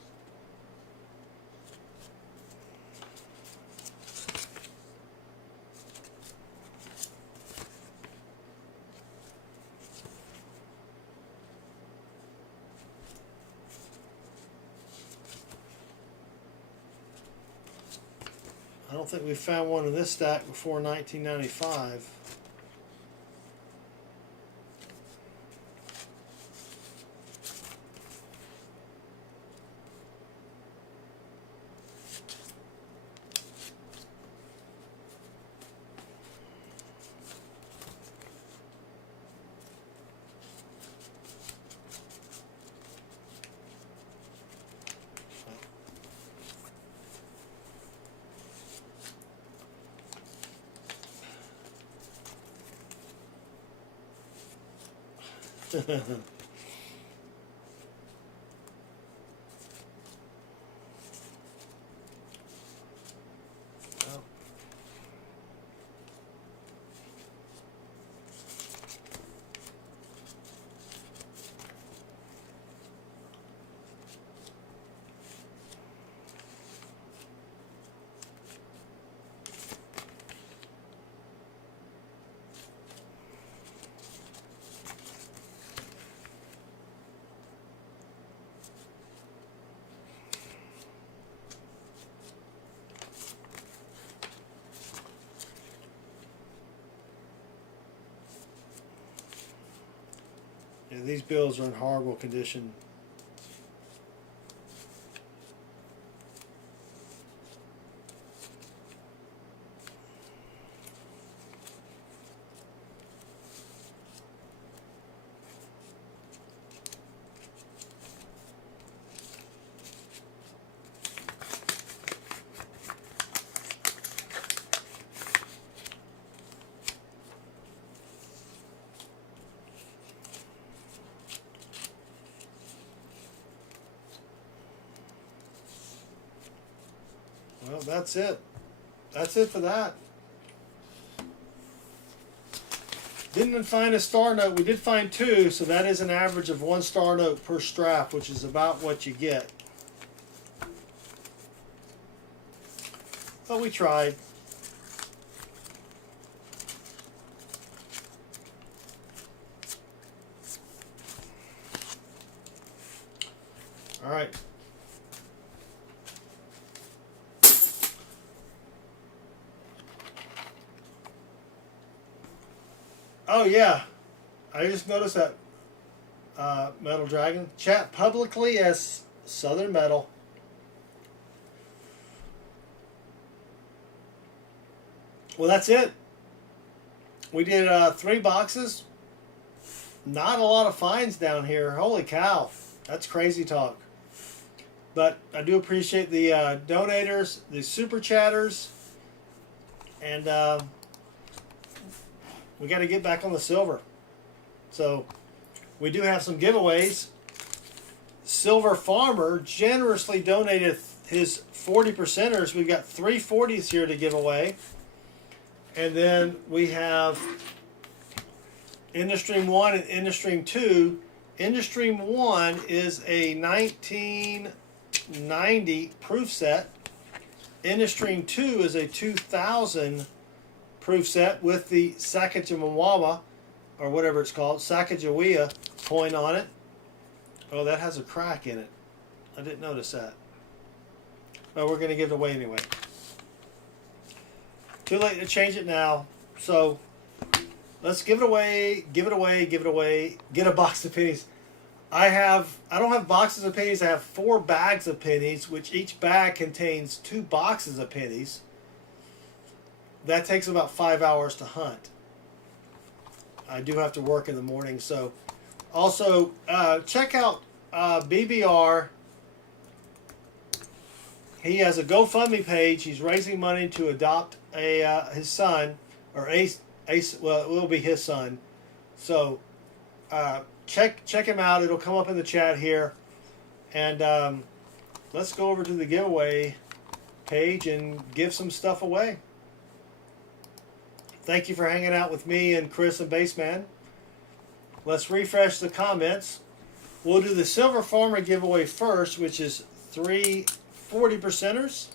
I don't think we found one in this stack before 1995. Yeah, these bills are in horrible condition. Well, that's it. That's it for that. Didn't find a star note. We did find 2, so that is an average of 1 star note per strap, which is about what you get. But we tried. All right. Oh yeah, I just noticed that Metal Dragon chat publicly as Southern Metal. Well, that's it. We did 3 boxes. Not a lot of finds down here. Holy cow, that's crazy talk. But I do appreciate the donators, the super chatters, and we got to get back on the silver. So we do have some giveaways. Silver Farmer generously donated his 40%ers. We've got 3 40s here to give away. And then we have Industream 1 and Industream 2. Industream 1 is a 1990 proof set. Industream 2 is a 2000 proof set with the Sacagawea, or whatever it's called, Sacagawea coin on it. Oh, that has a crack in it. I didn't notice that. Well, we're going to give it away anyway. Too late to change it now. So let's give it away, give it away, give it away. Get a box of pennies. I don't have boxes of pennies. I have 4 bags of pennies, which each bag contains 2 boxes of pennies. That takes about 5 hours to hunt. I do have to work in the morning. So also check out BBR. He has a GoFundMe page. He's raising money to adopt his son, or well, it will be his son. So check him out. It'll come up in the chat here. And let's go over to the giveaway page and give some stuff away. Thank you for hanging out with me and Chris and Baseman. Let's refresh the comments. We'll do the Silver Farmer giveaway first, which is 3 40%ers.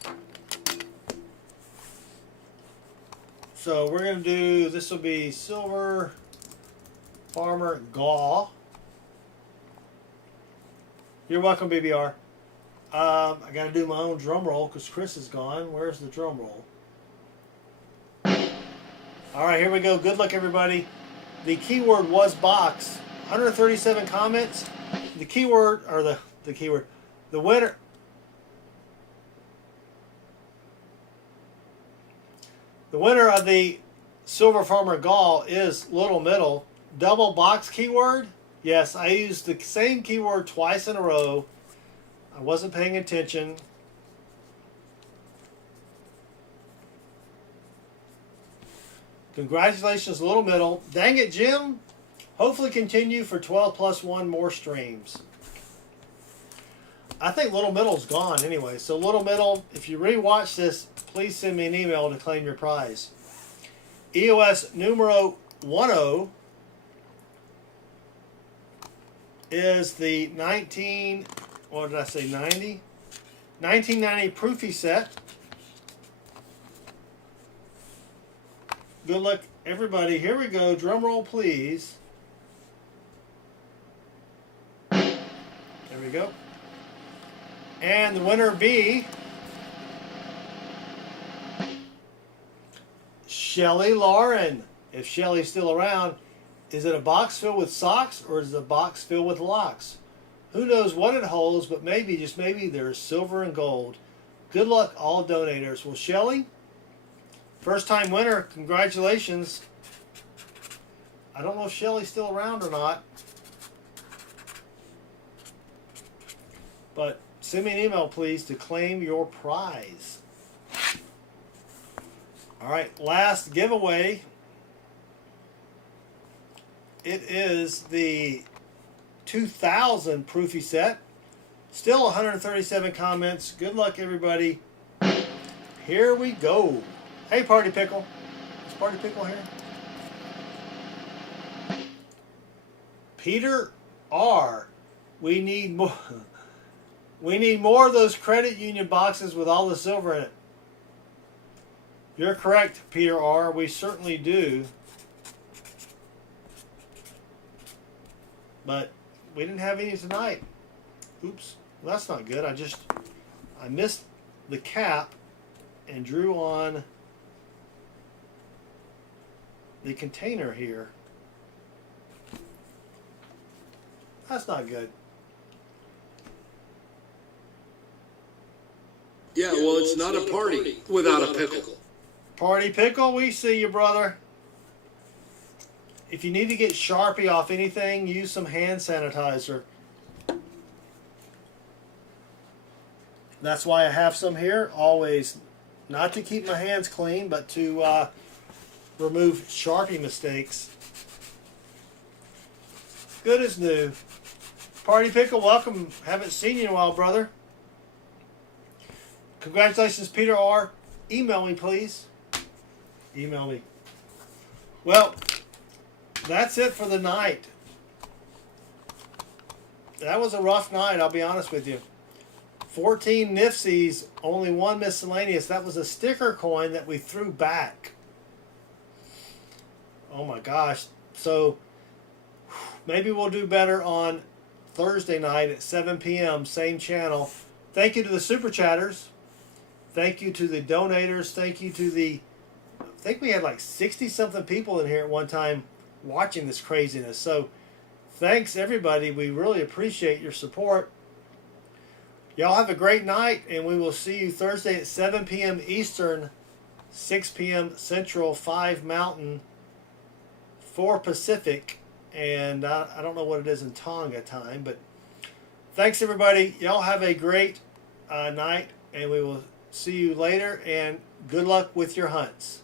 So we're going to do, this will be Silver Farmer Gaw. You're welcome, BBR. I got to do my own drum roll because Chris is gone. Where's the drum roll? All right, here we go. Good luck, everybody. The keyword was box. 137 comments. The keyword, or the keyword, the winner. The winner of the Silver Farmer Gall is Little Middle. Double box keyword. Yes, I used the same keyword twice in a row. I wasn't paying attention. Congratulations, Little Middle. Dang it, Jim. Hopefully continue for 12 plus 1 more streams. I think Little Middle's gone anyway. So Little Middle, if you rewatch this, please send me an email to claim your prize. EOS numero 10 is the 1990? 1990 Proofy set. Good luck, everybody. Here we go. Drum roll, please. There we go. And the winner be Shelly Lauren. If Shelly's still around, is it a box filled with socks or is it a box filled with locks? Who knows what it holds, but maybe, just maybe, there's silver and gold. Good luck, all donators. Well, Shelly, first time winner, congratulations. I don't know if Shelly's still around or not, but send me an email, please, to claim your prize. All right, last giveaway. It is the 2000 Proofy set. Still 137 comments. Good luck, everybody. Here we go. Hey, Party Pickle. Is Party Pickle here? Peter R. We need more. We need more of those credit union boxes with all the silver in it. You're correct, Peter R. We certainly do. But we didn't have any tonight. Oops. Well, that's not good. I missed the cap and drew on the container here. That's not good. Yeah, well, it's not a party without a pickle. Party Pickle, we see you, brother. If you need to get Sharpie off anything, use some hand sanitizer. That's why I have some here, always. Not to keep my hands clean, but to remove Sharpie mistakes. Good as new. Party Pickle, welcome. Haven't seen you in a while, brother. Congratulations, Peter R. Email me, please. Email me. Well, that's it for the night. That was a rough night, I'll be honest with you. 14 NIFCs, only one miscellaneous. That was a sticker coin that we threw back. Oh my gosh. So maybe we'll do better on Thursday night at 7 p.m. Same channel. Thank you to the super chatters. Thank you to the donators. Thank you to the, I think we had like 60 something people in here at one time watching this craziness. So thanks everybody. We really appreciate your support. Y'all have a great night, and we will see you Thursday at 7 p.m. Eastern, 6 p.m. Central, 5 Mountain, 4 Pacific, and I don't know what it is in Tonga time, but thanks everybody. Y'all have a great night, and we will see you later, and good luck with your hunts.